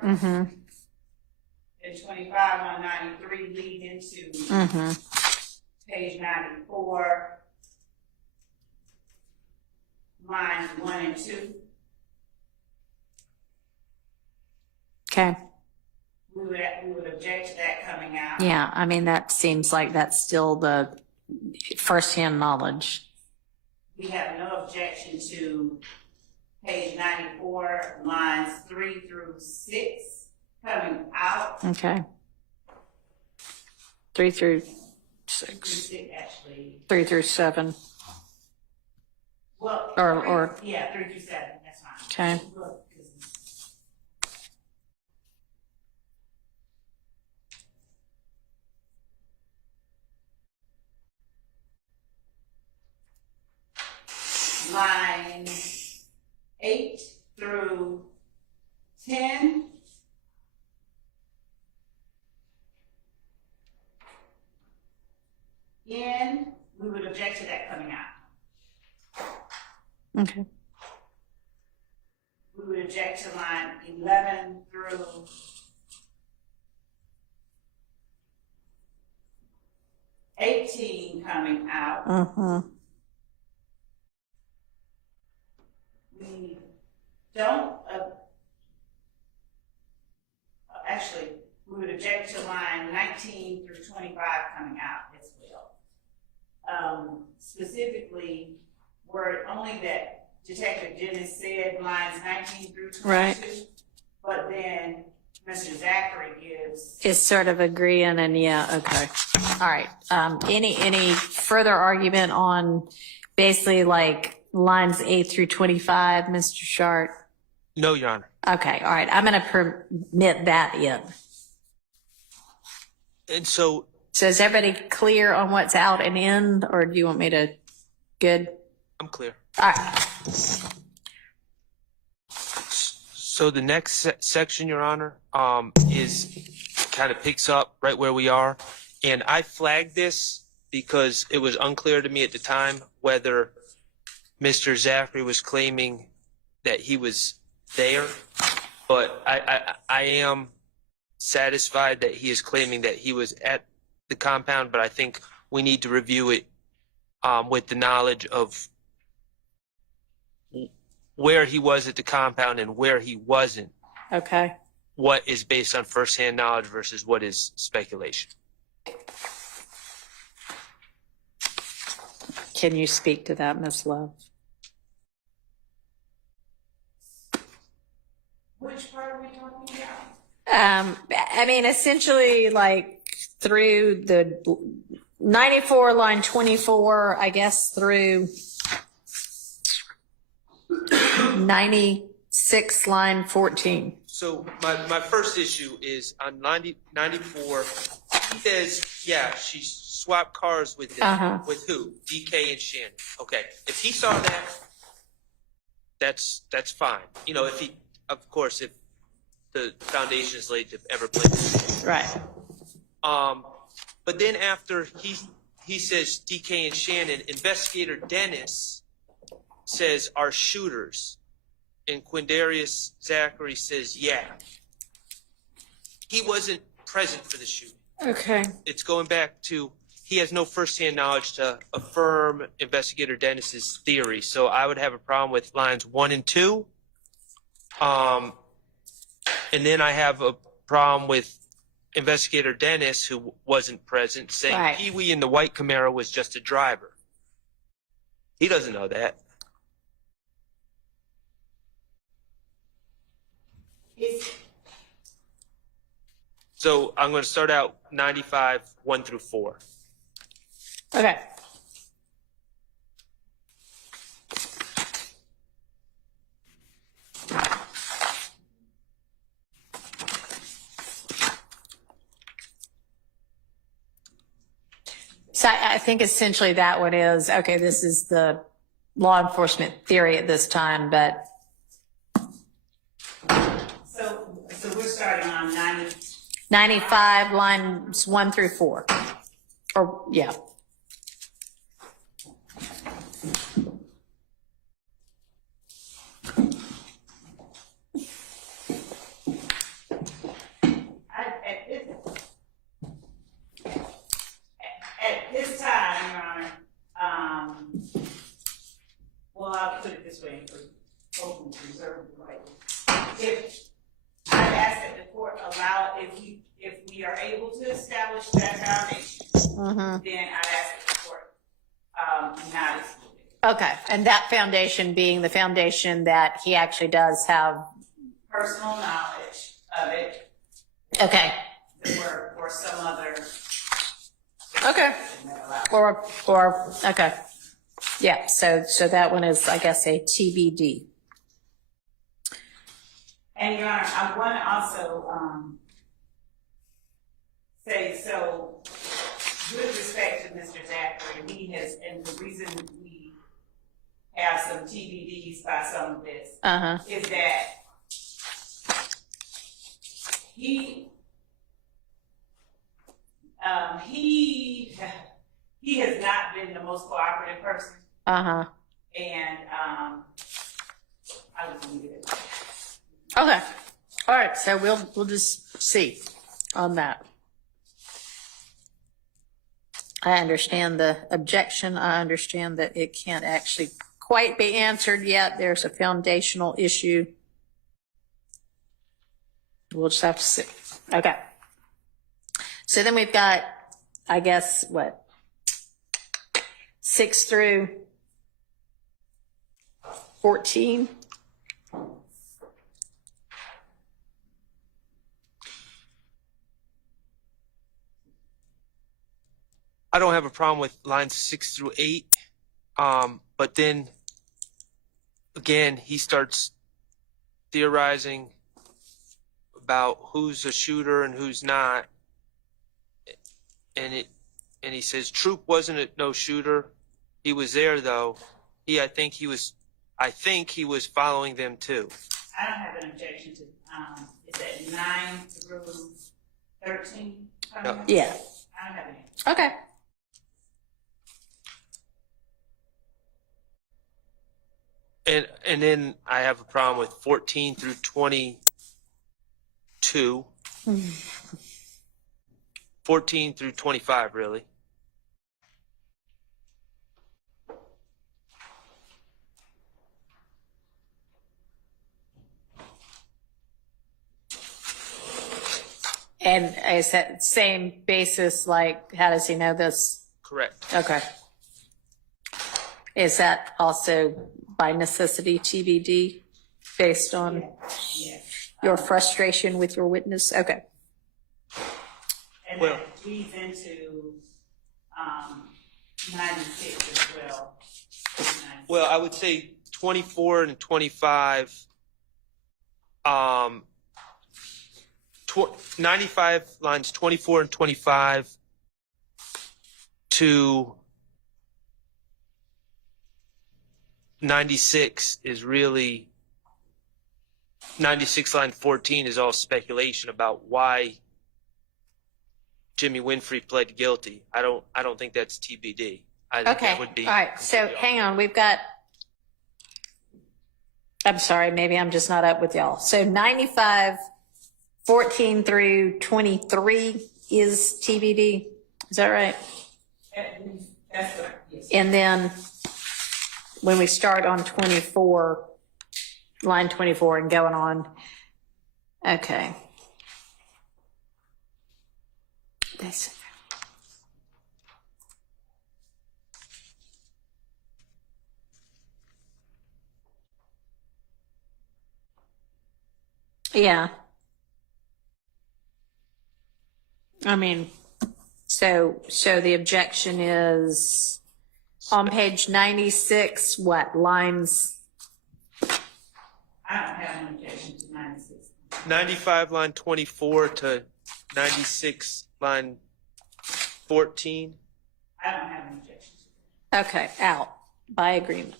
Mm-hmm. And 25 on 93 lead into Mm-hmm. page 94, lines 1 and 2. Okay. We would object to that coming out. Yeah, I mean, that seems like that's still the firsthand knowledge. We have no objection to page 94, lines 3 through 6 coming out. Okay. 3 through 6. Actually. 3 through 7. Well, Or 3 through 7, that's fine. Okay. Look, line 8 through 10. We would object to that coming out. Okay. object to line 11 through 18 coming out. Mm-hmm. We don't, actually, we would object to line 19 through 25 coming out as well. Specifically, were only that Detective Dennis said lines 19 through 22, Right. but then Mr. Zachary gives. Is sort of agreeing and yeah, okay. All right. Any further argument on basically like lines 8 through 25, Mr. Shart? No, Your Honor. Okay. All right. I'm going to permit that in. And so is everybody clear on what's out and in, or do you want me to? Good. I'm clear. All right. So the next section, Your Honor, is kind of picks up right where we are. And I flagged this because it was unclear to me at the time whether Mr. Zachary was claiming that he was there. But I am satisfied that he is claiming that he was at the compound, but I think we need to review it with the knowledge of where he was at the compound and where he wasn't. Okay. What is based on firsthand knowledge versus what is speculation. Can you speak to that, Ms. Love? Which part are we talking about? I mean, essentially, like through the 94 line 24, I guess, through 96 line 14. So my first issue is on 94. He says, yeah, she swapped cars with them. With who? DK and Shannon. Okay. If he saw that, that's fine. You know, if he, of course, if the foundation is laid to ever play. Right. But then after he says DK and Shannon, Investigator Dennis says are shooters, and Quindarius Zachary says yeah. He wasn't present for the shooting. Okay. It's going back to he has no firsthand knowledge to affirm Investigator Dennis's theory. So I would have a problem with lines 1 and 2. And then I have a problem with Investigator Dennis, who wasn't present, saying Right. Pee-wee in the white Camaro was just a driver. He doesn't know that. So I'm going to start out 95, 1 through 4. Okay. So I think essentially that one is, okay, this is the law enforcement theory at this time, but. So we're starting on 95 lines 1 through 4. Or, yeah. At this time, Your Honor, well, I'll put it this way, for open to reserve the right. If I'd ask that the court allow, if we are able to establish that foundation, then I'd ask that the court not exclude it. Okay, and that foundation being the foundation that he actually does have. Personal knowledge of it. Okay. Or some other. Okay. Or, okay. Yeah, so that one is, I guess, a TBD. And Your Honor, I want to also say, so with respect to Mr. Zachary, he has, and the reason we have some TBDs by some of this is that he has not been the most cooperative person. And I would leave it. Okay. All right. So we'll just see on that. I understand the objection. I understand that it can't actually quite be answered yet. There's a foundational issue. We'll just have to see. Okay. So then we've got, I guess, what? 6 through 14. I don't have a problem with lines 6 through 8. But then again, he starts theorizing about who's a shooter and who's not. And he says Troop wasn't a no shooter. He was there though. I think he was following them too. I don't have an objection to, is that 9 through 13? No. Yeah. I don't have any. Okay. And then I have a problem with 14 through 22. 14 through 25, really. And is that same basis, like, how does he know this? Correct. Okay. Is that also by necessity TBD based on your frustration with your witness? Okay. And Well- that feeds into 96 as well. Well, I would say 24 and 25, 95 lines 24 and 25 to 96 is really 96 line 14 is all speculation about why Jimmy Winfrey pled guilty. I don't think that's TBD. I think Okay. that would be All right. So hang on. We've got, I'm sorry, maybe I'm just not up with y'all. So 95, 14 through 23 is TBD. Is that right? That's right, yes. And then when we start on 24, line 24 and going on, okay. That's, yeah. I mean, so the objection is on page 96, what, lines? I don't have an objection to 96. 95 line 24 to 96 line 14. I don't have an objection to Okay, out by agreement.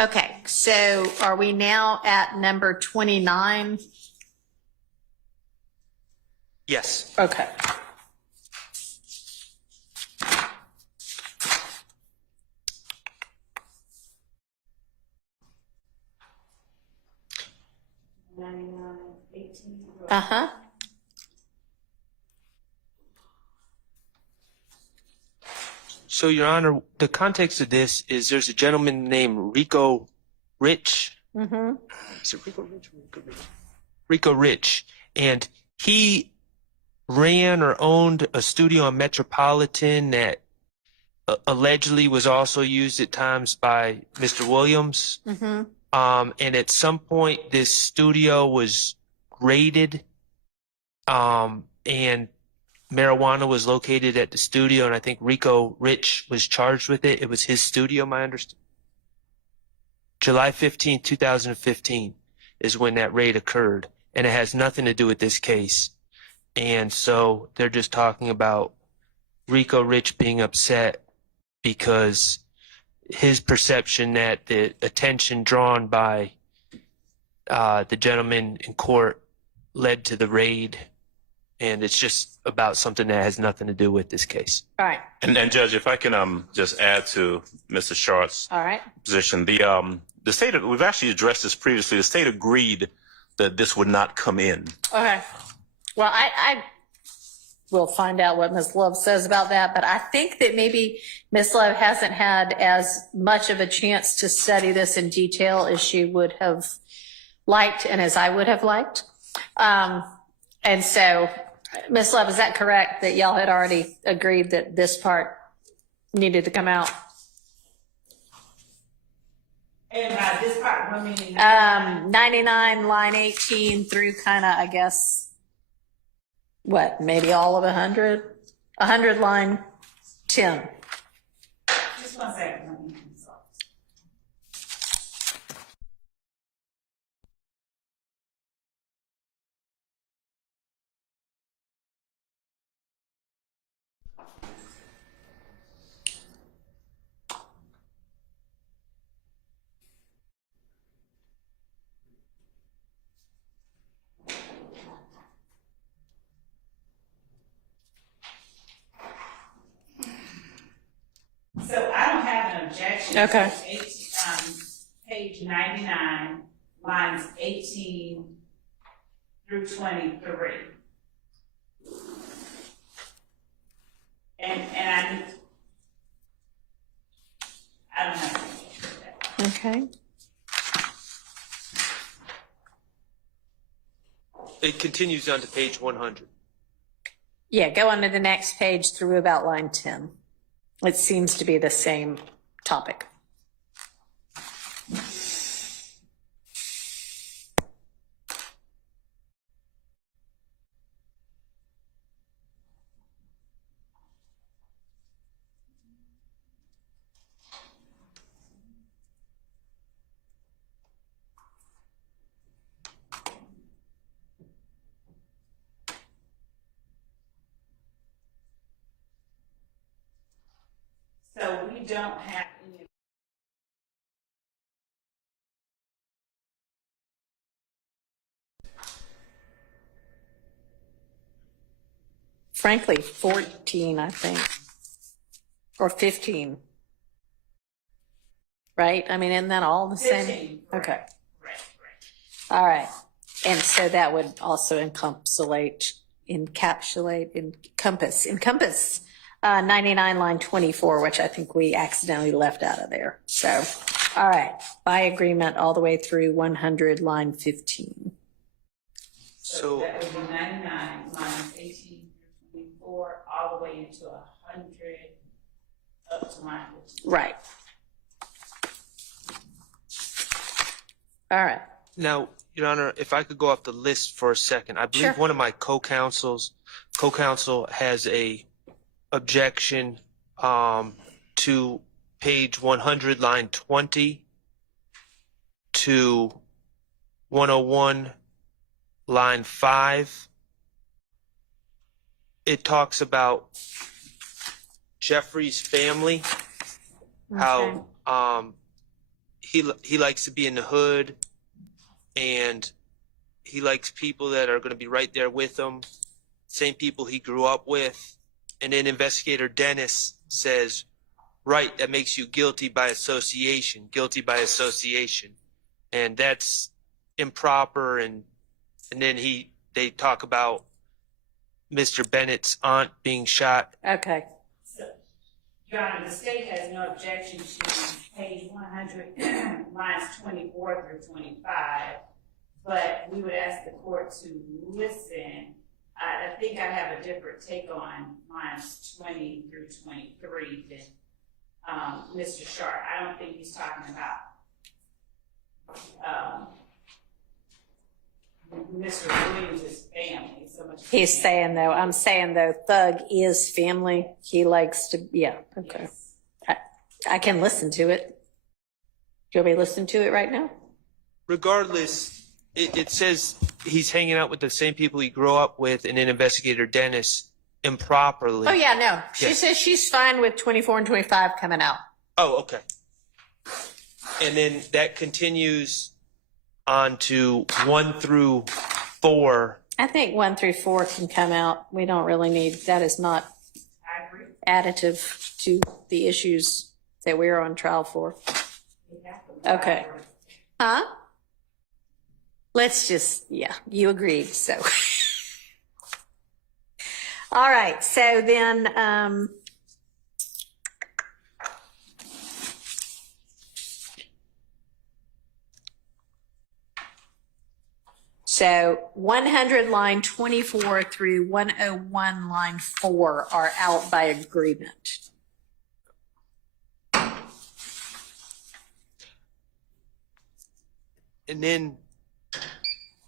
Okay, so are we now at number 29? Yes. Okay. Uh-huh. So, Your Honor, the context of this is there's a gentleman named Rico Rich. Mm-hmm. Is it Rico Rich or Rico Rich? Rico Rich. And he ran or owned a studio on Metropolitan that allegedly was also used at times by Mr. Williams. Mm-hmm. And at some point, this studio was raided, and marijuana was located at the studio, and I think Rico Rich was charged with it. It was his studio, my understanding. July 15, 2015 is when that raid occurred, and it has nothing to do with this case. And so they're just talking about Rico Rich being upset because his perception that the attention drawn by the gentleman in court led to the raid, and it's just about something that has nothing to do with this case. All right. And Judge, if I can just add to Mr. Sharp's All right. position, the state, we've actually addressed this previously. The state agreed that this would not come in. Okay. Well, I will find out what Ms. Love says about that, but I think that maybe Ms. Love hasn't had as much of a chance to study this in detail as she would have liked and as I would have liked. And so, Ms. Love, is that correct, that y'all had already agreed that this part needed to come out? And this part, what meaning? 99, line 18 through kind of, I guess, what, maybe all of 100? 100, line 10. Just one second. Let me consult. So I don't have an objection. Okay. Page 99, lines 18 through 23. And I don't have an objection with that. Okay. It continues on to page 100. Yeah, go on to the next page through about line 10. It seems to be the same topic. So we don't have any. Frankly, 14, I think, or 15. Right? I mean, isn't that all the same? 15, Okay. Right. All right. And so that would also encompass 99, line 24, which I think we accidentally left out of there. So, all right, by agreement, all the way through 100, line 15. So that would be 99, lines 18 through 24, all the way into 100, up to line 15. Right. All right. Now, Your Honor, if I could go off the list for a second, I believe Sure. one of my co-counsel has a objection to page 100, line 20 to 101, line 5. It talks about Jeffrey's family, how he likes to be in the hood, and he likes people that are going to be right there with him, same people he grew up with. And then investigator Dennis says, right, that makes you guilty by association. And that's improper. And then they talk about Mr. Bennett's aunt being shot. Okay. So, Your Honor, the state has no objection to page 100, lines 24 through 25, but we would ask the court to listen. I think I have a different take on lines 20 through 23 than Mr. Sharp. I don't think he's talking about Mr. Williams' family so much. He's saying, though, I'm saying, though, Thug is family. He likes to, yeah, okay. Yes. I can listen to it. Do you want me to listen to it right now? Regardless, it says he's hanging out with the same people he grew up with, and then investigator Dennis improperly. Oh, yeah, no. She Yes. says she's fine with 24 and 25 coming out. Oh, okay. And then that continues on to 1 through 4. I think 1 through 4 can come out. We don't really need, that is not additive to the issues that we're on trial for. Okay. Huh? Let's just, yeah, you agreed, so. All right, so then, so 100 line 24 through 101 line 4 are out by agreement. And then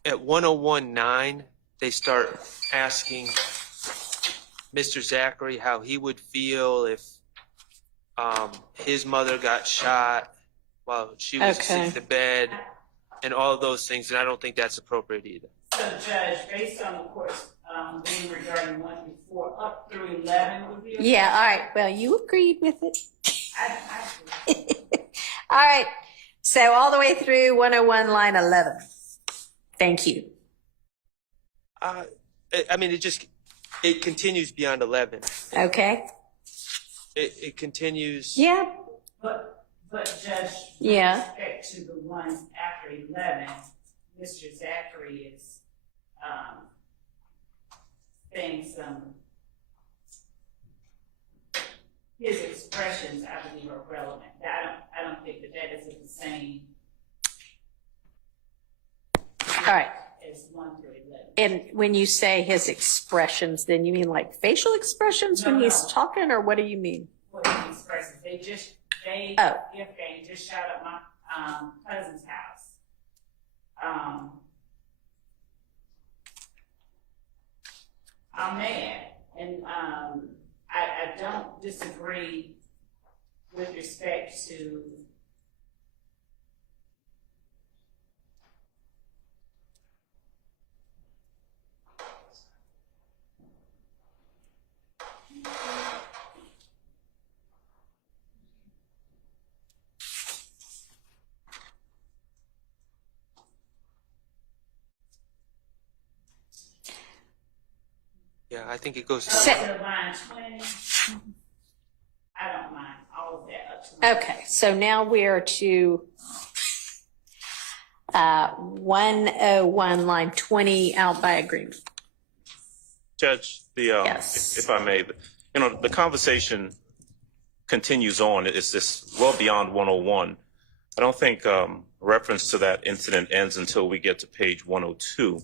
at 101.9, they start asking Mr. Zachary how he would feel if his mother got shot while she was asleep in the bed and all of those things, and I don't think that's appropriate either. So, Judge, based on the court's ruling regarding 1 through 4, up through 11 would be okay? Yeah, all right. Well, you agreed with it. All right. So all the way through 101 line 11. Thank you. I mean, it continues beyond 11. Okay. It continues. Yeah. But Judge, Yeah. with respect to the ones after 11, Mr. Zachary is saying his expressions, I believe, are relevant. I don't think that is the same. All right. As 1 through 11. And when you say his expressions, then you mean like facial expressions when he's talking, or what do you mean? What he expresses, they just showed up my cousin's house. I'm mad, and I don't disagree with respect to Yeah, I think it goes to line 20. I don't mind all of that up to Okay, so now we're to 101 line 20 out by agreement. Judge, Yes. if I may, the conversation continues on. It's just well beyond 101. I don't think reference to that incident ends until we get to page 102.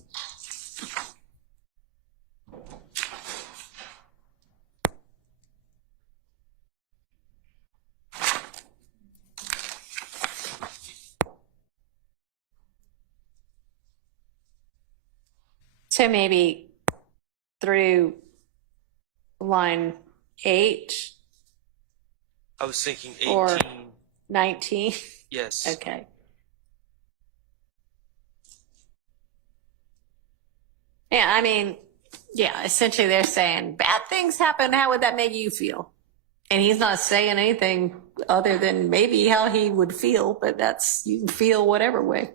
So maybe through line 8 I was thinking 18. or 19. Yes. Okay. Yeah, I mean, yeah, essentially they're saying bad things happen. How would that make you feel? And he's not saying anything other than maybe how he would feel, but you can feel whatever way.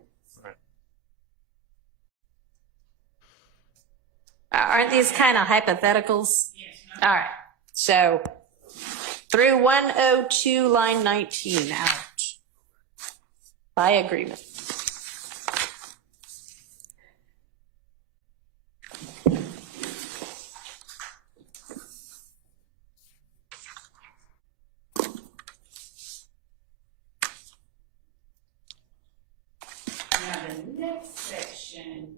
Aren't these kind of hypotheticals? All right. So through 102 line 19 out by agreement. Now the next section.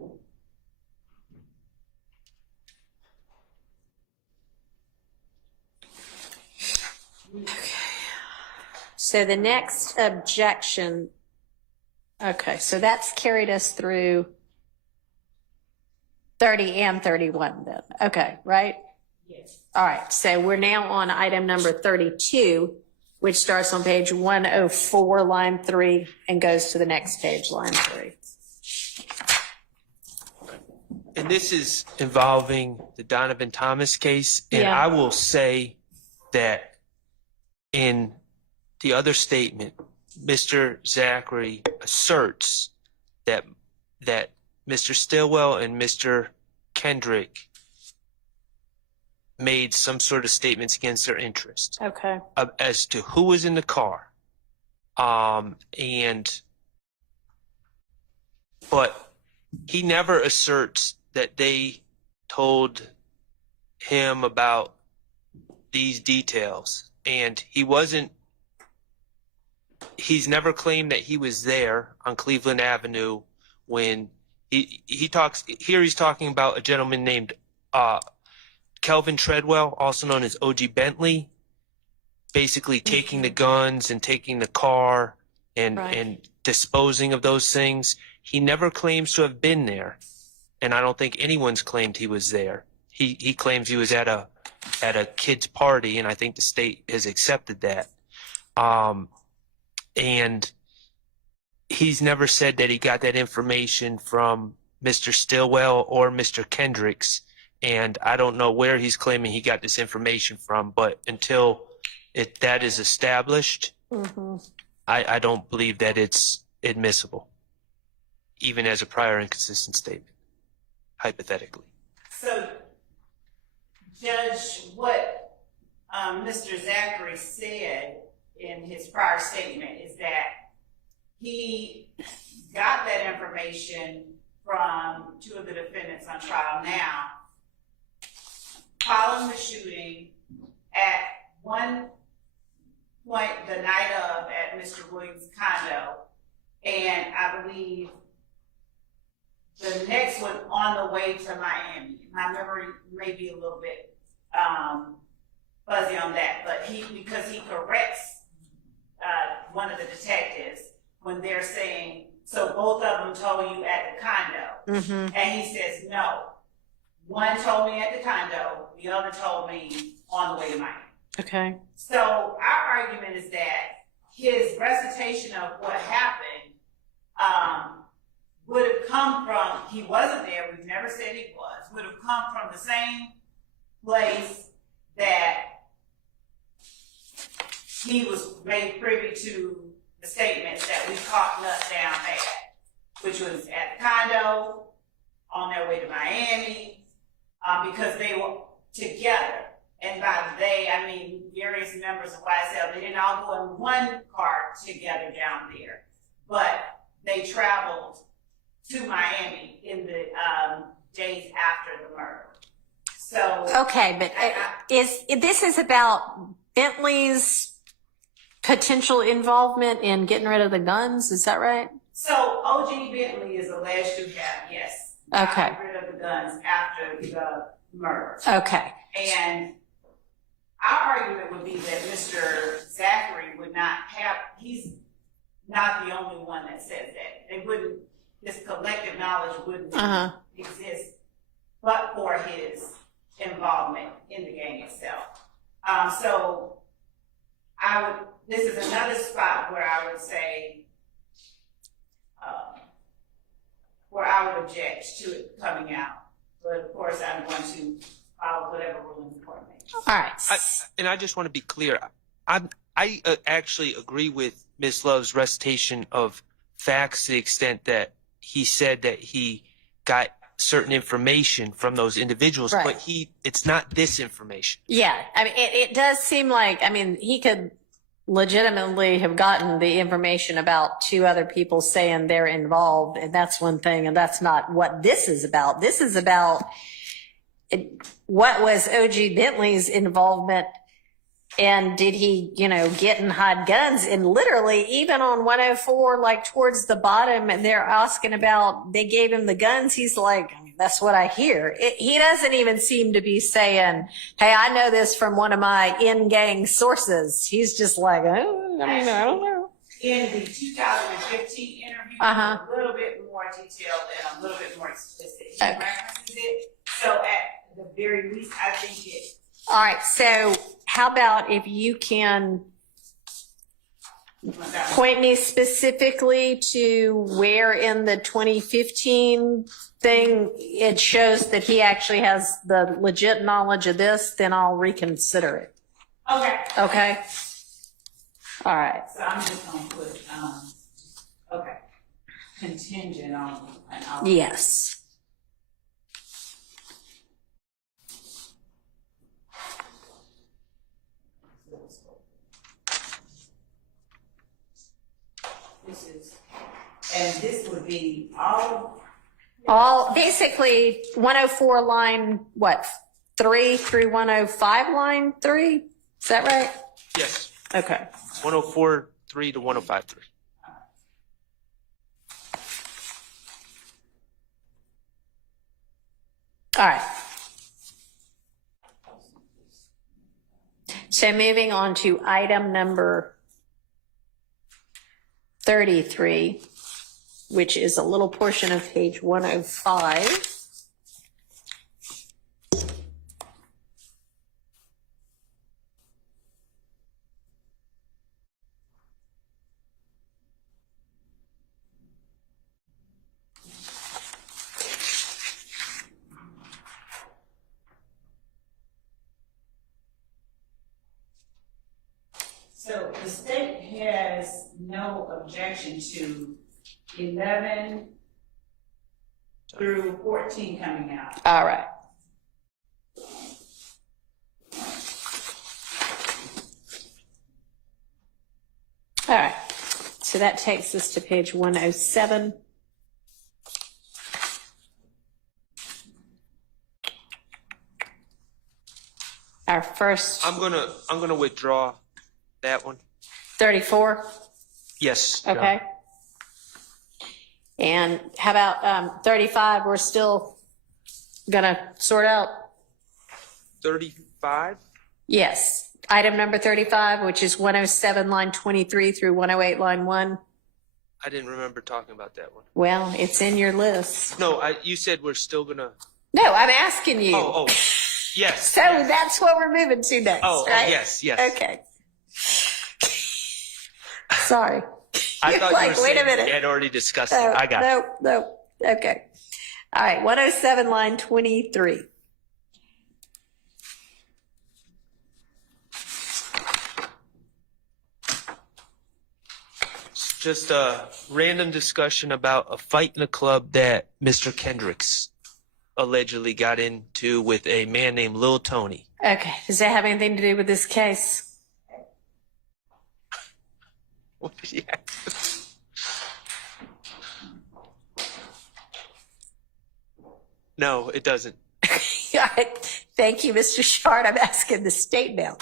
So the next objection, okay, so that's carried us through 30 and 31 then. Okay, right? Yes. All right, so we're now on item number 32, which starts on page 104, line 3, and goes to the next page, line 3. And this is involving the Donovan Thomas case, and Yeah. I will say that in the other statement, Mr. Zachary asserts that Mr. Stillwell and Mr. Kendrick made some sort of statements against their interest Okay. as to who was in the car. But he never asserts that they told him about these details, and he's never claimed that he was there on Cleveland Avenue when he talks here. He's talking about a gentleman named Kelvin Treadwell, also known as OG Bentley, basically taking the guns and taking the car and disposing of those things. He never claims to have been there, and I don't think anyone's claimed he was there. He claims he was at a kid's party, and I think the state has accepted that. And he's never said that he got that information from Mr. Stillwell or Mr. Kendricks, and I don't know where he's claiming he got this information from, but until that is established, I don't believe that it's admissible, even as a prior inconsistent statement, hypothetically. So, Judge, what Mr. Zachary said in his prior statement is that he got that information from two of the defendants on trial now, following the shooting at one point the night of at Mr. Williams' condo, and I believe the next one on the way to Miami. My memory may be a little bit fuzzy on that, but because he corrects one of the detectives when they're saying, so both of them told you at the condo. And he says, no. One told me at the condo, the other told me on the way to Miami. Okay. So our argument is that his recitation of what happened would have come from, he wasn't there, we've never said he was, would have come from the same place that he was made privy to the statements that we caught nuts down at, which was at the condo, on their way to Miami, because they were together. And by they, I mean various members of YSL. They didn't all go in one car together down there, but they traveled to Miami in the days after the murder. So Okay, but this is about Bentley's potential involvement in getting rid of the guns? Is that right? So OG Bentley is alleged to have, yes, Okay. gotten rid of the guns after the murder. Okay. And our argument would be that Mr. Zachary would not have, he's not the only one that says that. They wouldn't, this collective knowledge wouldn't exist but for his involvement in the gang itself. So this is another spot where I would say, where I would object to it coming out. But of course, I'm going to follow whatever ruling the court makes. All right. And I just want to be clear. I actually agree with Ms. Love's recitation of facts to the extent that he said that he got certain information from those individuals, Right. but it's not this information. Yeah, I mean, it does seem like, I mean, he could legitimately have gotten the information about two other people saying they're involved, and that's one thing, and that's not what this is about. This is about what was OG Bentley's involvement, and did he, get and hide guns? And literally, even on 104, like towards the bottom, and they're asking about, they gave him the guns, he's like, that's what I hear. He doesn't even seem to be saying, hey, I know this from one of my in-gang sources. He's just like, oh, I don't know. In the 2015 interview, a little bit more detailed and a little bit more explicit. He references it. So at the very least, I think it. All right. So how about if you can Point me specifically to where in the 2015 thing it shows that he actually has the legit knowledge of this, then I'll reconsider it. Okay. Okay? All right. So I'm just gonna put, okay, contingent on, and I'll. Yes. This is, and this would be All, basically, 104 line, what, 3 through 105 line 3? Is that right? Yes. Okay. 104.3 to 105.3. All right. So moving on to item number 33, which is a little portion of page 105. So the state has no objection to 11 through 14 coming out. All right. All right. So that takes us to page 107. Our first I'm gonna withdraw that one. 34. Yes. Okay. And how about 35? We're still gonna sort out. 35. Yes. Item number 35, which is 107 line 23 through 108 line 1. I didn't remember talking about that one. Well, it's in your list. No, you said we're still gonna. No, I'm asking you. Oh, yes. So that's what we're moving to next, right? Yes. Okay. Sorry. I thought like, you were wait a saying minute. we had already discussed it. I got it. No. Okay. All right. 107 line 23. Just a random discussion about a fight in a club that Mr. Kendricks allegedly got into with a man named Lil Tony. Okay. Does that have anything to do with this case? Yeah. No, it doesn't. All right. Thank you, Mr. Shard. I'm asking the state now.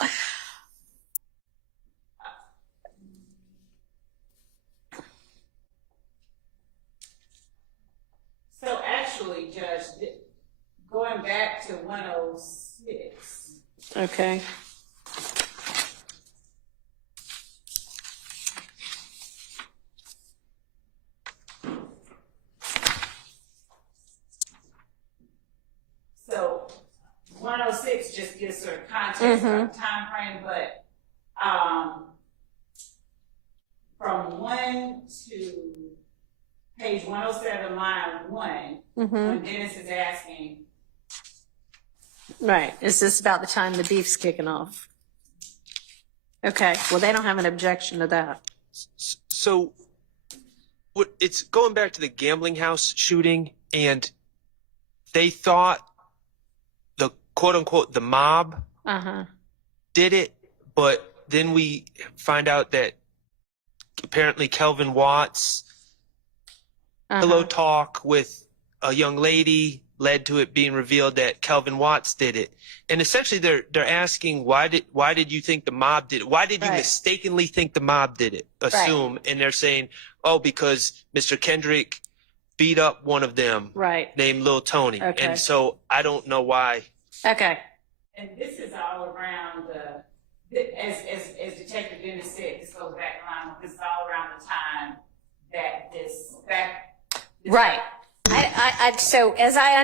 So actually, Judge, going back to 106. Okay. So 106 just gives sort of context of the time frame, but from 1 to page 107, line 1, when Dennis is asking, Right. Is this about the time the beef's kicking off? Okay. Well, they don't have an objection to that. So it's going back to the gambling house shooting, and they thought the quote unquote the mob did it, but then we find out that apparently Kelvin Watts pillow talk with a young lady led to it being revealed that Kelvin Watts did it. And essentially they're asking, why did you think the mob did it? Why did you mistakenly think the mob did it? Assume. Right. And they're saying, oh, because Mr. Kendrick beat up one of them named Lil Tony. Okay. And so I don't know why. Okay. and this is all around as Detective Dennis said, this goes back around, this is all around the time that this right. So as I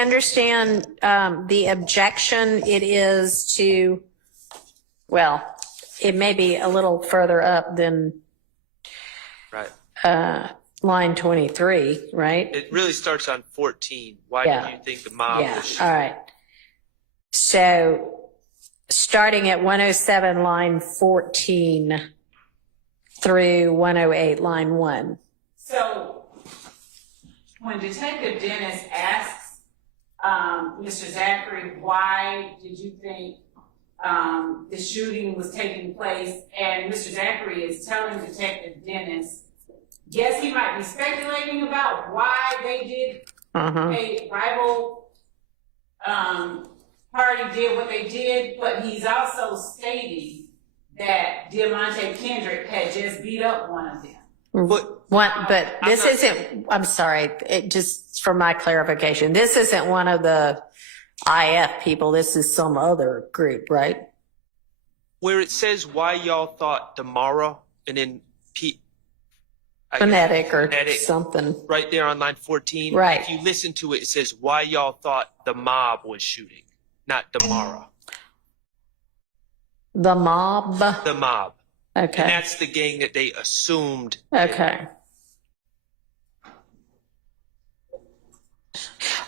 understand the objection, it is to, well, it may be a little further up than Right. Line 23, right? It really starts on 14. Why Yeah. do you think the mob Yeah, was all right. So starting at 107, line 14 through 108, line 1. So when Detective Dennis asks Mr. Zachary, why did you think the shooting was taking place? And Mr. Zachary is telling Detective Dennis, yes, he might be speculating about why they did a rival party did what they did, but he's also stating that Diamante Kendrick had just beat up one of them. But this isn't, I'm sorry, it just for my clarification, this isn't one of the IF people, this is some other group, right? where it says why y'all thought tomorrow and then Phonetic or something. Right there on line 14. Right. If you listen to it, it says why y'all thought the mob was shooting, not Damara. The mob? The mob. Okay. And that's the gang that they assumed. Okay.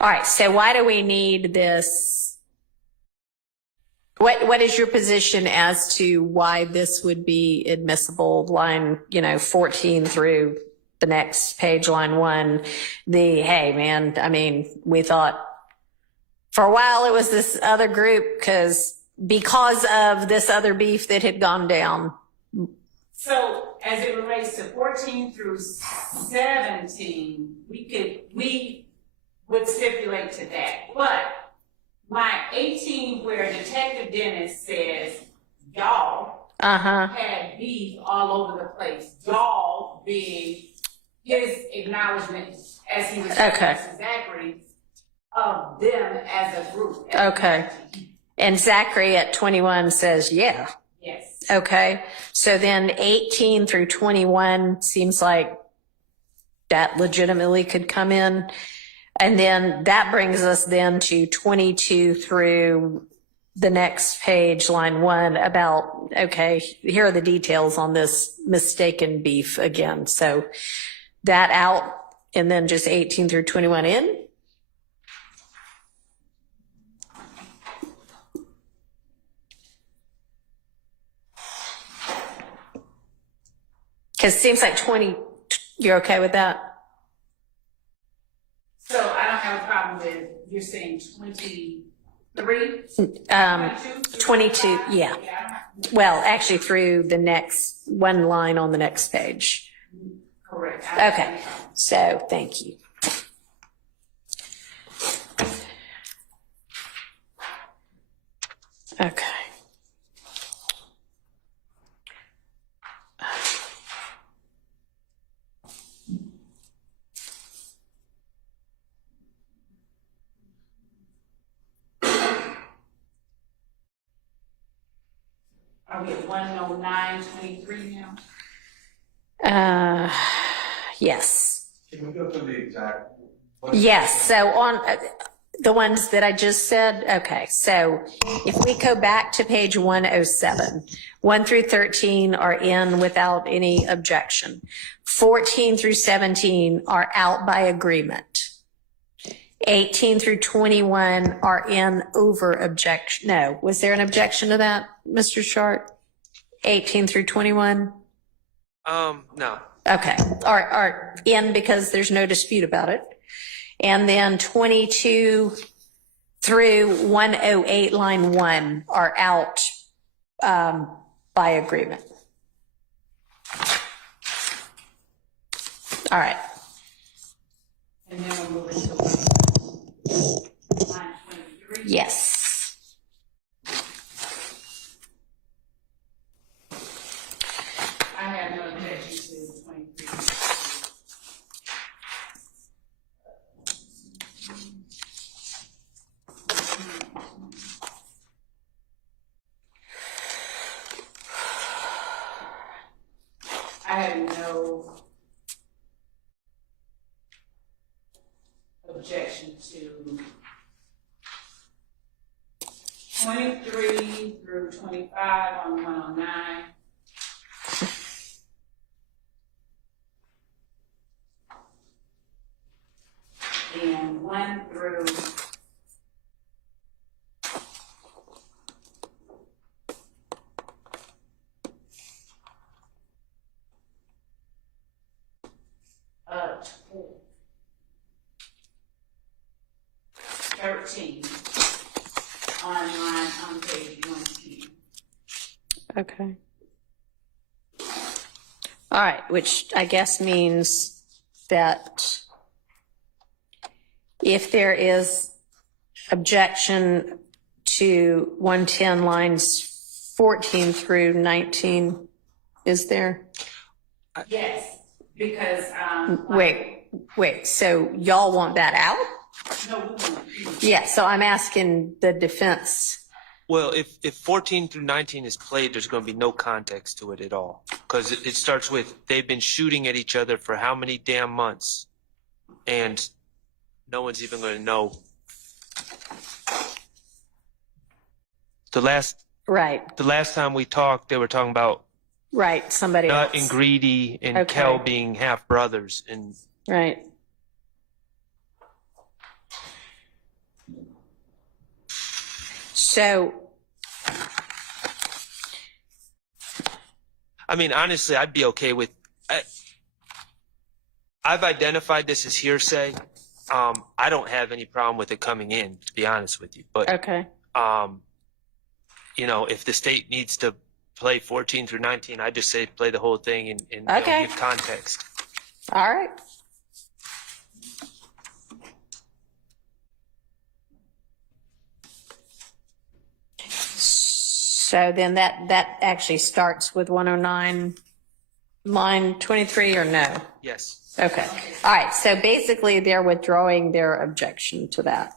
All right. So why do we need this? What is your position as to why this would be admissible? Line, 14 through the next page, line 1. Hey, man, I mean, we thought for a while it was this other group because of this other beef that had gone down. So as it relates to 14 through 17, we would stipulate to that. But line 18, where Detective Dennis says, y'all had beef all over the place. Y'all being his acknowledgement as he was to Zachary of them as a group. Okay. And Zachary at 21 says, yeah. Yes. Okay. So then 18 through 21 seems like that legitimately could come in. And then that brings us then to 22 through the next page, line 1, about, okay, here are the details on this mistaken beef again. So that out, and then just 18 through 21 in. Because it seems like 20, you're okay with that? So I don't have a problem with, you're saying 23? 22, yeah. Well, actually through the next one line on the next page. Correct. Okay, so thank you. Okay. Are we at 109:23 now? Yes. Can we go through the exact? Yes, so on the ones that I just said, okay, so if we go back to page 107, 1 through 13 are in without any objection. 14 through 17 are out by agreement. 18 through 21 are in over objection. No, was there an objection to that, Mr. Short? 18 through 21? No. Okay, are in because there's no dispute about it. And then 22 through 108, line 1 are out by agreement. All right. And then we'll move into line 23. Yes. I have no objection to 23. I have no objection to 23 through 25 on 109. And 1 through 13 online on page 110. Okay. All right, which I guess means that if there is objection to 110 lines 14 through 19, is there? Yes, because Wait, so y'all want that out? no, we won't. Yeah, so I'm asking the defense. Well, if 14 through 19 is played, there's going to be no context to it at all. Because it starts with, they've been shooting at each other for how many damn months? And no one's even going to know. The last time we talked, they were talking about Right, somebody Nut else. and Greedy and Okay. Kel being half brothers. And Right. So, I mean, honestly, I'd be okay with. I've identified this as hearsay. I don't have any problem with it coming in, to be honest with you. But okay. you know, if the state needs to play 14 through 19, I just say play the whole thing and Okay. give context. All right. So then that actually starts with 109, line 23, or no? Yes. Okay. All right. So basically, they're withdrawing their objection to that.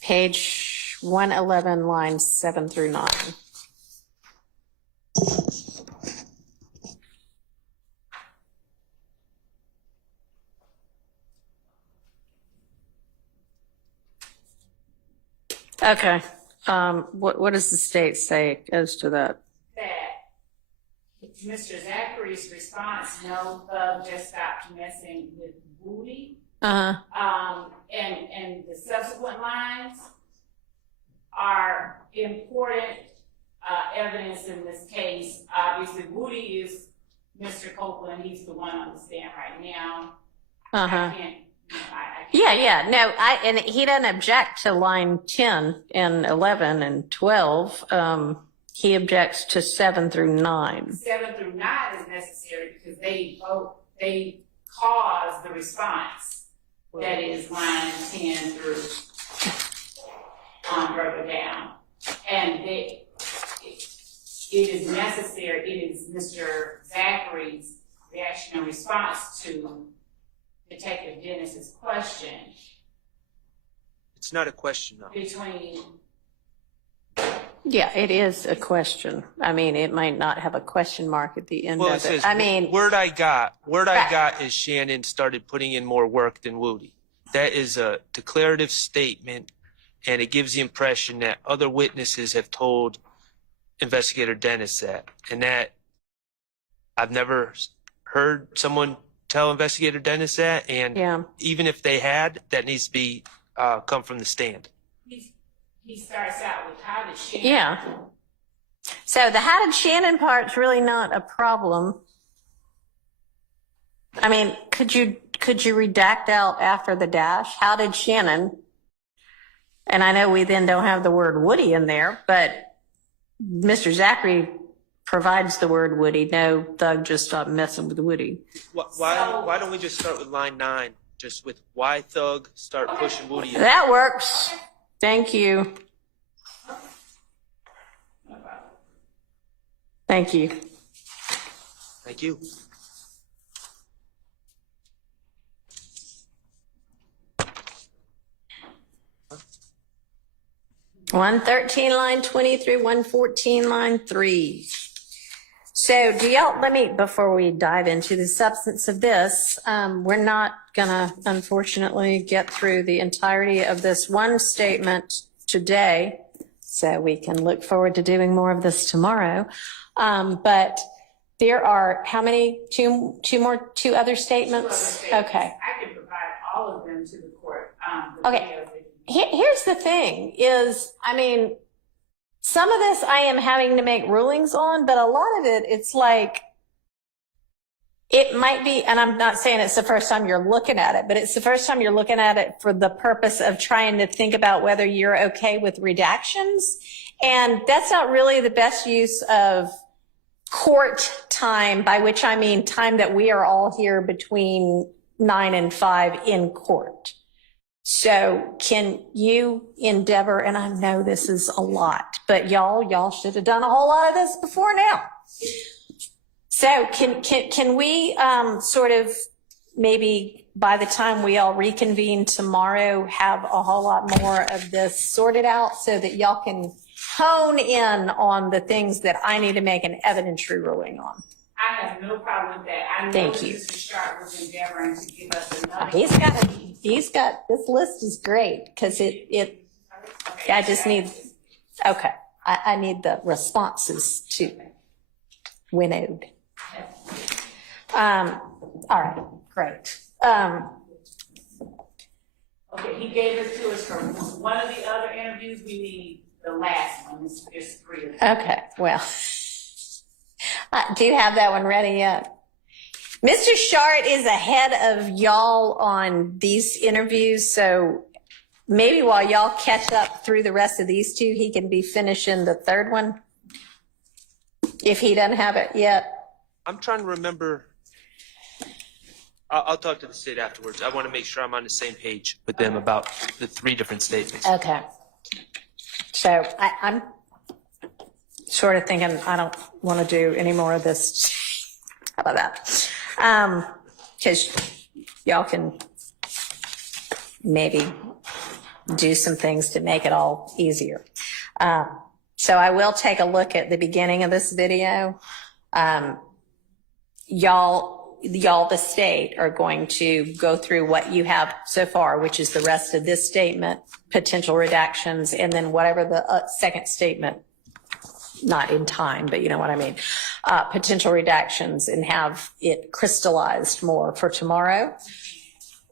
Page 111, lines 7 through 9. Okay. What does the state say as to that? That Mr. Zachary's response, no, Thug just stopped messing with Booty. And the subsequent lines are important evidence in this case. Obviously, Booty is Mr. Copeland. He's the one on the stand right now. I can't. Yeah. No, and he doesn't object to line 10 and 11 and 12. He objects to 7 through 9. 7 through 9 is necessary because they cause the response. That is line 10 through further down. And it is necessary, it is Mr. Zachary's reaction and response to Detective Dennis's question. It's not a question, though. Between. Yeah, it is a question. I mean, it might not have a question mark at the end Well, of it says, I mean, word I got is Shannon started putting in more work than Woody. That is a declarative statement, and it gives the impression that other witnesses have told Investigator Dennis that, and that I've never heard someone tell Investigator Dennis that, and even if they had, that needs to be come from the stand. He starts out with how did Shannon. Yeah. So the how did Shannon part's really not a problem. I mean, could you redact out after the dash? How did Shannon? And I know we then don't have the word Woody in there, but Mr. Zachary provides the word Woody. No, Thug just stopped messing with Woody. Why don't we just start with line 9, just with why Thug start pushing Woody in? That works. Thank you. Thank you. Thank you. 113 line 20 through 114 line 3. So do y'all, before we dive into the substance of this, we're not gonna unfortunately get through the entirety of this one statement today, so we can look forward to doing more of this tomorrow. But there are, how many, two other statements? Okay. I can provide all of them to the court. Okay. Here's the thing is, some of this I am having to make rulings on, but a lot of it, it's like, it might be, and I'm not saying it's the first time you're looking at it, but it's the first time you're looking at it for the purpose of trying to think about whether you're okay with redactions. And that's not really the best use of court time, by which I mean time that we are all here between 9 and 5 in court. So can you endeavor, and I know this is a lot, but y'all should have done a whole lot of this before now. So can we sort of maybe by the time we all reconvene tomorrow have a whole lot more of this sorted out so that y'all can hone in on the things that I need to make an evidentiary ruling on? I have no problem with that. I know Thank you. Mr. Sharp was endeavoring to give us another. He's got, this list is great because I just need, okay. I need the responses to winnowed. All right, great. Okay, he gave it to us from one of the other interviews. We need the last one. It's 3 of them. Okay, well, do you have that one ready yet? Mr. Shart is ahead of y'all on these interviews, so maybe while y'all catch up through the rest of these two, he can be finishing the third one, if he doesn't have it yet. I'm trying to remember. I'll talk to the state afterwards. I want to make sure I'm on the same page with them about the 3 different statements. Okay. So I'm sort of thinking I don't want to do any more of this. How about that? Because y'all can maybe do some things to make it all easier. So I will take a look at the beginning of this video. Y'all, the state, are going to go through what you have so far, which is the rest of this statement, potential redactions, and then whatever the second statement, not in time, but you know what I mean, potential redactions, and have it crystallized more for tomorrow.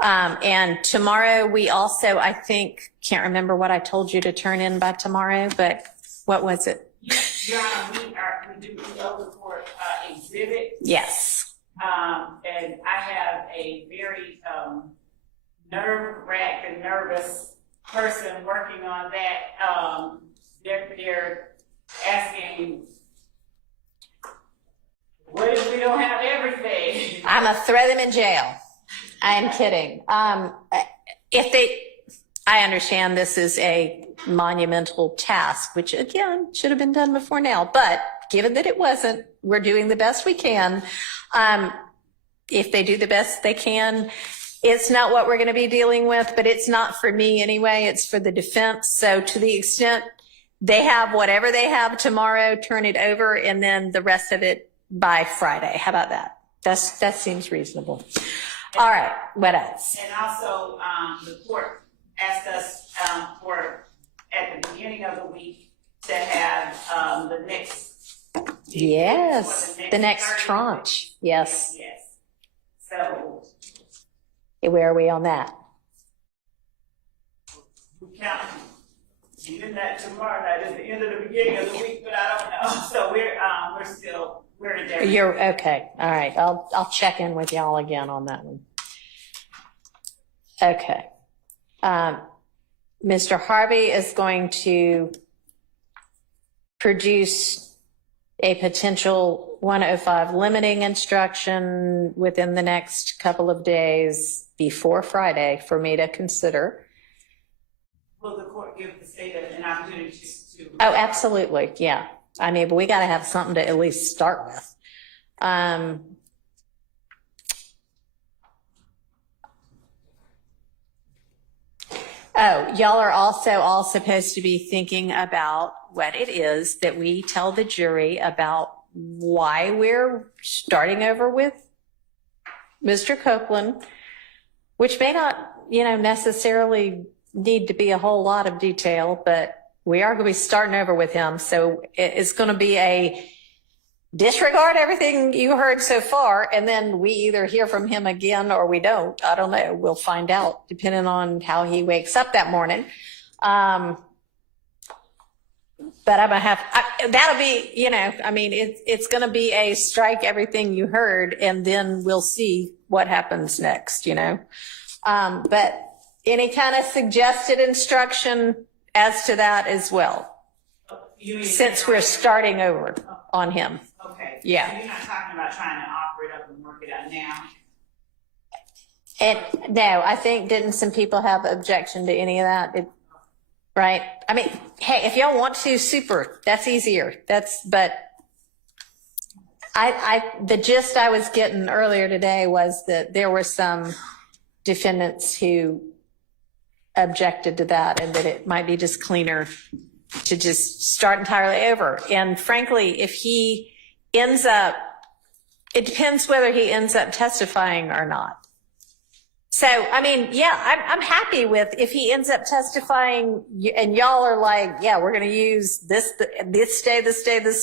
And tomorrow we also, I think, can't remember what I told you to turn in by tomorrow, but what was it? Your Honor, we do the court exhibit. Yes. And I have a very nerve-wracked and nervous person working on that. They're asking, what if we don't have everything? I'm gonna throw them in jail. I am kidding. I understand this is a monumental task, which again should have been done before now, but given that it wasn't, we're doing the best we can. If they do the best they can, it's not what we're going to be dealing with, but it's not for me anyway. It's for the defense. So to the extent they have whatever they have tomorrow, turn it over, and then the rest of it by Friday. How about that? That seems reasonable. All right. What else? And also, the court asked us at the beginning of the week to have the next. Yes, the next tranche. Yes. Yes. So where are we on that? we count even that tomorrow night is the end of the beginning of the week, but I don't know. So we're in there. You're okay. All right. I'll check in with y'all again on that one. Okay. Mr. Harvey is going to produce a potential 105 limiting instruction within the next couple of days before Friday for me to consider. Will the court give the state an opportunity to? Oh, absolutely. Yeah. I mean, but we got to have something to at least start with. Oh, y'all are also all supposed to be thinking about what it is that we tell the jury about why we're starting over with Mr. Copeland, which may not, necessarily need to be a whole lot of detail, but we are going to be starting over with him. So it's going to be a disregard everything you heard so far, and then we either hear from him again or we don't. I don't know. We'll find out depending on how he wakes up that morning. But I'm going to have, that'll be, it's going to be a strike everything you heard, and then we'll see what happens next, But any kind of suggested instruction as to that as well, since we're starting over on him. Okay. Yeah. So you're not talking about trying to offer it up and work it out now? And no, I think, didn't some people have objection to any of that? Right? I mean, hey, if y'all want to, super, that's easier. But the gist I was getting earlier today was that there were some defendants who objected to that, and that it might be just cleaner to just start entirely over. And frankly, if he ends up, it depends whether he ends up testifying or not. So, I'm happy with if he ends up testifying and y'all are like, yeah, we're going to use this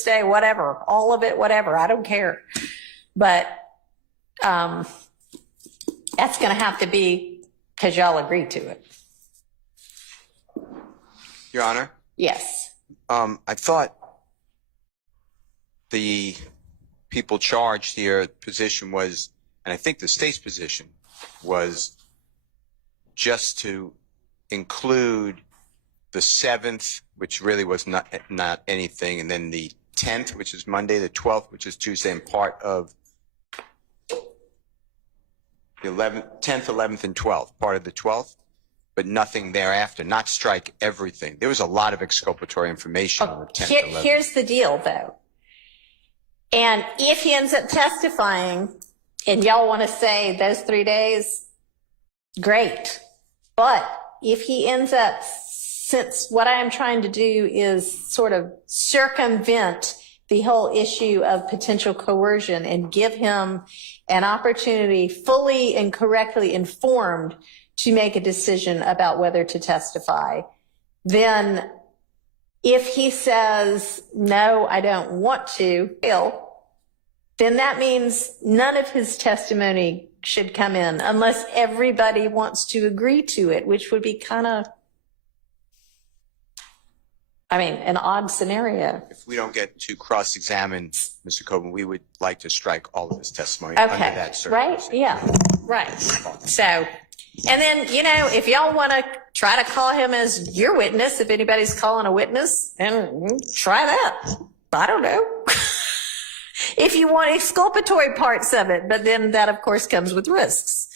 day, whatever, all of it, whatever. I don't care. But that's going to have to be because y'all agreed to it. Your Honor? Yes. I thought the people charged here position was, and I think the state's position was, just to include the 7th, which really was not anything, and then the 10th, which is Monday, the 12th, which is Tuesday, and part of the 11th, 10th, 11th, and 12th, part of the 12th, but nothing thereafter, not strike everything. There was a lot of exculpatory information on the 10th, 11th. Here's the deal, though. And if he ends up testifying and y'all want to say those 3 days, great. But if he ends up, since what I am trying to do is sort of circumvent the whole issue of potential coercion and give him an opportunity, fully and correctly informed, to make a decision about whether to testify, then if he says, no, I don't want to, then that means none of his testimony should come in unless everybody wants to agree to it, which would be kind of, an odd scenario. If we don't get to cross-examine Mr. Copeland, we would like to strike all of his testimony under that circumstance. Right? Yeah, right. So, and then, if y'all want to try to call him as your witness, if anybody's calling a witness, and try that. I don't know. If you want exculpatory parts of it, but then that, of course, comes with risks.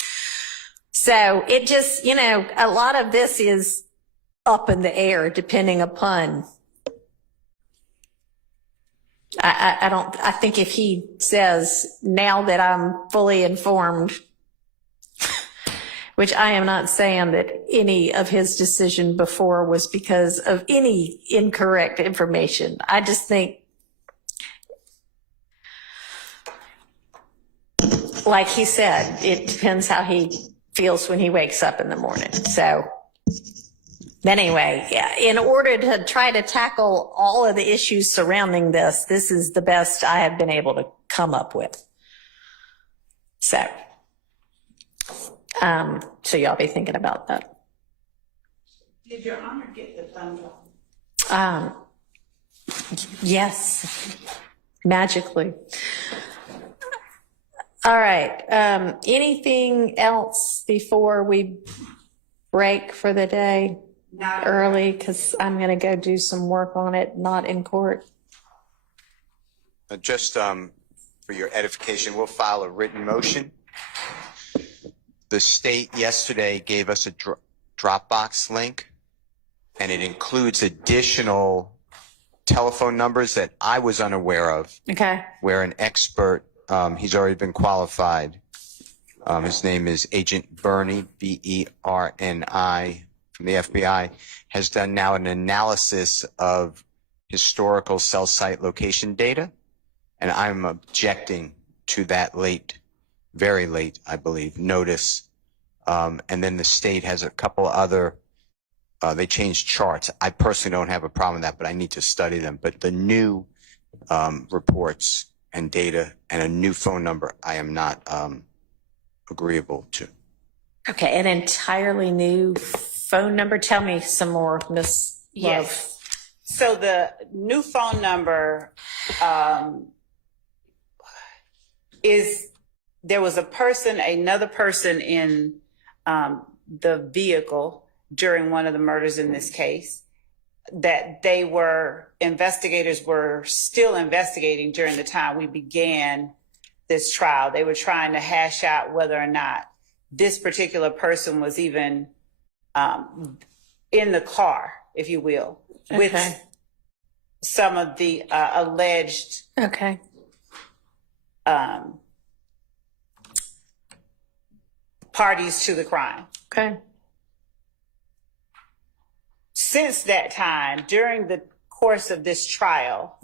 So it just, a lot of this is up in the air, depending upon. I think if he says, now that I'm fully informed, which I am not saying that any of his decision before was because of any incorrect information. I just think, like he said, it depends how he feels when he wakes up in the morning. So anyway, in order to try to tackle all of the issues surrounding this is the best I have been able to come up with. So y'all be thinking about that. Did Your Honor get the thumbs up? Yes, magically. All right. Anything else before we break for the day? Not early, because I'm going to go do some work on it, not in court. Just for your edification, we'll file a written motion. The state yesterday gave us a Dropbox link, and it includes additional telephone numbers that I was unaware of. Okay. Where an expert, he's already been qualified. His name is Agent Bernie, Berni, from the FBI has done now an analysis of historical cell site location data, and I'm objecting to that very late, I believe, notice. And then the state has a couple other, they changed charts. I personally don't have a problem with that, but I need to study them. But the new reports and data and a new phone number, I am not agreeable to. Okay, an entirely new phone number. Tell me some more, Ms. Love. Yes. So the new phone number is, there was another person in the vehicle during one of the murders in this case that investigators were still investigating during the time we began this trial. They were trying to hash out whether or not this particular person was even in the car, if you will, with some of the alleged parties to the crime. Okay. Since that time, during the course of this trial,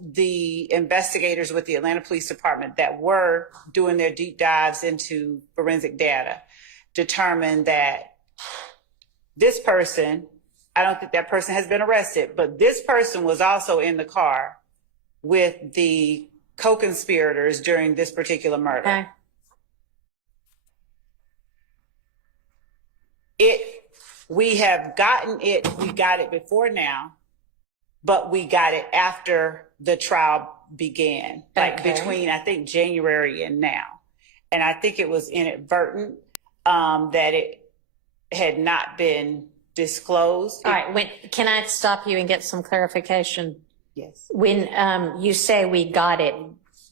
the investigators with the Atlanta Police Department that were doing their deep dives into forensic data determined that this person, I don't think that person has been arrested, but this person was also in the car with the co-conspirators during this particular murder. We got it before now, but we got it after the trial began, like between, I think, January and now. And I think it was inadvertent that it had not been disclosed. All right, can I stop you and get some clarification? Yes. When you say we got it,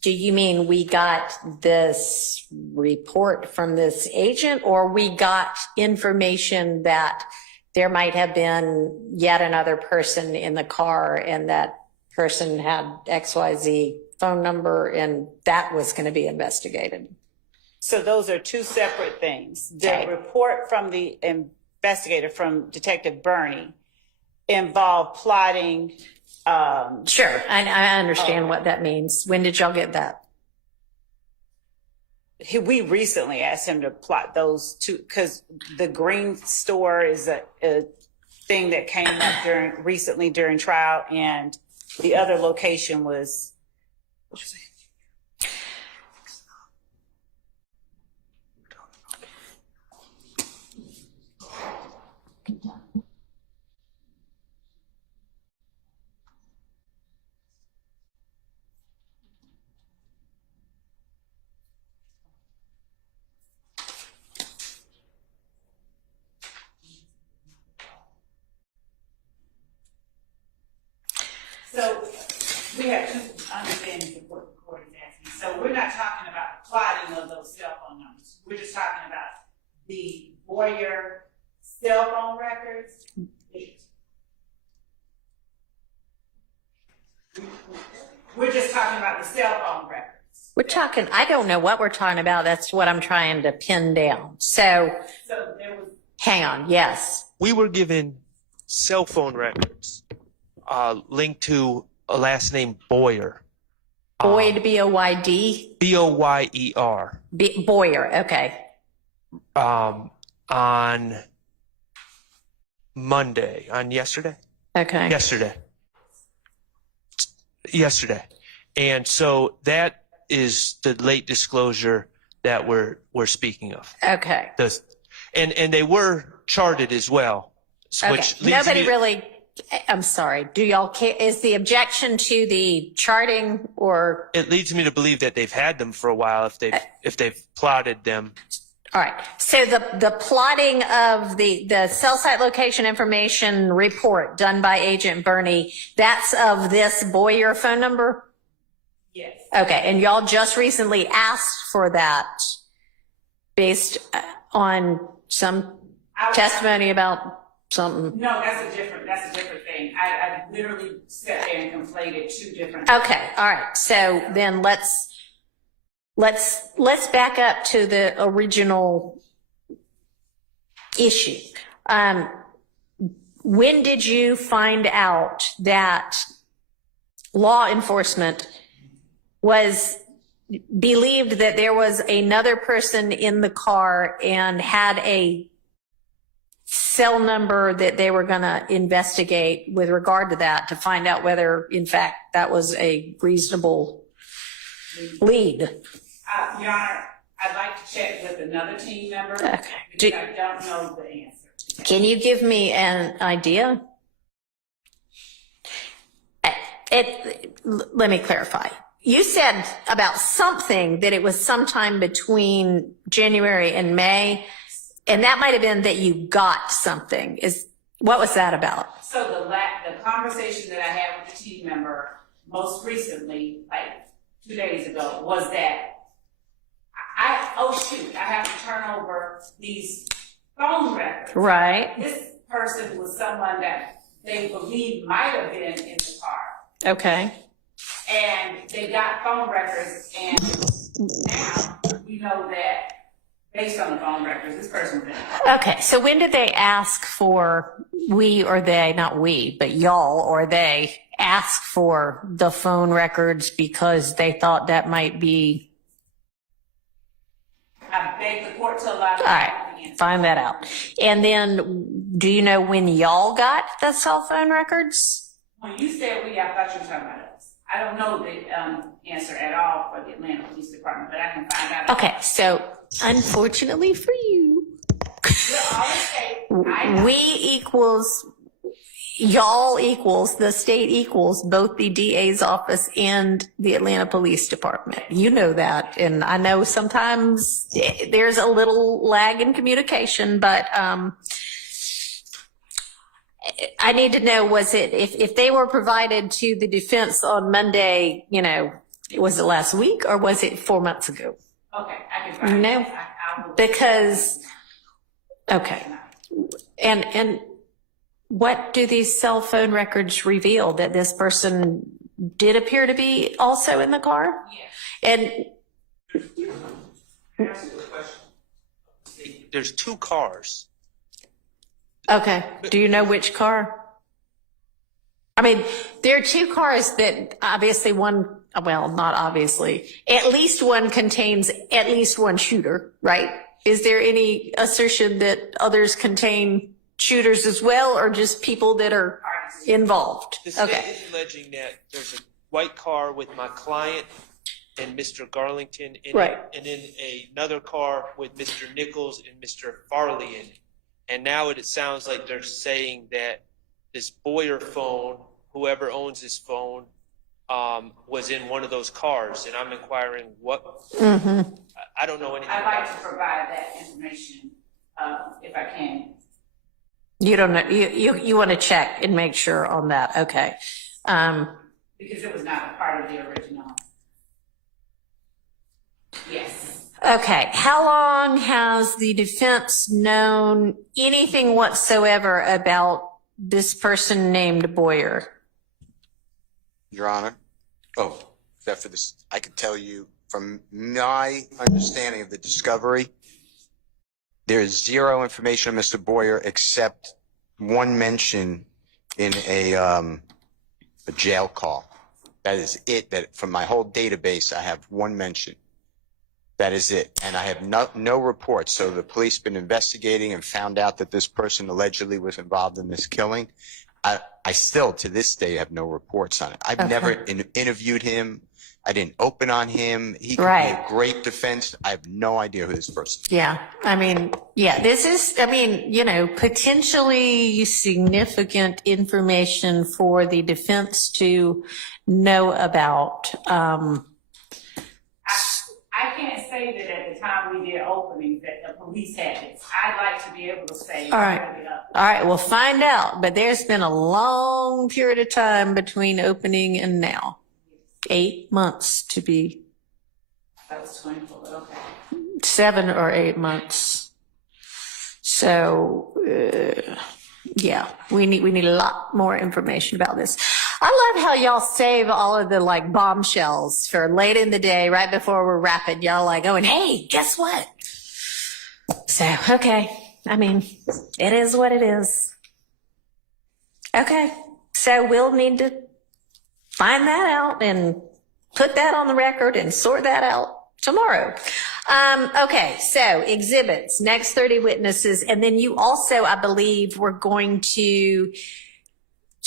do you mean we got this report from this agent, or we got information that there might have been yet another person in the car and that person had XYZ phone number and that was going to be investigated? So those are two separate things. The report from the investigator, from Detective Bernie, involved plotting. Sure, I understand what that means. When did y'all get that? We recently asked him to plot those two, because the green store is a thing that came up recently during trial, and the other location was, what was it? So we have two understandings of what the court is asking. So we're not talking about the plotting of those cell phone numbers. We're just talking about the Boyer cell phone records. We're just talking about the cell phone records. We're talking, I don't know what we're talking about. That's what I'm trying to pin down. So there was, hang on, yes. We were given cell phone records linked to a last name Boyer. Boyd, B-O-Y-D? B-O-Y-E-R. Boyer, okay. On Monday, on yesterday? Okay. Yesterday. And so that is the late disclosure that we're speaking of. Okay. And they were charted as well. Which leads Nobody me really, I'm sorry, do y'all care? Is the objection to the charting, or? It leads me to believe that they've had them for a while if they've plotted them. All right. So the plotting of the cell site location information report done by Agent Bernie, that's of this Boyer phone number? yes. Okay. And y'all just recently asked for that based on some testimony about something? No, that's a different thing. I literally sat there and conflated two different. Okay. All right. So then let's back up to the original issue. When did you find out that law enforcement believed that there was another person in the car and had a cell number that they were going to investigate with regard to that to find out whether, in fact, that was a reasonable lead? Your Honor, I'd like to check with another team member. Okay. Because I don't know the answer. Can you give me an idea? Let me clarify. You said about something that it was sometime between January and May, and that might have been that you got something. What was that about? So the conversation that I had with the team member most recently, like 2 days ago, was that I have to turn over these phone records. Right. This person was someone that they believe might have been in the car. Okay. And they got phone records, and now we know that based on the phone records, this person was in the car. Okay, so when did they ask for, we or they, not we, but y'all or they, ask for the phone records because they thought that might be... I beg the court to allow me All right, find that out. And then, do you know when y'all got the cell phone records? When you said we, I thought you were talking about us. I don't know the answer at all for the Atlanta Police Department, but I can find out. Okay, so unfortunately for you, we equals, y'all equals, the state equals both the DA's office and the Atlanta Police Department. You know that, and I know sometimes there's a little lag in communication, but I need to know, was it, if they were provided to the defense on Monday, you know, was it last week or was it 4 months ago? Okay, I can find No, because, okay. And what do these cell phone records reveal? That this person did appear to be also in the car? Yes. And There's 2 cars. okay, do you know which car? I mean, there are 2 cars that obviously one, well, not obviously, at least one contains at least one shooter, right? Is there any assertion that others contain shooters as well, or just people that are involved? The state Okay. is alleging that there's a white car with my client and Mr. Garlington in Right. it, and then another car with Mr. Nichols and Mr. Farley in it. And now it sounds like they're saying that this Boyer phone, whoever owns this phone, was in one of those cars. And I'm inquiring what, I don't know anything I'd about like to provide that information, if I can. You don't know, you want to check and make sure on that, okay. Because it was not a part of the original. Yes. Okay, how long has the defense known anything whatsoever about this person named Boyer? Your Honor. Oh, that for this, I can tell you from my understanding of the discovery, there is zero information on Mr. Boyer except one mention in a jail call. That is it. That from my whole database, I have one mention. That is it. And I have no reports. So the police been investigating and found out that this person allegedly was involved in this killing. I still, to this day, have no reports on it. I've never interviewed him. I didn't open on him. He could be a great defense. I have no idea who this person is. Yeah, I mean, yeah, this is, I mean, you know, potentially significant information for the defense to know about. I can't say that at the time we did openings that the police had this. I'd like to be able to say. All right, we'll find out. But there's been a long period of time between opening and now. 8 months to be. That was 24, okay. 7 or 8 months. So, yeah, we need a lot more information about this. I love how y'all save all of the like bombshells for late in the day, right before we're wrapping. Y'all like going, hey, guess what? So, okay. I mean, it is what it is. Okay, so we'll need to find that out and put that on the record and sort that out tomorrow. Okay, so exhibits, next 30 witnesses, and then you also, I believe, we're going to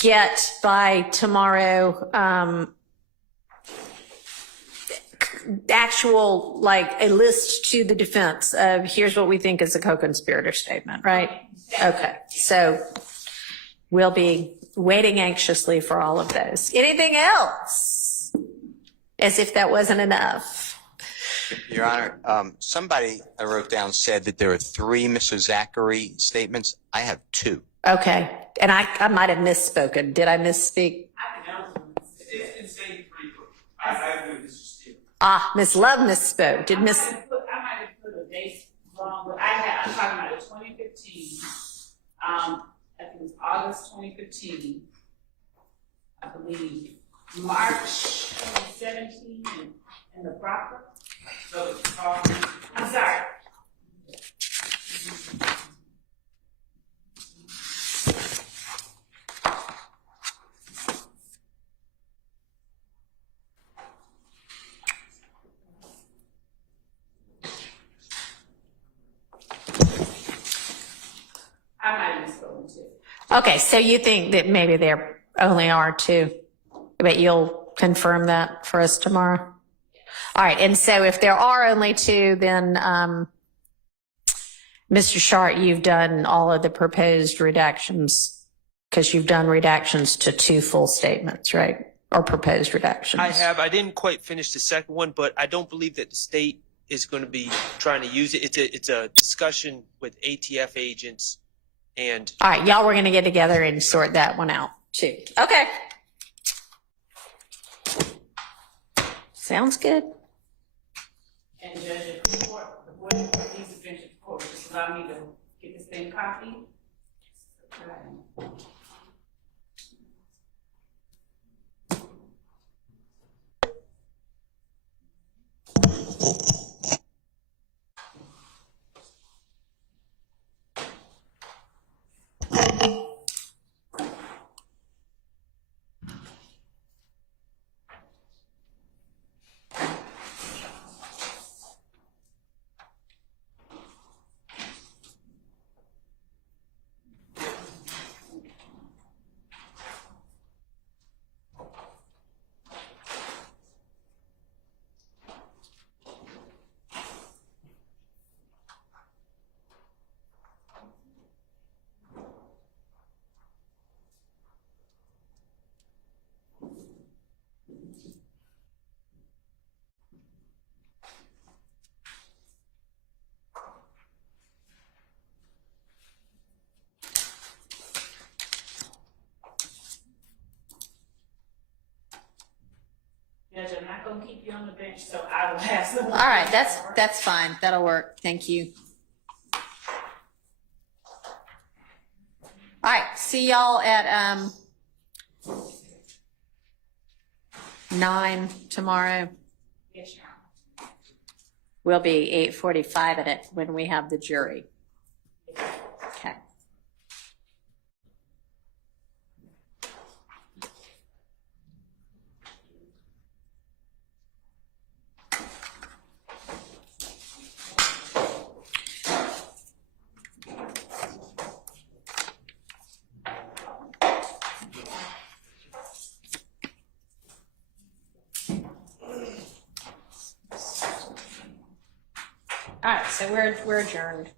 get by tomorrow actual, like, a list to the defense of here's what we think is a co-conspirator statement, right? Okay, so we'll be waiting anxiously for all of those. Anything else? As if that wasn't enough. Your Honor, somebody I wrote down said that there are 3 Mr. Zachary statements. I have 2. Okay, and I might have misspoken. Did I misspeak? Miss Love misspoke. Did Miss? I might have put a date wrong, but I'm talking about 2015. I think it was August 2015. I believe March 2017 and the Proffer. So I'm sorry. I might have misspoken too. Okay, so you think that maybe there only are 2, but you'll confirm that for us tomorrow? All right, and so if there are only 2, then Mr. Shart, you've done all of the proposed redactions because you've done redactions to 2 full statements, right? Or proposed redactions. I have. I didn't quite finish the second one, but I don't believe that the state is going to be trying to use it. It's a discussion with ATF agents and. All right, y'all were going to get together and sort that one out too. Okay. Sounds good. And Judge, the board needs to finish the court. Just allow me to get this thing copied. Judge, I'm not going to keep you on the bench, so I will have some. All right, that's fine. That'll work. Thank you. All right, see y'all at 9 tomorrow. Yes, Your Honor. We'll be 8:45 at it when we have the jury. Okay. All right, so we're adjourned.